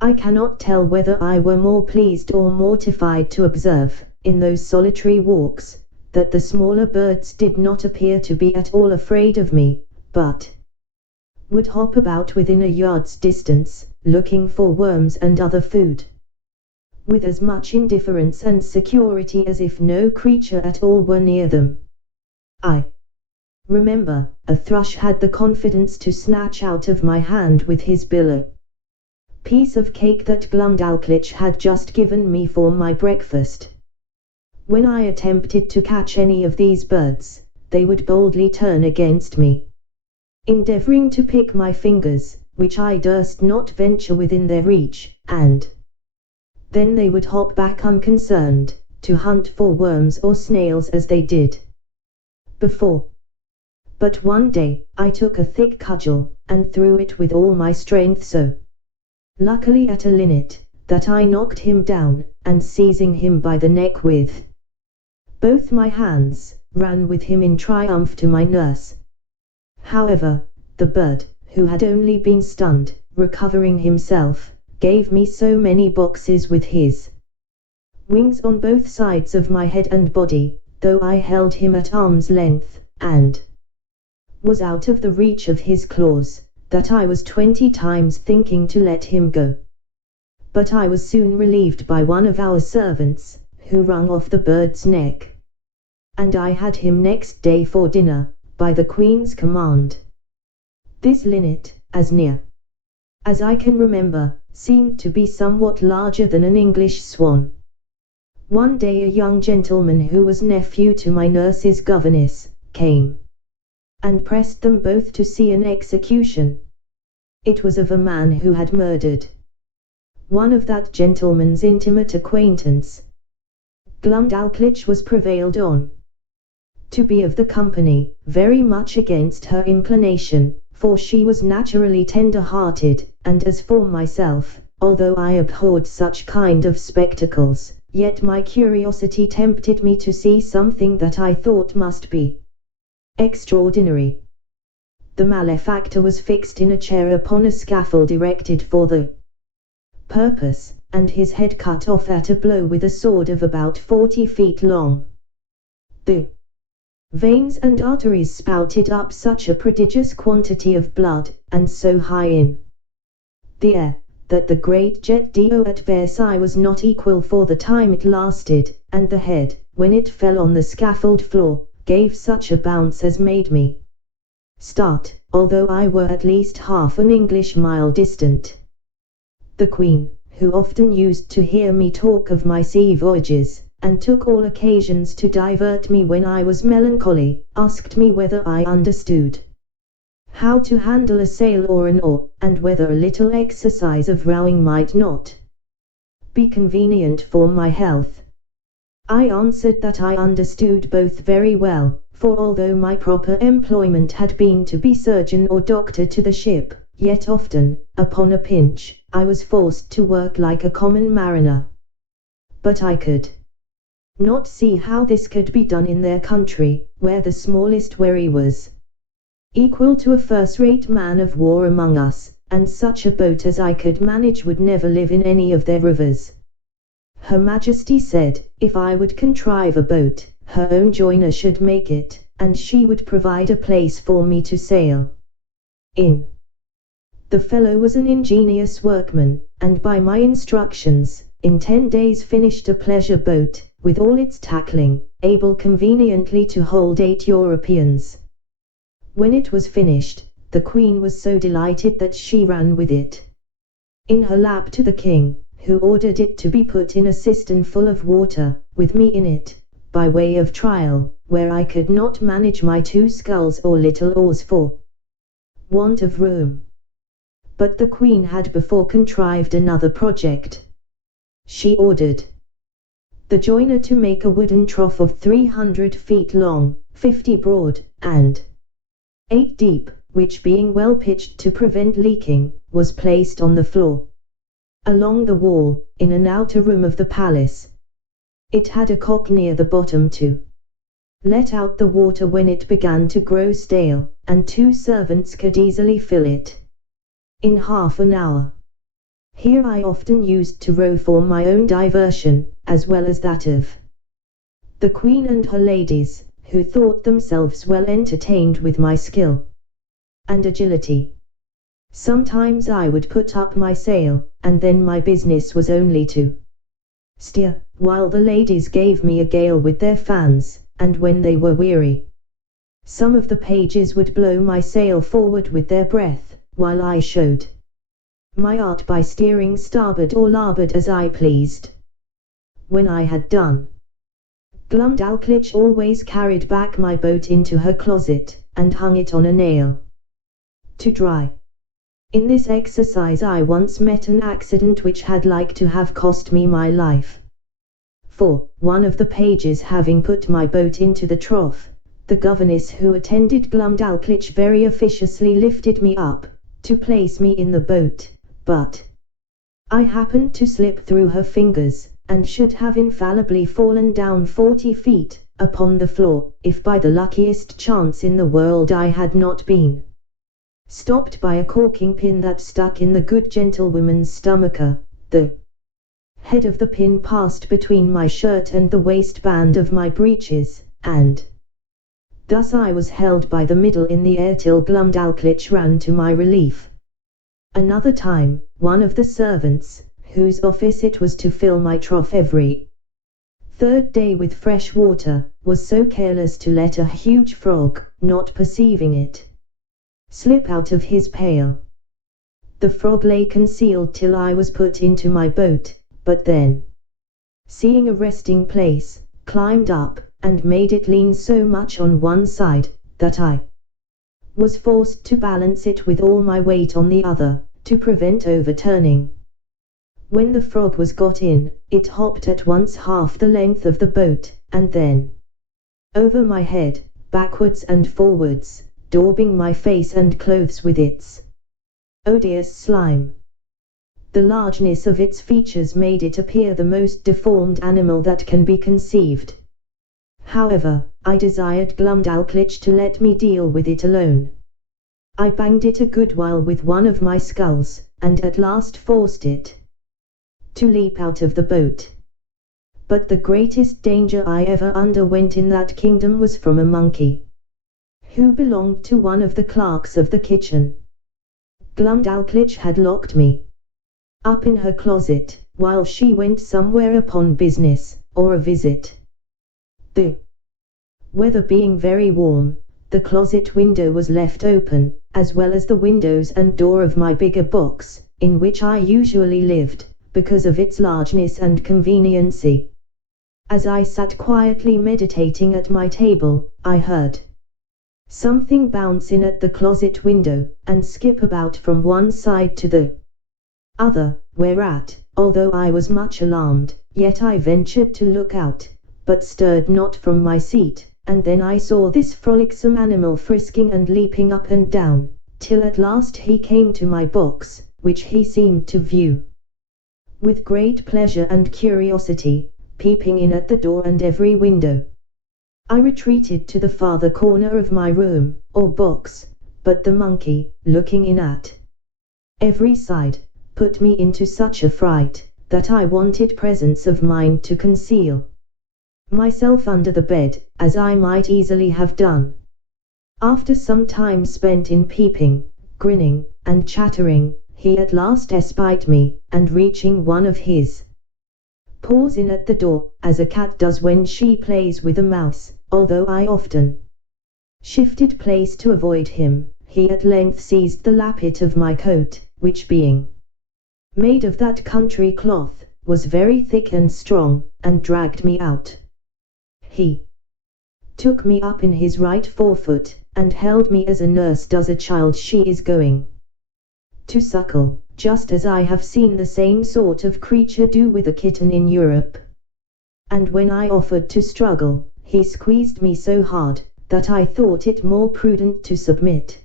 I cannot tell whether I were more pleased or mortified to observe, in those solitary walks, that the smaller birds did not appear to be at all afraid of me, but would hop about within a yard's distance, looking for worms and other food, with as much indifference and security as if no creature at all were near them. I remember, a thrush had the confidence to snatch out of my hand with his bill a piece of cake that Glumdalclitch had just given me for my breakfast. When I attempted to catch any of these birds, they would boldly turn against me, endeavouring to pick my fingers, which I durst not venture within their reach, and then they would hop back unconcerned, to hunt for worms or snails as they did before. But one day, I took a thick cudgel, and threw it with all my strength so luckily at a linnet, that I knocked him down, and seizing him by the neck with both my hands, ran with him in triumph to my nurse. However, the bird, who had only been stunned, recovering himself, gave me so many boxes with his wings on both sides of my head and body, though I held him at arm's length, and was out of the reach of his claws, that I was 20 times thinking to let him go. But I was soon relieved by one of our servants, who wrung off the bird's neck, and I had him next day for dinner, by the Queen's command. This linnet, as near as I can remember, seemed to be somewhat larger than an English swan. One day a young gentleman who was nephew to my nurse's governess, came and pressed them both to see an execution. It was of a man who had murdered one of that gentleman's intimate acquaintance. Glumdalclitch was prevailed on to be of the company, very much against her inclination, for she was naturally tender-hearted, and as for myself, although I abhorred such kind of spectacles, yet my curiosity tempted me to see something that I thought must be extraordinary. The malefactor was fixed in a chair upon a scaffold erected for the purpose, and his head cut off at a blow with a sword of about 40 feet long. The veins and arteries spouted up such a prodigious quantity of blood, and so high in the air, that the great jet d'eau at Versailles was not equal for the time it lasted, and the head, when it fell on the scaffold floor, gave such a bounce as made me start, although I were at least half an English mile distant. The Queen, who often used to hear me talk of my sea voyages, and took all occasions to divert me when I was melancholy, asked me whether I understood how to handle a sail or an oar, and whether a little exercise of rowing might not be convenient for my health. I answered that I understood both very well, for although my proper employment had been to be surgeon or doctor to the ship, yet often, upon a pinch, I was forced to work like a common mariner. But I could not see how this could be done in their country, where the smallest wherry was equal to a first-rate man of war among us, and such a boat as I could manage would never live in any of their rivers. Her Majesty said, if I would contrive a boat, her own joiner should make it, and she would provide a place for me to sail in. The fellow was an ingenious workman, and by my instructions, in 10 days finished a pleasure boat, with all its tackling, able conveniently to hold 8 Europeans. When it was finished, the Queen was so delighted that she ran with it in her lap to the King, who ordered it to be put in a cistern full of water, with me in it, by way of trial, where I could not manage my 2 sculls or little oars for want of room. But the Queen had before contrived another project. She ordered the joiner to make a wooden trough of 300 feet long, 50 broad, and 8 deep, which being well pitched to prevent leaking, was placed on the floor along the wall, in an outer room of the palace. It had a cock near the bottom to let out the water when it began to grow stale, and 2 servants could easily fill it in half an hour. Here I often used to row for my own diversion, as well as that of the Queen and her ladies, who thought themselves well entertained with my skill and agility. Sometimes I would put up my sail, and then my business was only to steer, while the ladies gave me a gale with their fans, and when they were weary, some of the pages would blow my sail forward with their breath, while I showed my art by steering starboard or larboard as I pleased. When I had done, Glumdalclitch always carried back my boat into her closet, and hung it on a nail to dry. In this exercise I once met an accident which had like to have cost me my life. For, one of the pages having put my boat into the trough, the governess who attended Glumdalclitch very officiously lifted me up, to place me in the boat, but I happened to slip through her fingers, and should have infallibly fallen down 40 feet, upon the floor, if by the luckiest chance in the world I had not been stopped by a corking pin that stuck in the good gentlewoman's stomacher. The head of the pin passed between my shirt and the waistband of my breeches, and thus I was held by the middle in the air till Glumdalclitch ran to my relief. Another time, one of the servants, whose office it was to fill my trough every 3rd day with fresh water, was so careless to let a huge frog, not perceiving it, slip out of his pail. The frog lay concealed till I was put into my boat, but then, seeing a resting place, climbed up, and made it lean so much on one side, that I was forced to balance it with all my weight on the other, to prevent overturning. When the frog was got in, it hopped at once half the length of the boat, and then over my head, backwards and forwards, daubing my face and clothes with its odious slime. The largeness of its features made it appear the most deformed animal that can be conceived. However, I desired Glumdalclitch to let me deal with it alone. I banged it a good while with one of my sculls, and at last forced it to leap out of the boat. But the greatest danger I ever underwent in that kingdom was from a monkey, who belonged to one of the clerks of the kitchen. Glumdalclitch had locked me up in her closet, while she went somewhere upon business, or a visit. The weather being very warm, the closet window was left open, as well as the windows and door of my bigger box, in which I usually lived, because of its largeness and conveniency. As I sat quietly meditating at my table, I heard something bounce in at the closet window, and skip about from one side to the other, whereat, although I was much alarmed, yet I ventured to look out, but stirred not from my seat, and then I saw this frolicsome animal frisking and leaping up and down, till at last he came to my box, which he seemed to view with great pleasure and curiosity, peeping in at the door and every window. I retreated to the farther corner of my room, or box, but the monkey, looking in at every side, put me into such a fright, that I wanted presence of mind to conceal myself under the bed, as I might easily have done. After some time spent in peeping, grinning, and chattering, he at last espied me, and reaching one of his paws in at the door, as a cat does when she plays with a mouse, although I often shifted place to avoid him, he at length seized the lappet of my coat, which being made of that country cloth, was very thick and strong, and dragged me out. He took me up in his right forefoot, and held me as a nurse does a child she is going to suckle, just as I have seen the same sort of creature do with a kitten in Europe. And when I offered to struggle, he squeezed me so hard, that I thought it more prudent to submit.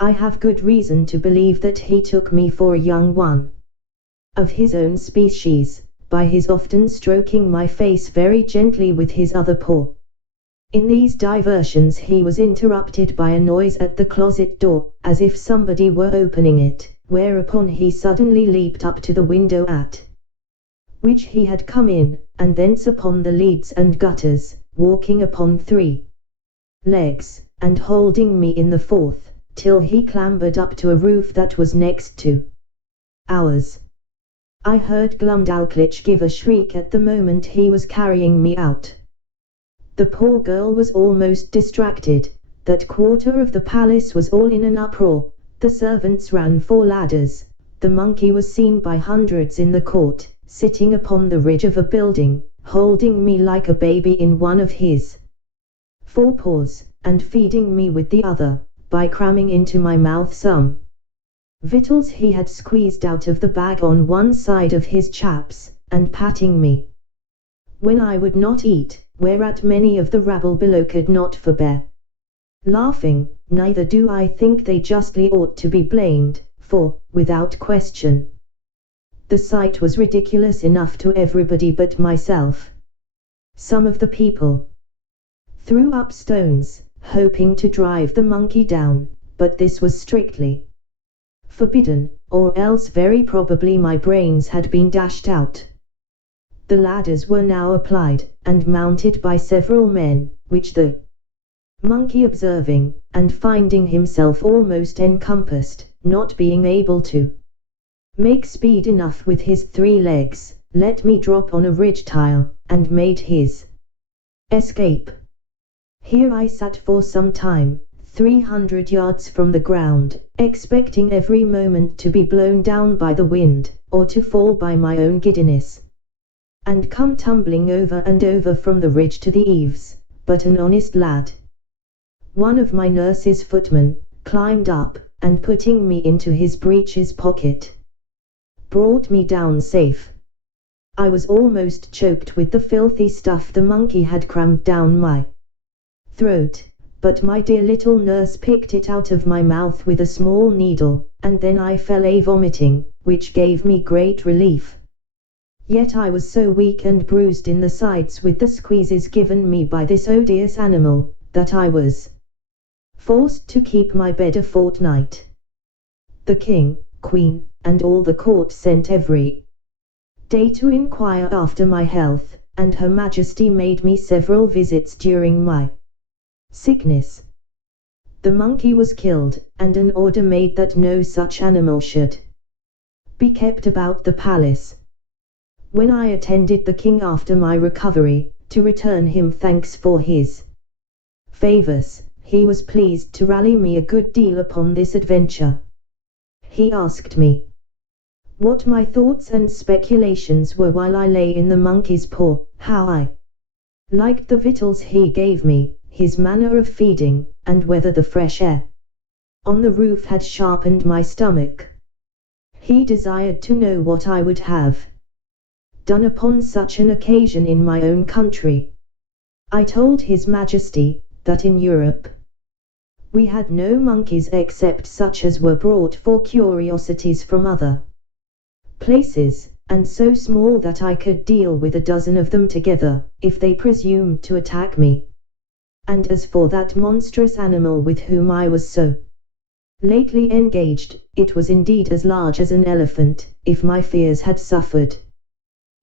I have good reason to believe that he took me for a young one of his own species, by his often stroking my face very gently with his other paw. In these diversions he was interrupted by a noise at the closet door, as if somebody were opening it, whereupon he suddenly leaped up to the window at which he had come in, and thence upon the leads and gutters, walking upon 3 legs, and holding me in the 4th, till he clambered up to a roof that was next to ours. I heard Glumdalclitch give a shriek at the moment he was carrying me out. The poor girl was almost distracted, that quarter of the palace was all in an uproar, the servants ran for ladders, the monkey was seen by hundreds in the court, sitting upon the ridge of a building, holding me like a baby in one of his 4 paws, and feeding me with the other, by cramming into my mouth some victuals he had squeezed out of the bag on one side of his chaps, and patting me when I would not eat, whereat many of the rabble below could not forbear laughing. Neither do I think they justly ought to be blamed, for, without question, the sight was ridiculous enough to everybody but myself. Some of the people threw up stones, hoping to drive the monkey down, but this was strictly forbidden, or else very probably my brains had been dashed out. The ladders were now applied, and mounted by several men, which the monkey observing, and finding himself almost encompassed, not being able to make speed enough with his 3 legs, let me drop on a ridge tile, and made his escape. Here I sat for some time, 300 yards from the ground, expecting every moment to be blown down by the wind, or to fall by my own giddiness, and come tumbling over and over from the ridge to the eaves. But an honest lad, One of my nurse's footmen climbed up, and putting me into his breeches pocket, brought me down safe. I was almost choked with the filthy stuff the monkey had crammed down my throat, but my dear little nurse picked it out of my mouth with a small needle, and then I fell a vomiting, which gave me great relief. Yet I was so weak and bruised in the sides with the squeezes given me by this odious animal, that I was forced to keep my bed a fortnight. The king, queen, and all the court sent every day to inquire after my health, and Her Majesty made me several visits during my sickness. The monkey was killed, and an order made that no such animal should be kept about the palace. When I attended the king after my recovery, to return him thanks for his favors, he was pleased to rally me a good deal upon this adventure. He asked me what my thoughts and speculations were while I lay in the monkey's paw, how I liked the victuals he gave me, his manner of feeding, and whether the fresh air on the roof had sharpened my stomach. He desired to know what I would have done upon such an occasion in my own country. I told His Majesty that in Europe we had no monkeys except such as were brought for curiosities from other places, and so small that I could deal with a dozen of them together, if they presumed to attack me. And as for that monstrous animal with whom I was so lately engaged, it was indeed as large as an elephant, if my fears had suffered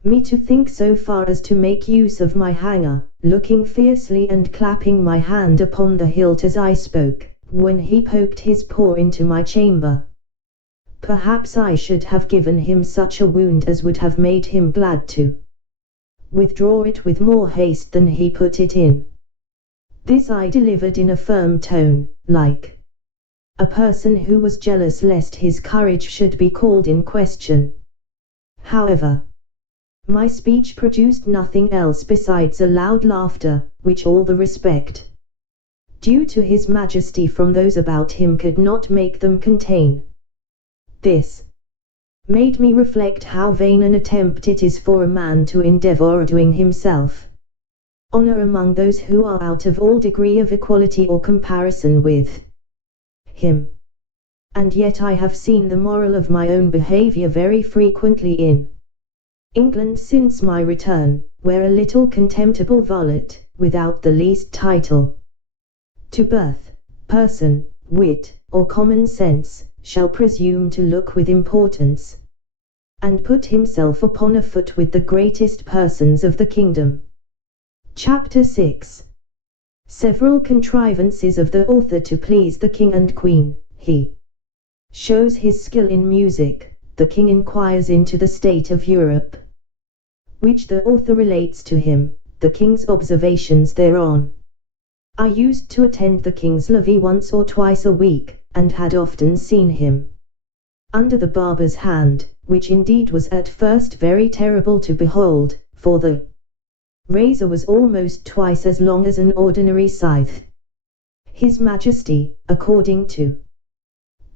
me to think so far as to make use of my hanger, looking fiercely and clapping my hand upon the hilt as I spoke, when he poked his paw into my chamber. Perhaps I should have given him such a wound as would have made him glad to withdraw it with more haste than he put it in. This I delivered in a firm tone, like a person who was jealous lest his courage should be called in question. However, my speech produced nothing else besides a loud laughter, which all the respect due to His Majesty from those about him could not make them contain. This made me reflect how vain an attempt it is for a man to endeavor doing himself honor among those who are out of all degree of equality or comparison with him. And yet I have seen the moral of my own behavior very frequently in England since my return, where a little contemptible varlet, without the least title to birth, person, wit, or common sense, shall presume to look with importance, and put himself upon a foot with the greatest persons of the kingdom. Chapter 6. Several contrivances of the author to please the king and queen. He shows his skill in music. The king inquires into the state of Europe, which the author relates to him, the king's observations thereon. I used to attend the king's levee once or twice a week, and had often seen him under the barber's hand, which indeed was at first very terrible to behold, for the razor was almost twice as long as an ordinary scythe. His Majesty, according to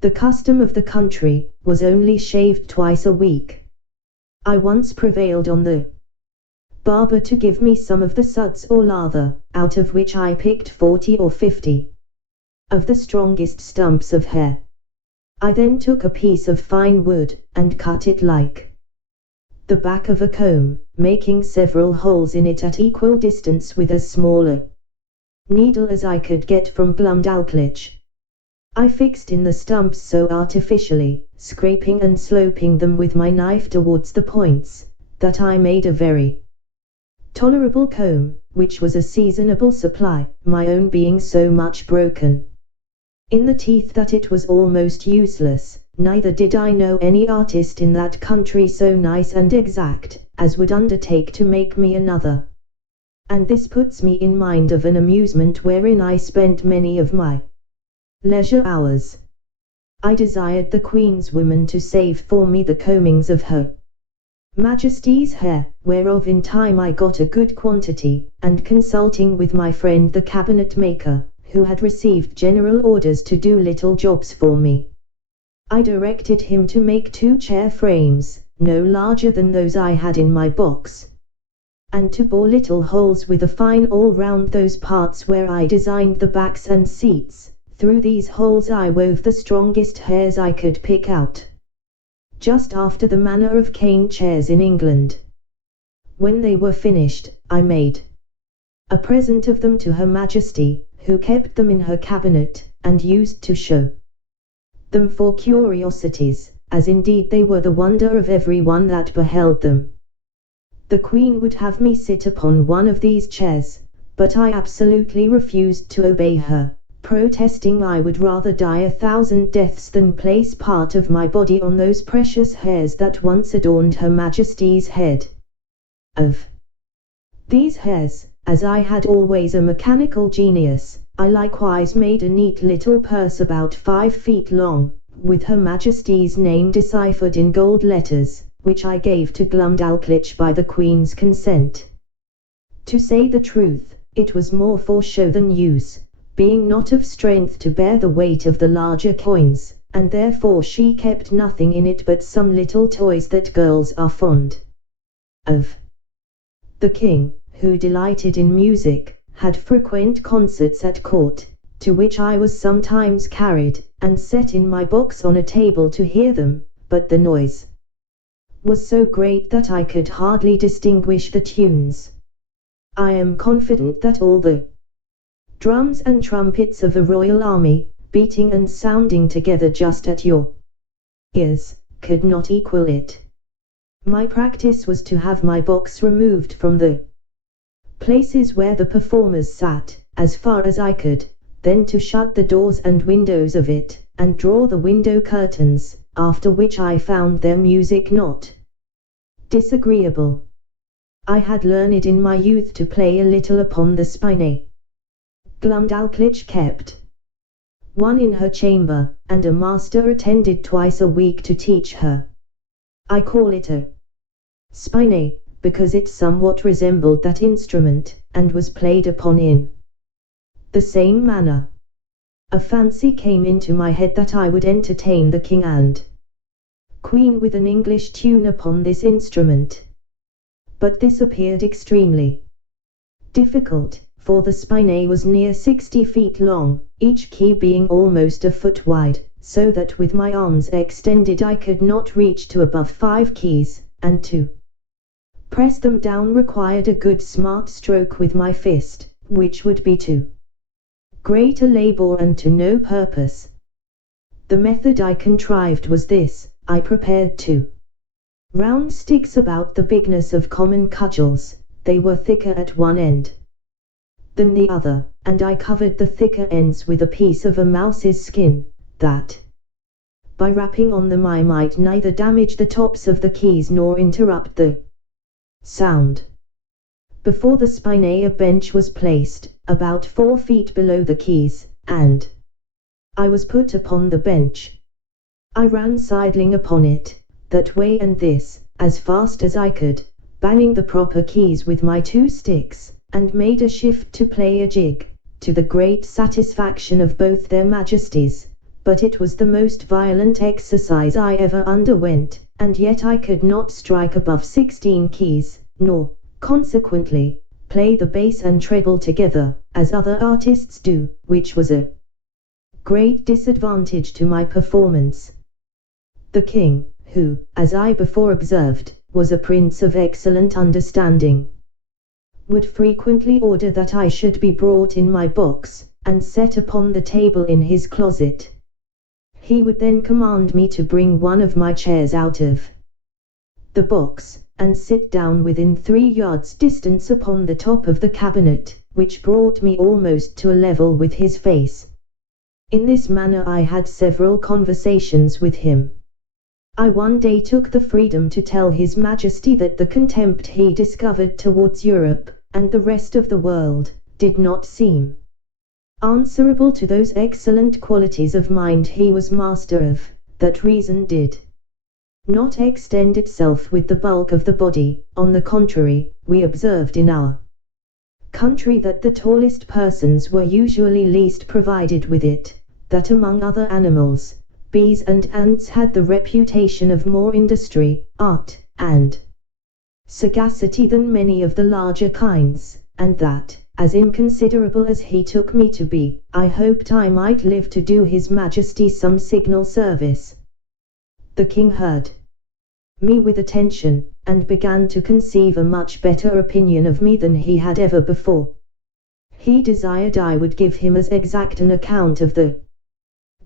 the custom of the country, was only shaved twice a week. I once prevailed on the barber to give me some of the suds or lather, out of which I picked 40 or 50 of the strongest stumps of hair. I then took a piece of fine wood, and cut it like the back of a comb, making several holes in it at equal distance with as small a needle as I could get from Glumdalclitch. I fixed in the stumps so artificially, scraping and sloping them with my knife towards the points, that I made a very tolerable comb, which was a seasonable supply, my own being so much broken in the teeth that it was almost useless. Neither did I know any artist in that country so nice and exact, as would undertake to make me another. And this puts me in mind of an amusement wherein I spent many of my leisure hours. I desired the Queen's women to save for me the combings of Her Majesty's hair, whereof in time I got a good quantity, and consulting with my friend the cabinet maker, who had received general orders to do little jobs for me. I directed him to make 2 chair frames, no larger than those I had in my box, and to bore little holes with a fine all round those parts where I designed the backs and seats. Through these holes I wove the strongest hairs I could pick out, just after the manner of cane chairs in England. When they were finished, I made a present of them to Her Majesty, who kept them in her cabinet, and used to show them for curiosities, as indeed they were the wonder of every one that beheld them. The Queen would have me sit upon one of these chairs, but I absolutely refused to obey her, protesting I would rather die 1,000 deaths than place part of my body on those precious hairs that once adorned Her Majesty's head. Of these hairs, as I had always a mechanical genius, I likewise made a neat little purse about 5 feet long, with Her Majesty's name deciphered in gold letters, which I gave to Glumdalclitch by the Queen's consent. To say the truth, it was more for show than use, being not of strength to bear the weight of the larger coins, and therefore she kept nothing in it but some little toys that girls are fond of. The King, who delighted in music, had frequent concerts at court, to which I was sometimes carried, and set in my box on a table to hear them, but the noise was so great that I could hardly distinguish the tunes. I am confident that all the drums and trumpets of a royal army, beating and sounding together just at your ears, could not equal it. My practice was to have my box removed from the places where the performers sat, as far as I could, then to shut the doors and windows of it, and draw the window curtains, after which I found their music not disagreeable. I had learned in my youth to play a little upon the spine. Glumdalclitch kept one in her chamber, and a master attended twice a week to teach her. I call it a spine, because it somewhat resembled that instrument, and was played upon in the same manner. A fancy came into my head that I would entertain the King and Queen with an English tune upon this instrument. But this appeared extremely difficult, for the spine was near 60 feet long, each key being almost a foot wide, so that with my arms extended I could not reach to above 5 keys, and to press them down required a good smart stroke with my fist, which would be too great a labor and to no purpose. The method I contrived was this: I prepared 2 round sticks about the bigness of common cudgels. They were thicker at one end than the other, and I covered the thicker ends with a piece of a mouse's skin, that by rapping on them I might neither damage the tops of the keys nor interrupt the sound. Before the spine a bench was placed, about 4 feet below the keys, and I was put upon the bench. I ran sidling upon it, that way and this, as fast as I could, banging the proper keys with my 2 sticks, and made a shift to play a jig, to the great satisfaction of both their Majesties. But it was the most violent exercise I ever underwent, and yet I could not strike above 16 keys, nor, consequently, play the bass and treble together, as other artists do, which was a great disadvantage to my performance. The King, who, as I before observed, was a prince of excellent understanding, would frequently order that I should be brought in my box, and set upon the table in his closet. He would then command me to bring one of my chairs out of the box, and sit down within 3 yards distance upon the top of the cabinet, which brought me almost to a level with his face. In this manner I had several conversations with him. I one day took the freedom to tell His Majesty that the contempt he discovered towards Europe, and the rest of the world, did not seem answerable to those excellent qualities of mind he was master of, that reason did not extend itself with the bulk of the body. On the contrary, we observed in our country that the tallest persons were usually least provided with it, that among other animals, bees and ants had the reputation of more industry, art, and sagacity than many of the larger kinds, and that, as inconsiderable as he took me to be, I hoped I might live to do his Majesty some signal service. The king heard me with attention, and began to conceive a much better opinion of me than he had ever before. He desired I would give him as exact an account of the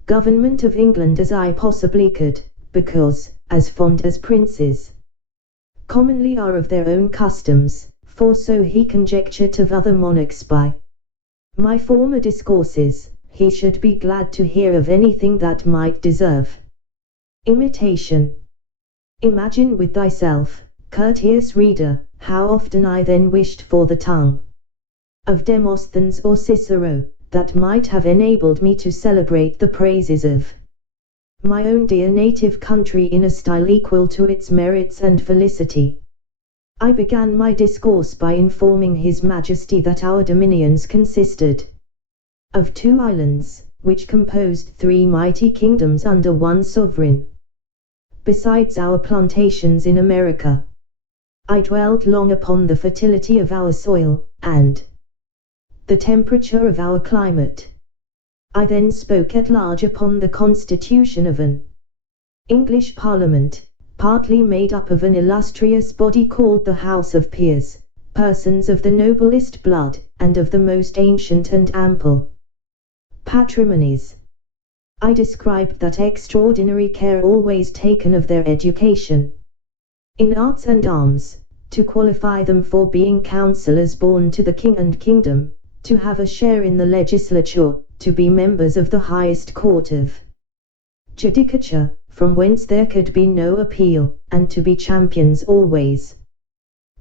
government of England as I possibly could, because, as fond as princes commonly are of their own customs, for so he conjectured of other monarchs by my former discourses, he should be glad to hear of anything that might deserve imitation. Imagine with thyself, courteous reader, how often I then wished for the tongue of Demosthenes or Cicero, that might have enabled me to celebrate the praises of my own dear native country in a style equal to its merits and felicity. I began my discourse by informing His Majesty that our dominions consisted of 2 islands, which composed 3 mighty kingdoms under one sovereign. Besides our plantations in America, I dwelt long upon the fertility of our soil, and the temperature of our climate. I then spoke at large upon the constitution of an English Parliament, partly made up of an illustrious body called the House of Peers, persons of the noblest blood, and of the most ancient and ample patrimonies. I described that extraordinary care always taken of their education in arts and arms, to qualify them for being counsellors born to the king and kingdom, to have a share in the legislature, to be members of the highest court of judicature, from whence there could be no appeal, and to be champions always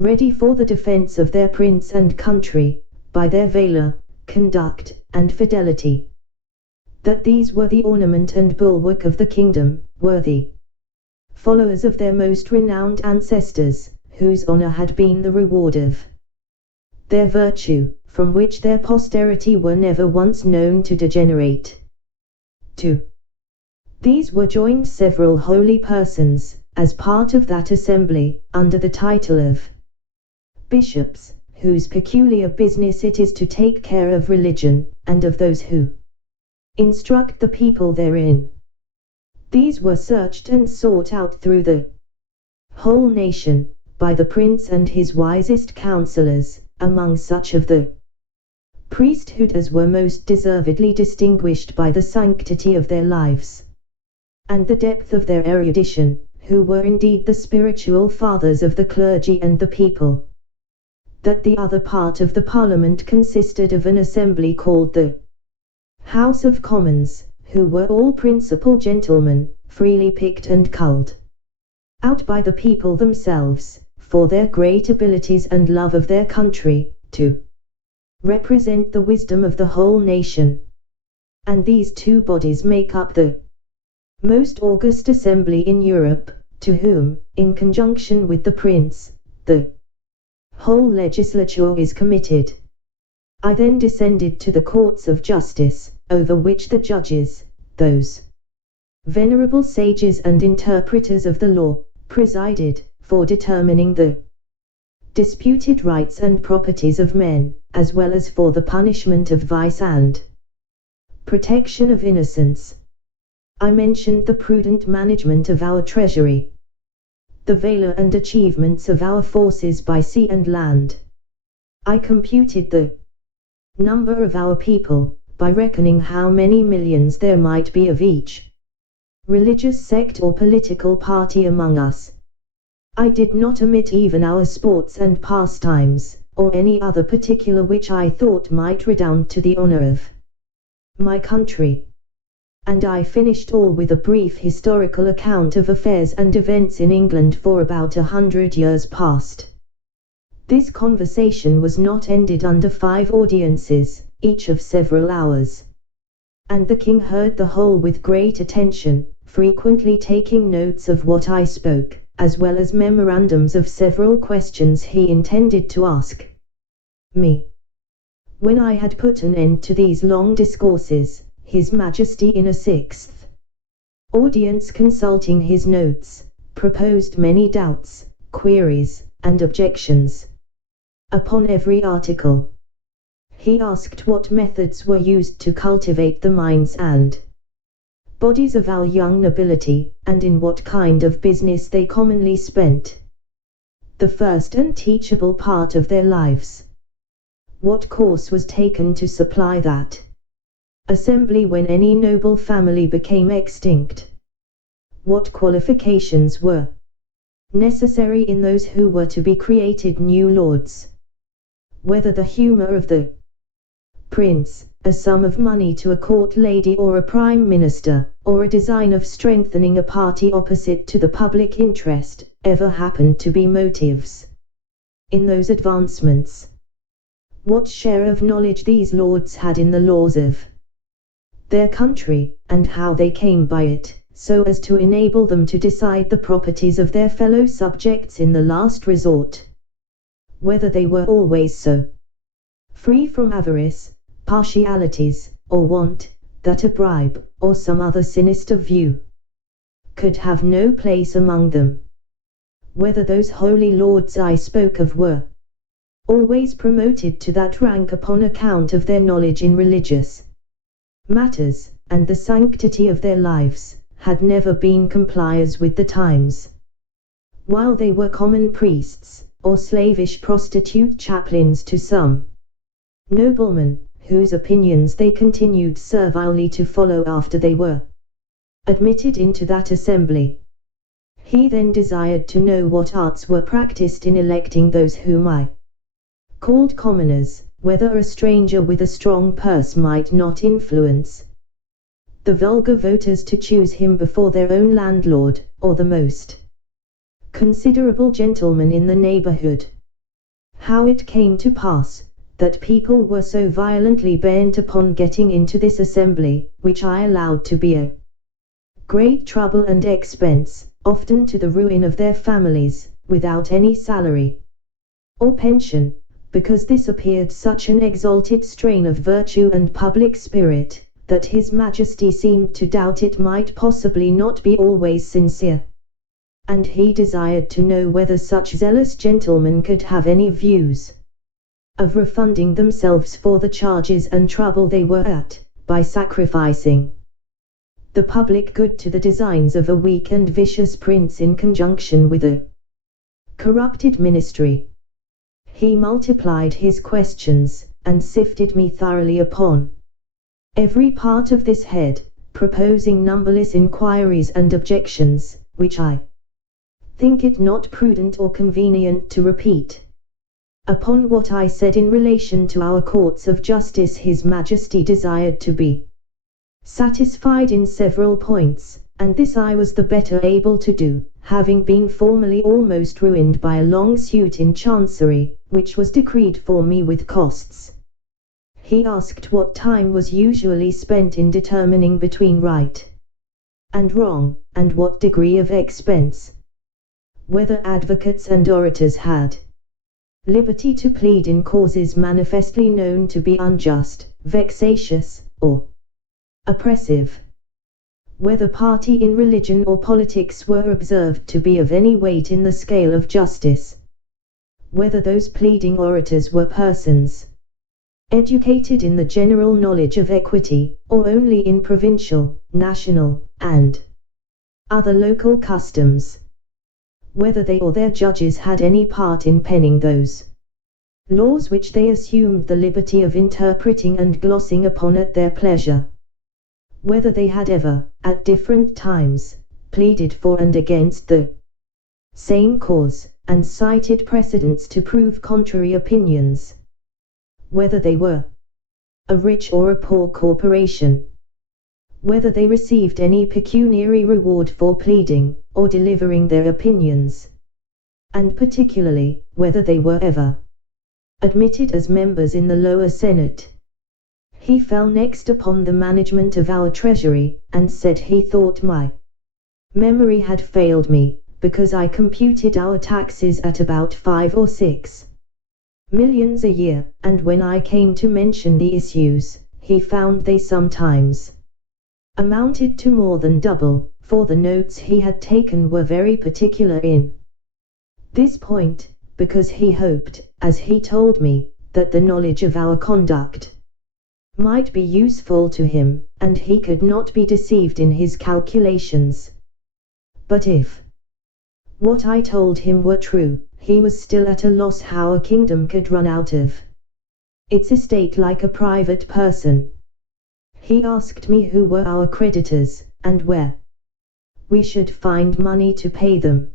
ready for the defense of their prince and country, by their valor, conduct, and fidelity. That these were the ornament and bulwark of the kingdom, worthy followers of their most renowned ancestors, whose honor had been the reward of their virtue, from which their posterity were never once known to degenerate. 2. These were joined several holy persons, as part of that assembly, under the title of bishops, whose peculiar business it is to take care of religion, and of those who instruct the people therein. These were searched and sought out through the whole nation, by the prince and his wisest counselors, among such of the priesthood as were most deservedly distinguished by the sanctity of their lives, and the depth of their erudition, who were indeed the spiritual fathers of the clergy and the people. That the other part of the Parliament consisted of an assembly called the House of Commons, who were all principal gentlemen, freely picked and culled out by the people themselves, for their great abilities and love of their country, to represent the wisdom of the whole nation. And these 2 bodies make up the most august assembly in Europe, to whom, in conjunction with the prince, the whole legislature is committed. I then descended to the courts of justice, over which the judges, those venerable sages and interpreters of the law, presided, for determining the disputed rights and properties of men, as well as for the punishment of vice and protection of innocence. I mentioned the prudent management of our treasury, the valor and achievements of our forces by sea and land. I computed the number of our people, by reckoning how many millions there might be of each religious sect or political party among us. I did not omit even our sports and pastimes, or any other particular which I thought might redound to the honor of my country. And I finished all with a brief historical account of affairs and events in England for about 100 years past. This conversation was not ended under 5 audiences, each of several hours. And the king heard the whole with great attention, frequently taking notes of what I spoke, as well as memorandums of several questions he intended to ask me. When I had put an end to these long discourses, His Majesty in a sixth audience consulting his notes, proposed many doubts, queries, and objections upon every article. He asked what methods were used to cultivate the minds and bodies of our young nobility, and in what kind of business they commonly spent the first and teachable part of their lives. What course was taken to supply that assembly when any noble family became extinct? What qualifications were necessary in those who were to be created new lords? Whether the humour of the prince, a sum of money to a court lady or a prime minister, or a design of strengthening a party opposite to the public interest, ever happened to be motives in those advancements? What share of knowledge these lords had in the laws of their country, and how they came by it, so as to enable them to decide the properties of their fellow subjects in the last resort? Whether they were always so free from avarice, partialities, or want, that a bribe, or some other sinister view, could have no place among them? Whether those holy lords I spoke of were always promoted to that rank upon account of their knowledge in religious matters, and the sanctity of their lives, had never been compliers with the times, while they were common priests, or slavish prostitute chaplains to some noblemen, whose opinions they continued servilely to follow after they were admitted into that assembly. He then desired to know what arts were practiced in electing those whom I called commoners, whether a stranger with a strong purse might not influence the vulgar voters to choose him before their own landlord, or the most considerable gentleman in the neighbourhood. How it came to pass that people were so violently bent upon getting into this assembly, which I allowed to be a great trouble and expense, often to the ruin of their families, without any salary or pension, because this appeared such an exalted strain of virtue and public spirit, that His Majesty seemed to doubt it might possibly not be always sincere, and he desired to know whether such zealous gentlemen could have any views of refunding themselves for the charges and trouble they were at, by sacrificing the public good to the designs of a weak and vicious prince in conjunction with a corrupted ministry. He multiplied his questions, and sifted me thoroughly upon every part of this head, proposing numberless inquiries and objections, which I think it not prudent or convenient to repeat. Upon what I said in relation to our courts of justice, His Majesty desired to be satisfied in several points, and this I was the better able to do, having been formerly almost ruined by a long suit in Chancery, which was decreed for me with costs. He asked what time was usually spent in determining between right and wrong, and what degree of expense. Whether advocates and orators had liberty to plead in causes manifestly known to be unjust, vexatious, or oppressive. Whether party in religion or politics were observed to be of any weight in the scale of justice. Whether those pleading orators were persons educated in the general knowledge of equity, or only in provincial, national, and other local customs. Whether they or their judges had any part in penning those laws which they assumed the liberty of interpreting and glossing upon at their pleasure. Whether they had ever, at different times, pleaded for and against the same cause, and cited precedents to prove contrary opinions. Whether they were a rich or a poor corporation. Whether they received any pecuniary reward for pleading, or delivering their opinions. And particularly, whether they were ever admitted as members in the lower Senate. He fell next upon the management of our treasury, and said he thought my memory had failed me, because I computed our taxes at about 5 or 6 millions a year, and when I came to mention the issues, he found they sometimes amounted to more than double, for the notes he had taken were very particular in this point, because he hoped, as he told me, that the knowledge of our conduct might be useful to him, and he could not be deceived in his calculations. But if what I told him were true, he was still at a loss how a kingdom could run out of its estate like a private person. He asked me who were our creditors, and where we should find money to pay them.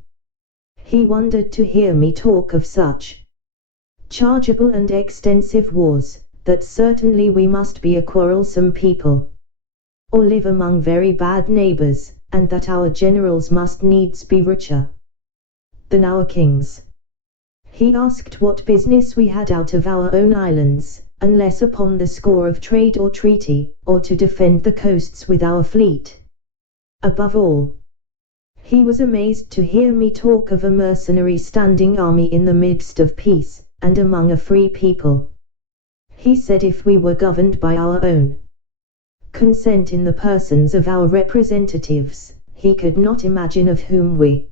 He wondered to hear me talk of such chargeable and extensive wars, that certainly we must be a quarrelsome people, or live among very bad neighbors, and that our generals must needs be richer than our kings. He asked what business we had out of our own islands, unless upon the score of trade or treaty, or to defend the coasts with our fleet. Above all, he was amazed to hear me talk of a mercenary standing army in the midst of peace, and among a free people. He said if we were governed by our own consent in the persons of our representatives, he could not imagine of whom we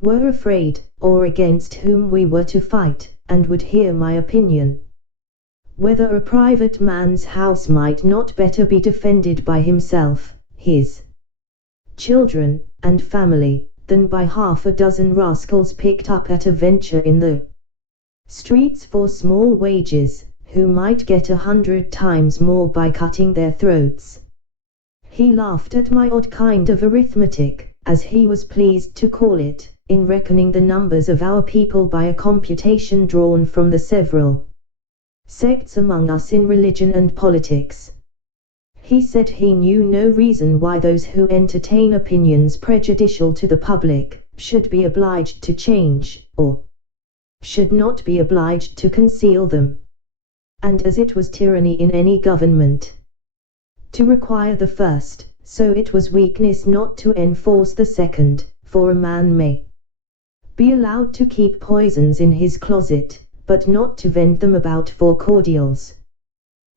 were afraid, or against whom we were to fight, and would hear my opinion whether a private man's house might not better be defended by himself, his children, and family, than by half a dozen rascals picked up at a venture in the streets for small wages, who might get 100 times more by cutting their throats. He laughed at my odd kind of arithmetic, as he was pleased to call it, in reckoning the numbers of our people by a computation drawn from the several sects among us in religion and politics. He said he knew no reason why those who entertain opinions prejudicial to the public should be obliged to change, or should not be obliged to conceal them. And as it was tyranny in any government to require the first, so it was weakness not to enforce the second, for a man may be allowed to keep poisons in his closet, but not to vend them about for cordials.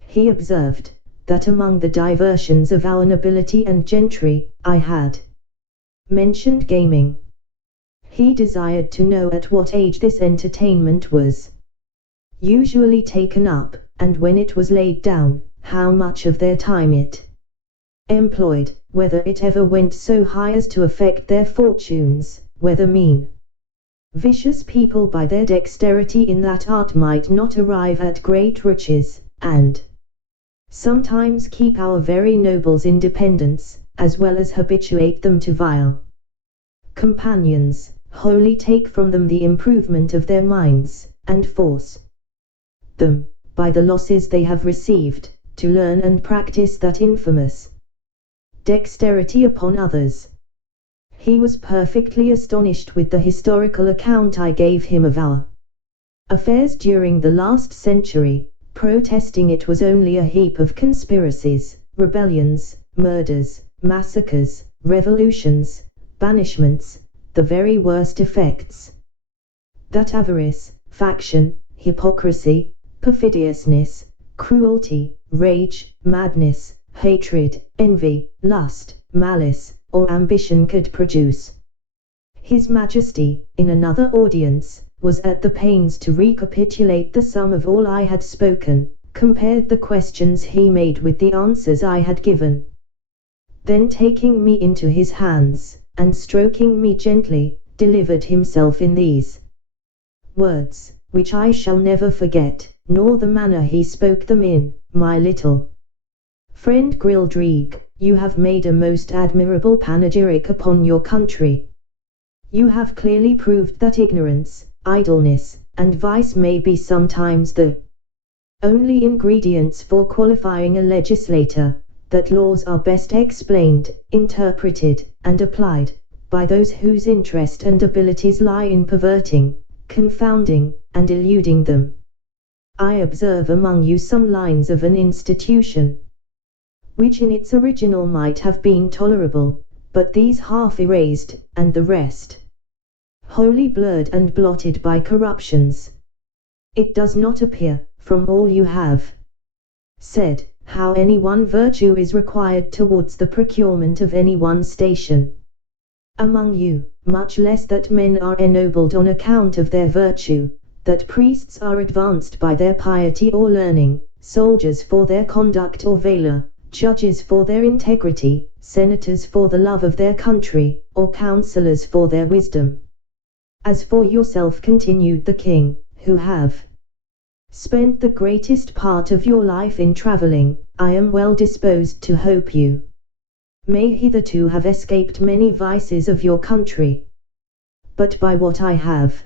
He observed that among the diversions of our nobility and gentry, I had mentioned gaming. He desired to know at what age this entertainment was usually taken up, and when it was laid down, how much of their time it employed, whether it ever went so high as to affect their fortunes, whether mean, vicious people by their dexterity in that art might not arrive at great riches, and sometimes keep our very nobles in dependence, as well as habituate them to vile companions, wholly take from them the improvement of their minds, and force them, by the losses they have received, to learn and practice that infamous dexterity upon others. He was perfectly astonished with the historical account I gave him of our affairs during the last century, protesting it was only a heap of conspiracies, rebellions, murders, massacres, revolutions, banishments, the very worst effects that avarice, faction, hypocrisy, perfidiousness, cruelty, rage, madness, hatred, envy, lust, malice, or ambition could produce. His Majesty, in another audience, was at the pains to recapitulate the sum of all I had spoken, compared the questions he made with the answers I had given. Then taking me into his hands, and stroking me gently, delivered himself in these words, which I shall never forget, nor the manner he spoke them in: my little friend Grildrig, you have made a most admirable panegyric upon your country. You have clearly proved that ignorance, idleness, and vice may be sometimes the only ingredients for qualifying a legislator, that laws are best explained, interpreted, and applied by those whose interest and abilities lie in perverting, confounding, and eluding them. I observe among you some lines of an institution which in its original might have been tolerable, but these half erased, and the rest wholly blurred and blotted by corruptions. It does not appear, from all you have said, how any one virtue is required towards the procurement of any one station among you, much less that men are ennobled on account of their virtue, that priests are advanced by their piety or learning, soldiers for their conduct or valor, judges for their integrity, senators for the love of their country, or counselors for their wisdom. As for yourself, continued the king, who have spent the greatest part of your life in traveling, I am well disposed to hope you may hitherto have escaped many vices of your country. But by what I have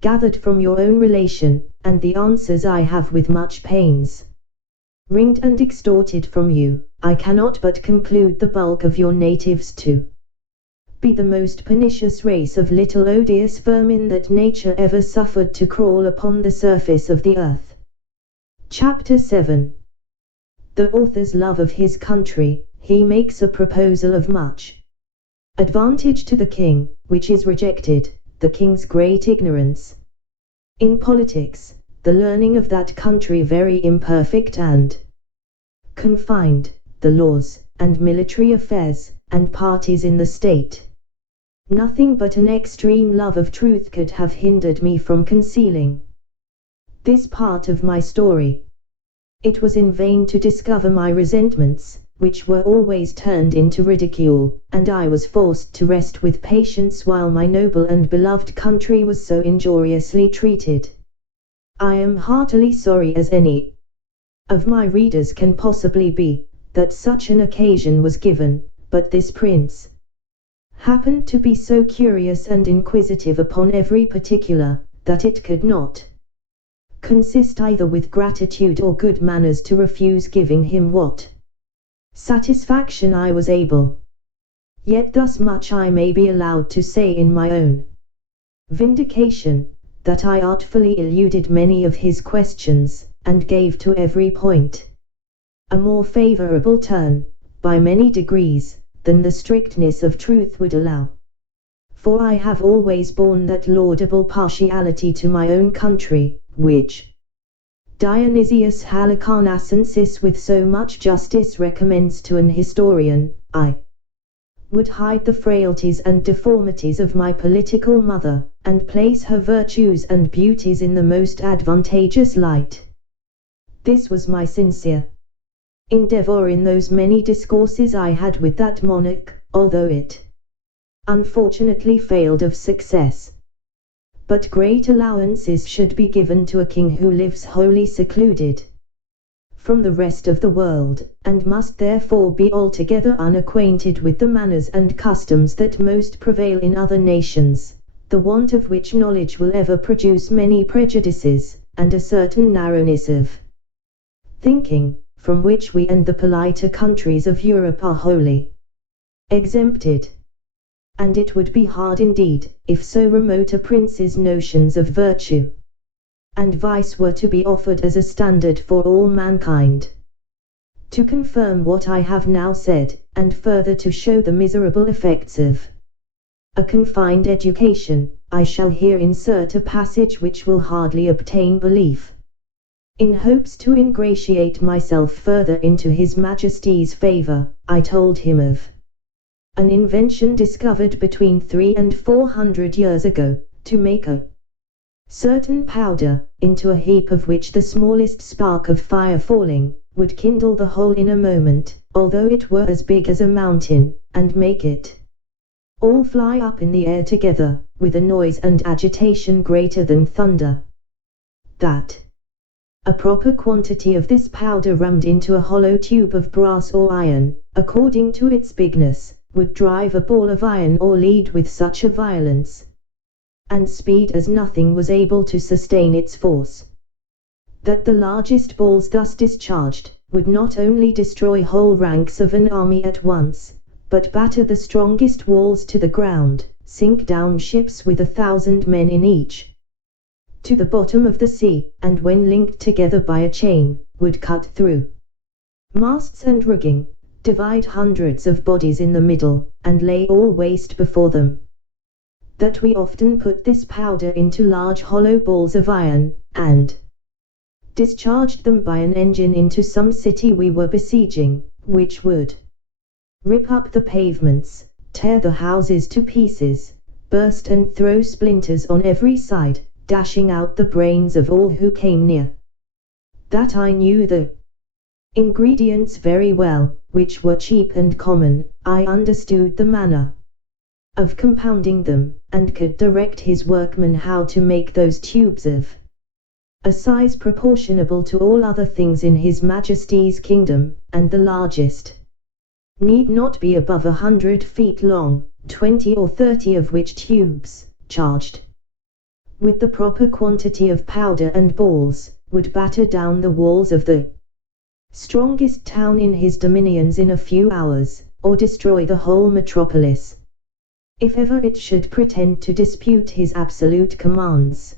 gathered from your own relation, and the answers I have with much pains wringed and extorted from you, I cannot but conclude the bulk of your natives to be the most pernicious race of little odious vermin that nature ever suffered to crawl upon the surface of the earth. Chapter 7. The author's love of his country. He makes a proposal of much advantage to the king, which is rejected, the king's great ignorance in politics, the learning of that country very imperfect and confined, the laws, and military affairs, and parties in the state. Nothing but an extreme love of truth could have hindered me from concealing this part of my story. It was in vain to discover my resentments, which were always turned into ridicule, and I was forced to rest with patience while my noble and beloved country was so injuriously treated. I am heartily sorry, as any of my readers can possibly be, that such an occasion was given, but this prince happened to be so curious and inquisitive upon every particular, that it could not consist either with gratitude or good manners to refuse giving him what satisfaction I was able. Yet thus much I may be allowed to say in my own vindication, that I artfully eluded many of his questions, and gave to every point a more favorable turn, by many degrees, than the strictness of truth would allow. For I have always borne that laudable partiality to my own country, which Dionysius Halicarnassensis with so much justice recommends to an historian. I would hide the frailties and deformities of my political mother, and place her virtues and beauties in the most advantageous light. This was my sincere endeavor in those many discourses I had with that monarch, although it unfortunately failed of success. But great allowances should be given to a king who lives wholly secluded from the rest of the world, and must therefore be altogether unacquainted with the manners and customs that most prevail in other nations, the want of which knowledge will ever produce many prejudices, and a certain narrowness of thinking, from which we and the politer countries of Europe are wholly exempted. And it would be hard indeed, if so remote a prince's notions of virtue and vice were to be offered as a standard for all mankind. To confirm what I have now said, and further to show the miserable effects of a confined education, I shall here insert a passage which will hardly obtain belief. In hopes to ingratiate myself further into His Majesty's favour, I told him of an invention discovered between 300 and 400 years ago, to make a certain powder, into a heap of which the smallest spark of fire falling, would kindle the whole in a moment, although it were as big as a mountain, and make it all fly up in the air together, with a noise and agitation greater than thunder. That a proper quantity of this powder rammed into a hollow tube of brass or iron, according to its bigness, would drive a ball of iron or lead with such a violence and speed as nothing was able to sustain its force, that the largest balls thus discharged would not only destroy whole ranks of an army at once, but batter the strongest walls to the ground, sink down ships with 1,000 men in each to the bottom of the sea, and when linked together by a chain, would cut through masts and rigging, divide hundreds of bodies in the middle, and lay all waste before them. That we often put this powder into large hollow balls of iron, and discharged them by an engine into some city we were besieging, which would rip up the pavements, tear the houses to pieces, burst and throw splinters on every side, dashing out the brains of all who came near. That I knew the ingredients very well, which were cheap and common. I understood the manner of compounding them, and could direct his workmen how to make those tubes of a size proportionable to all other things in His Majesty's kingdom, and the largest need not be above 100 feet long, 20 or 30 of which tubes, charged with the proper quantity of powder and balls, would batter down the walls of the strongest town in his dominions in a few hours, or destroy the whole metropolis, if ever it should pretend to dispute his absolute commands.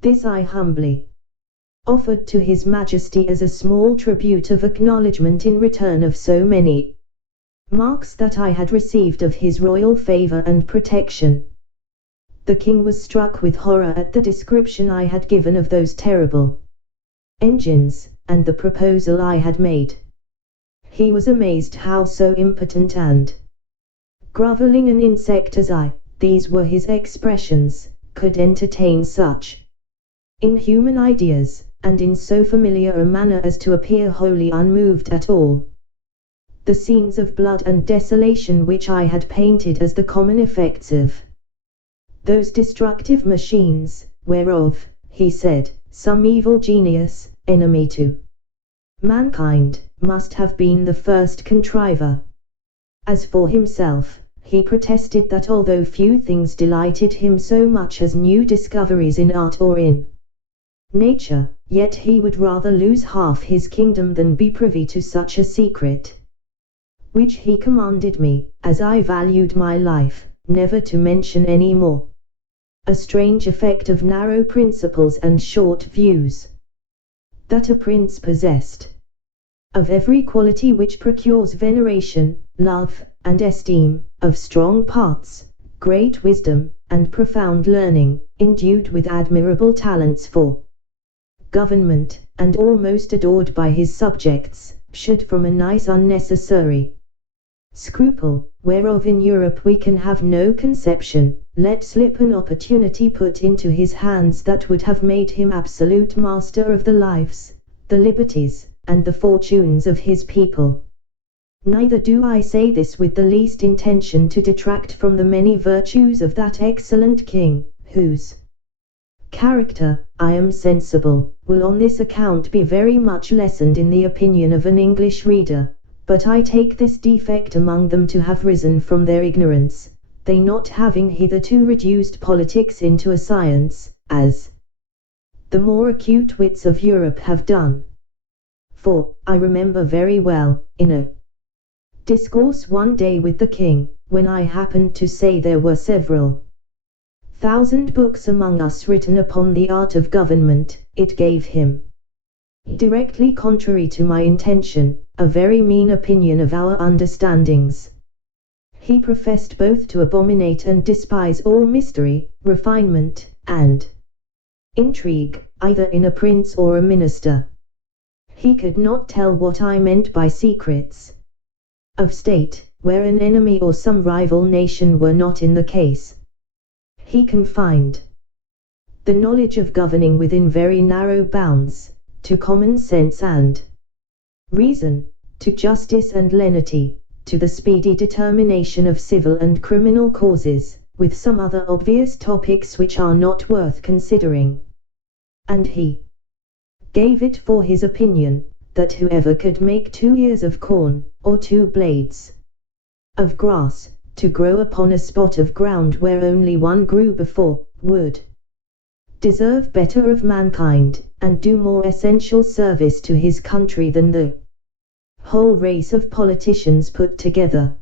This I humbly offered to His Majesty as a small tribute of acknowledgment in return of so many marks that I had received of his royal favor and protection. The king was struck with horror at the description I had given of those terrible engines, and the proposal I had made. He was amazed how so impotent and groveling an insect as I, these were his expressions, could entertain such inhuman ideas, and in so familiar a manner as to appear wholly unmoved at all. The scenes of blood and desolation which I had painted as the common effects of those destructive machines, whereof, he said, some evil genius, enemy to mankind, must have been the first contriver. As for himself, he protested that although few things delighted him so much as new discoveries in art or in nature, yet he would rather lose half his kingdom than be privy to such a secret, which he commanded me, as I valued my life, never to mention any more. A strange effect of narrow principles and short views that a prince possessed of every quality which procures veneration, love, and esteem, of strong parts, great wisdom, and profound learning, endued with admirable talents for government, and almost adored by his subjects, should from a nice unnecessary scruple, whereof in Europe we can have no conception, let slip an opportunity put into his hands that would have made him absolute master of the lives, the liberties, and the fortunes of his people. Neither do I say this with the least intention to detract from the many virtues of that excellent king, whose character, I am sensible, will on this account be very much lessened in the opinion of an English reader, but I take this defect among them to have risen from their ignorance, they not having hitherto reduced politics into a science, as the more acute wits of Europe have done. For, I remember very well, in a discourse one day with the king, when I happened to say there were several thousand books among us written upon the art of government, it gave him, directly contrary to my intention, a very mean opinion of our understandings. He professed both to abominate and despise all mystery, refinement, and intrigue, either in a prince or a minister. He could not tell what I meant by secrets of state, where an enemy or some rival nation were not in the case. He confined the knowledge of governing within very narrow bounds, to common sense and reason, to justice and lenity, to the speedy determination of civil and criminal causes, with some other obvious topics which are not worth considering. And he gave it for his opinion, that whoever could make 2 ears of corn, or 2 blades of grass, to grow upon a spot of ground where only one grew before, would deserve better of mankind, and do more essential service to his country than the whole race of politicians put together.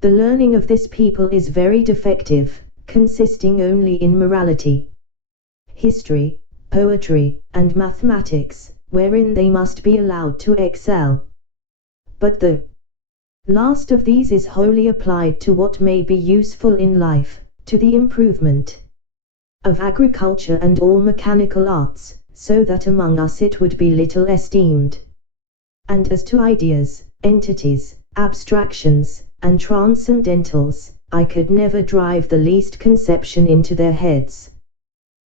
The learning of this people is very defective, consisting only in morality, history, poetry, and mathematics, wherein they must be allowed to excel. But the last of these is wholly applied to what may be useful in life, to the improvement of agriculture and all mechanical arts, so that among us it would be little esteemed. And as to ideas, entities, abstractions, and transcendentals, I could never drive the least conception into their heads.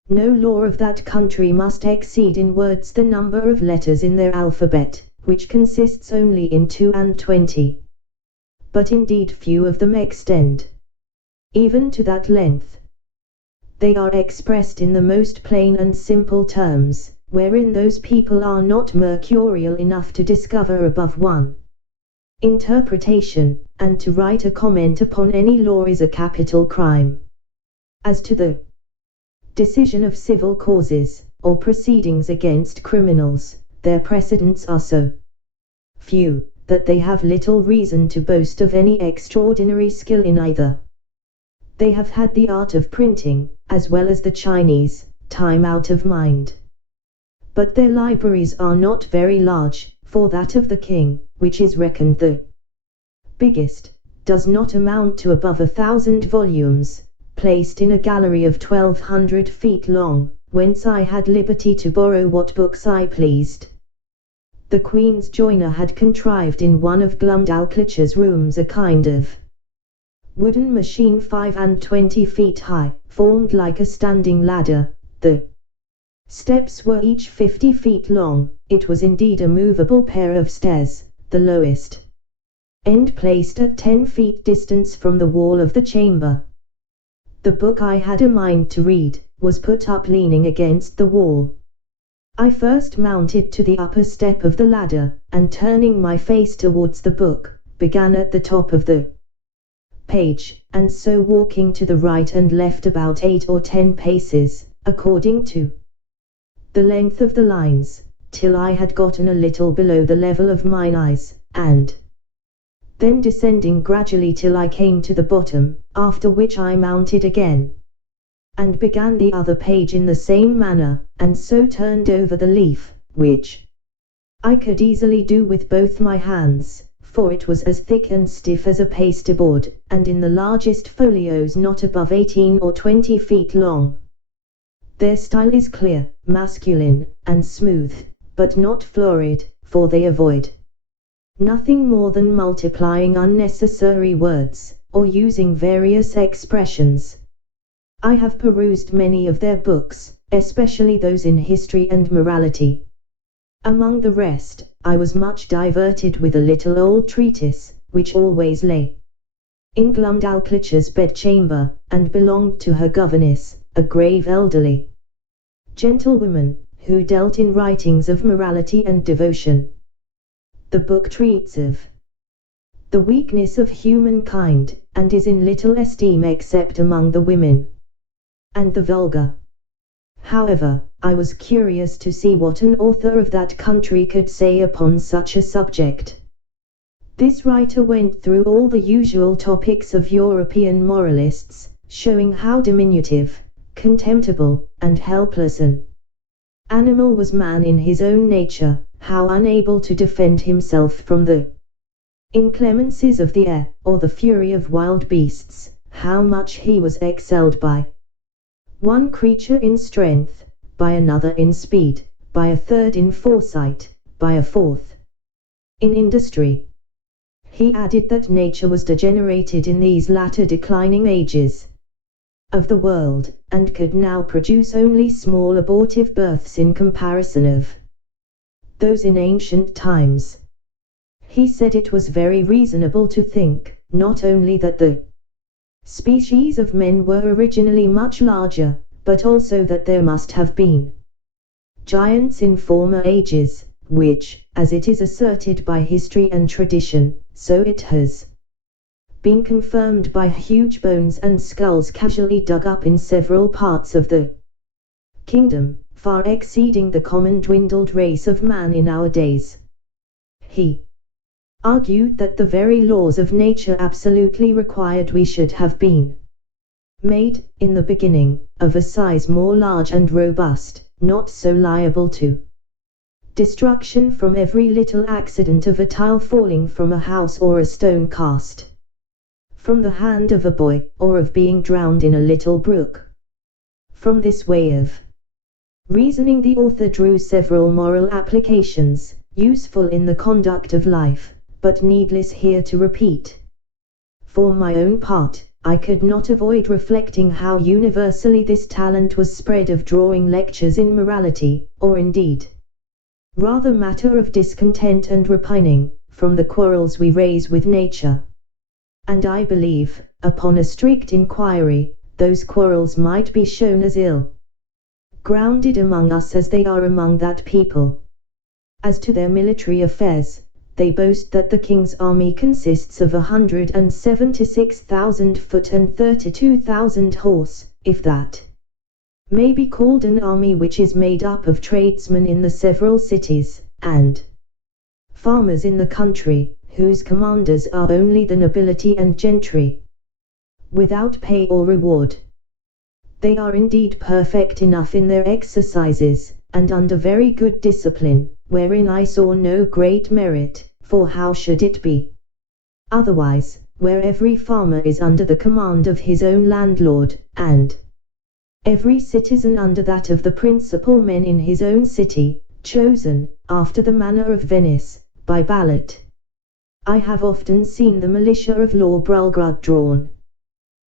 No law of that country must exceed in words the number of letters in their alphabet, which consists only in 22. But indeed few of them extend even to that length. They are expressed in the most plain and simple terms, wherein those people are not mercurial enough to discover above one interpretation, and to write a comment upon any law is a capital crime. As to the decision of civil causes, or proceedings against criminals, their precedents are so few, that they have little reason to boast of any extraordinary skill in either. They have had the art of printing, as well as the Chinese, time out of mind. But their libraries are not very large, for that of the king, which is reckoned the biggest, does not amount to above 1,000 volumes, placed in a gallery of 1,200 feet long, whence I had liberty to borrow what books I pleased. The Queen's joiner had contrived in one of Glumdalclitch's rooms a kind of wooden machine 25 feet high, formed like a standing ladder. The steps were each 50 feet long. It was indeed a movable pair of stairs, the lowest end placed at 10 feet distance from the wall of the chamber. The book I had a mind to read was put up leaning against the wall. I first mounted to the upper step of the ladder, and turning my face towards the book, began at the top of the page, and so walking to the right and left about 8 or 10 paces, according to the length of the lines, till I had gotten a little below the level of mine eyes, and then descending gradually till I came to the bottom, after which I mounted again, and began the other page in the same manner, and so turned over the leaf, which I could easily do with both my hands, for it was as thick and stiff as a pasteboard, and in the largest folios not above 18 or 20 feet long. Their style is clear, masculine, and smooth, but not florid, for they avoid nothing more than multiplying unnecessary words, or using various expressions. I have perused many of their books, especially those in history and morality. Among the rest, I was much diverted with a little old treatise, which always lay in Glumdalclitch's bedchamber, and belonged to her governess, a grave elderly gentlewoman, who dealt in writings of morality and devotion. The book treats of the weakness of humankind, and is in little esteem except among the women and the vulgar. However, I was curious to see what an author of that country could say upon such a subject. This writer went through all the usual topics of European moralists, showing how diminutive, contemptible, and helpless an animal was man in his own nature, how unable to defend himself from the inclemencies of the air, or the fury of wild beasts, how much he was excelled by one creature in strength, by another in speed, by a third in foresight, by a fourth in industry. He added that nature was degenerated in these latter declining ages of the world, and could now produce only small abortive births in comparison of those in ancient times. He said it was very reasonable to think, not only that the species of men were originally much larger, but also that there must have been giants in former ages, which, as it is asserted by history and tradition, so it has been confirmed by huge bones and skulls casually dug up in several parts of the kingdom, far exceeding the common dwindled race of man in our days. He argued that the very laws of nature absolutely required we should have been made, in the beginning, of a size more large and robust, not so liable to destruction from every little accident of a tile falling from a house or a stone cast from the hand of a boy, or of being drowned in a little brook. From this way of reasoning the author drew several moral applications, useful in the conduct of life, but needless here to repeat. For my own part, I could not avoid reflecting how universally this talent was spread of drawing lectures in morality, or indeed, rather matter of discontent and repining, from the quarrels we raise with nature. And I believe, upon a strict inquiry, those quarrels might be shown as ill grounded among us as they are among that people. As to their military affairs, they boast that the king's army consists of 176,000 foot and 32,000 horse, if that may be called an army, which is made up of tradesmen in the several cities, and farmers in the country, whose commanders are only the nobility and gentry, without pay or reward. They are indeed perfect enough in their exercises, and under very good discipline, wherein I saw no great merit, for how should it be otherwise, where every farmer is under the command of his own landlord, and every citizen under that of the principal men in his own city, chosen, after the manner of Venice, by ballot. I have often seen the militia of Lord Brulgrud drawn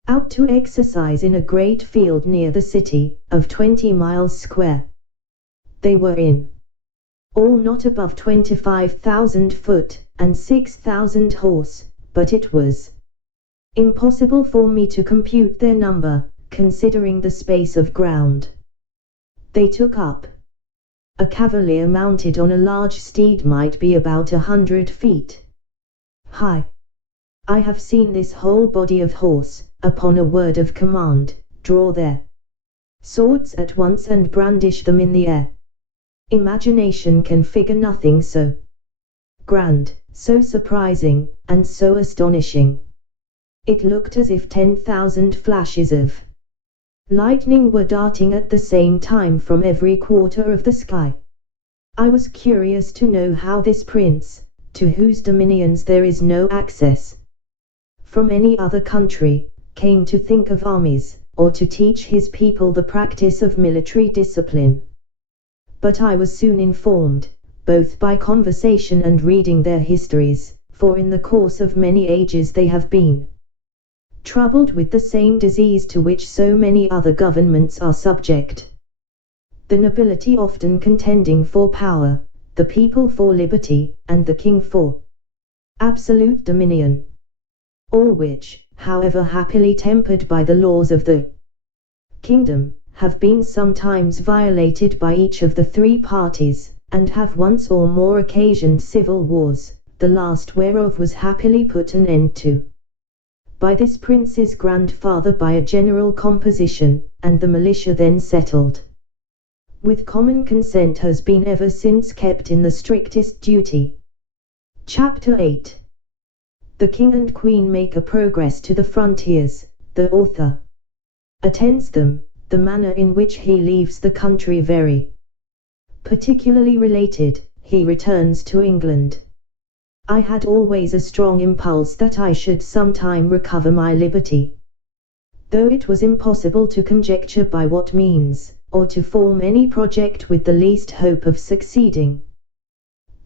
out to exercise in a great field near the city, of 20 miles square. They were in all not above 25,000 foot, and 6,000 horse, but it was impossible for me to compute their number, considering the space of ground they took up. A cavalier mounted on a large steed might be about 100 feet high. I have seen this whole body of horse, upon a word of command, draw their swords at once and brandish them in the air. Imagination can figure nothing so grand, so surprising, and so astonishing. It looked as if 10,000 flashes of lightning were darting at the same time from every quarter of the sky. I was curious to know how this prince, to whose dominions there is no access from any other country, came to think of armies, or to teach his people the practice of military discipline. But I was soon informed, both by conversation and reading their histories, for in the course of many ages they have been troubled with the same disease to which so many other governments are subject. The nobility often contending for power, the people for liberty, and the king for absolute dominion. All which, however happily tempered by the laws of the kingdom, have been sometimes violated by each of the three parties, and have once or more occasioned civil wars, the last whereof was happily put an end to by this prince's grandfather by a general composition, and the militia then settled with common consent has been ever since kept in the strictest duty. Chapter 8. The King and Queen make a progress to the frontiers. The author attends them, the manner in which he leaves the country very particularly related. He returns to England. I had always a strong impulse that I should sometime recover my liberty, though it was impossible to conjecture by what means, or to form any project with the least hope of succeeding.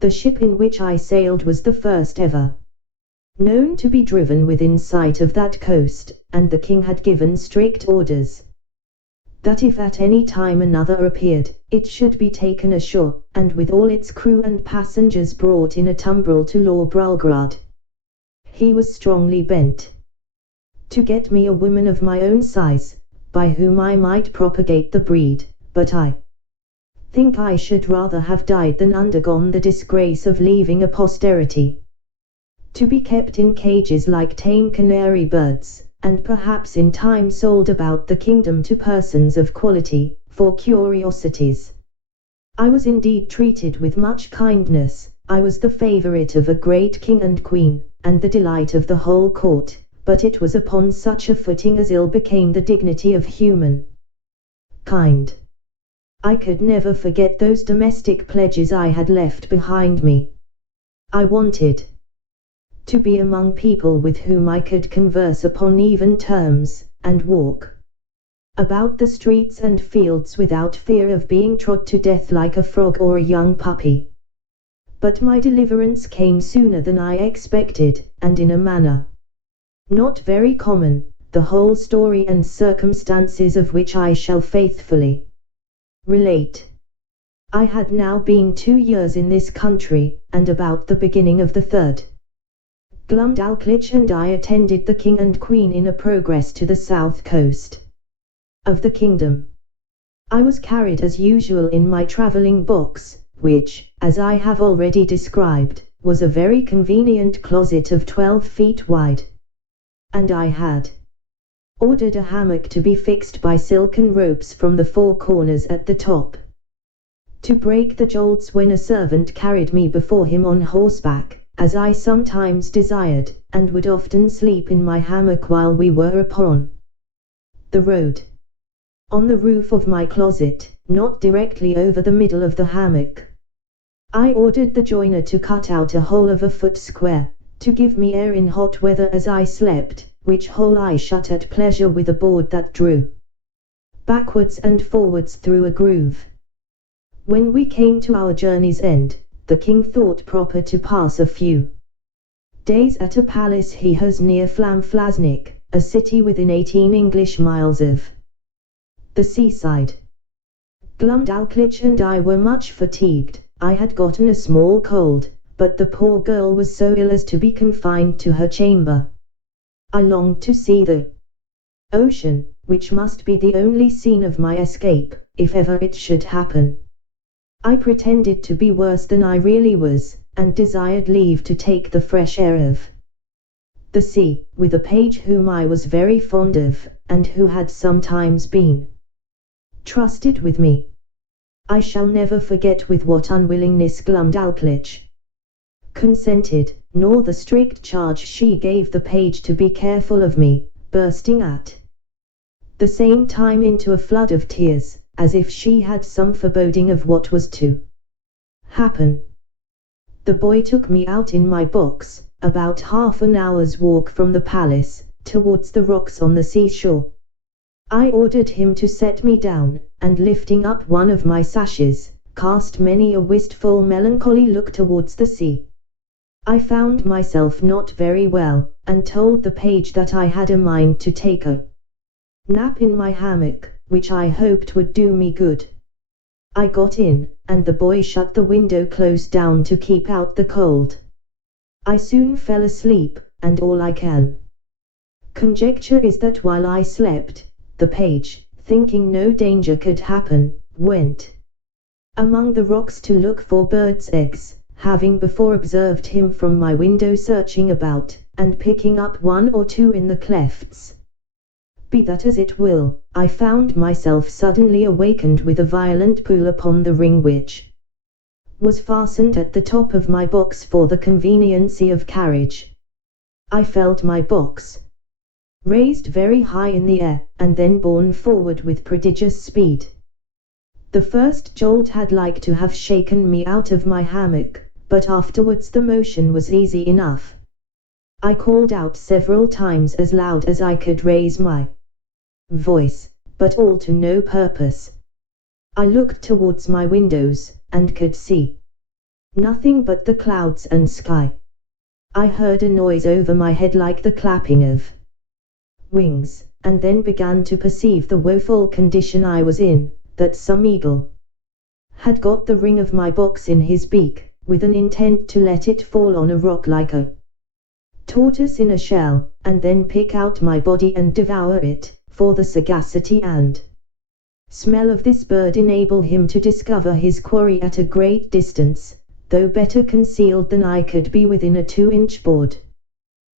The ship in which I sailed was the first ever known to be driven within sight of that coast, and the king had given strict orders that if at any time another appeared, it should be taken ashore, and with all its crew and passengers brought in a tumbrel to Lord Brulgrud. He was strongly bent to get me a woman of my own size, by whom I might propagate the breed, but I think I should rather have died than undergone the disgrace of leaving a posterity to be kept in cages like tame canary birds, and perhaps in time sold about the kingdom to persons of quality, for curiosities. I was indeed treated with much kindness. I was the favourite of a great king and queen, and the delight of the whole court, but it was upon such a footing as ill became the dignity of human kind. I could never forget those domestic pledges I had left behind me. I wanted to be among people with whom I could converse upon even terms, and walk about the streets and fields without fear of being trod to death like a frog or a young puppy. But my deliverance came sooner than I expected, and in a manner not very common, the whole story and circumstances of which I shall faithfully relate. I had now been 2 years in this country, and about the beginning of the third, Glumdalclitch and I attended the King and Queen in a progress to the south coast of the kingdom. I was carried as usual in my travelling box, which, as I have already described, was a very convenient closet of 12 feet wide. And I had ordered a hammock to be fixed by silken ropes from the 4 corners at the top, to break the jolts when a servant carried me before him on horseback, as I sometimes desired, and would often sleep in my hammock while we were upon the road. On the roof of my closet, not directly over the middle of the hammock, I ordered the joiner to cut out a hole of a foot square, to give me air in hot weather as I slept, which hole I shut at pleasure with a board that drew backwards and forwards through a groove. When we came to our journey's end, the king thought proper to pass a few days at a palace he has near Flamflasnik, a city within 18 English miles of the seaside. Glumdalclitch and I were much fatigued. I had gotten a small cold, but the poor girl was so ill as to be confined to her chamber. I longed to see the ocean, which must be the only scene of my escape, if ever it should happen. I pretended to be worse than I really was, and desired leave to take the fresh air of the sea, with a page whom I was very fond of, and who had sometimes been trusted with me. I shall never forget with what unwillingness Glumdalclitch consented, nor the strict charge she gave the page to be careful of me, bursting at the same time into a flood of tears, as if she had some foreboding of what was to happen. The boy took me out in my box, about half an hour's walk from the palace, towards the rocks on the seashore. I ordered him to set me down, and lifting up one of my sashes, cast many a wistful melancholy look towards the sea. I found myself not very well, and told the page that I had a mind to take a nap in my hammock, which I hoped would do me good. I got in, and the boy shut the window close down to keep out the cold. I soon fell asleep, and all I can conjecture is that while I slept, the page, thinking no danger could happen, went among the rocks to look for birds' eggs, having before observed him from my window searching about, and picking up 1 or 2 in the clefts. Be that as it will, I found myself suddenly awakened with a violent pull upon the ring which was fastened at the top of my box for the conveniency of carriage. I felt my box raised very high in the air, and then borne forward with prodigious speed. The first jolt had like to have shaken me out of my hammock, but afterwards the motion was easy enough. I called out several times as loud as I could raise my voice, but all to no purpose. I looked towards my windows, and could see nothing but the clouds and sky. I heard a noise over my head like the clapping of wings, and then began to perceive the woeful condition I was in, that some eagle had got the ring of my box in his beak, with an intent to let it fall on a rock like a tortoise in a shell, and then pick out my body and devour it, for the sagacity and smell of this bird enable him to discover his quarry at a great distance, though better concealed than I could be within a 2-inch board.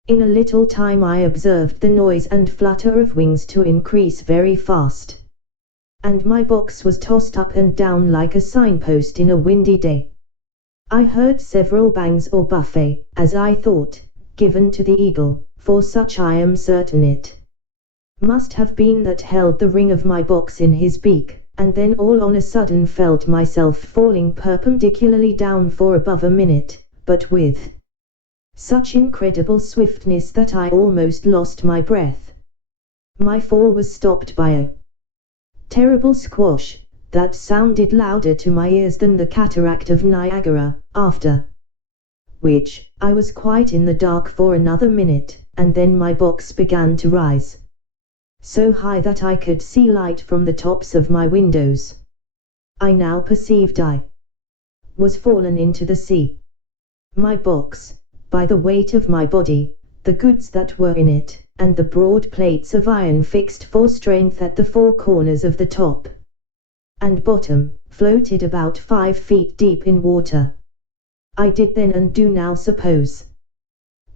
In a little time I observed the noise and flutter of wings to increase very fast, and my box was tossed up and down like a signpost in a windy day. I heard several bangs or buffet, as I thought, given to the eagle, for such I am certain it must have been that held the ring of my box in his beak, and then all on a sudden felt myself falling perpendicularly down for above a minute, but with such incredible swiftness that I almost lost my breath. My fall was stopped by a terrible squash, that sounded louder to my ears than the cataract of Niagara, after which, I was quite in the dark for another minute, and then my box began to rise so high that I could see light from the tops of my windows. I now perceived I was fallen into the sea. My box, by the weight of my body, the goods that were in it, and the broad plates of iron fixed for strength at the four corners of the top and bottom, floated about 5 feet deep in water. I did then and do now suppose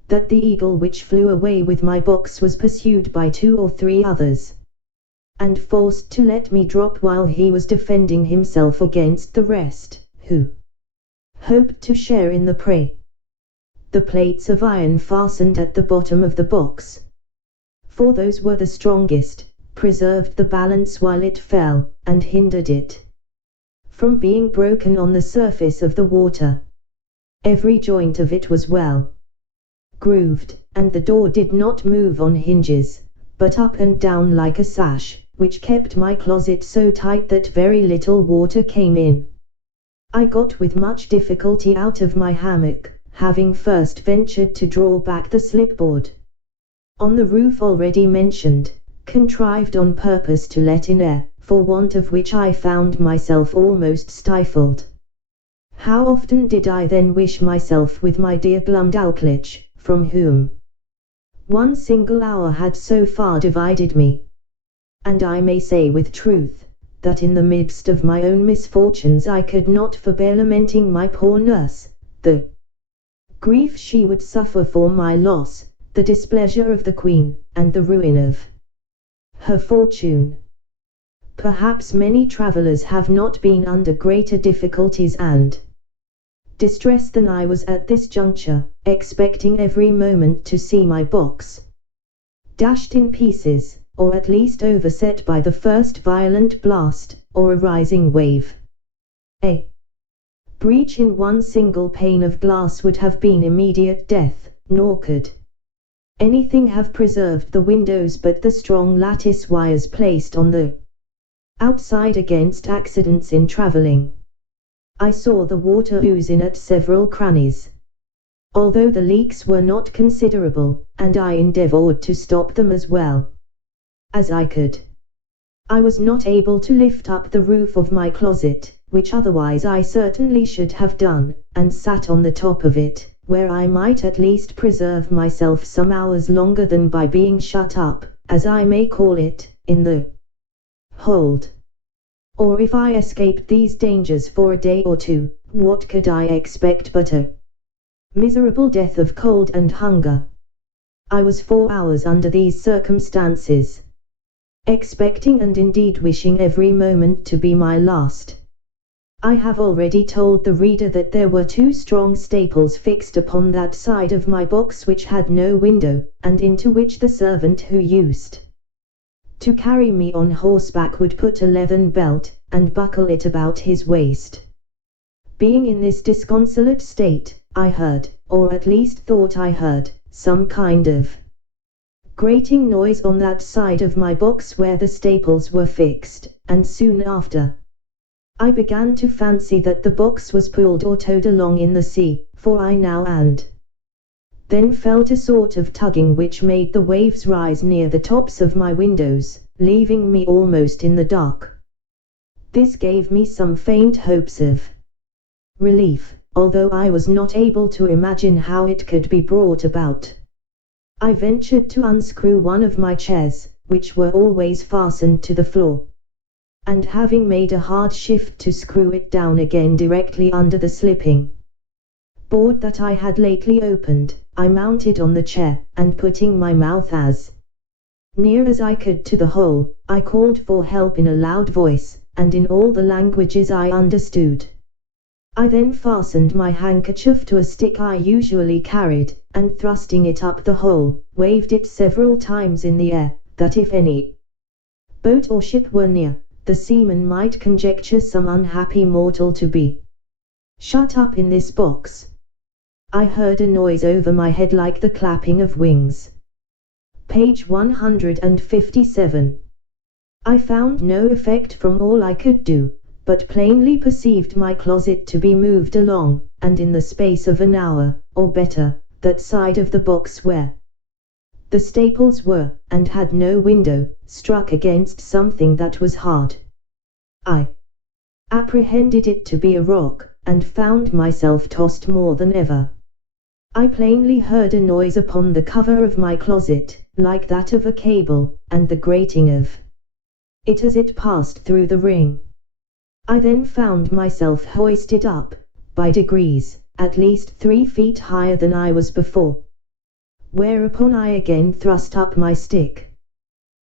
that the eagle which flew away with my box was pursued by 2 or 3 others, and forced to let me drop while he was defending himself against the rest, who hoped to share in the prey. The plates of iron fastened at the bottom of the box, for those were the strongest, preserved the balance while it fell, and hindered it from being broken on the surface of the water. Every joint of it was well grooved, and the door did not move on hinges, but up and down like a sash, which kept my closet so tight that very little water came in. I got with much difficulty out of my hammock, having first ventured to draw back the slipboard on the roof already mentioned, contrived on purpose to let in air, for want of which I found myself almost stifled. How often did I then wish myself with my dear Glumdalclitch, from whom one single hour had so far divided me. And I may say with truth, that in the midst of my own misfortunes I could not forbear lamenting my poor nurse, the grief she would suffer for my loss, the displeasure of the Queen, and the ruin of her fortune. Perhaps many travellers have not been under greater difficulties and distress than I was at this juncture, expecting every moment to see my box dashed in pieces, or at least overset by the first violent blast, or a rising wave. A breach in one single pane of glass would have been immediate death, nor could anything have preserved the windows but the strong lattice wires placed on the outside against accidents in travelling. I saw the water ooze in at several crannies, although the leaks were not considerable, and I endeavoured to stop them as well as I could. I was not able to lift up the roof of my closet, which otherwise I certainly should have done, and sat on the top of it, where I might at least preserve myself some hours longer than by being shut up, as I may call it, in the hold. Or if I escaped these dangers for a day or two, what could I expect but a miserable death of cold and hunger? I was 4 hours under these circumstances, expecting and indeed wishing every moment to be my last. I have already told the reader that there were 2 strong staples fixed upon that side of my box which had no window, and into which the servant who used to carry me on horseback would put a leathern belt, and buckle it about his waist. Being in this disconsolate state, I heard, or at least thought I heard, some kind of grating noise on that side of my box where the staples were fixed, and soon after I began to fancy that the box was pulled or towed along in the sea, for I now and then felt a sort of tugging which made the waves rise near the tops of my windows, leaving me almost in the dark. This gave me some faint hopes of relief, although I was not able to imagine how it could be brought about. I ventured to unscrew one of my chairs, which were always fastened to the floor, and having made a hard shift to screw it down again directly under the slipping board that I had lately opened, I mounted on the chair, and putting my mouth as near as I could to the hole, I called for help in a loud voice, and in all the languages I understood. I then fastened my handkerchief to a stick I usually carried, and thrusting it up the hole, waved it several times in the air, that if any boat or ship were near, the seaman might conjecture some unhappy mortal to be shut up in this box. I heard a noise over my head like the clapping of wings. Page 157. I found no effect from all I could do, but plainly perceived my closet to be moved along, and in the space of an hour, or better, that side of the box where the staples were, and had no window, struck against something that was hard. I apprehended it to be a rock, and found myself tossed more than ever. I plainly heard a noise upon the cover of my closet, like that of a cable, and the grating of it as it passed through the ring. I then found myself hoisted up, by degrees, at least 3 feet higher than I was before. Whereupon I again thrust up my stick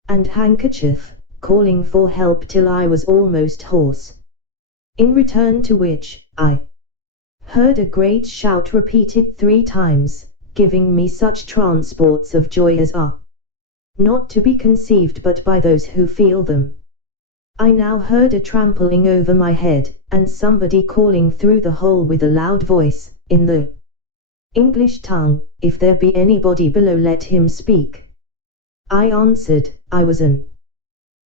and handkerchief, calling for help till I was almost hoarse. In return to which, I heard a great shout repeated 3 times, giving me such transports of joy as are not to be conceived but by those who feel them. I now heard a trampling over my head, and somebody calling through the hole with a loud voice, in the English tongue, "If there be anybody below, let him speak." I answered, I was an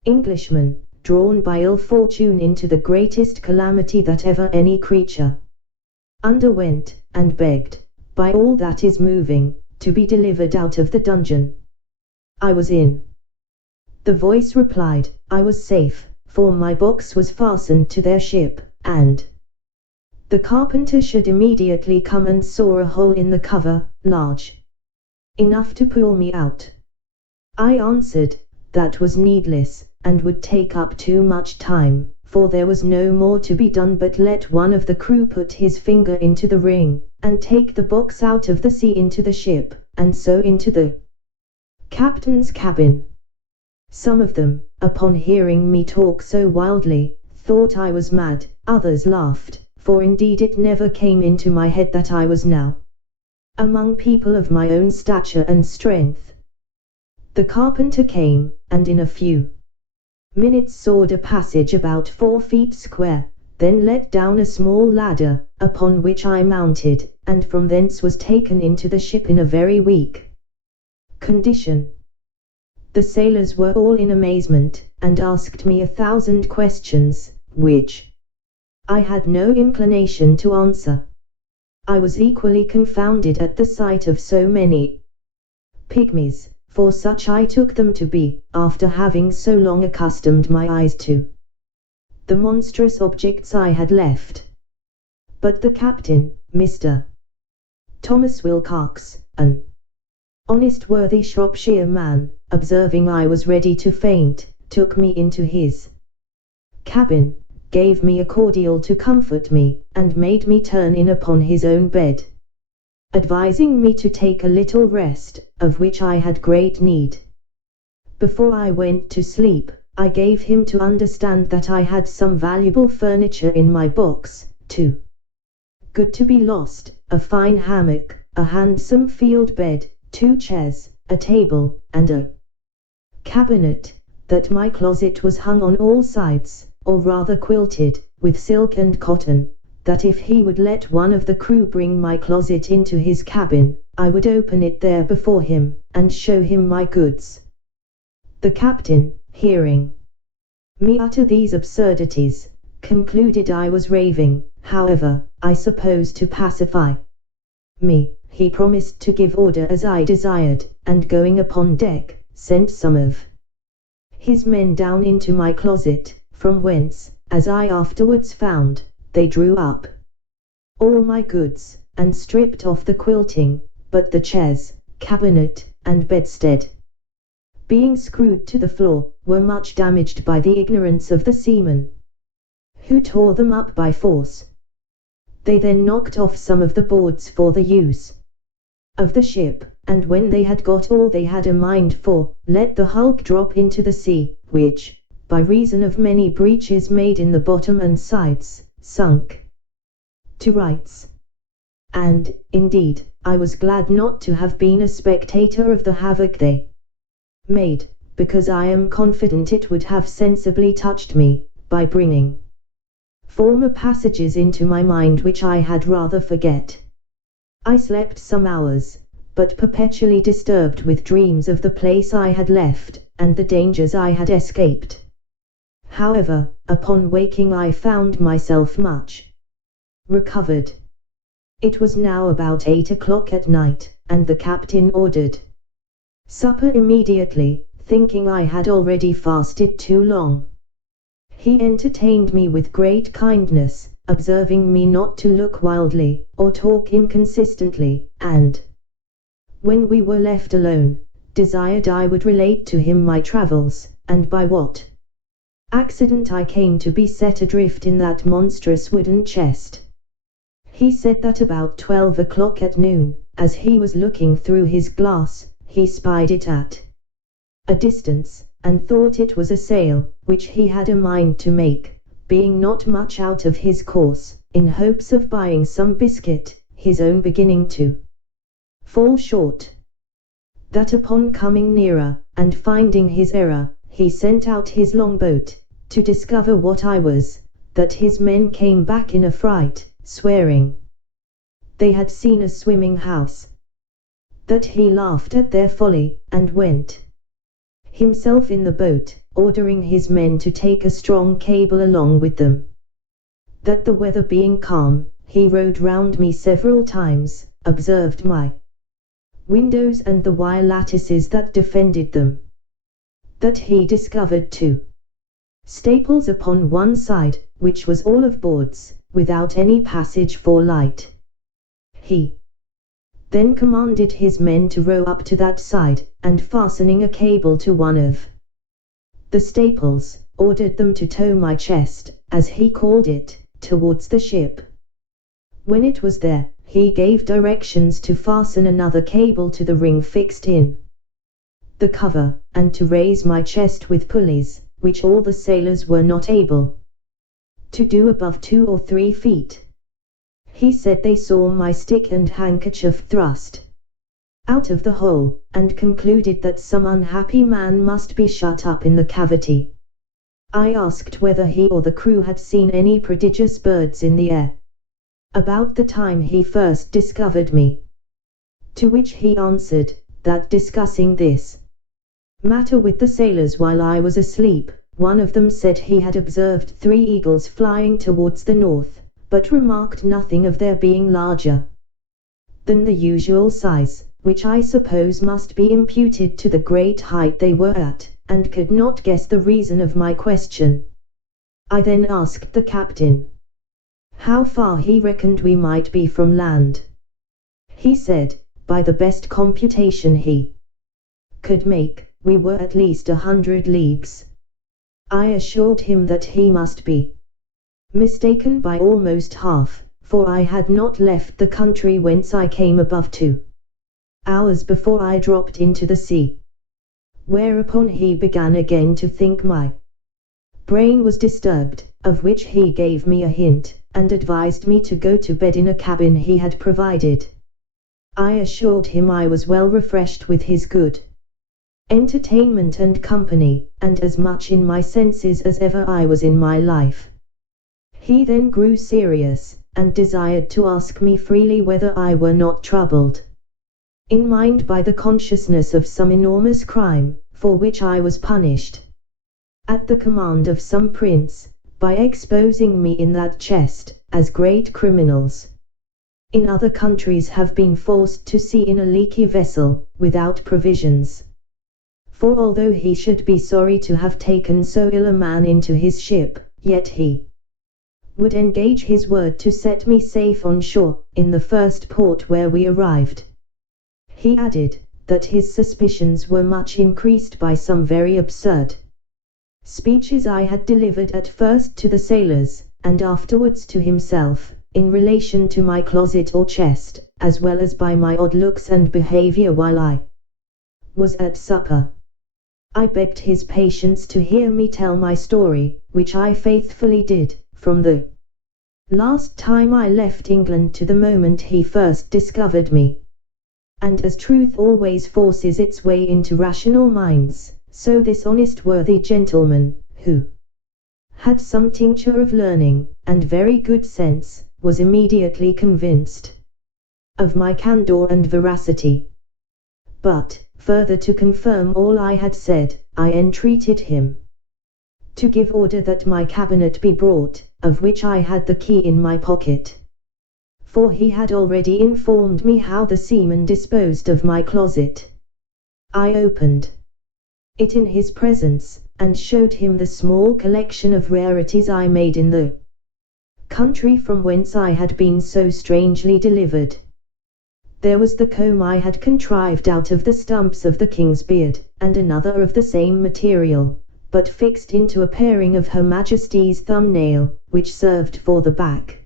Englishman, drawn by ill fortune into the greatest calamity that ever any creature underwent, and begged, by all that is moving, to be delivered out of the dungeon I was in. The voice replied, I was safe, for my box was fastened to their ship, and the carpenter should immediately come and saw a hole in the cover, large enough to pull me out. I answered, that was needless, and would take up too much time, for there was no more to be done but let one of the crew put his finger into the ring, and take the box out of the sea into the ship, and so into the captain's cabin. Some of them, upon hearing me talk so wildly, thought I was mad, others laughed, for indeed it never came into my head that I was now among people of my own stature and strength. The carpenter came, and in a few minutes sawed a passage about 4 feet square, then let down a small ladder, upon which I mounted, and from thence was taken into the ship in a very weak condition. The sailors were all in amazement, and asked me 1,000 questions, which I had no inclination to answer. I was equally confounded at the sight of so many pygmies, for such I took them to be, after having so long accustomed my eyes to the monstrous objects I had left. But the captain, Mr. Thomas Wilcox, an honest worthy Shropshire man, observing I was ready to faint, took me into his cabin, gave me a cordial to comfort me, and made me turn in upon his own bed, advising me to take a little rest, of which I had great need. Before I went to sleep, I gave him to understand that I had some valuable furniture in my box, too good to be lost, a fine hammock, a handsome field bed, 2 chairs, a table, and a cabinet, that my closet was hung on all sides, or rather quilted, with silk and cotton, that if he would let one of the crew bring my closet into his cabin, I would open it there before him, and show him my goods. The captain, hearing me utter these absurdities, concluded I was raving. However, I suppose to pacify me, he promised to give order as I desired, and going upon deck, sent some of his men down into my closet, from whence, as I afterwards found, they drew up all my goods, and stripped off the quilting, but the chairs, cabinet, and bedstead, being screwed to the floor, were much damaged by the ignorance of the seamen, who tore them up by force. They then knocked off some of the boards for the use of the ship, and when they had got all they had a mind for, let the hulk drop into the sea, which, by reason of many breaches made in the bottom and sides, sunk to rights. And, indeed, I was glad not to have been a spectator of the havoc they made, because I am confident it would have sensibly touched me, by bringing former passages into my mind which I had rather forget. I slept some hours, but perpetually disturbed with dreams of the place I had left, and the dangers I had escaped. However, upon waking I found myself much recovered. It was now about 8 o'clock at night, and the captain ordered supper immediately, thinking I had already fasted too long. He entertained me with great kindness, observing me not to look wildly, or talk inconsistently, and, when we were left alone, desired I would relate to him my travels, and by what accident I came to be set adrift in that monstrous wooden chest. He said that about 12 o'clock at noon, as he was looking through his glass, he spied it at a distance, and thought it was a sail, which he had a mind to make, being not much out of his course, in hopes of buying some biscuit, his own beginning to fall short. That upon coming nearer, and finding his error, he sent out his longboat, to discover what I was, that his men came back in a fright, swearing they had seen a swimming house. That he laughed at their folly, and went himself in the boat, ordering his men to take a strong cable along with them. That the weather being calm, he rowed round me several times, observed my windows and the wire lattices that defended them. That he discovered two staples upon one side, which was all of boards, without any passage for light. He then commanded his men to row up to that side, and fastening a cable to one of the staples, ordered them to tow my chest, as he called it, towards the ship. When it was there, he gave directions to fasten another cable to the ring fixed in the cover, and to raise my chest with pulleys, which all the sailors were not able to do above 2 or 3 feet. He said they saw my stick and handkerchief thrust out of the hole, and concluded that some unhappy man must be shut up in the cavity. I asked whether he or the crew had seen any prodigious birds in the air about the time he first discovered me. To which he answered, that discussing this matter with the sailors while I was asleep, one of them said he had observed 3 eagles flying towards the north, but remarked nothing of their being larger than the usual size, which I suppose must be imputed to the great height they were at, and could not guess the reason of my question. I then asked the captain how far he reckoned we might be from land. He said, by the best computation he could make, we were at least 100 leagues. I assured him that he must be mistaken by almost half, for I had not left the country whence I came above 2 hours before I dropped into the sea. Whereupon he began again to think my brain was disturbed, of which he gave me a hint, and advised me to go to bed in a cabin he had provided. I assured him I was well refreshed with his good entertainment and company, and as much in my senses as ever I was in my life. He then grew serious, and desired to ask me freely whether I were not troubled in mind by the consciousness of some enormous crime, for which I was punished at the command of some prince, by exposing me in that chest, as great criminals in other countries have been forced to sea in a leaky vessel, without provisions. For although he should be sorry to have taken so ill a man into his ship, yet he would engage his word to set me safe on shore, in the first port where we arrived. He added, that his suspicions were much increased by some very absurd speeches I had delivered at first to the sailors, and afterwards to himself, in relation to my closet or chest, as well as by my odd looks and behavior while I was at supper. I begged his patience to hear me tell my story, which I faithfully did, from the last time I left England to the moment he first discovered me. And as truth always forces its way into rational minds, so this honest worthy gentleman, who had some tincture of learning, and very good sense, was immediately convinced of my candour and veracity. But, further to confirm all I had said, I entreated him to give order that my cabinet be brought, of which I had the key in my pocket. For he had already informed me how the seaman disposed of my closet. I opened it in his presence, and showed him the small collection of rarities I made in the country from whence I had been so strangely delivered. There was the comb I had contrived out of the stumps of the king's beard, and another of the same material, but fixed into a paring of Her Majesty's thumbnail, which served for the back.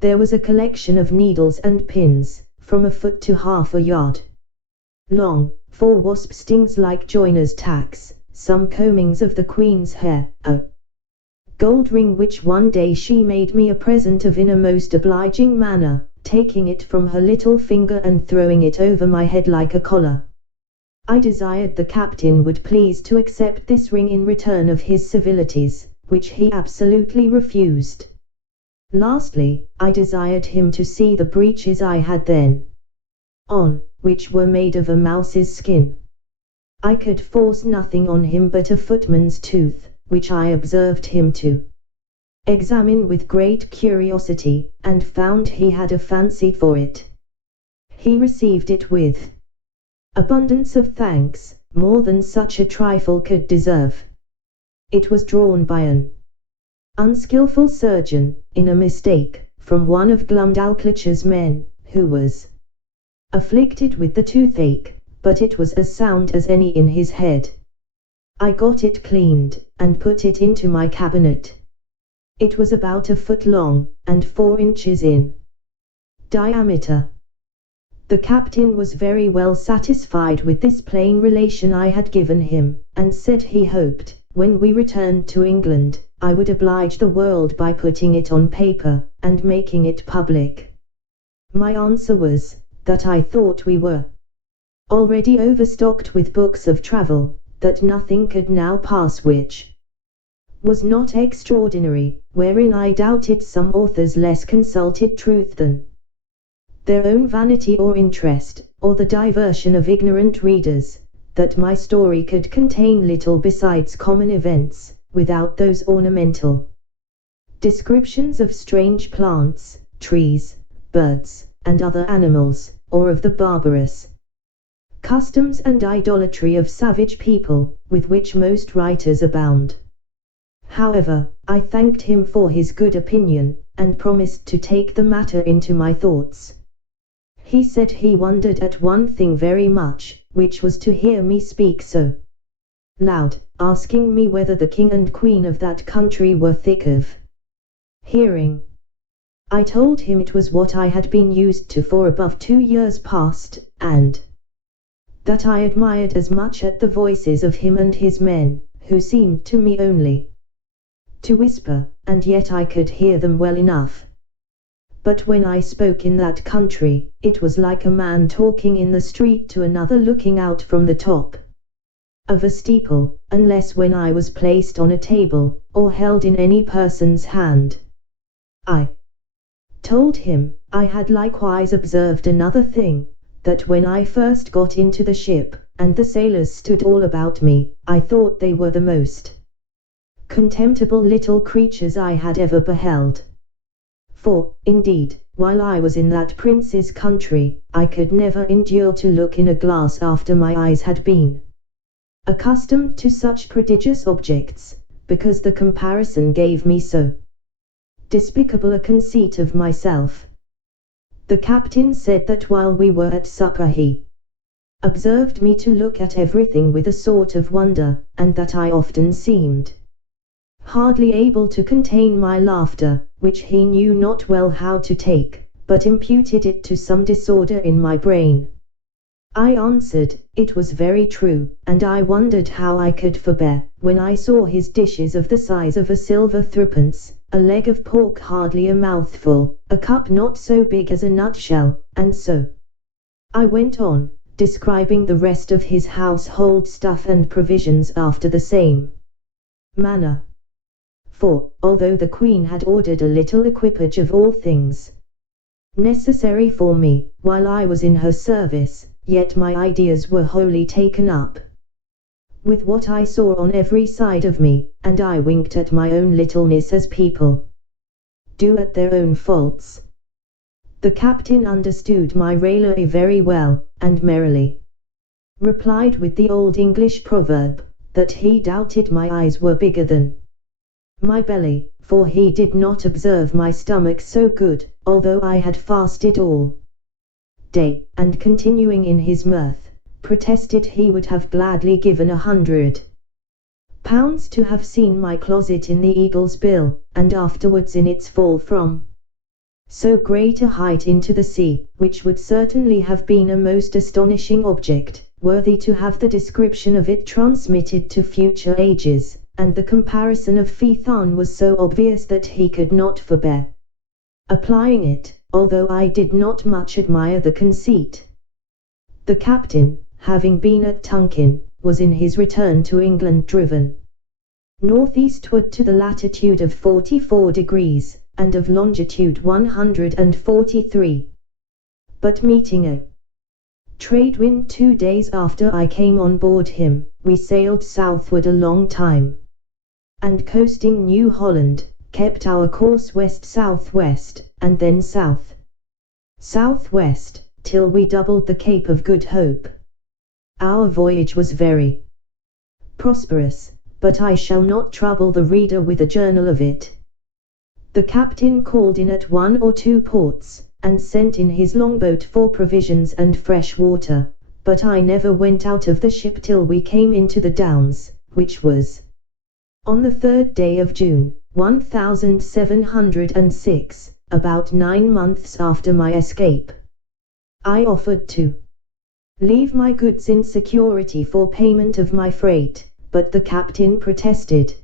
There was a collection of needles and pins, from a foot to half a yard long, for wasp stings like joiners' tacks, some combings of the Queen's hair, a gold ring which one day she made me a present of in a most obliging manner, taking it from her little finger and throwing it over my head like a collar. I desired the captain would please to accept this ring in return of his civilities, which he absolutely refused. Lastly, I desired him to see the breeches I had then on, which were made of a mouse's skin. I could force nothing on him but a footman's tooth, which I observed him to examine with great curiosity, and found he had a fancy for it. He received it with abundance of thanks, more than such a trifle could deserve. It was drawn by an unskilful surgeon, in a mistake, from one of Glumdalclitch's men, who was afflicted with the toothache, but it was as sound as any in his head. I got it cleaned, and put it into my cabinet. It was about a foot long, and 4 inches in diameter. The captain was very well satisfied with this plain relation I had given him, and said he hoped, when we returned to England, I would oblige the world by putting it on paper, and making it public. My answer was, that I thought we were already overstocked with books of travel, that nothing could now pass which was not extraordinary, wherein I doubted some authors less consulted truth than their own vanity or interest, or the diversion of ignorant readers, that my story could contain little besides common events, without those ornamental descriptions of strange plants, trees, birds, and other animals, or of the barbarous customs and idolatry of savage people, with which most writers abound. However, I thanked him for his good opinion, and promised to take the matter into my thoughts. He said he wondered at one thing very much, which was to hear me speak so loud, asking me whether the king and queen of that country were thick of hearing. I told him it was what I had been used to for above 2 years past, and that I admired as much at the voices of him and his men, who seemed to me only to whisper, and yet I could hear them well enough. But when I spoke in that country, it was like a man talking in the street to another looking out from the top of a steeple, unless when I was placed on a table, or held in any person's hand. I told him, I had likewise observed another thing, that when I first got into the ship, and the sailors stood all about me, I thought they were the most contemptible little creatures I had ever beheld. For, indeed, while I was in that prince's country, I could never endure to look in a glass after my eyes had been accustomed to such prodigious objects, because the comparison gave me so despicable a conceit of myself. The captain said that while we were at supper he observed me to look at everything with a sort of wonder, and that I often seemed hardly able to contain my laughter, which he knew not well how to take, but imputed it to some disorder in my brain. I answered, it was very true, and I wondered how I could forbear, when I saw his dishes of the size of a silver threepence, a leg of pork hardly a mouthful, a cup not so big as a nutshell, and so I went on, describing the rest of his household stuff and provisions after the same manner. For, although the Queen had ordered a little equipage of all things necessary for me, while I was in her service, yet my ideas were wholly taken up with what I saw on every side of me, and I winked at my own littleness as people do at their own faults. The captain understood my raillery very well, and merrily replied with the old English proverb, that he doubted my eyes were bigger than my belly, for he did not observe my stomach so good, although I had fasted all day, and continuing in his mirth, protested he would have gladly given £100 to have seen my closet in the Eagle's Bill, and afterwards in its fall from so great a height into the sea, which would certainly have been a most astonishing object, worthy to have the description of it transmitted to future ages, and the comparison of Phaethon was so obvious that he could not forbear applying it, although I did not much admire the conceit. The captain, having been at Tonkin, was in his return to England driven northeastward to the latitude of 44 degrees, and of longitude 143. But meeting a trade wind 2 days after I came on board him, we sailed southward a long time, and coasting New Holland, kept our course west-southwest, and then south-southwest, till we doubled the Cape of Good Hope. Our voyage was very prosperous, but I shall not trouble the reader with a journal of it. The captain called in at 1 or 2 ports, and sent in his longboat for provisions and fresh water, but I never went out of the ship till we came into the Downs, which was on the 3rd day of June, 1706, about 9 months after my escape. I offered to leave my goods in security for payment of my freight, but the captain protested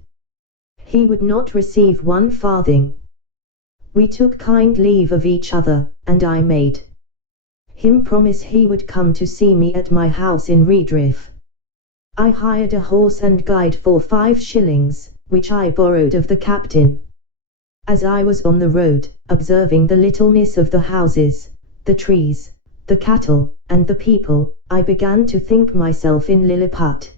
he would not receive 1 farthing. We took kind leave of each other, and I made him promise he would come to see me at my house in Redriff. I hired a horse and guide for 5 shillings, which I borrowed of the captain. As I was on the road, observing the littleness of the houses, the trees, the cattle, and the people, I began to think myself in Lilliput.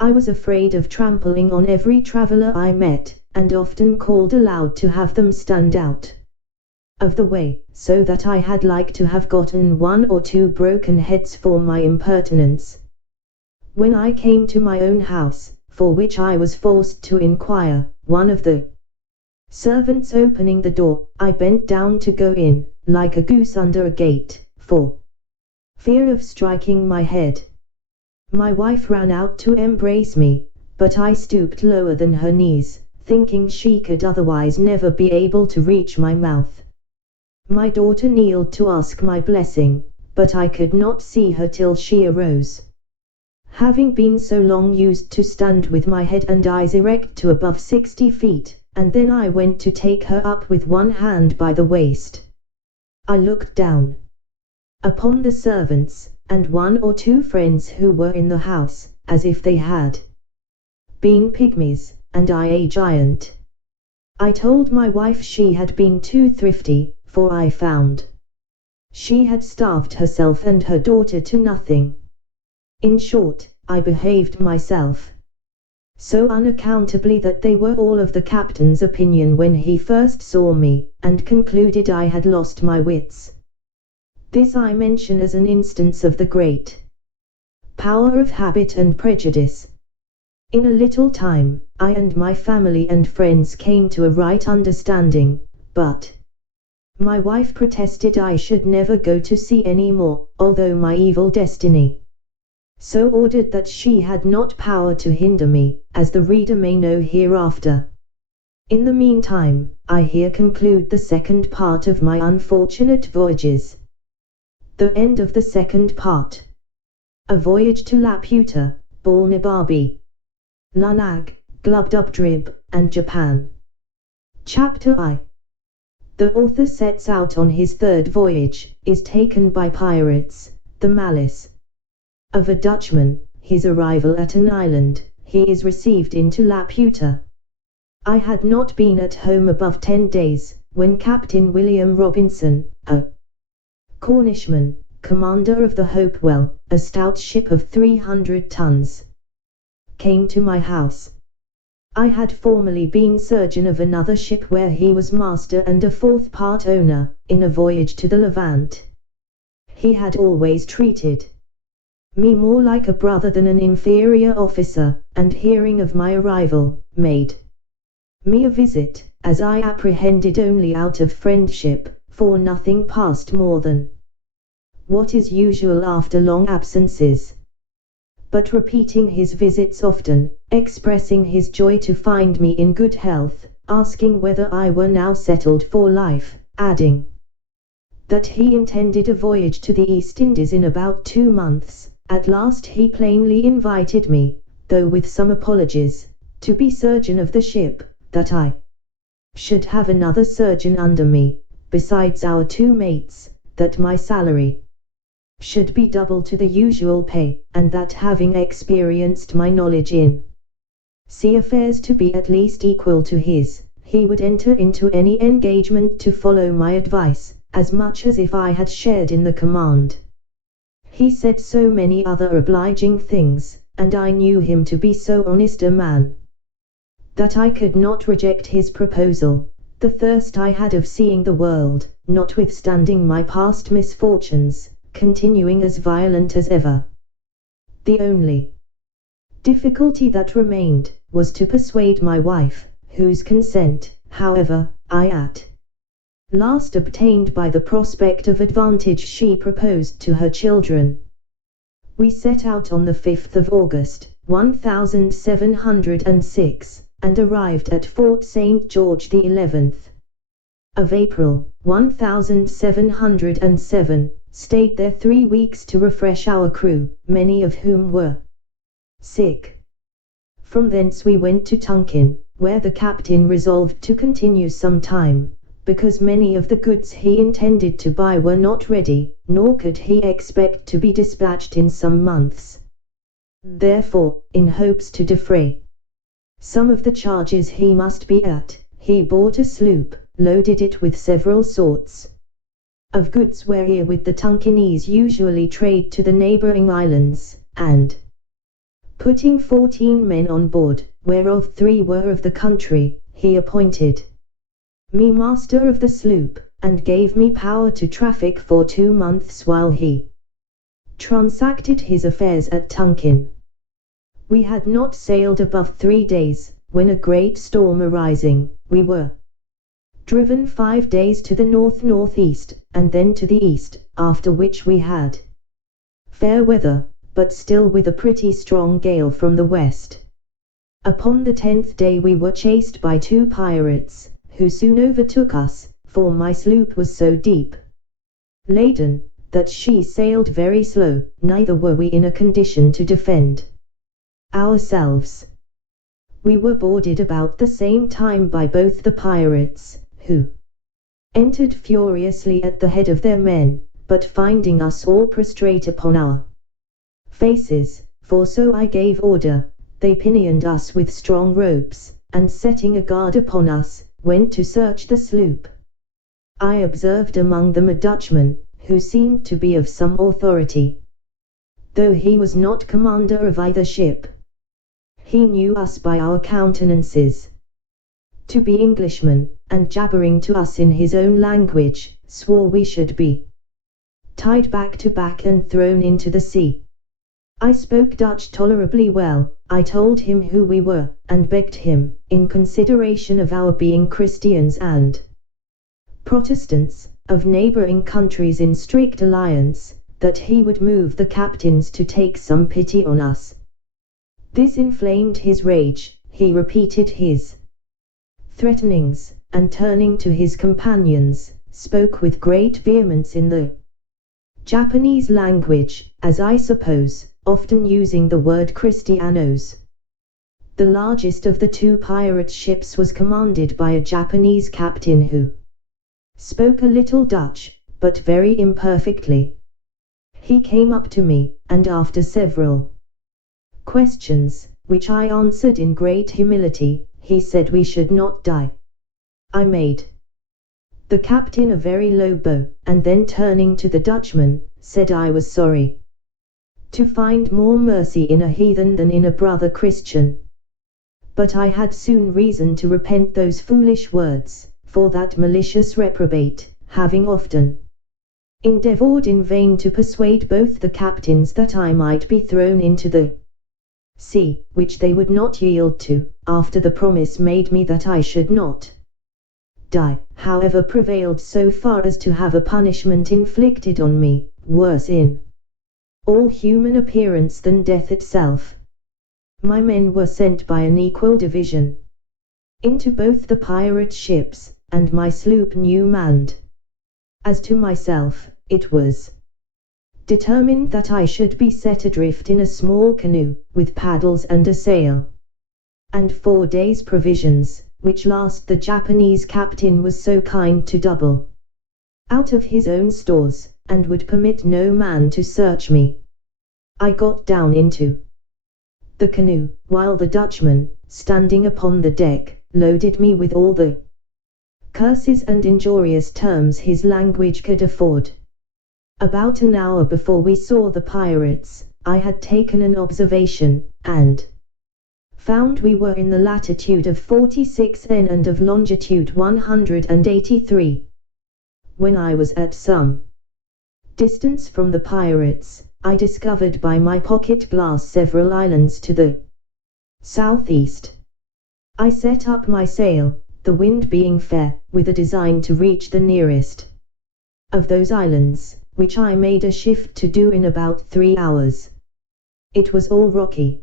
I was afraid of trampling on every traveller I met, and often called aloud to have them stand out of the way, so that I had like to have gotten 1 or 2 broken heads for my impertinence. When I came to my own house, for which I was forced to inquire, one of the servants opening the door, I bent down to go in, like a goose under a gate, for fear of striking my head. My wife ran out to embrace me, but I stooped lower than her knees, thinking she could otherwise never be able to reach my mouth. My daughter kneeled to ask my blessing, but I could not see her till she arose, having been so long used to stand with my head and eyes erect to above 60 feet, and then I went to take her up with one hand by the waist. I looked down upon the servants, and 1 or 2 friends who were in the house, as if they had been pygmies, and I a giant. I told my wife she had been too thrifty, for I found she had starved herself and her daughter to nothing. In short, I behaved myself so unaccountably that they were all of the captain's opinion when he first saw me, and concluded I had lost my wits. This I mention as an instance of the great power of habit and prejudice. In a little time, I and my family and friends came to a right understanding, but my wife protested I should never go to sea any more, although my evil destiny so ordered that she had not power to hinder me, as the reader may know hereafter. In the meantime, I here conclude the 2nd part of my unfortunate voyages. The end of the 2nd part. A Voyage to Laputa, Balnibarbi, Lunag, Glubbdubdrib, and Japan. Chapter I. The author sets out on his 3rd voyage, is taken by pirates, the malice of a Dutchman, his arrival at an island, he is received into Laputa. I had not been at home above 10 days, when Captain William Robinson, a Cornishman, commander of the Hopewell, a stout ship of 300 tons, came to my house. I had formerly been surgeon of another ship where he was master and a fourth part owner, in a voyage to the Levant. He had always treated me more like a brother than an inferior officer, and hearing of my arrival, made me a visit, as I apprehended only out of friendship, for nothing passed more than what is usual after long absences. But repeating his visits often, expressing his joy to find me in good health, asking whether I were now settled for life, adding that he intended a voyage to the East Indies in about 2 months, at last he plainly invited me, though with some apologies, to be surgeon of the ship, that I should have another surgeon under me, besides our 2 mates, that my salary should be double to the usual pay, and that having experienced my knowledge in sea affairs to be at least equal to his, he would enter into any engagement to follow my advice, as much as if I had shared in the command. He said so many other obliging things, and I knew him to be so honest a man, that I could not reject his proposal. The thirst I had of seeing the world, notwithstanding my past misfortunes, continuing as violent as ever. The only difficulty that remained, was to persuade my wife, whose consent, however, I at last obtained by the prospect of advantage she proposed to her children. We set out on the 5th of August, 1706, and arrived at Fort St. George the 11th of April, 1707, stayed there 3 weeks to refresh our crew, many of whom were sick. From thence we went to Tonkin, where the captain resolved to continue some time, because many of the goods he intended to buy were not ready, nor could he expect to be dispatched in some months. Therefore, in hopes to defray some of the charges he must be at, he bought a sloop, loaded it with several sorts of goods wherewith the Tonkinese usually trade to the neighbouring islands, and putting 14 men on board, whereof 3 were of the country, he appointed me master of the sloop, and gave me power to traffic for 2 months while he transacted his affairs at Tonkin. We had not sailed above 3 days, when a great storm arising, we were driven 5 days to the north-northeast, and then to the east, after which we had fair weather, but still with a pretty strong gale from the west. Upon the 10th day we were chased by 2 pirates, who soon overtook us, for my sloop was so deep laden, that she sailed very slow, neither were we in a condition to defend ourselves. We were boarded about the same time by both the pirates, who entered furiously at the head of their men, but finding us all prostrate upon our faces, for so I gave order, they pinioned us with strong ropes, and setting a guard upon us, went to search the sloop. I observed among them a Dutchman, who seemed to be of some authority, though he was not commander of either ship. He knew us by our countenances to be Englishmen, and jabbering to us in his own language, swore we should be tied back to back and thrown into the sea. I spoke Dutch tolerably well. I told him who we were, and begged him, in consideration of our being Christians and Protestants, of neighbouring countries in strict alliance, that he would move the captains to take some pity on us. This inflamed his rage. He repeated his threatenings, and turning to his companions, spoke with great vehemence in the Japanese language, as I suppose, often using the word Christianos. The largest of the 2 pirate ships was commanded by a Japanese captain who spoke a little Dutch, but very imperfectly. He came up to me, and after several questions, which I answered in great humility, he said we should not die. I made the captain a very low bow, and then turning to the Dutchman, said I was sorry to find more mercy in a heathen than in a brother Christian. But I had soon reason to repent those foolish words, for that malicious reprobate, having often endeavoured in vain to persuade both the captains that I might be thrown into the sea, which they would not yield to, after the promise made me that I should not die, however, prevailed so far as to have a punishment inflicted on me, worse in all human appearance than death itself. My men were sent by an equal division into both the pirate ships, and my sloop new manned. As to myself, it was determined that I should be set adrift in a small canoe, with paddles and a sail, and 4 days' provisions, which last the Japanese captain was so kind to double out of his own stores, and would permit no man to search me. I got down into the canoe, while the Dutchman, standing upon the deck, loaded me with all the curses and injurious terms his language could afford. About an hour before we saw the pirates, I had taken an observation, and found we were in the latitude of 46° and of longitude 183. When I was at some distance from the pirates, I discovered by my pocket glass several islands to the southeast. I set up my sail, the wind being fair, with a design to reach the nearest of those islands, which I made a shift to do in about 3 hours. It was all rocky.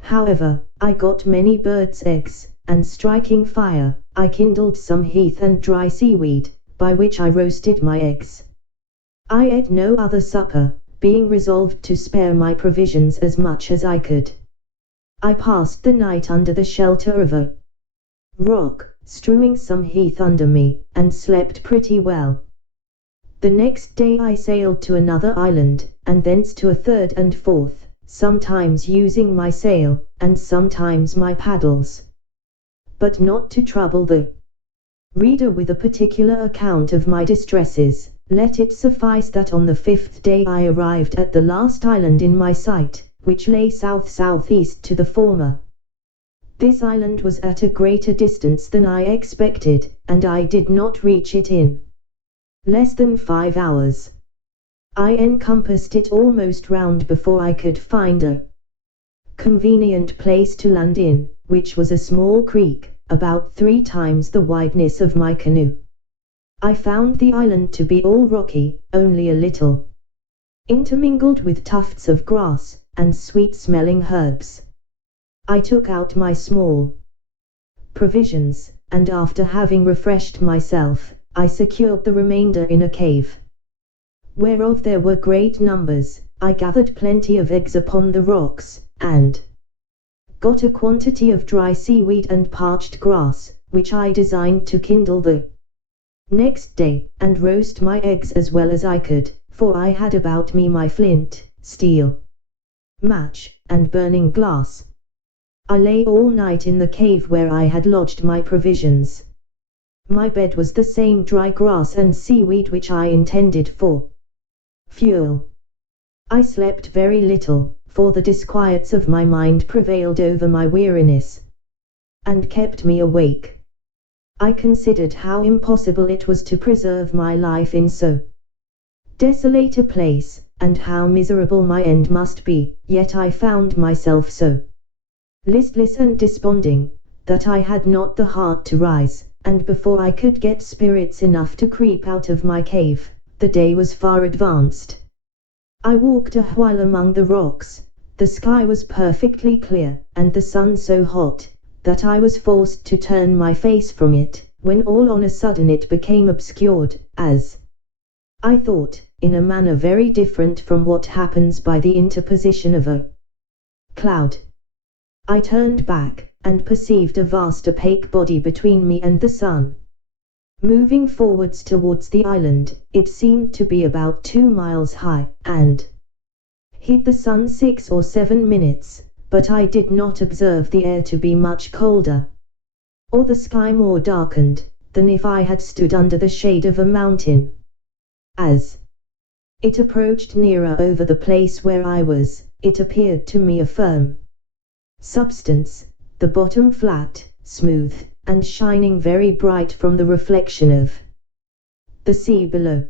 However, I got many birds' eggs, and striking fire, I kindled some heath and dry seaweed, by which I roasted my eggs. I ate no other supper, being resolved to spare my provisions as much as I could. I passed the night under the shelter of a rock, strewing some heath under me, and slept pretty well. The next day I sailed to another island, and thence to a third and fourth, sometimes using my sail, and sometimes my paddles. But not to trouble the reader with a particular account of my distresses, let it suffice that on the 5th day I arrived at the last island in my sight, which lay south-southeast to the former. This island was at a greater distance than I expected, and I did not reach it in less than 5 hours. I encompassed it almost round before I could find a convenient place to land in, which was a small creek, about 3 times the wideness of my canoe. I found the island to be all rocky, only a little intermingled with tufts of grass, and sweet-smelling herbs. I took out my small provisions, and after having refreshed myself, I secured the remainder in a cave, whereof there were great numbers. I gathered plenty of eggs upon the rocks, and got a quantity of dry seaweed and parched grass, which I designed to kindle the next day, and roast my eggs as well as I could, for I had about me my flint, steel, match, and burning glass. I lay all night in the cave where I had lodged my provisions. My bed was the same dry grass and seaweed which I intended for fuel. I slept very little, for the disquiets of my mind prevailed over my weariness, and kept me awake. I considered how impossible it was to preserve my life in so desolate a place, and how miserable my end must be, yet I found myself so listless and desponding, that I had not the heart to rise, and before I could get spirits enough to creep out of my cave, the day was far advanced. I walked a while among the rocks. The sky was perfectly clear, and the sun so hot, that I was forced to turn my face from it, when all on a sudden it became obscured, as I thought, in a manner very different from what happens by the interposition of a cloud. I turned back, and perceived a vast opaque body between me and the sun. Moving forwards towards the island, it seemed to be about 2 miles high, and hid the sun 6 or 7 minutes, but I did not observe the air to be much colder, or the sky more darkened, than if I had stood under the shade of a mountain. As It approached nearer over the place where I was. It appeared to me a firm substance, the bottom flat, smooth, and shining very bright from the reflection of the sea below.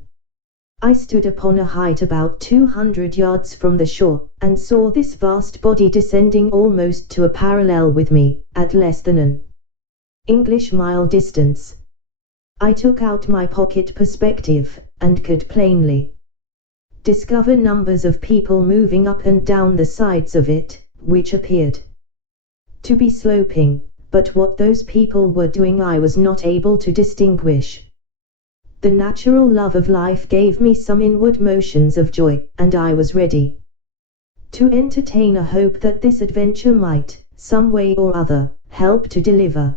I stood upon a height about 200 yards from the shore, and saw this vast body descending almost to a parallel with me, at less than an English mile distance. I took out my pocket perspective, and could plainly discover numbers of people moving up and down the sides of it, which appeared to be sloping, but what those people were doing I was not able to distinguish. The natural love of life gave me some inward motions of joy, and I was ready to entertain a hope that this adventure might, some way or other, help to deliver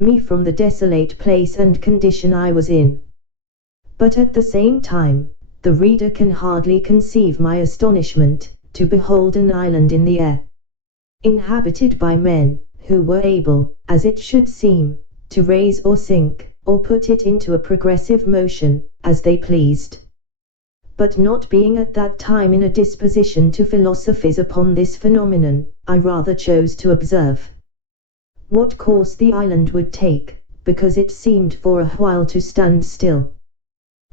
me from the desolate place and condition I was in. But at the same time, the reader can hardly conceive my astonishment to behold an island in the air, inhabited by men, who were able, as it should seem, to raise or sink, or put it into a progressive motion, as they pleased. But not being at that time in a disposition to philosophize upon this phenomenon, I rather chose to observe what course the island would take, because it seemed for a while to stand still.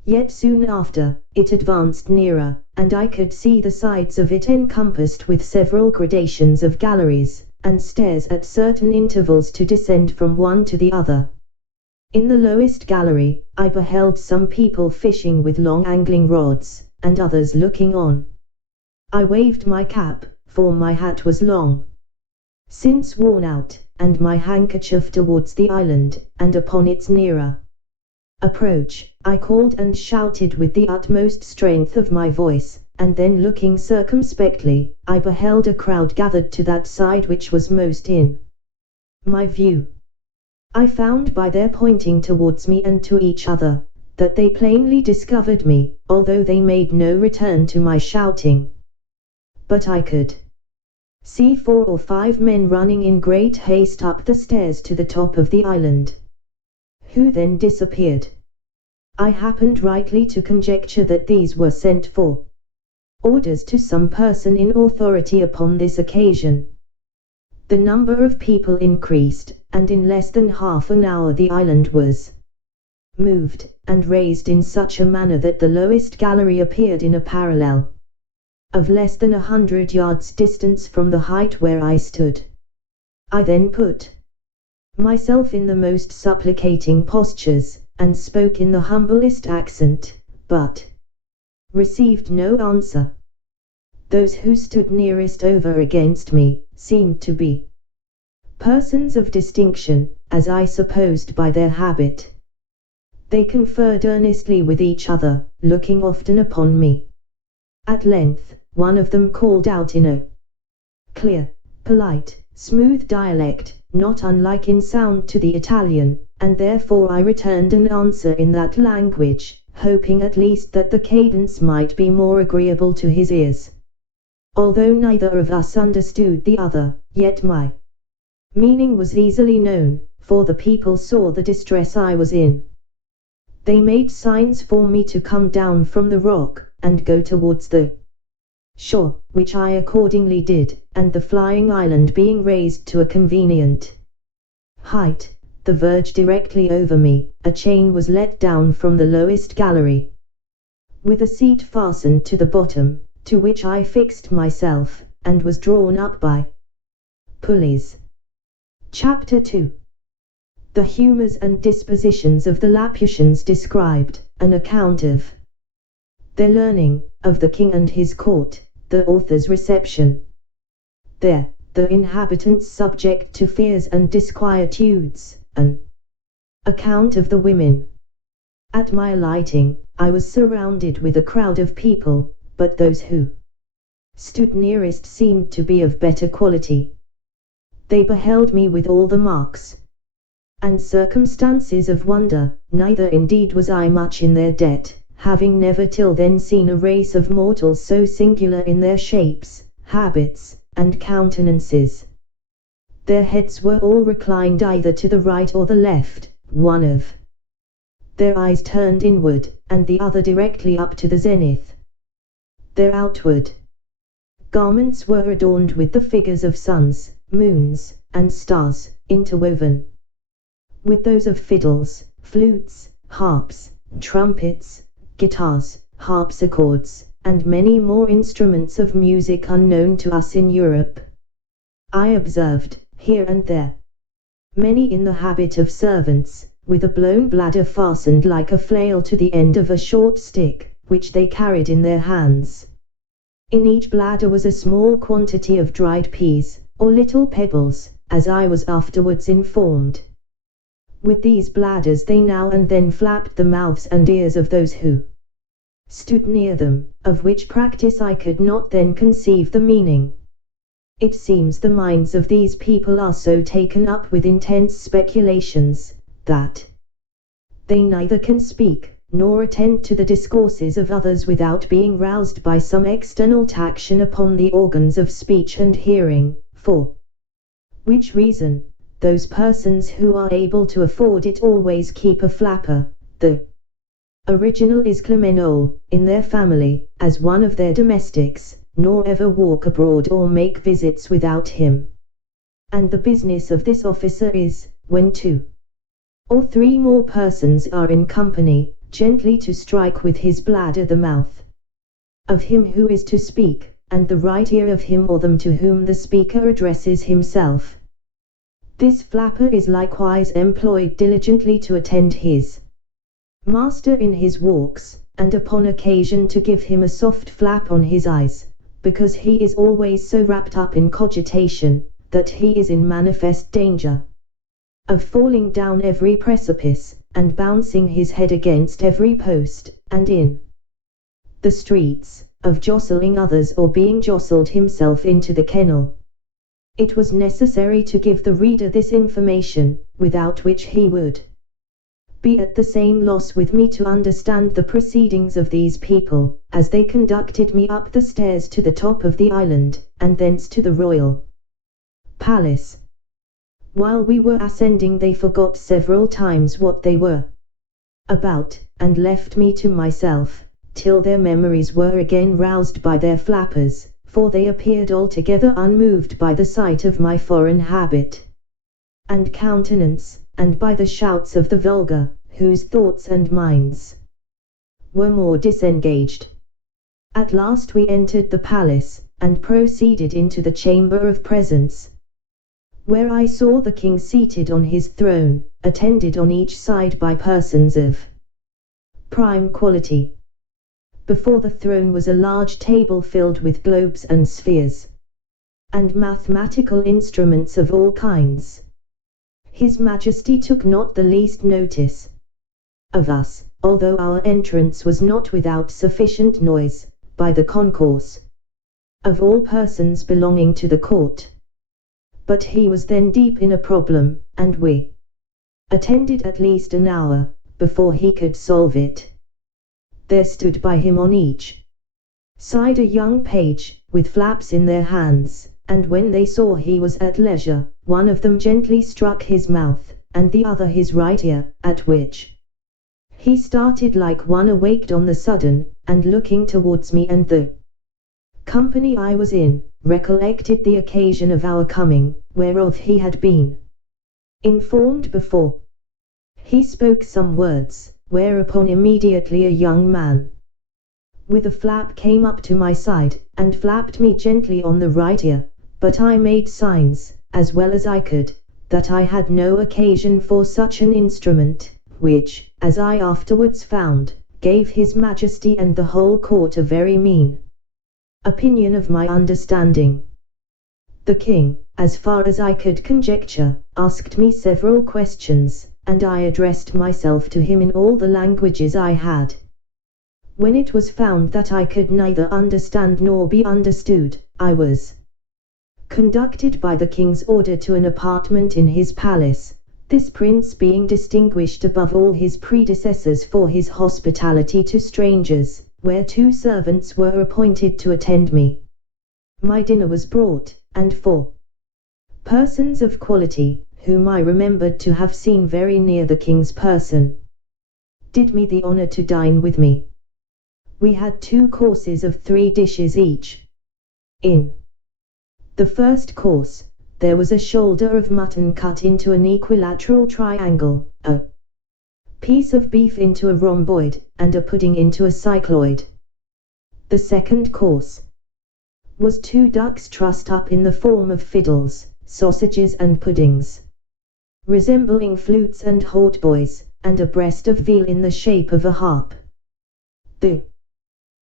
Yet soon after, it advanced nearer, and I could see the sides of it encompassed with several gradations of galleries, and stairs at certain intervals to descend from one to the other. In the lowest gallery, I beheld some people fishing with long angling rods, and others looking on. I waved my cap, for my hat was long since worn out, and my handkerchief towards the island, and upon its nearer approach, I called and shouted with the utmost strength of my voice, and then looking circumspectly, I beheld a crowd gathered to that side which was most in my view. I found by their pointing towards me and to each other, that they plainly discovered me, although they made no return to my shouting. But I could see 4 or 5 men running in great haste up the stairs to the top of the island, who then disappeared. I happened rightly to conjecture that these were sent for orders to some person in authority upon this occasion. The number of people increased, and in less than half an hour the island was moved, and raised in such a manner that the lowest gallery appeared in a parallel of less than 100 yards distance from the height where I stood. I then put myself in the most supplicating postures, and spoke in the humblest accent, but received no answer. Those who stood nearest over against me seemed to be persons of distinction, as I supposed by their habit. They conferred earnestly with each other, looking often upon me. At length, one of them called out in a clear, polite, smooth dialect, not unlike in sound to the Italian, and therefore I returned an answer in that language, hoping at least that the cadence might be more agreeable to his ears. Although neither of us understood the other, yet my meaning was easily known, for the people saw the distress I was in. They made signs for me to come down from the rock, and go towards the shore, which I accordingly did, and the flying island being raised to a convenient height, the verge directly over me, a chain was let down from the lowest gallery, with a seat fastened to the bottom, to which I fixed myself, and was drawn up by pulleys. Chapter 2. The humours and dispositions of the Laputians described, an account of their learning, of the king and his court, the author's reception there, the inhabitants subject to fears and disquietudes, an account of the women. At my alighting, I was surrounded with a crowd of people, but those who stood nearest seemed to be of better quality. They beheld me with all the marks and circumstances of wonder, neither indeed was I much in their debt, having never till then seen a race of mortals so singular in their shapes, habits, and countenances. Their heads were all reclined either to the right or the left, one of their eyes turned inward, and the other directly up to the zenith. Their outward garments were adorned with the figures of suns, moons, and stars, interwoven with those of fiddles, flutes, harps, trumpets, guitars, harpsichords, and many more instruments of music unknown to us in Europe. I observed, here and there, many in the habit of servants, with a blown bladder fastened like a flail to the end of a short stick, which they carried in their hands. In each bladder was a small quantity of dried peas, or little pebbles, as I was afterwards informed. With these bladders they now and then flapped the mouths and ears of those who stood near them, of which practice I could not then conceive the meaning. It seems the minds of these people are so taken up with intense speculations, that they neither can speak, nor attend to the discourses of others without being roused by some external taction upon the organs of speech and hearing, for which reason, those persons who are able to afford it always keep a flapper, the original is Clemenol, in their family, as one of their domestics, nor ever walk abroad or make visits without him. And the business of this officer is, when 2 or 3 more persons are in company, gently to strike with his bladder the mouth of him who is to speak, and the right ear of him or them to whom the speaker addresses himself. This flapper is likewise employed diligently to attend his master in his walks, and upon occasion to give him a soft flap on his eyes, because he is always so wrapped up in cogitation, that he is in manifest danger of falling down every precipice, and bouncing his head against every post, and in the streets, of jostling others or being jostled himself into the kennel. It was necessary to give the reader this information, without which he would be at the same loss with me to understand the proceedings of these people, as they conducted me up the stairs to the top of the island, and thence to the royal palace. While we were ascending they forgot several times what they were about, and left me to myself, till their memories were again roused by their flappers, for they appeared altogether unmoved by the sight of my foreign habit and countenance, and by the shouts of the vulgar, whose thoughts and minds were more disengaged. At last we entered the palace, and proceeded into the chamber of presence, where I saw the king seated on his throne, attended on each side by persons of prime quality. Before the throne was a large table filled with globes and spheres, and mathematical instruments of all kinds. His Majesty took not the least notice of us, although our entrance was not without sufficient noise, by the concourse of all persons belonging to the court. But he was then deep in a problem, and we attended at least an hour, before he could solve it. There stood by him on each side a young page, with flaps in their hands, and when they saw he was at leisure, one of them gently struck his mouth, and the other his right ear, at which he started like one awaked on the sudden, and looking towards me and the company I was in, recollected the occasion of our coming, whereof he had been informed before. He spoke some words, whereupon immediately a young man with a flap came up to my side, and flapped me gently on the right ear, but I made signs, as well as I could, that I had no occasion for such an instrument, which, as I afterwards found, gave his Majesty and the whole court a very mean opinion of my understanding. The king, as far as I could conjecture, asked me several questions, and I addressed myself to him in all the languages I had. When it was found that I could neither understand nor be understood, I was conducted by the king's order to an apartment in his palace, this prince being distinguished above all his predecessors for his hospitality to strangers, where 2 servants were appointed to attend me. My dinner was brought, and 4 persons of quality, whom I remembered to have seen very near the king's person, did me the honor to dine with me. We had 2 courses of 3 dishes each. In the first course, there was a shoulder of mutton cut into an equilateral triangle, a piece of beef into a rhomboid, and a pudding into a cycloid. The second course was 2 ducks trussed up in the form of fiddles, sausages and puddings, resembling flutes and hautboys, and a breast of veal in the shape of a harp. The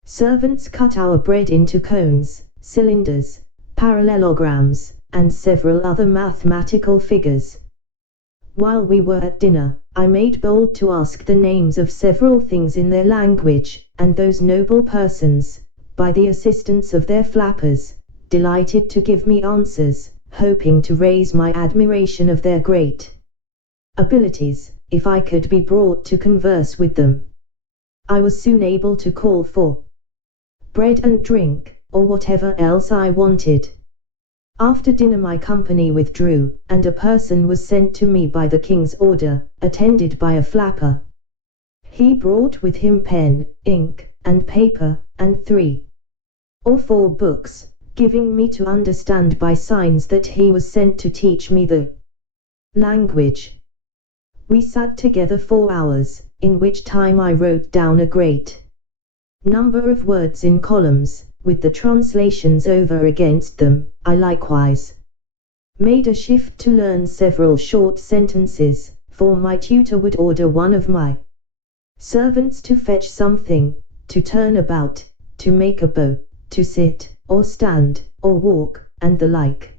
servants cut our bread into cones, cylinders, parallelograms, and several other mathematical figures. While we were at dinner, I made bold to ask the names of several things in their language, and those noble persons, by the assistance of their flappers, delighted to give me answers, hoping to raise my admiration of their great abilities, if I could be brought to converse with them. I was soon able to call for bread and drink, or whatever else I wanted. After dinner my company withdrew, and a person was sent to me by the king's order, attended by a flapper. He brought with him pen, ink, and paper, and 3 or 4 books, giving me to understand by signs that he was sent to teach me the language. We sat together 4 hours, in which time I wrote down a great number of words in columns, with the translations over against them. I likewise made a shift to learn several short sentences, for my tutor would order one of my servants to fetch something, to turn about, to make a bow, to sit, or stand, or walk, and the like.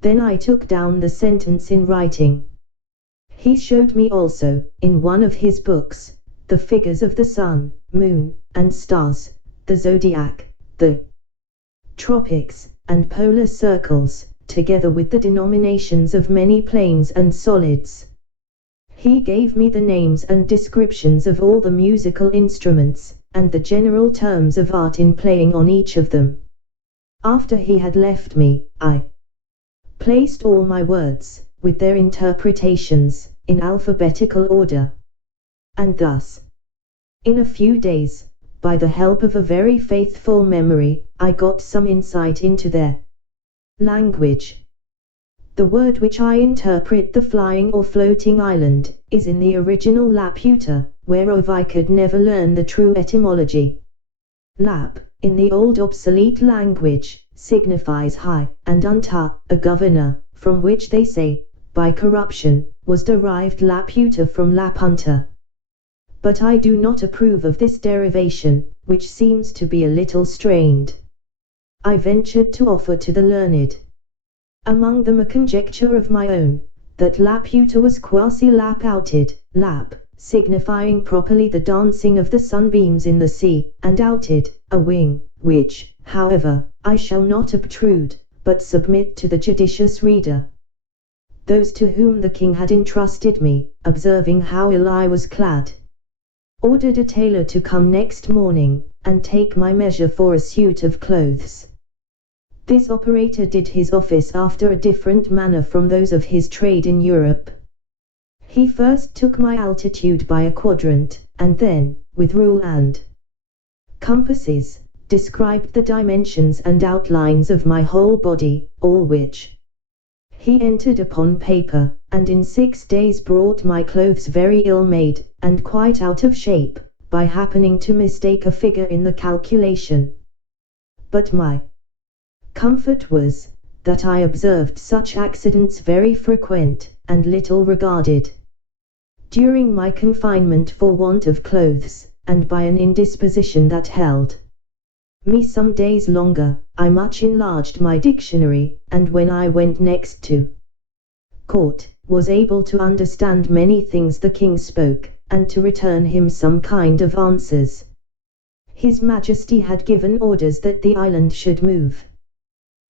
Then I took down the sentence in writing. He showed me also, in one of his books, the figures of the sun, moon, and stars, the zodiac, the tropics, and polar circles, together with the denominations of many planes and solids. He gave me the names and descriptions of all the musical instruments, and the general terms of art in playing on each of them. After he had left me, I placed all my words, with their interpretations, in alphabetical order. And thus, in a few days, by the help of a very faithful memory, I got some insight into their language. The word which I interpret the flying or floating island, is in the original Laputa, whereof I could never learn the true etymology. Lap, in the old obsolete language, signifies high, and unta, a governor, from which they say, by corruption, was derived Laputa from Lapunta. But I do not approve of this derivation, which seems to be a little strained. I ventured to offer to the learned among them a conjecture of my own, that Laputa was quasi-lap-outed, lap, signifying properly the dancing of the sunbeams in the sea, and outed, a wing, which, however, I shall not obtrude, but submit to the judicious reader. Those to whom the king had entrusted me, observing how ill I was clad, ordered a tailor to come next morning, and take my measure for a suit of clothes. This operator did his office after a different manner from those of his trade in Europe. He first took my altitude by a quadrant, and then, with rule and compasses, described the dimensions and outlines of my whole body, all which he entered upon paper, and in 6 days brought my clothes very ill made, and quite out of shape, by happening to mistake a figure in the calculation. But my comfort was, that I observed such accidents very frequent, and little regarded. During my confinement for want of clothes, and by an indisposition that held me some days longer, I much enlarged my dictionary, and when I went next to court, was able to understand many things the king spoke, and to return him some kind of answers. His Majesty had given orders that the island should move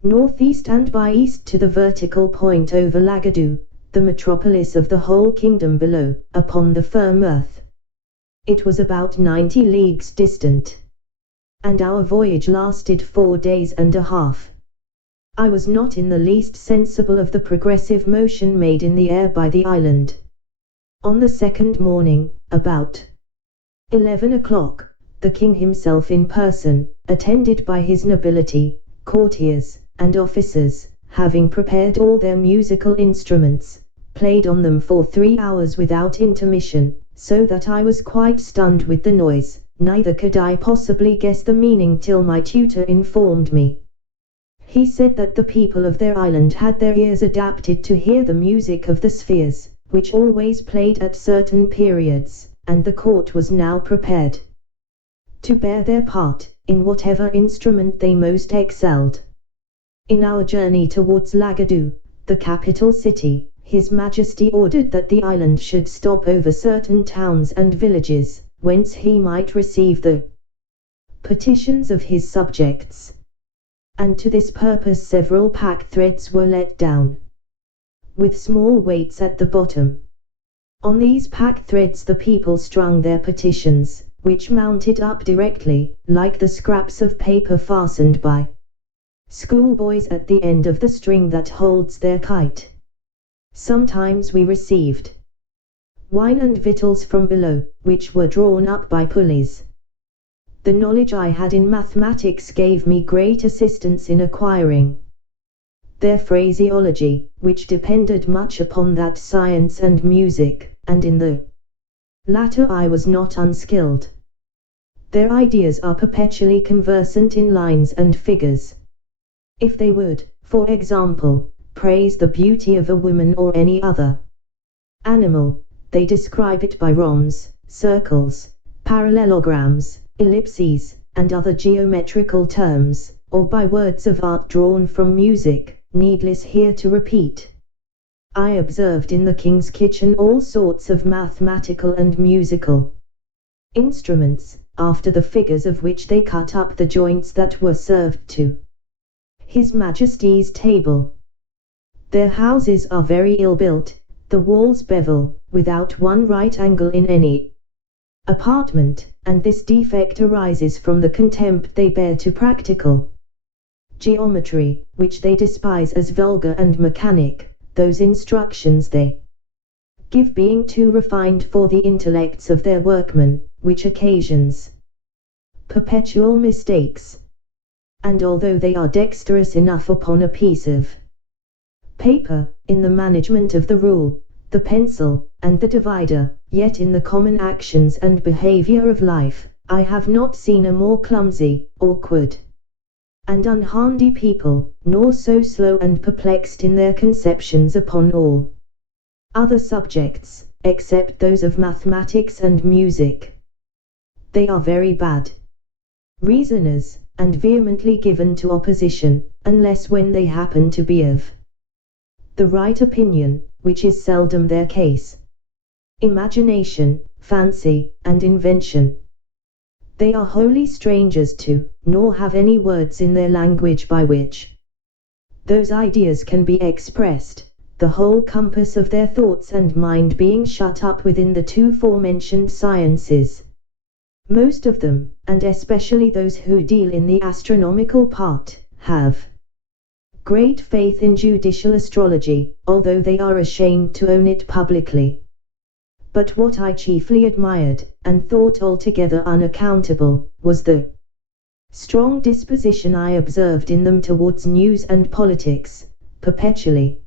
northeast and by east to the vertical point over Lagadu, the metropolis of the whole kingdom below, upon the firm earth. It was about 90 leagues distant, and our voyage lasted 4 days and a half. I was not in the least sensible of the progressive motion made in the air by the island. On the second morning, about 11 o'clock, the king himself in person, attended by his nobility, courtiers, and officers, having prepared all their musical instruments, played on them for 3 hours without intermission, so that I was quite stunned with the noise, neither could I possibly guess the meaning till my tutor informed me. He said that the people of their island had their ears adapted to hear the music of the spheres, which always played at certain periods, and the court was now prepared to bear their part, in whatever instrument they most excelled. In our journey towards Lagadu, the capital city, His Majesty ordered that the island should stop over certain towns and villages, whence he might receive the petitions of his subjects. And to this purpose several pack threads were let down, with small weights at the bottom. On these pack threads the people strung their petitions, which mounted up directly, like the scraps of paper fastened by schoolboys at the end of the string that holds their kite. Sometimes we received wine and victuals from below, which were drawn up by pulleys. The knowledge I had in mathematics gave me great assistance in acquiring their phraseology, which depended much upon that science and music, and in the latter I was not unskilled. Their ideas are perpetually conversant in lines and figures. If they would, for example, praise the beauty of a woman or any other animal, they describe it by rhombs, circles, parallelograms, ellipses, and other geometrical terms, or by words of art drawn from music, needless here to repeat. I observed in the king's kitchen all sorts of mathematical and musical instruments, after the figures of which they cut up the joints that were served to His Majesty's table. Their houses are very ill built, the walls bevel, without one right angle in any apartment, and this defect arises from the contempt they bear to practical geometry, which they despise as vulgar and mechanic, those instructions they give being too refined for the intellects of their workmen, which occasions perpetual mistakes. And although they are dexterous enough upon a piece of paper, in the management of the rule, the pencil, and the divider, yet in the common actions and behavior of life, I have not seen a more clumsy, awkward, and unhandy people, nor so slow and perplexed in their conceptions upon all other subjects, except those of mathematics and music. They are very bad reasoners, and vehemently given to opposition, unless when they happen to be of the right opinion, which is seldom their case. Imagination, fancy, and invention they are wholly strangers to, nor have any words in their language by which those ideas can be expressed, the whole compass of their thoughts and mind being shut up within the two forementioned sciences. Most of them, and especially those who deal in the astronomical part, have great faith in judicial astrology, although they are ashamed to own it publicly. But what I chiefly admired, and thought altogether unaccountable, was the strong disposition I observed in them towards news and politics, perpetually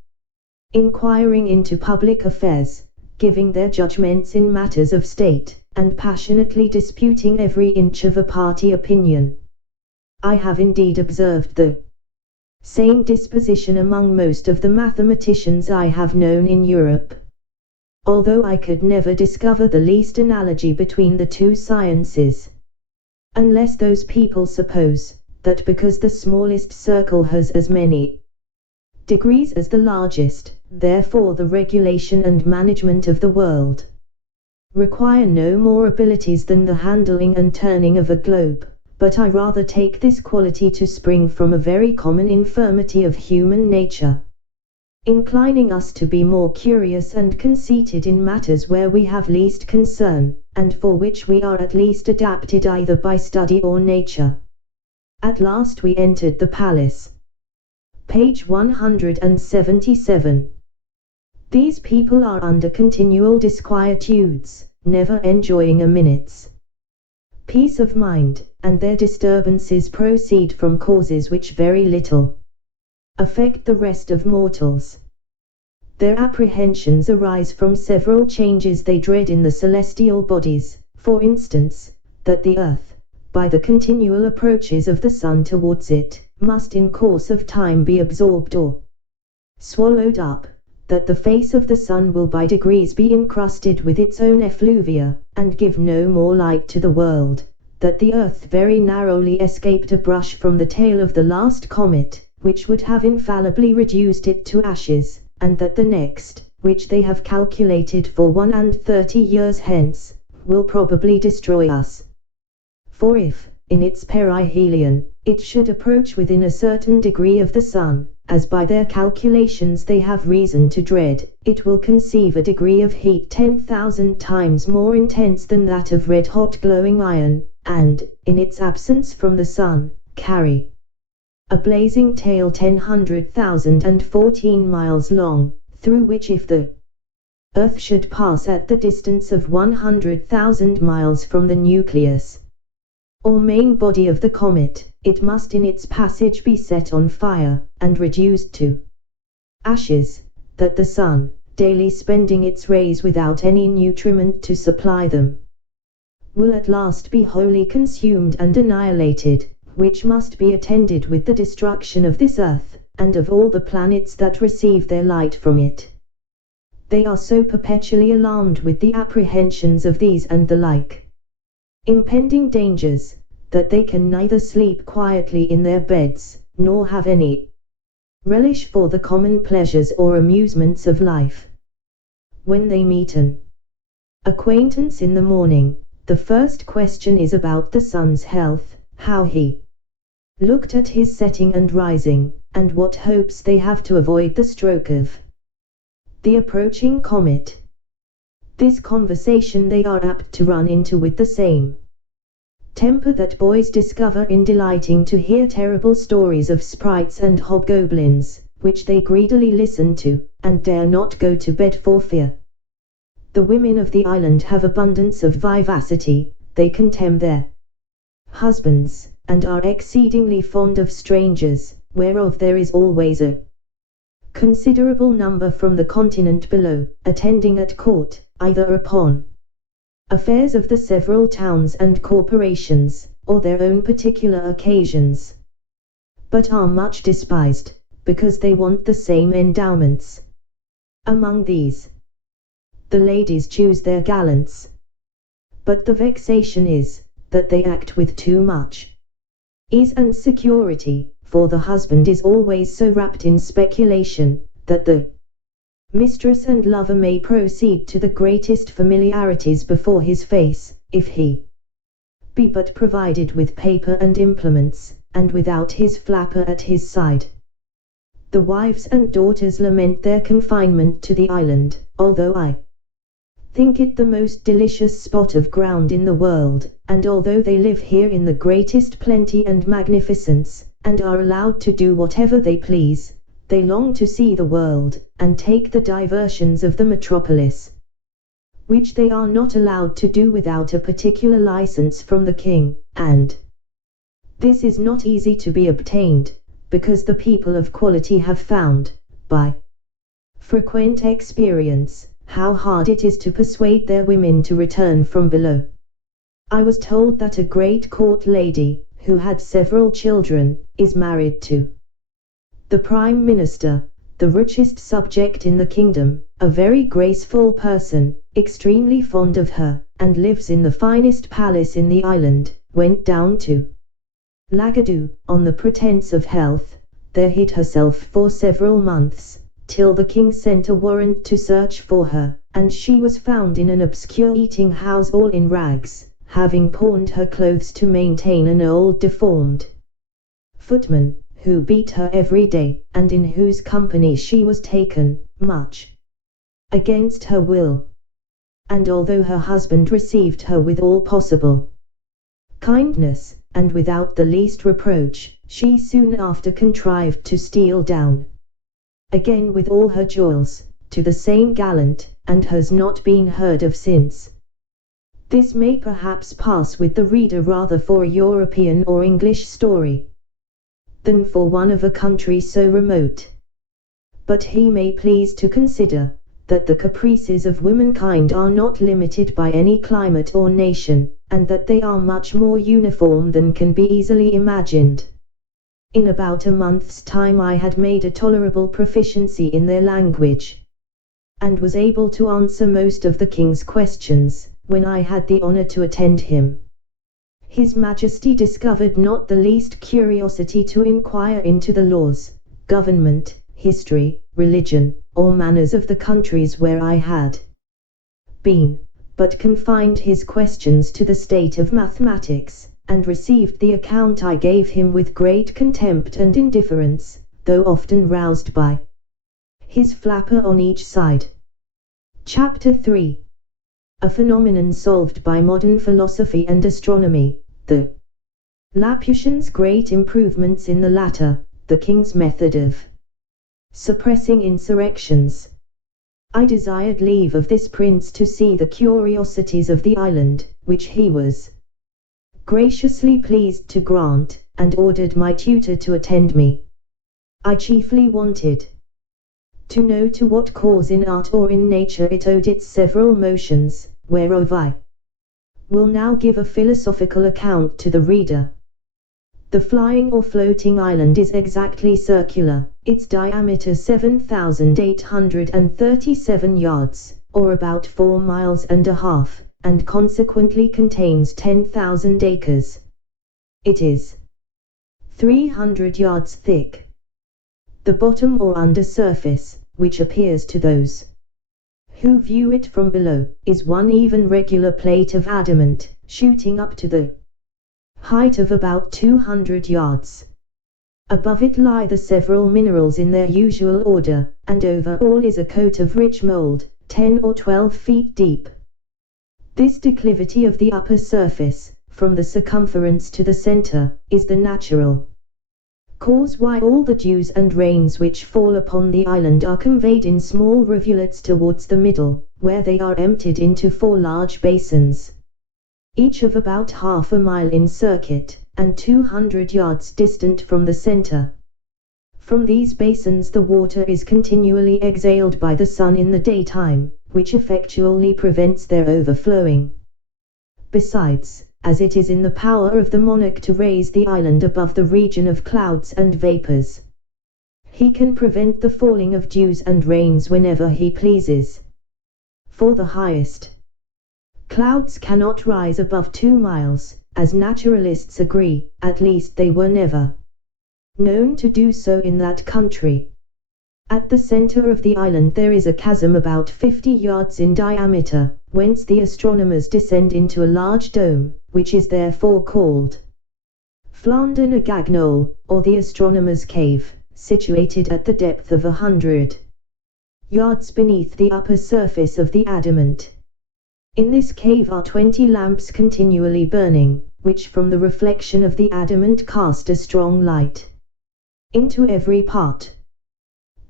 inquiring into public affairs, giving their judgments in matters of state, and passionately disputing every inch of a party opinion. I have indeed observed the same disposition among most of the mathematicians I have known in Europe, although I could never discover the least analogy between the two sciences, unless those people suppose that because the smallest circle has as many degrees as the largest, therefore the regulation and management of the world require no more abilities than the handling and turning of a globe. But I rather take this quality to spring from a very common infirmity of human nature, inclining us to be more curious and conceited in matters where we have least concern, and for which we are at least adapted either by study or nature. At last we entered the palace. Page 177. These people are under continual disquietudes, never enjoying a minute's peace of mind, and their disturbances proceed from causes which very little affect the rest of mortals. Their apprehensions arise from several changes they dread in the celestial bodies, for instance, that the earth, by the continual approaches of the sun towards it, must in course of time be absorbed or swallowed up, that the face of the sun will by degrees be encrusted with its own effluvia, and give no more light to the world, that the earth very narrowly escaped a brush from the tail of the last comet, which would have infallibly reduced it to ashes, and that the next, which they have calculated for 31 years hence, will probably destroy us. For if, in its perihelion, it should approach within a certain degree of the sun, as by their calculations they have reason to dread, it will conceive a degree of heat 10,000 times more intense than that of red-hot glowing iron, and, in its absence from the sun, carry a blazing tail 10,014 miles long, through which if the earth should pass at the distance of 100,000 miles from the nucleus, or main body of the comet, it must in its passage be set on fire, and reduced to ashes, that the sun, daily spending its rays without any nutriment to supply them, will at last be wholly consumed and annihilated, which must be attended with the destruction of this earth, and of all the planets that receive their light from it. They are so perpetually alarmed with the apprehensions of these and the like impending dangers, that they can neither sleep quietly in their beds, nor have any relish for the common pleasures or amusements of life. When they meet an acquaintance in the morning, the first question is about the sun's health, how he looked at his setting and rising, and what hopes they have to avoid the stroke of the approaching comet. This conversation they are apt to run into with the same temper that boys discover in delighting to hear terrible stories of sprites and hobgoblins, which they greedily listen to, and dare not go to bed for fear. The women of the island have abundance of vivacity, they contemn their husbands, and are exceedingly fond of strangers, whereof there is always a considerable number from the continent below, attending at court, either upon affairs of the several towns and corporations, or their own particular occasions, but are much despised, because they want the same endowments. Among these, the ladies choose their gallants, but the vexation is, that they act with too much ease and security, for the husband is always so wrapped in speculation, that the mistress and lover may proceed to the greatest familiarities before his face, if he be but provided with paper and implements, and without his flapper at his side. The wives and daughters lament their confinement to the island, although I think it the most delicious spot of ground in the world, and although they live here in the greatest plenty and magnificence, and are allowed to do whatever they please, they long to see the world, and take the diversions of the metropolis, which they are not allowed to do without a particular license from the king, and this is not easy to be obtained, because the people of quality have found, by frequent experience, how hard it is to persuade their women to return from below. I was told that a great court lady, who had several children, is married to the Prime Minister, the richest subject in the kingdom, a very graceful person, extremely fond of her, and lives in the finest palace in the island, went down to Lagado, on the pretence of health, there hid herself for several months, till the king sent a warrant to search for her, and she was found in an obscure eating house all in rags, having pawned her clothes to maintain an old deformed footman, who beat her every day, and in whose company she was taken, much against her will. And although her husband received her with all possible kindness, and without the least reproach, she soon after contrived to steal down again with all her jewels, to the same gallant, and has not been heard of since. This may perhaps pass with the reader rather for a European or English story than for one of a country so remote. But he may please to consider that the caprices of womankind are not limited by any climate or nation, and that they are much more uniform than can be easily imagined. In about a month's time I had made a tolerable proficiency in their language, and was able to answer most of the king's questions, when I had the honor to attend him. His Majesty discovered not the least curiosity to inquire into the laws, government, history, religion, or manners of the countries where I had been, but confined his questions to the state of mathematics, and received the account I gave him with great contempt and indifference, though often roused by his flapper on each side. Chapter 3. A phenomenon solved by modern philosophy and astronomy, the Laputians' great improvements in the latter, the king's method of suppressing insurrections. I desired leave of this prince to see the curiosities of the island, which he was graciously pleased to grant, and ordered my tutor to attend me. I chiefly wanted to know to what cause in art or in nature it owed its several motions, whereof I will now give a philosophical account to the reader. The flying or floating island is exactly circular, its diameter 7,837 yards, or about 4 miles and a half, and consequently contains 10,000 acres. It is 300 yards thick. The bottom or under surface, which appears to those who view it from below, is one even regular plate of adamant, shooting up to the height of about 200 yards. Above it lie the several minerals in their usual order, and over all is a coat of rich mold, 10 or 12 feet deep. This declivity of the upper surface, from the circumference to the center, is the natural cause why all the dews and rains which fall upon the island are conveyed in small rivulets towards the middle, where they are emptied into 4 large basins, each of about half a mile in circuit, and 200 yards distant from the center. From these basins the water is continually exhaled by the sun in the daytime, which effectually prevents their overflowing. Besides, as it is in the power of the monarch to raise the island above the region of clouds and vapors, he can prevent the falling of dews and rains whenever he pleases. For the highest clouds cannot rise above 2 miles, as naturalists agree, at least they were never known to do so in that country. At the center of the island there is a chasm about 50 yards in diameter, whence the astronomers descend into a large dome, which is therefore called Flandern-Gagnol, or the astronomer's cave, situated at the depth of 100 yards beneath the upper surface of the adamant. In this cave are 20 lamps continually burning, which from the reflection of the adamant cast a strong light into every part.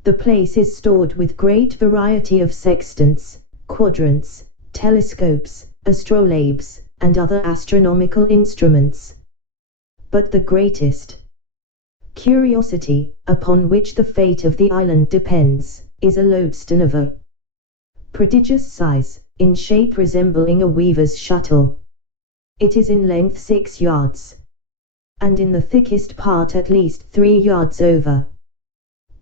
The place is stored with great variety of sextants, quadrants, telescopes, astrolabes, and other astronomical instruments. But the greatest curiosity, upon which the fate of the island depends, is a lodestone of a prodigious size, in shape resembling a weaver's shuttle. It is in length 6 yards, and in the thickest part at least 3 yards over.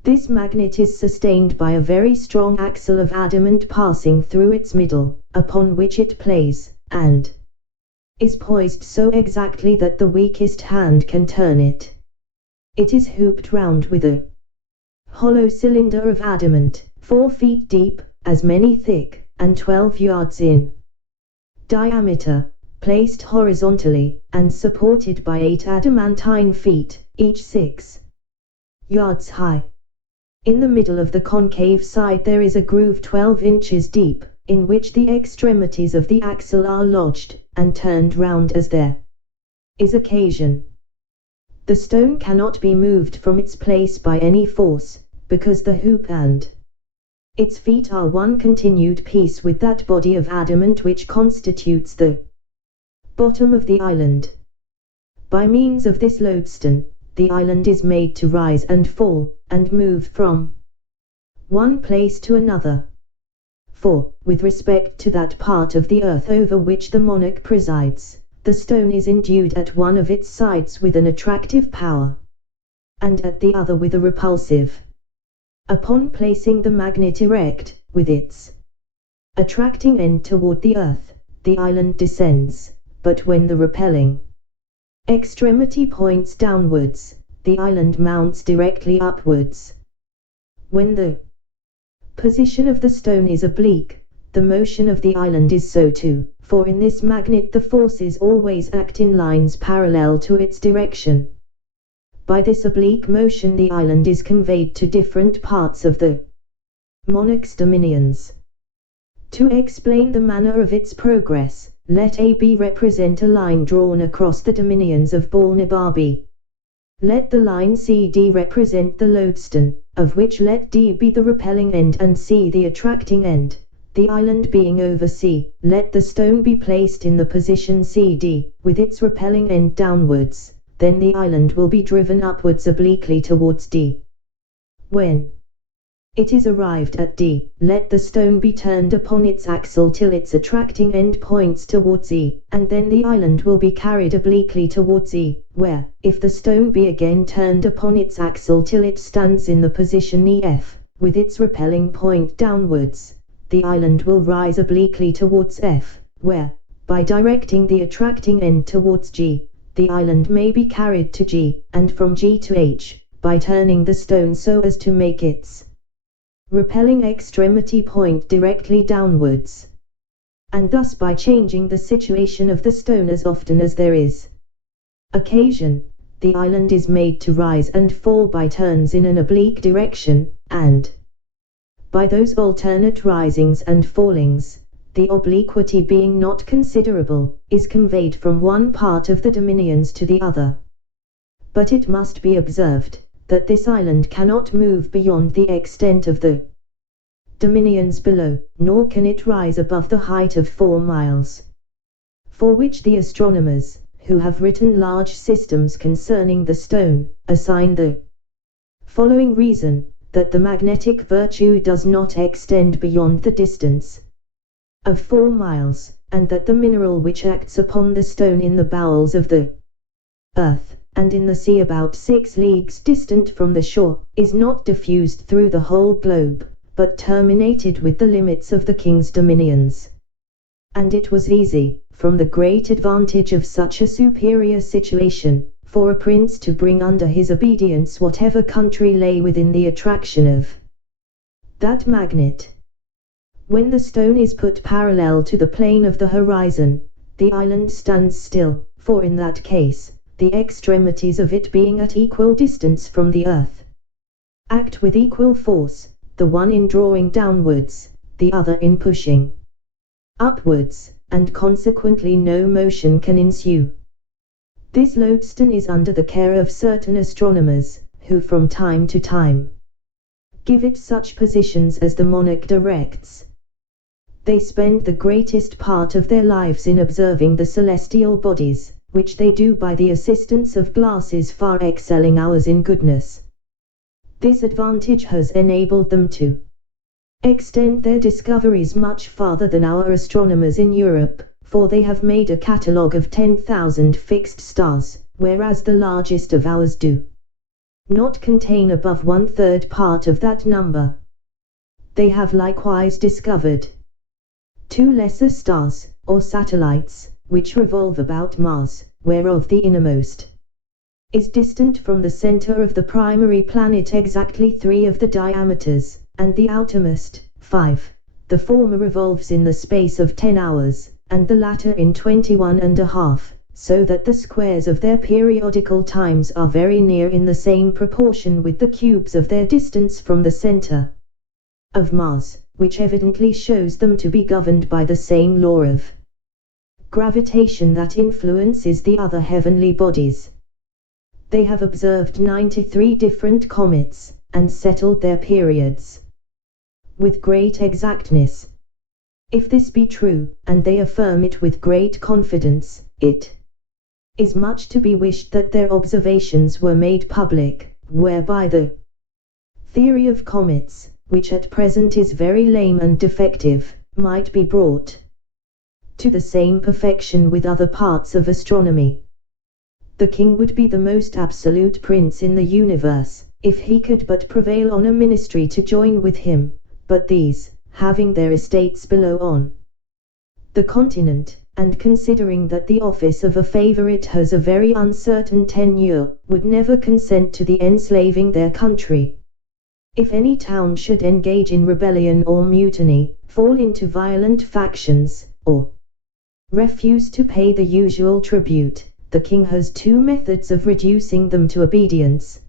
This magnet is sustained by a very strong axle of adamant passing through its middle, upon which it plays, and is poised so exactly that the weakest hand can turn it. It is hooped round with a hollow cylinder of adamant, 4 feet deep, as many thick, and 12 yards in diameter, placed horizontally, and supported by 8 adamantine feet, each 6 yards high. In the middle of the concave side there is a groove 12 inches deep, in which the extremities of the axle are lodged, and turned round as there is occasion. The stone cannot be moved from its place by any force, because the hoop and its feet are one continued piece with that body of adamant which constitutes the bottom of the island. By means of this lodestone, the island is made to rise and fall, and move from one place to another. For, with respect to that part of the earth over which the monarch presides, the stone is endued at one of its sides with an attractive power, and at the other with a repulsive. Upon placing the magnet erect, with its attracting end toward the earth, the island descends, but when the repelling extremity points downwards, the island mounts directly upwards. When the position of the stone is oblique, the motion of the island is so too, for in this magnet the forces always act in lines parallel to its direction. By this oblique motion the island is conveyed to different parts of the monarch's dominions. To explain the manner of its progress, let AB represent a line drawn across the dominions of Balnibarbi. Let the line CD represent the lodestone, of which let D be the repelling end and C the attracting end. The island being over C, let the stone be placed in the position CD, with its repelling end downwards, then the island will be driven upwards obliquely towards D. When it is arrived at D, let the stone be turned upon its axle till its attracting end points towards E, and then the island will be carried obliquely towards E, where, if the stone be again turned upon its axle till it stands in the position EF, with its repelling point downwards, the island will rise obliquely towards F, where, by directing the attracting end towards G, the island may be carried to G, and from G to H, by turning the stone so as to make its repelling extremity point directly downwards, and thus by changing the situation of the stone as often as there is occasion, the island is made to rise and fall by turns in an oblique direction, and by those alternate risings and fallings, the obliquity being not considerable, is conveyed from one part of the dominions to the other. But it must be observed, that this island cannot move beyond the extent of the dominions below, nor can it rise above the height of 4 miles. For which the astronomers, who have written large systems concerning the stone, assign the following reason, that the magnetic virtue does not extend beyond the distance of 4 miles, and that the mineral which acts upon the stone in the bowels of the earth, and in the sea about 6 leagues distant from the shore, is not diffused through the whole globe, but terminated with the limits of the king's dominions. And it was easy, from the great advantage of such a superior situation, for a prince to bring under his obedience whatever country lay within the attraction of that magnet. When the stone is put parallel to the plane of the horizon, the island stands still, for in that case, the extremities of it being at equal distance from the earth, act with equal force, the one in drawing downwards, the other in pushing upwards, and consequently no motion can ensue. This lodestone is under the care of certain astronomers, who from time to time give it such positions as the monarch directs. They spend the greatest part of their lives in observing the celestial bodies, which they do by the assistance of glasses far excelling ours in goodness. This advantage has enabled them to extend their discoveries much farther than our astronomers in Europe, for they have made a catalogue of 10,000 fixed stars, whereas the largest of ours do not contain above 1/3 part of that number. They have likewise discovered 2 lesser stars, or satellites, which revolve about Mars, whereof the innermost is distant from the center of the primary planet exactly 3 of the diameters, and the outermost, 5. The former revolves in the space of 10 hours, and the latter in 21½ so that the squares of their periodical times are very near in the same proportion with the cubes of their distance from the center of Mars, which evidently shows them to be governed by the same law of gravitation that influences the other heavenly bodies. They have observed 93 different comets, and settled their periods with great exactness. If this be true, and they affirm it with great confidence, It is much to be wished that their observations were made public, whereby the theory of comets, which at present is very lame and defective, might be brought to the same perfection with other parts of astronomy. The king would be the most absolute prince in the universe, if he could but prevail on a ministry to join with him, but these, having their estates below on the continent, and considering that the office of a favorite has a very uncertain tenure, would never consent to the enslaving their country. If any town should engage in rebellion or mutiny, fall into violent factions, or refuse to pay the usual tribute, the king has two methods of reducing them to obedience.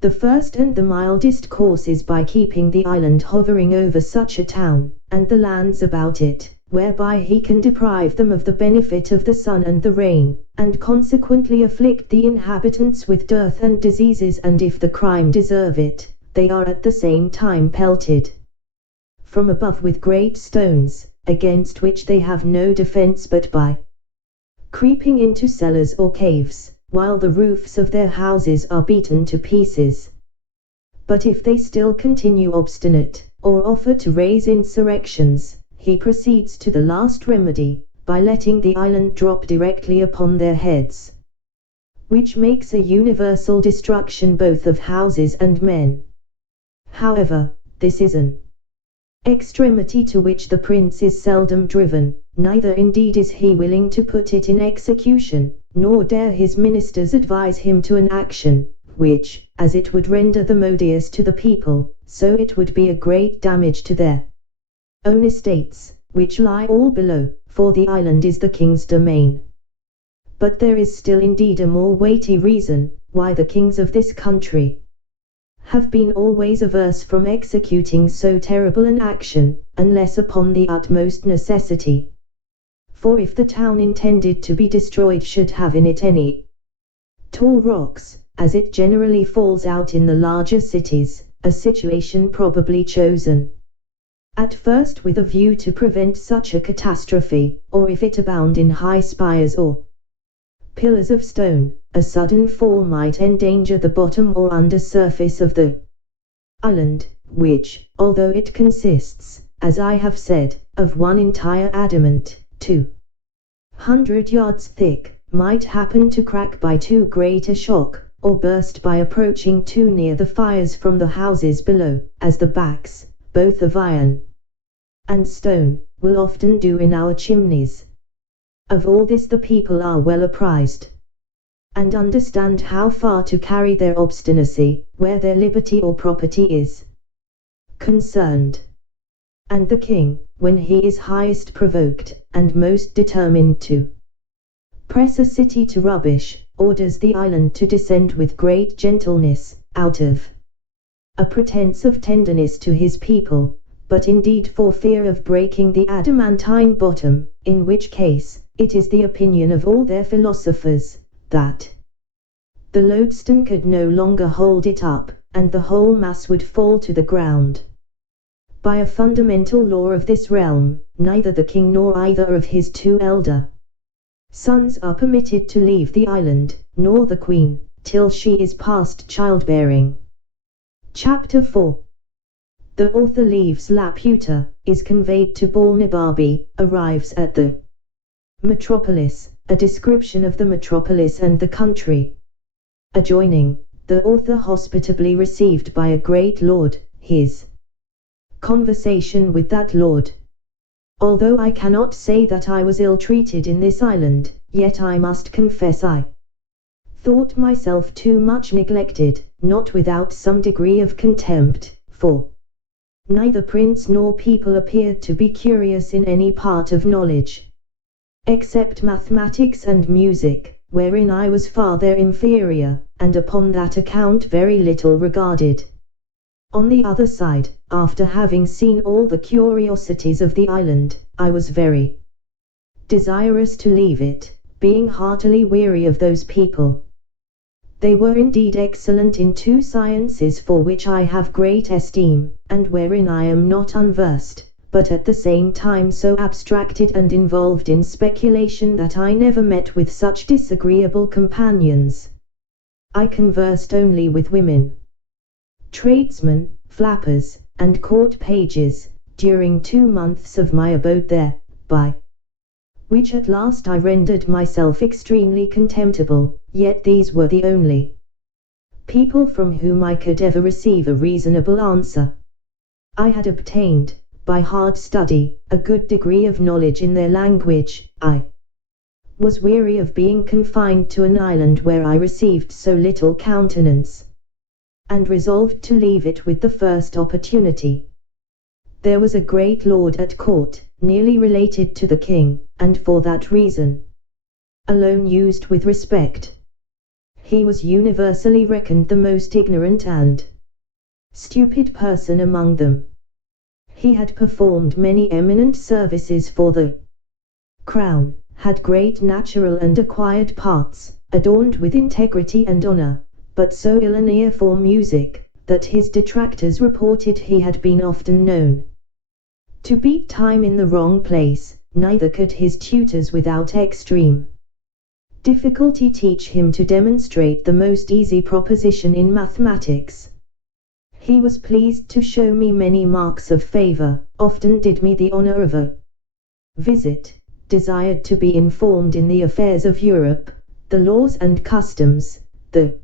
The first and the mildest course is by keeping the island hovering over such a town, and the lands about it, whereby he can deprive them of the benefit of the sun and the rain, and consequently afflict the inhabitants with dearth and diseases, and if the crime deserve it, they are at the same time pelted from above with great stones, against which they have no defense but by creeping into cellars or caves, while the roofs of their houses are beaten to pieces. But if they still continue obstinate, or offer to raise insurrections, he proceeds to the last remedy, by letting the island drop directly upon their heads, which makes a universal destruction both of houses and men. However, this is an extremity to which the prince is seldom driven, neither indeed is he willing to put it in execution, nor dare his ministers advise him to an action, which, as it would render them odious to the people, so it would be a great damage to their own estates, which lie all below, for the island is the king's domain. But there is still indeed a more weighty reason, why the kings of this country have been always averse from executing so terrible an action, unless upon the utmost necessity. For if the town intended to be destroyed should have in it any tall rocks, as it generally falls out in the larger cities, a situation probably chosen at first with a view to prevent such a catastrophe, or if it abound in high spires or pillars of stone, a sudden fall might endanger the bottom or under surface of the island, which, although it consists, as I have said, of one entire adamant, 200 yards thick, might happen to crack by too great a shock, or burst by approaching too near the fires from the houses below, as the backs, both of iron and stone, will often do in our chimneys. Of all this the people are well apprised, and understand how far to carry their obstinacy, where their liberty or property is concerned. And the king, when he is highest provoked, and most determined to press a city to rubbish, orders the island to descend with great gentleness, out of a pretence of tenderness to his people, but indeed for fear of breaking the adamantine bottom, in which case, it is the opinion of all their philosophers, that the lodestone could no longer hold it up, and the whole mass would fall to the ground. By a fundamental law of this realm, neither the king nor either of his two elder sons are permitted to leave the island, nor the queen, till she is past childbearing. Chapter 4. The author leaves Laputa, is conveyed to Balnibarbi, arrives at the metropolis, a description of the metropolis and the country adjoining, the author hospitably received by a great lord, his conversation with that lord. Although I cannot say that I was ill-treated in this island, yet I must confess I thought myself too much neglected, not without some degree of contempt, for neither prince nor people appeared to be curious in any part of knowledge, except mathematics and music, wherein I was far their inferior, and upon that account very little regarded. On the other side, after having seen all the curiosities of the island, I was very desirous to leave it, being heartily weary of those people. They were indeed excellent in two sciences for which I have great esteem, and wherein I am not unversed, but at the same time so abstracted and involved in speculation that I never met with such disagreeable companions. I conversed only with women, tradesmen, flappers, and court pages, during 2 months of my abode there, by which at last I rendered myself extremely contemptible, yet these were the only people from whom I could ever receive a reasonable answer. I had obtained, by hard study, a good degree of knowledge in their language. I was weary of being confined to an island where I received so little countenance, and resolved to leave it with the first opportunity. There was a great lord at court, nearly related to the king, and for that reason alone used with respect. He was universally reckoned the most ignorant and stupid person among them. He had performed many eminent services for the crown, had great natural and acquired parts, adorned with integrity and honor, but so ill an ear for music, that his detractors reported he had been often known to beat time in the wrong place, neither could his tutors without extreme difficulty teach him to demonstrate the most easy proposition in mathematics. He was pleased to show me many marks of favor, often did me the honor of a visit, desired to be informed in the affairs of Europe, the laws and customs, the